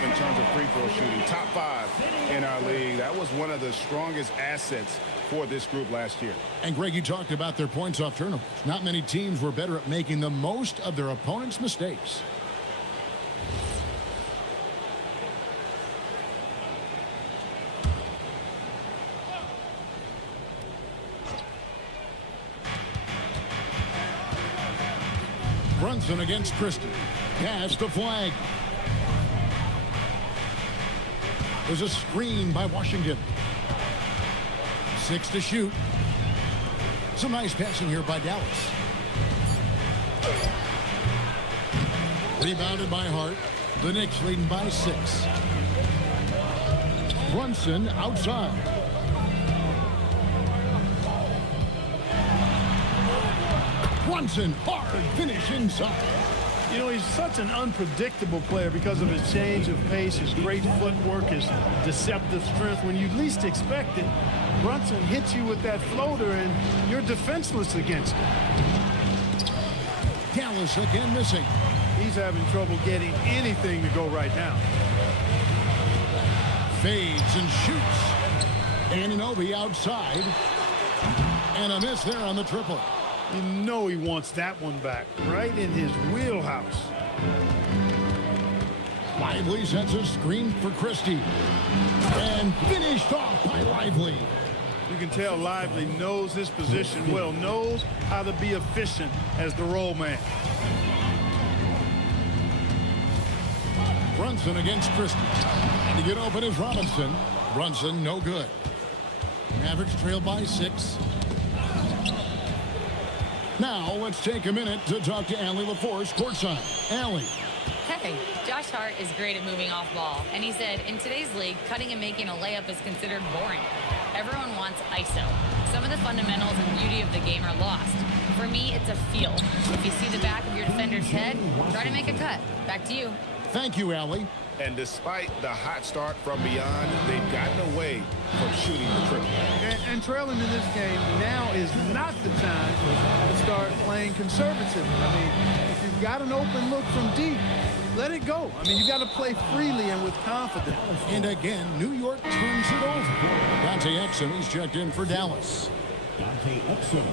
In terms of free throw shooting, top 5 in our league. That was one of the strongest assets for this group last year. And Greg, you talked about their points off turnovers. Not many teams were better at making the most of their opponent's mistakes. Brunson against Christie. Pass to Flag. There's a screen by Washington. 6 to shoot. Some nice passing here by Dallas. Rebounded by Hart. The Knicks leading by 6. Brunson outside. Brunson, hard finish inside. You know, he's such an unpredictable player because of his change of pace, his great footwork, his deceptive strength. When you least expect it, Brunson hits you with that floater, and you're defenseless against him. Dallas again missing. He's having trouble getting anything to go right now. Fades and shoots. Anunoby outside. And a miss there on the triple. You know he wants that one back, right in his wheelhouse. Lively sets a screen for Christie. And finished off by Lively. You can tell Lively knows his position well, knows how to be efficient as the roll man. Brunson against Christie. And to get open is Robinson. Brunson, no good. Mavericks trail by 6. Now, let's take a minute to talk to Allie LaForce courtside. Allie. Hey, Josh Hart is great at moving off ball, and he said, in today's league, cutting and making a layup is considered boring. Everyone wants ISO. Some of the fundamentals and beauty of the game are lost. For me, it's a feel. If you see the back of your defender's head, try to make a cut. Back to you. Thank you, Allie. And despite the hot start from beyond, they've gotten away from shooting the triple. And trailing in this game now is not the time to start playing conservative. I mean, if you've got an open look from deep, let it go. I mean, you got to play freely and with confidence. And again, New York turns it over. Dante Exum, he's checked in for Dallas. Dante Exum.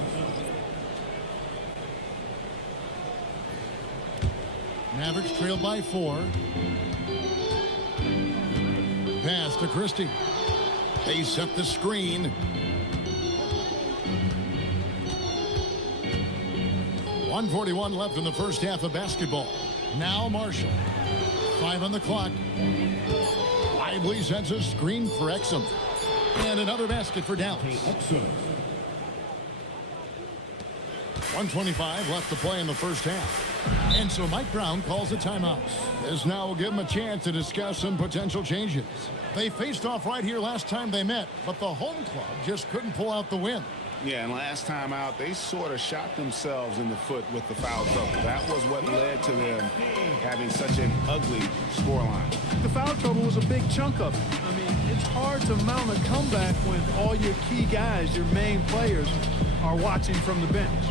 Mavericks trail by 4. Pass to Christie. They set the screen. 1:41 left in the first half of basketball. Now Marshall. 5 on the clock. Lively sends a screen for Exum. And another basket for Dallas. 1:25 left to play in the first half. And so Mike Brown calls a timeout. This now will give him a chance to discuss some potential changes. They faced off right here last time they met, but the home club just couldn't pull out the win. Yeah, and last time out, they sort of shot themselves in the foot with the foul trouble. That was what led to them having such an ugly scoreline. The foul trouble was a big chunk of it. I mean, it's hard to mount a comeback when all your key guys, your main players, are watching from the bench.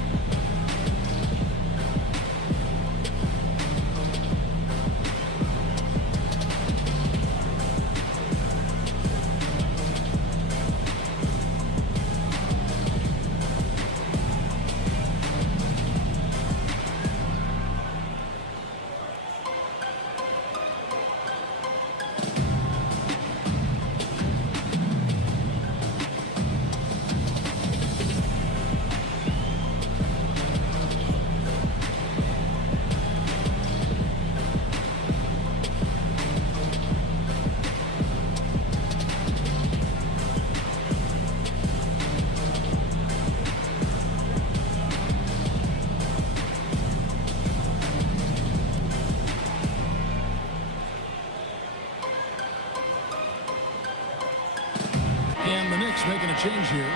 And the Knicks making a change here.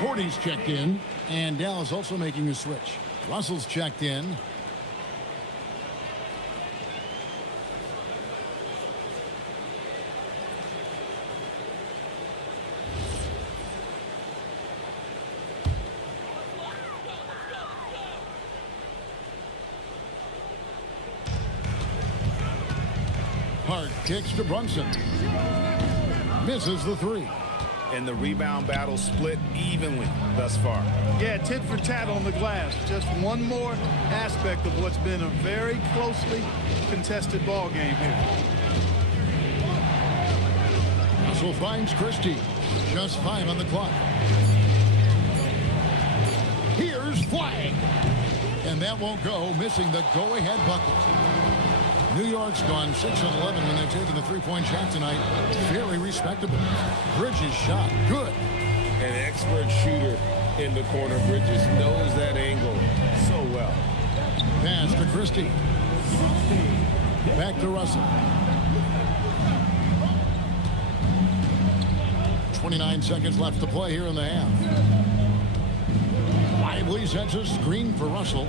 Cordy's checked in, and Dallas also making a switch. Russell's checked in. Hart kicks to Brunson. Misses the three. And the rebound battle split evenly thus far. Yeah, tit for tat on the glass. Just one more aspect of what's been a very closely contested ball game here. Russell finds Christie. Just 5 on the clock. Here's Flag. And that won't go, missing the go-ahead bucket. New York's gone 6 of 11 when they've taken the three-point shot tonight. Very respectable. Bridges shot. Good. An expert shooter in the corner. Bridges knows that angle so well. Pass to Christie. Back to Russell. 29 seconds left to play here in the half. Lively sets a screen for Russell.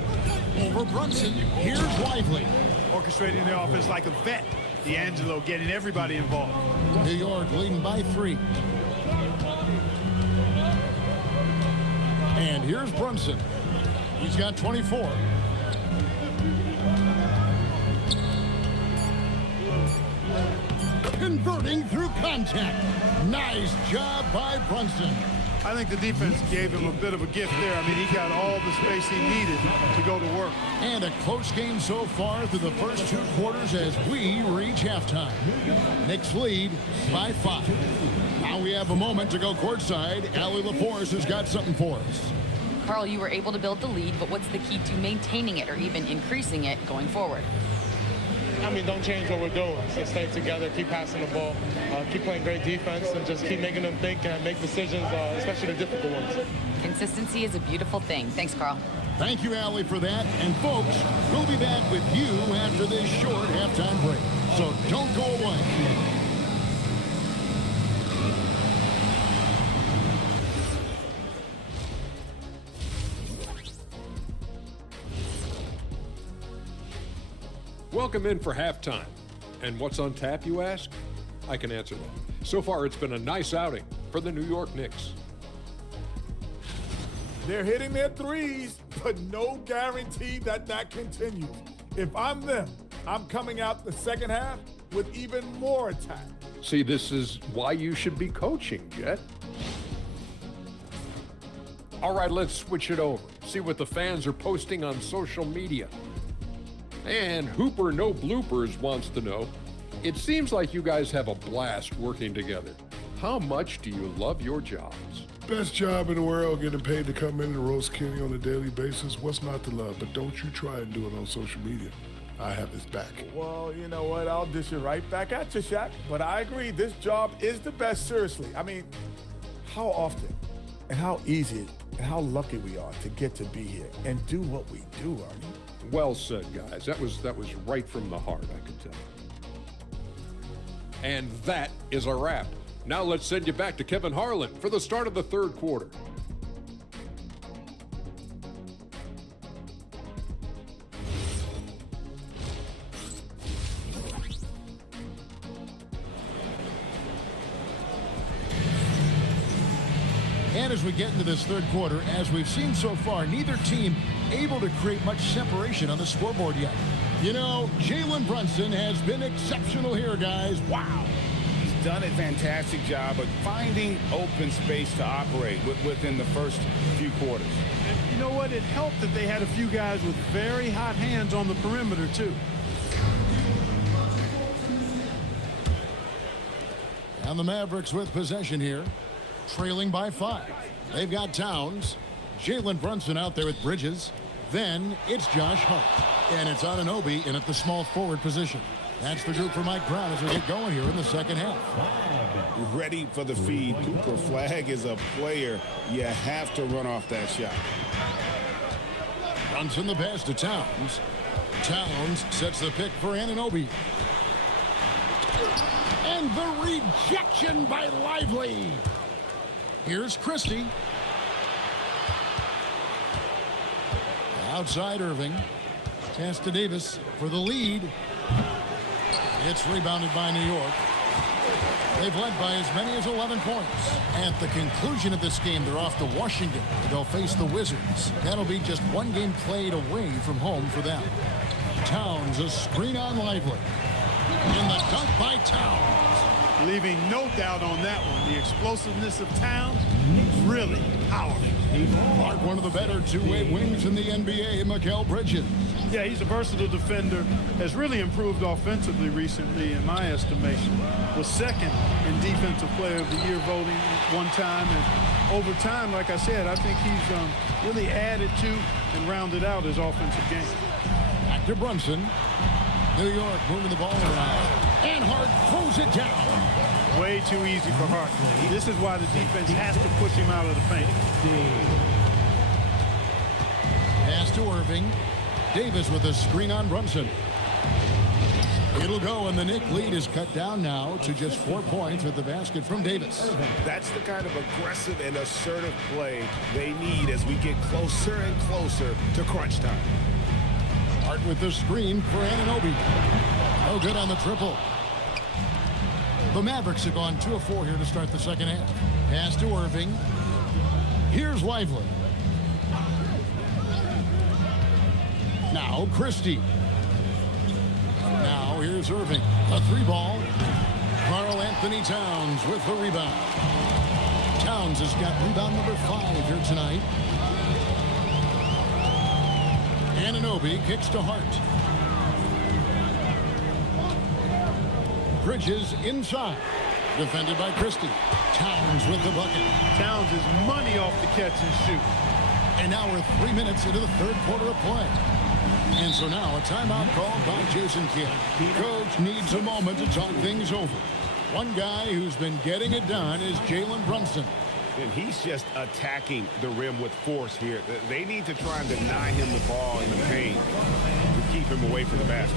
Over Brunson. Here's Lively. Orchestrating the offense like a vet. D'Angelo getting everybody involved. New York leading by 3. And here's Brunson. He's got 24. Converting through contact. Nice job by Brunson. I think the defense gave him a bit of a gift there. I mean, he got all the space he needed to go to work. And a close game so far through the first 2 quarters as we reach halftime. Knicks lead by 5. Now we have a moment to go courtside. Allie LaForce has got something for us. Carl, you were able to build the lead, but what's the key to maintaining it or even increasing it going forward? I mean, don't change what we're doing. So stay together, keep passing the ball, keep playing great defense, and just keep making them think and make decisions, especially the difficult ones. Consistency is a beautiful thing. Thanks, Carl. Thank you, Allie, for that. And folks, we'll be back with you after this short halftime break. So don't go away. Welcome in for halftime. And what's on tap, you ask? I can answer that. So far, it's been a nice outing for the New York Knicks. They're hitting their threes, but no guarantee that that continues. If I'm them, I'm coming out the second half with even more attack. See, this is why you should be coaching, Jet. All right, let's switch it over. See what the fans are posting on social media. And Hooper No Bloopers wants to know, it seems like you guys have a blast working together. How much do you love your jobs? Best job in the world, getting paid to come in and roast Kenny on a daily basis. What's not to love? But don't you try and do it on social media. I have his back. Well, you know what? I'll dish it right back at you, Shaq. But I agree, this job is the best, seriously. I mean, how often and how easy and how lucky we are to get to be here and do what we do, Arnie. Well said, guys. That was right from the heart, I could tell. And that is a wrap. Now let's send you back to Kevin Harlan for the start of the third quarter. And as we get into this third quarter, as we've seen so far, neither team able to create much separation on the scoreboard yet. You know, Jalen Brunson has been exceptional here, guys. Wow. He's done a fantastic job of finding open space to operate within the first few quarters. And you know what? It helped that they had a few guys with very hot hands on the perimeter, too. And the Mavericks with possession here, trailing by 5. They've got Towns, Jalen Brunson out there with Bridges. Then it's Josh Hart, and it's Anunoby in at the small forward position. That's the group for Mike Brown as we get going here in the second half. Ready for the feed. Cooper Flag is a player. You have to run off that shot. Brunson the pass to Towns. Towns sets the pick for Anunoby. And the rejection by Lively. Here's Christie. Outside Irving. Pass to Davis for the lead. It's rebounded by New York. They've led by as many as 11 points. At the conclusion of this game, they're off to Washington. They'll face the Wizards. That'll be just one game played away from home for them. Towns, a screen on Lively. And the dunk by Towns. Leaving no doubt on that one. The explosiveness of Towns is really powerful. Mark, one of the better two-way wings in the NBA, Mikal Bridges. Yeah, he's a versatile defender. Has really improved offensively recently, in my estimation. Was second in Defensive Player of the Year voting one time. And over time, like I said, I think he's really added to and rounded out his offensive game. Back to Brunson. New York moving the ball around. And Hart throws it down. Way too easy for Hart. This is why the defense has to push him out of the paint. Pass to Irving. Davis with a screen on Brunson. It'll go, and the Knick lead is cut down now to just 4 points with the basket from Davis. That's the kind of aggressive and assertive play they need as we get closer and closer to crunch time. Hart with the screen for Anunoby. No good on the triple. The Mavericks have gone 2 of 4 here to start the second half. Pass to Irving. Here's Lively. Now Christie. Now here's Irving. A 3-ball. Karl Anthony Towns with the rebound. Towns has got rebound number 5 here tonight. Anunoby kicks to Hart. Bridges inside. Defended by Christie. Towns with the bucket. Towns is money off the catch and shoot. And now we're 3 minutes into the third quarter of play. And so now a timeout called by Jason Kidd. Coach needs a moment to talk things over. One guy who's been getting it done is Jalen Brunson. And he's just attacking the rim with force here. They need to try and deny him the ball in the paint to keep him away from the basket.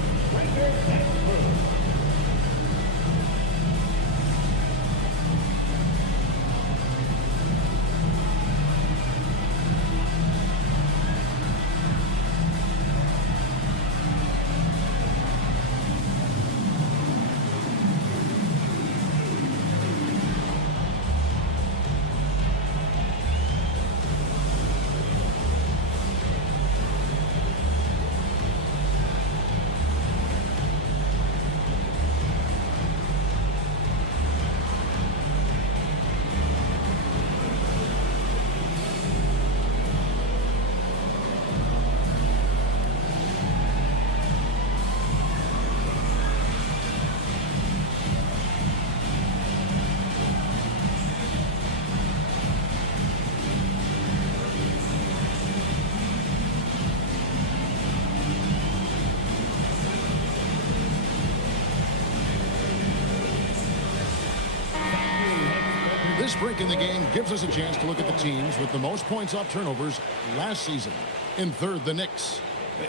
This break in the game gives us a chance to look at the teams with the most points off turnovers last season. In third, the Knicks.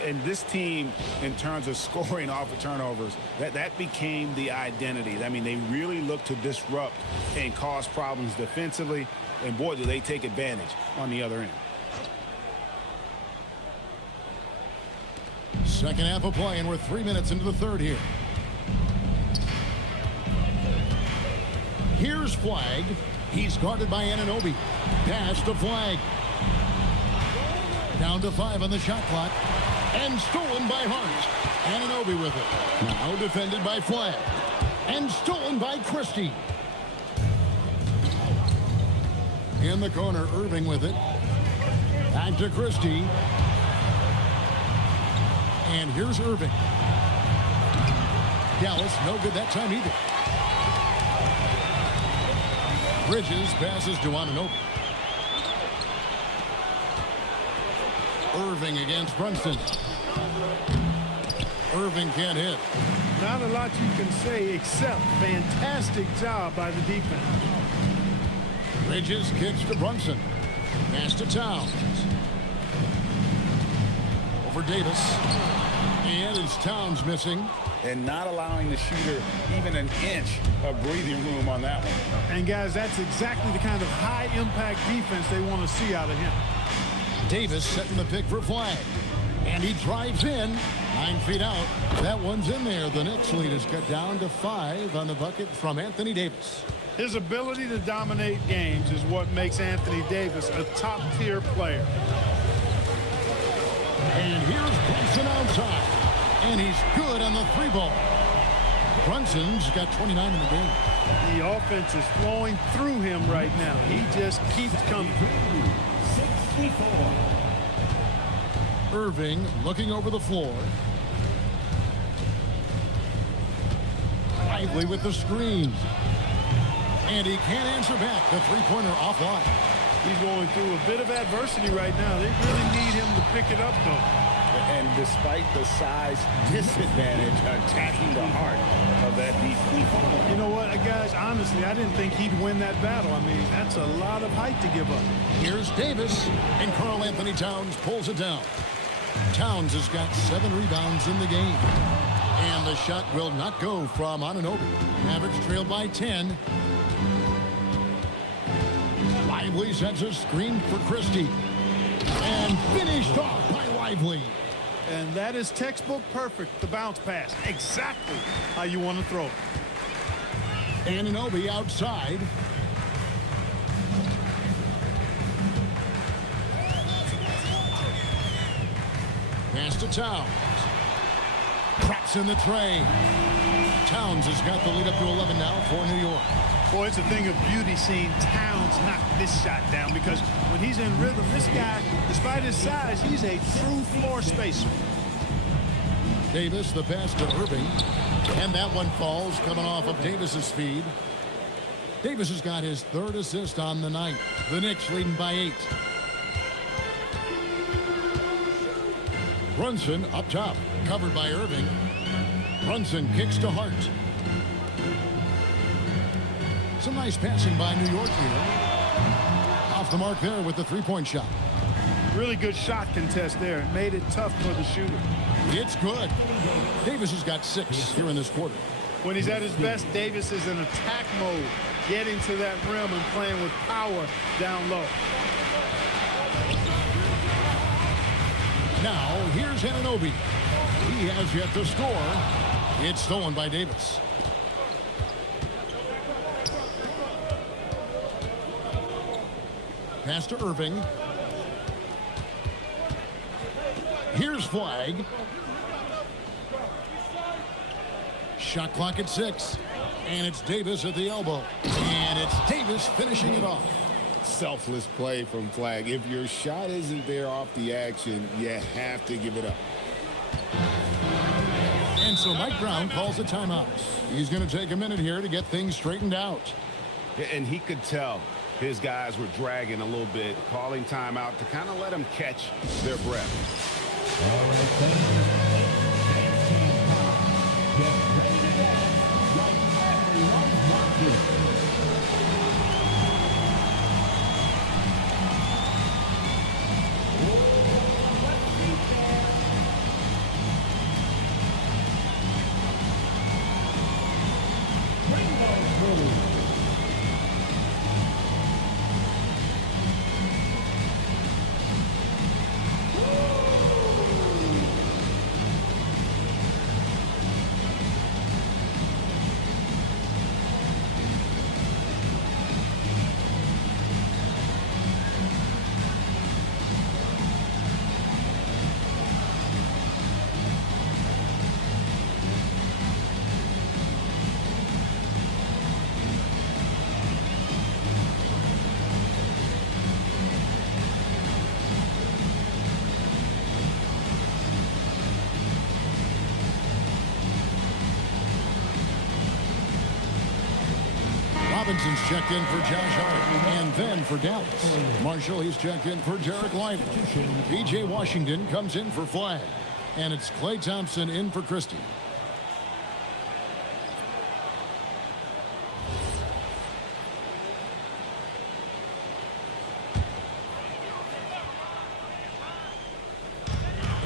And this team, in terms of scoring off of turnovers, that became the identity. I mean, they really look to disrupt and cause problems defensively. And, boy, do they take advantage on the other end. Second half of play, and we're 3 minutes into the third here. Here's Flagg. He's guarded by Anunoby. Pass to Flagg. Down to 5 on the shot clock. And stolen by Hart. Anunoby with it. Now defended by Flagg. And stolen by Christie. In the corner, Irving with it. Back to Christie. And here's Irving. Dallas, no good that time either. Bridges passes to Anunoby. Irving against Brunson. Irving can't hit. Not a lot you can say except fantastic job by the defense. Bridges kicks to Brunson. Pass to Towns. Over Davis. And it's Towns missing. And not allowing the shooter even an inch of breathing room on that one. And, guys, that's exactly the kind of high-impact defense they want to see out of him. Davis setting the pick for Flagg. And he drives in. 9 feet out. That one's in there. The Knicks lead is cut down to 5 on the bucket from Anthony Davis. His ability to dominate games is what makes Anthony Davis a top-tier player. And here's Brunson outside. And he's good on the 3-ball. Brunson's got 29 in the game. The offense is flowing through him right now. He just keeps coming. Irving looking over the floor. Lively with the screen. And he can't answer back. The three-pointer offline. He's going through a bit of adversity right now. They really need him to pick it up, though. And despite the size disadvantage, attacking the heart of that defense. You know what, guys, honestly, I didn't think he'd win that battle. I mean, that's a lot of height to give up. Here's Davis, and Karl Anthony Towns pulls it down. Towns has got 7 rebounds in the game. And the shot will not go from Anunoby. Mavericks trailed by 10. Lively sets a screen for Christie. And finished off by Lively. And that is textbook perfect, the bounce pass. Exactly how you want to throw it. Anunoby outside. Pass to Towns. Traps in the tray. Towns has got the lead up to 11 now for New York. Boy, it's a thing of beauty seeing Towns knock this shot down because when he's in rhythm, this guy, despite his size, he's a true floor spacer. Davis, the pass to Irving. And that one falls coming off of Davis's feed. Davis has got his 3rd assist on the night. The Knicks leading by 8. Brunson up top, covered by Irving. Brunson kicks to Hart. Some nice passing by New York here. Off the mark there with the 3-point shot. Really good shot contest there. It made it tough for the shooter. It's good. Davis has got 6 here in this quarter. When he's at his best, Davis is in attack mode, getting to that rim and playing with power down low. Now, here's Anunoby. He has yet to score. It's stolen by Davis. Pass to Irving. Here's Flagg. Shot clock at 6. And it's Davis at the elbow. And it's Davis finishing it off. Selfless play from Flagg. If your shot isn't there off the action, you have to give it up. And so Mike Brown calls a timeout. He's going to take a minute here to get things straightened out. And he could tell his guys were dragging a little bit, calling timeout to kind of let them catch their breath. Robinson's checked in for Josh Hart, and then for Dallas. Marshall, he's checked in for Derek Lively. P.J. Washington comes in for Flagg, and it's Clay Thompson in for Christie.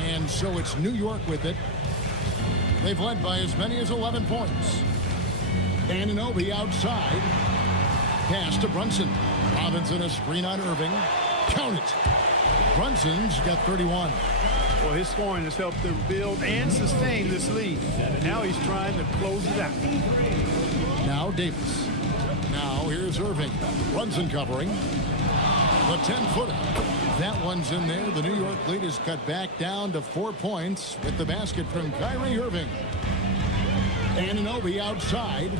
And so it's New York with it. They've led by as many as 11 points. Anunoby outside. Pass to Brunson. Robinson a screen on Irving. Count it. Brunson's got 31. Well, his scoring has helped them build and sustain this lead. Now he's trying to close it out. Now Davis. Now here's Irving. Brunson covering. The 10-footer. That one's in there. The New York lead is cut back down to 4 points with the basket from Kyrie Irving. Anunoby outside.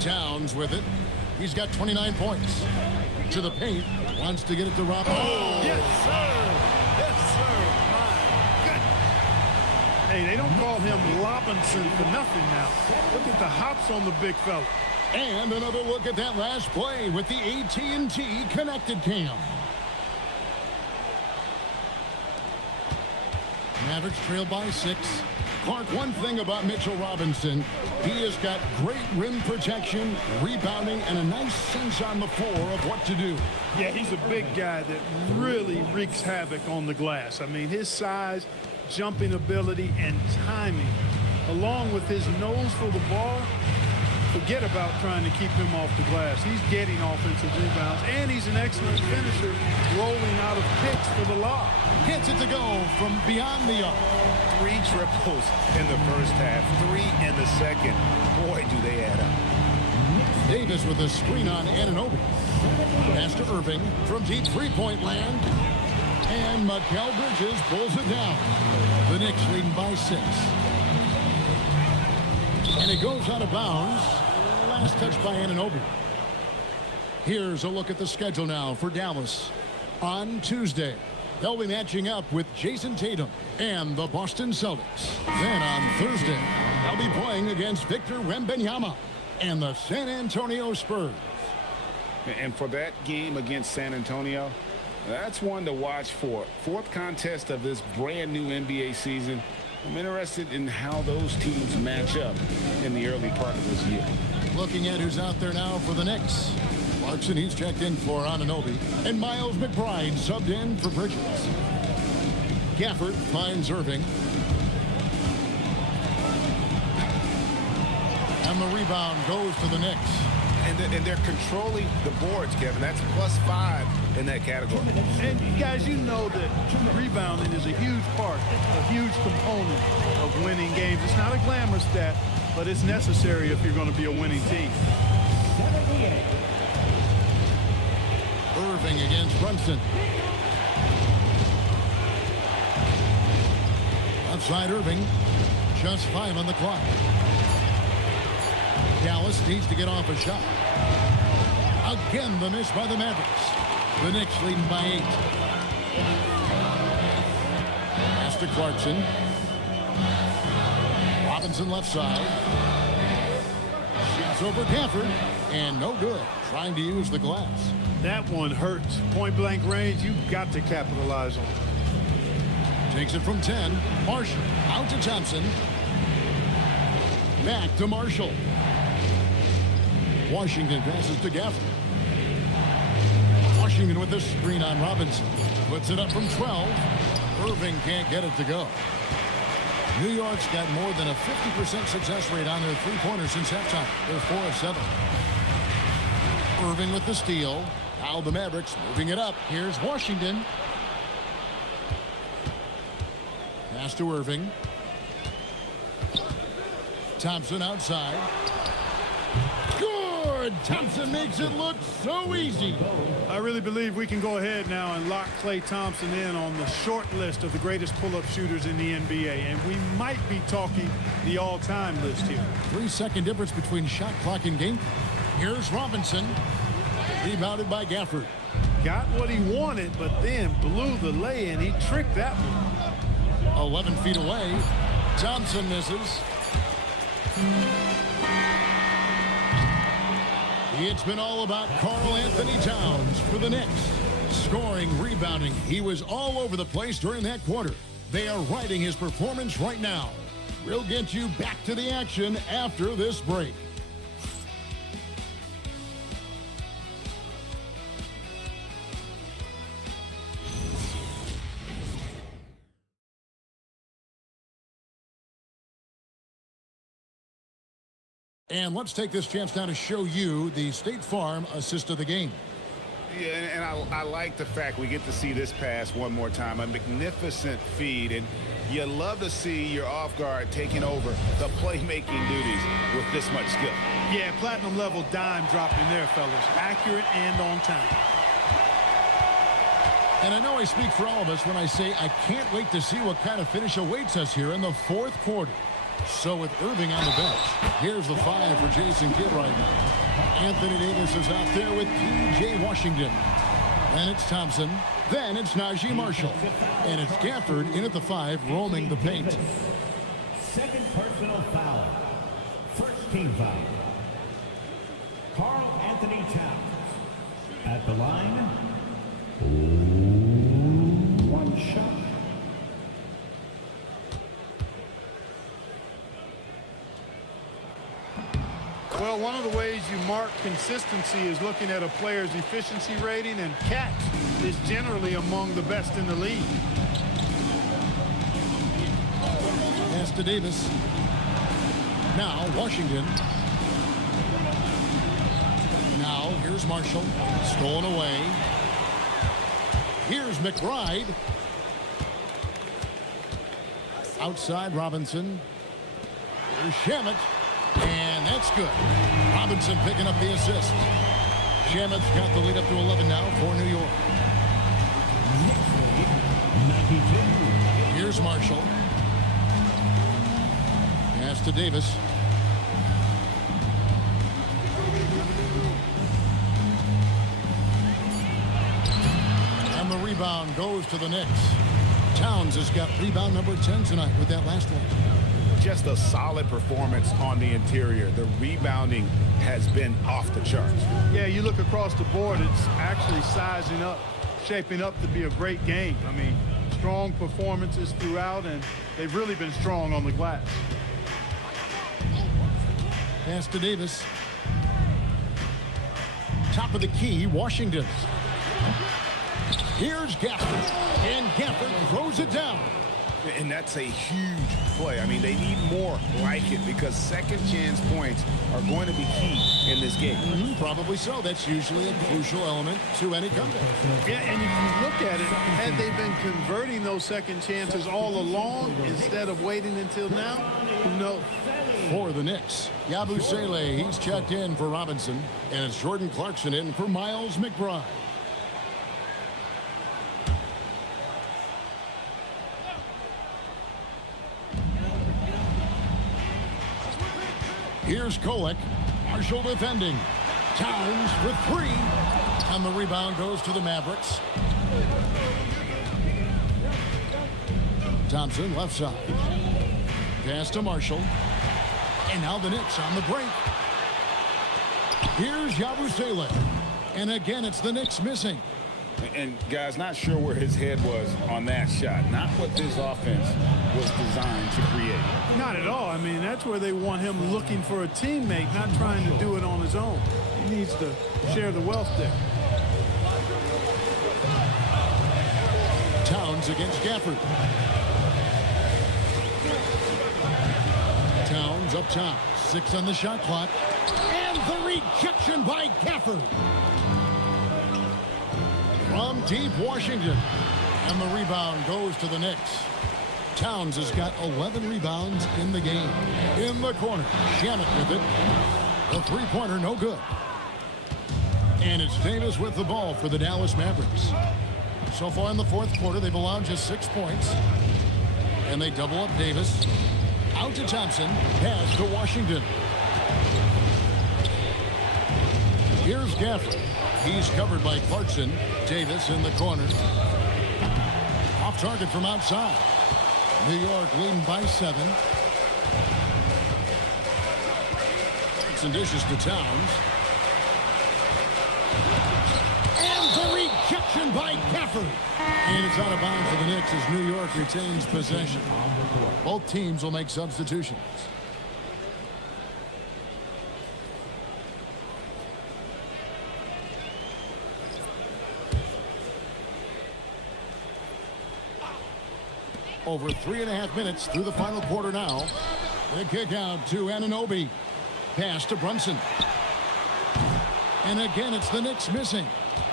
Towns with it. He's got 29 points. To the paint. Wants to get it to Robinson. Oh, yes, sir. Yes, sir. My goodness. Hey, they don't call him Robinson for nothing now. Look at the hops on the big fella. And another look at that last play with the AT&T connected cam. Mavericks trail by 6. Clark, one thing about Mitchell Robinson, he has got great rim protection, rebounding, and a nice sense on the floor of what to do. Yeah, he's a big guy that really wreaks havoc on the glass. I mean, his size, jumping ability, and timing, along with his nose for the ball, forget about trying to keep him off the glass. He's getting offensive rebounds, and he's an excellent finisher, rolling out of picks for the lob. Gets it to go from beyond the arc. 3 triples in the first half, 3 in the second. Boy, do they add up. Davis with a screen on Anunoby. Pass to Irving from deep three-point land. And Mikal Bridges pulls it down. The Knicks leading by 6. And it goes out of bounds. Last touch by Anunoby. Here's a look at the schedule now for Dallas. On Tuesday, they'll be matching up with Jason Tatum and the Boston Celtics. Then on Thursday, they'll be playing against Victor Wembanyama and the San Antonio Spurs. And for that game against San Antonio, that's one to watch for. 4th contest of this brand new NBA season. I'm interested in how those teams match up in the early part of this year. Looking at who's out there now for the Knicks. Clarkson, he's checked in for Anunoby. And Miles McBride subbed in for Bridges. Gafford finds Irving. And the rebound goes to the Knicks. And they're controlling the boards, Kevin. That's +5 in that category. And guys, you know that rebounding is a huge part, a huge component of winning games. It's not a glamour stat, but it's necessary if you're going to be a winning team. Irving against Brunson. Outside Irving. Just 5 on the clock. Dallas needs to get off a shot. Again, the miss by the Mavericks. The Knicks leading by 8. Pass to Clarkson. Robinson left side. Shoots over Gafford. And no good. Trying to use the glass. That one hurts. Point blank range, you've got to capitalize on it. Takes it from 10. Marshall out to Thompson. Back to Marshall. Washington passes to Gafford. Washington with the screen on Robinson. Puts it up from 12. Irving can't get it to go. New York's got more than a 50% success rate on their three-pointers since halftime. They're 4 of 7. Irving with the steal. Now the Mavericks moving it up. Here's Washington. Pass to Irving. Thompson outside. Good! Thompson makes it look so easy. I really believe we can go ahead now and lock Klay Thompson in on the short list of the greatest pull-up shooters in the NBA, and we might be talking the all-time list here. 3-second difference between shot clock and game. Here's Robinson. Rebounded by Gafford. Got what he wanted, but then blew the lay-in. He tricked that one. 11 feet away. Thompson misses. It's been all about Karl Anthony Towns for the Knicks. Scoring, rebounding. He was all over the place during that quarter. They are riding his performance right now. We'll get you back to the action after this break. And let's take this chance now to show you the State Farm assist of the game. Yeah, and I like the fact we get to see this pass one more time. A magnificent feed, and you love to see your off guard taking over the playmaking duties with this much skill. Yeah, platinum level dime dropping there, fellas. Accurate and on time. And I know I speak for all of us when I say I can't wait to see what kind of finish awaits us here in the fourth quarter. So with Irving on the bench, here's the 5 for Jason Kidd right now. Anthony Davis is out there with P.J. Washington. Then it's Thompson. Then it's Najee Marshall. And it's Gafford in at the 5, roaming the paint. Second personal foul. First team foul. Karl Anthony Towns. At the line. One shot. Well, one of the ways you mark consistency is looking at a player's efficiency rating, and catch is generally among the best in the league. Pass to Davis. Now Washington. Now here's Marshall. Stolen away. Here's McBride. Outside Robinson. Here's Shamet. And that's good. Robinson picking up the assist. Shamet's got the lead up to 11 now for New York. Here's Marshall. Pass to Davis. And the rebound goes to the Knicks. Towns has got rebound number 10 tonight with that last one. Just a solid performance on the interior. The rebounding has been off the charts. Yeah, you look across the board, it's actually sizing up, shaping up to be a great game. I mean, strong performances throughout, and they've really been strong on the glass. Pass to Davis. Top of the key, Washington. Here's Gafford, and Gafford throws it down. And that's a huge play. I mean, they need more like it because second chance points are going to be key in this game. Probably so. That's usually a crucial element to any comeback. Yeah, and if you look at it, had they been converting those second chances all along instead of waiting until now, who knows? For the Knicks, Yabusele, he's checked in for Robinson, and it's Jordan Clarkson in for Miles McBride. Here's Kolek. Marshall defending. Towns with 3. And the rebound goes to the Mavericks. Thompson left side. Pass to Marshall. And now the Knicks on the break. Here's Yabusele. And again, it's the Knicks missing. And guys, not sure where his head was on that shot. Not what this offense was designed to create. Not at all. I mean, that's where they want him looking for a teammate, not trying to do it on his own. He needs to share the wealth there. Towns against Gafford. Towns up top. 6 on the shot clock. And the rejection by Gafford. From deep Washington. And the rebound goes to the Knicks. Towns has got 11 rebounds in the game. In the corner. Shamet with it. The three-pointer no good. And it's Davis with the ball for the Dallas Mavericks. So far in the fourth quarter, they've allowed just 6 points. And they double up Davis. Out to Thompson. Pass to Washington. Here's Gafford. He's covered by Clarkson. Davis in the corner. Off target from outside. New York leading by 7. Some dishes to Towns. And the rejection by Gafford. And it's out of bounds for the Knicks as New York retains possession. Both teams will make substitutions. Over 3.5 minutes through the final quarter now. The kick out to Anunoby. Pass to Brunson. And again, it's the Knicks missing.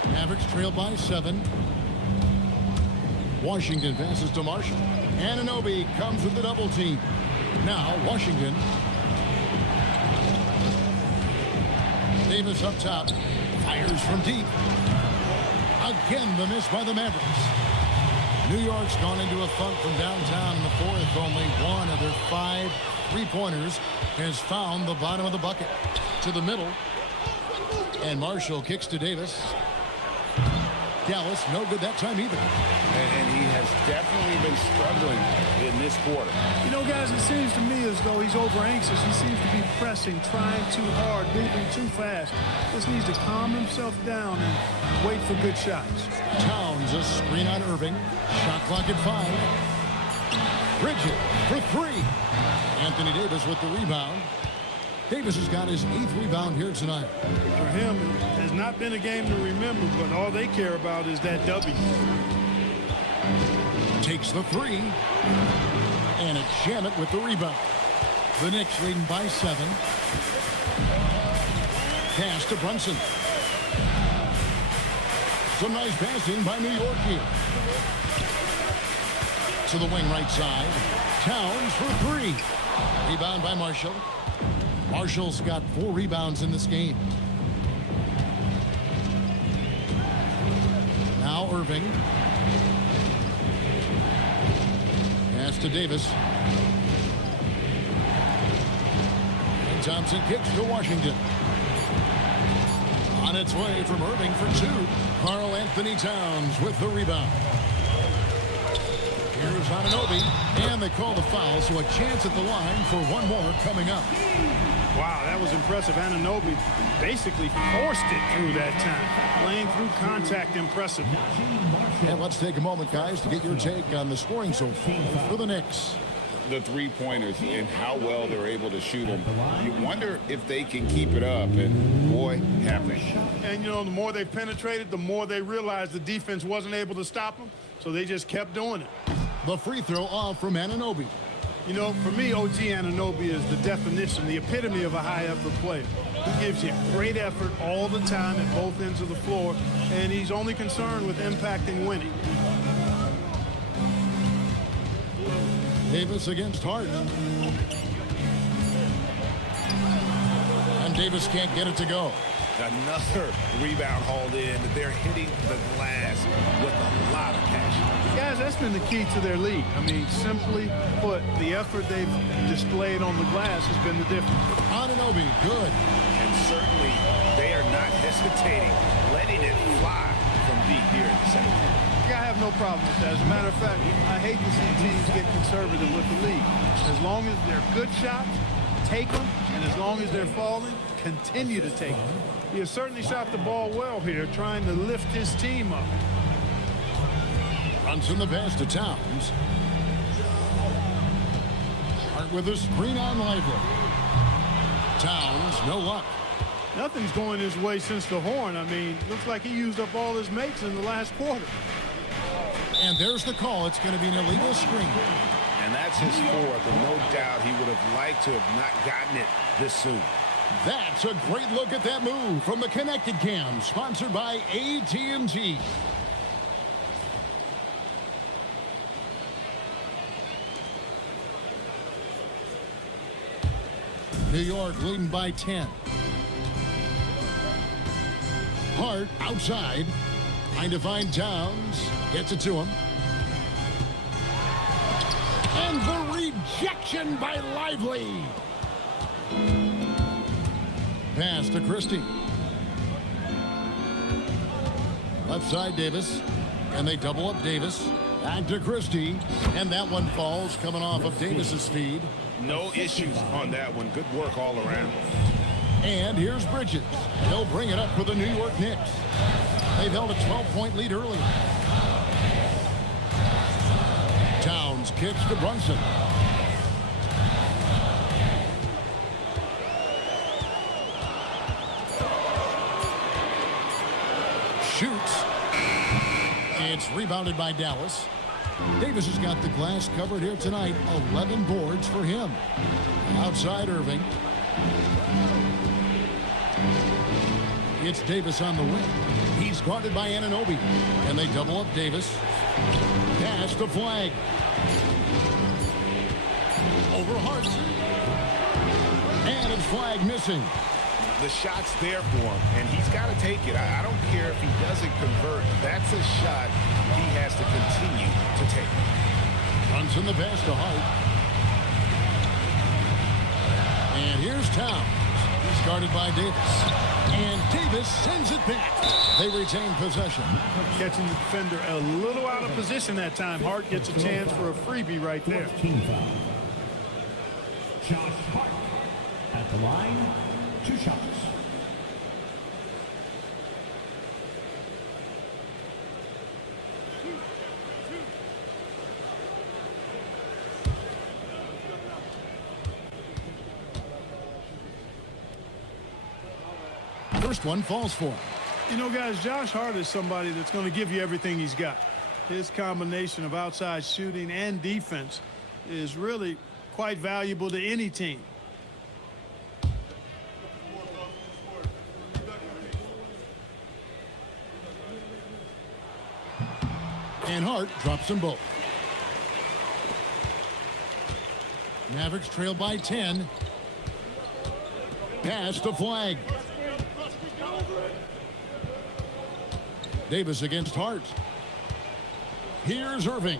Mavericks trail by 7. Washington passes to Marshall. Anunoby comes with the double team. Now Washington. Davis up top. Fires from deep. Again, the miss by the Mavericks. New York's gone into a funk from downtown in the fourth. Only one of their 5 three-pointers has found the bottom of the bucket. To the middle. And Marshall kicks to Davis. Dallas, no good that time either. And he has definitely been struggling in this quarter. You know, guys, it seems to me as though he's over anxious. He seems to be pressing, trying too hard, moving too fast. Just needs to calm himself down and wait for good shots. Towns, a screen on Irving. Shot clock at 5. Bridget for 3. Anthony Davis with the rebound. Davis has got his 8th rebound here tonight. For him, it has not been a game to remember, but all they care about is that W. Takes the 3. And it's Shamet with the rebound. The Knicks leading by 7. Pass to Brunson. Some nice passing by New York here. To the wing right side. Towns for 3. Rebound by Marshall. Marshall's got 4 rebounds in this game. Now Irving. Pass to Davis. And Thompson kicks to Washington. On its way from Irving for 2. Karl Anthony Towns with the rebound. Here's Anunoby. And they call the foul, so a chance at the line for one more coming up. Wow, that was impressive. Anunoby basically forced it through that time. Playing through contact, impressive. And let's take a moment, guys, to get your take on the scoring so far for the Knicks. The three-pointers and how well they're able to shoot them. You wonder if they can keep it up, and boy, have they. And, you know, the more they penetrated, the more they realized the defense wasn't able to stop them, so they just kept doing it. The free throw off from Anunoby. You know, for me, OG Anunoby is the definition, the epitome of a high-effort player. He gives you great effort all the time at both ends of the floor, and he's only concerned with impacting winning. Davis against Hart. And Davis can't get it to go. Another rebound hauled in. They're hitting the glass with a lot of passion. Guys, that's been the key to their lead. I mean, simply put, the effort they've displayed on the glass has been the difference. Anunoby, good. And certainly, they are not hesitating, letting it fly from deep here in the second half. I have no problem with that. As a matter of fact, I hate to see teams get conservative with the lead. As long as they're good shots, take them, and as long as they're falling, continue to take them. He has certainly shot the ball well here, trying to lift his team up. Runs in the pass to Towns. Hart with a screen on Lively. Towns, no luck. Nothing's going his way since the horn. I mean, looks like he used up all his mates in the last quarter. And there's the call. It's going to be an illegal screen. And that's his fourth, and no doubt he would have liked to have not gotten it this soon. That's a great look at that move from the Connected Cam, sponsored by AT&T. New York leading by 10. Hart outside, trying to find Towns, gets it to him. And the rejection by Lively. Pass to Christie. Left side Davis. And they double up Davis. Back to Christie. And that one falls coming off of Davis's feed. No issues on that one. Good work all around. And here's Bridges. He'll bring it up for the New York Knicks. They've held a 12-point lead earlier. Towns kicks to Brunson. Shoots. It's rebounded by Dallas. Davis has got the glass covered here tonight. 11 boards for him. Outside Irving. It's Davis on the wing. He's guarded by Anunoby. And they double up Davis. Pass to Flag. Over Hart. And it's Flag missing. The shot's there for him, and he's got to take it. I don't care if he doesn't convert. That's a shot he has to continue to take. Brunson the pass to Hart. And here's Towns. He's guarded by Davis. And Davis sends it back. They retain possession. Catching the defender a little out of position that time. Hart gets a chance for a freebie right there. Josh Hart at the line, 2 shots. First one falls for him. You know, guys, Josh Hart is somebody that's going to give you everything he's got. His combination of outside shooting and defense is really quite valuable to any team. And Hart drops them both. Mavericks trail by 10. Pass to Flag. Davis against Hart. Here's Irving.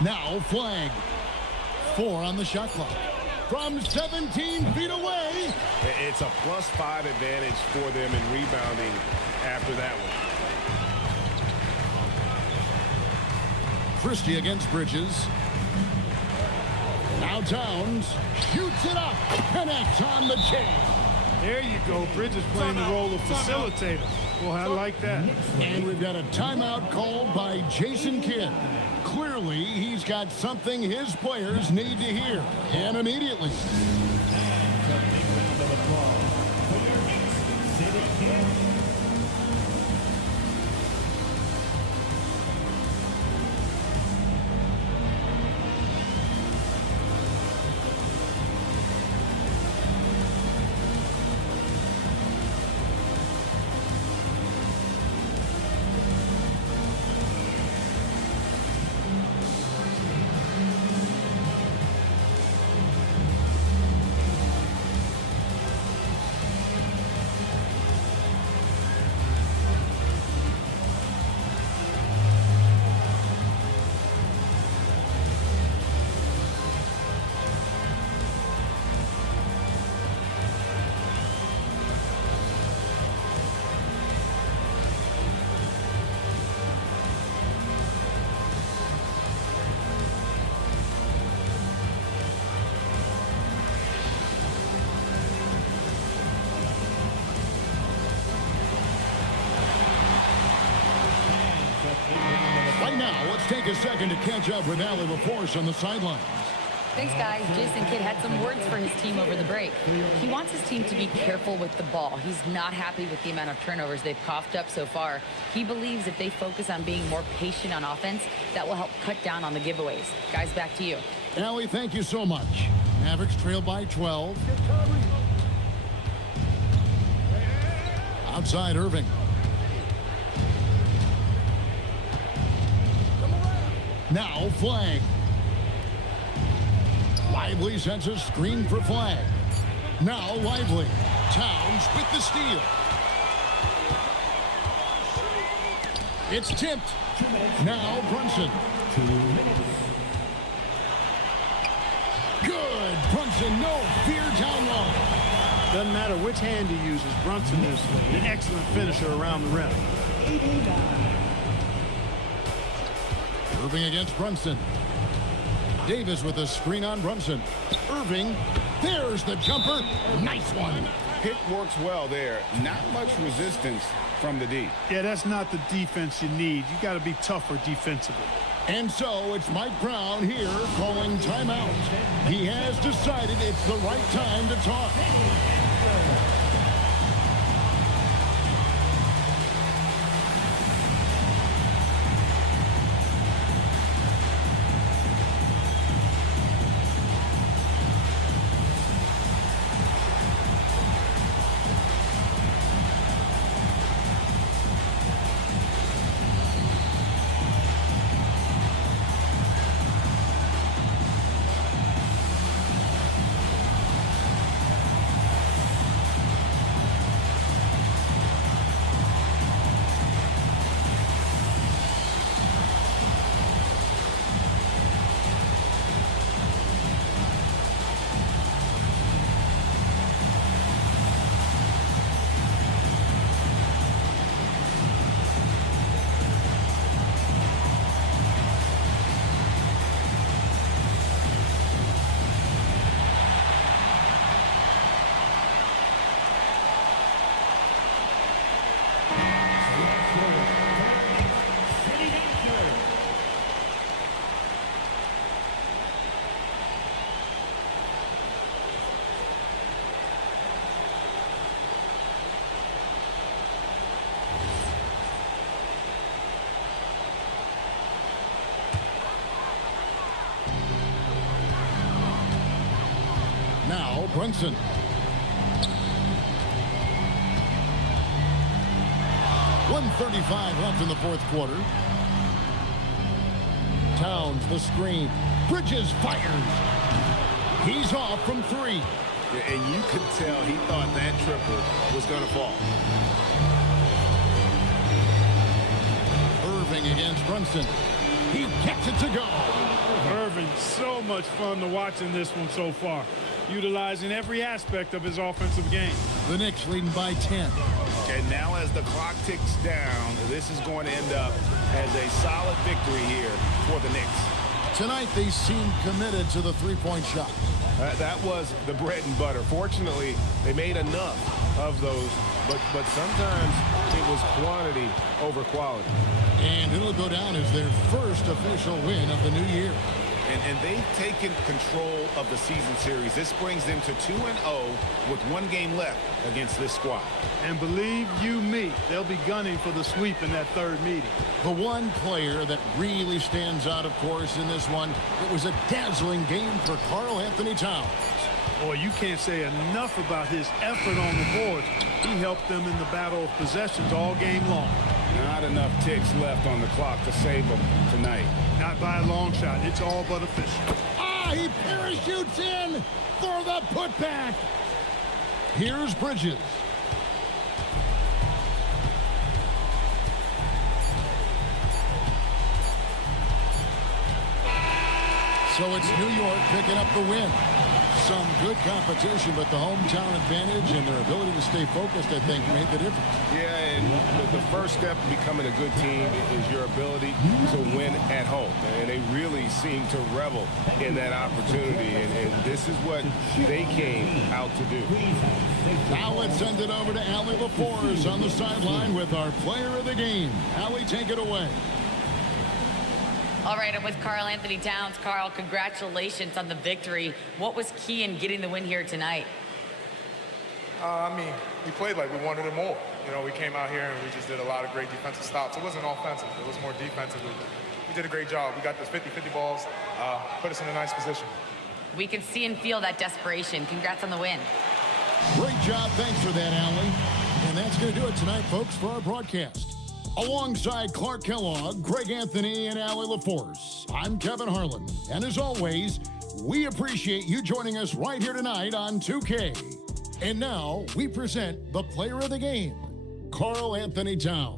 Now Flag. 4 on the shot clock. From 17 feet away. It's a +5 advantage for them in rebounding after that one. Christie against Bridges. Now Towns shoots it up. Connects on the chase. There you go. Bridges playing the role of facilitator. Well, I like that. And we've got a timeout called by Jason Kidd. Clearly, he's got something his players need to hear. And immediately. Right now, let's take a second to catch up with Allie LaForce on the sidelines. Thanks, guys. Jason Kidd had some words for his team over the break. He wants his team to be careful with the ball. He's not happy with the amount of turnovers they've coughed up so far. He believes if they focus on being more patient on offense, that will help cut down on the giveaways. Guys, back to you. Allie, thank you so much. Mavericks trail by 12. Outside Irving. Now Flag. Lively sends a screen for Flag. Now Lively. Towns with the steal. It's tipped. Now Brunson. Good. Brunson, no fear down low. Doesn't matter which hand he uses, Brunson is an excellent finisher around the rim. Irving against Brunson. Davis with a screen on Brunson. Irving, there's the jumper. Nice one. Pick works well there. Not much resistance from the D. Yeah, that's not the defense you need. You got to be tougher defensively. And so it's Mike Brown here calling timeout. He has decided it's the right time to talk. Now Brunson. .135 left in the fourth quarter. Towns the screen. Bridges fires. He's off from three. And you could tell he thought that triple was going to fall. Irving against Brunson. He gets it to go. Irving, so much fun to watch in this one so far, utilizing every aspect of his offensive game. The Knicks leading by 10. And now as the clock ticks down, this is going to end up as a solid victory here for the Knicks. Tonight they seem committed to the three-point shot. That was the bread and butter. Fortunately, they made enough of those, but sometimes it was quantity over quality. And it'll go down as their first official win of the new year. And they've taken control of the season series. This brings them to 2-0 with one game left against this squad. And believe you me, they'll be gunning for the sweep in that third meeting. The one player that really stands out, of course, in this one, it was a dazzling game for Karl Anthony Towns. Boy, you can't say enough about his effort on the boards. He helped them in the battle of possessions all game long. Not enough ticks left on the clock to save them tonight. Not by a long shot. It's all but official. Ah, he parachutes in for the putback. Here's Bridges. So it's New York picking up the win. Some good competition, but the hometown advantage and their ability to stay focused, I think, made the difference. Yeah, and the first step to becoming a good team is your ability to win at home. And they really seem to revel in that opportunity, and this is what they came out to do. Now let's send it over to Allie LaForce on the sideline with our player of the game. Allie, take it away. All right, I'm with Karl Anthony Towns. Karl, congratulations on the victory. What was key in getting the win here tonight? I mean, we played like we wanted it more. You know, we came out here and we just did a lot of great defensive stops. It wasn't offensive. It was more defensive. We did a great job. We got those 50-50 balls, put us in a nice position. We can see and feel that desperation. Congrats on the win. Great job. Thanks for that, Allie. And that's going to do it tonight, folks, for our broadcast. Alongside Clark Kellogg, Greg Anthony, and Allie LaForce, I'm Kevin Harlan. And as always, we appreciate you joining us right here tonight on 2K. And now we present the player of the game, Karl Anthony Towns.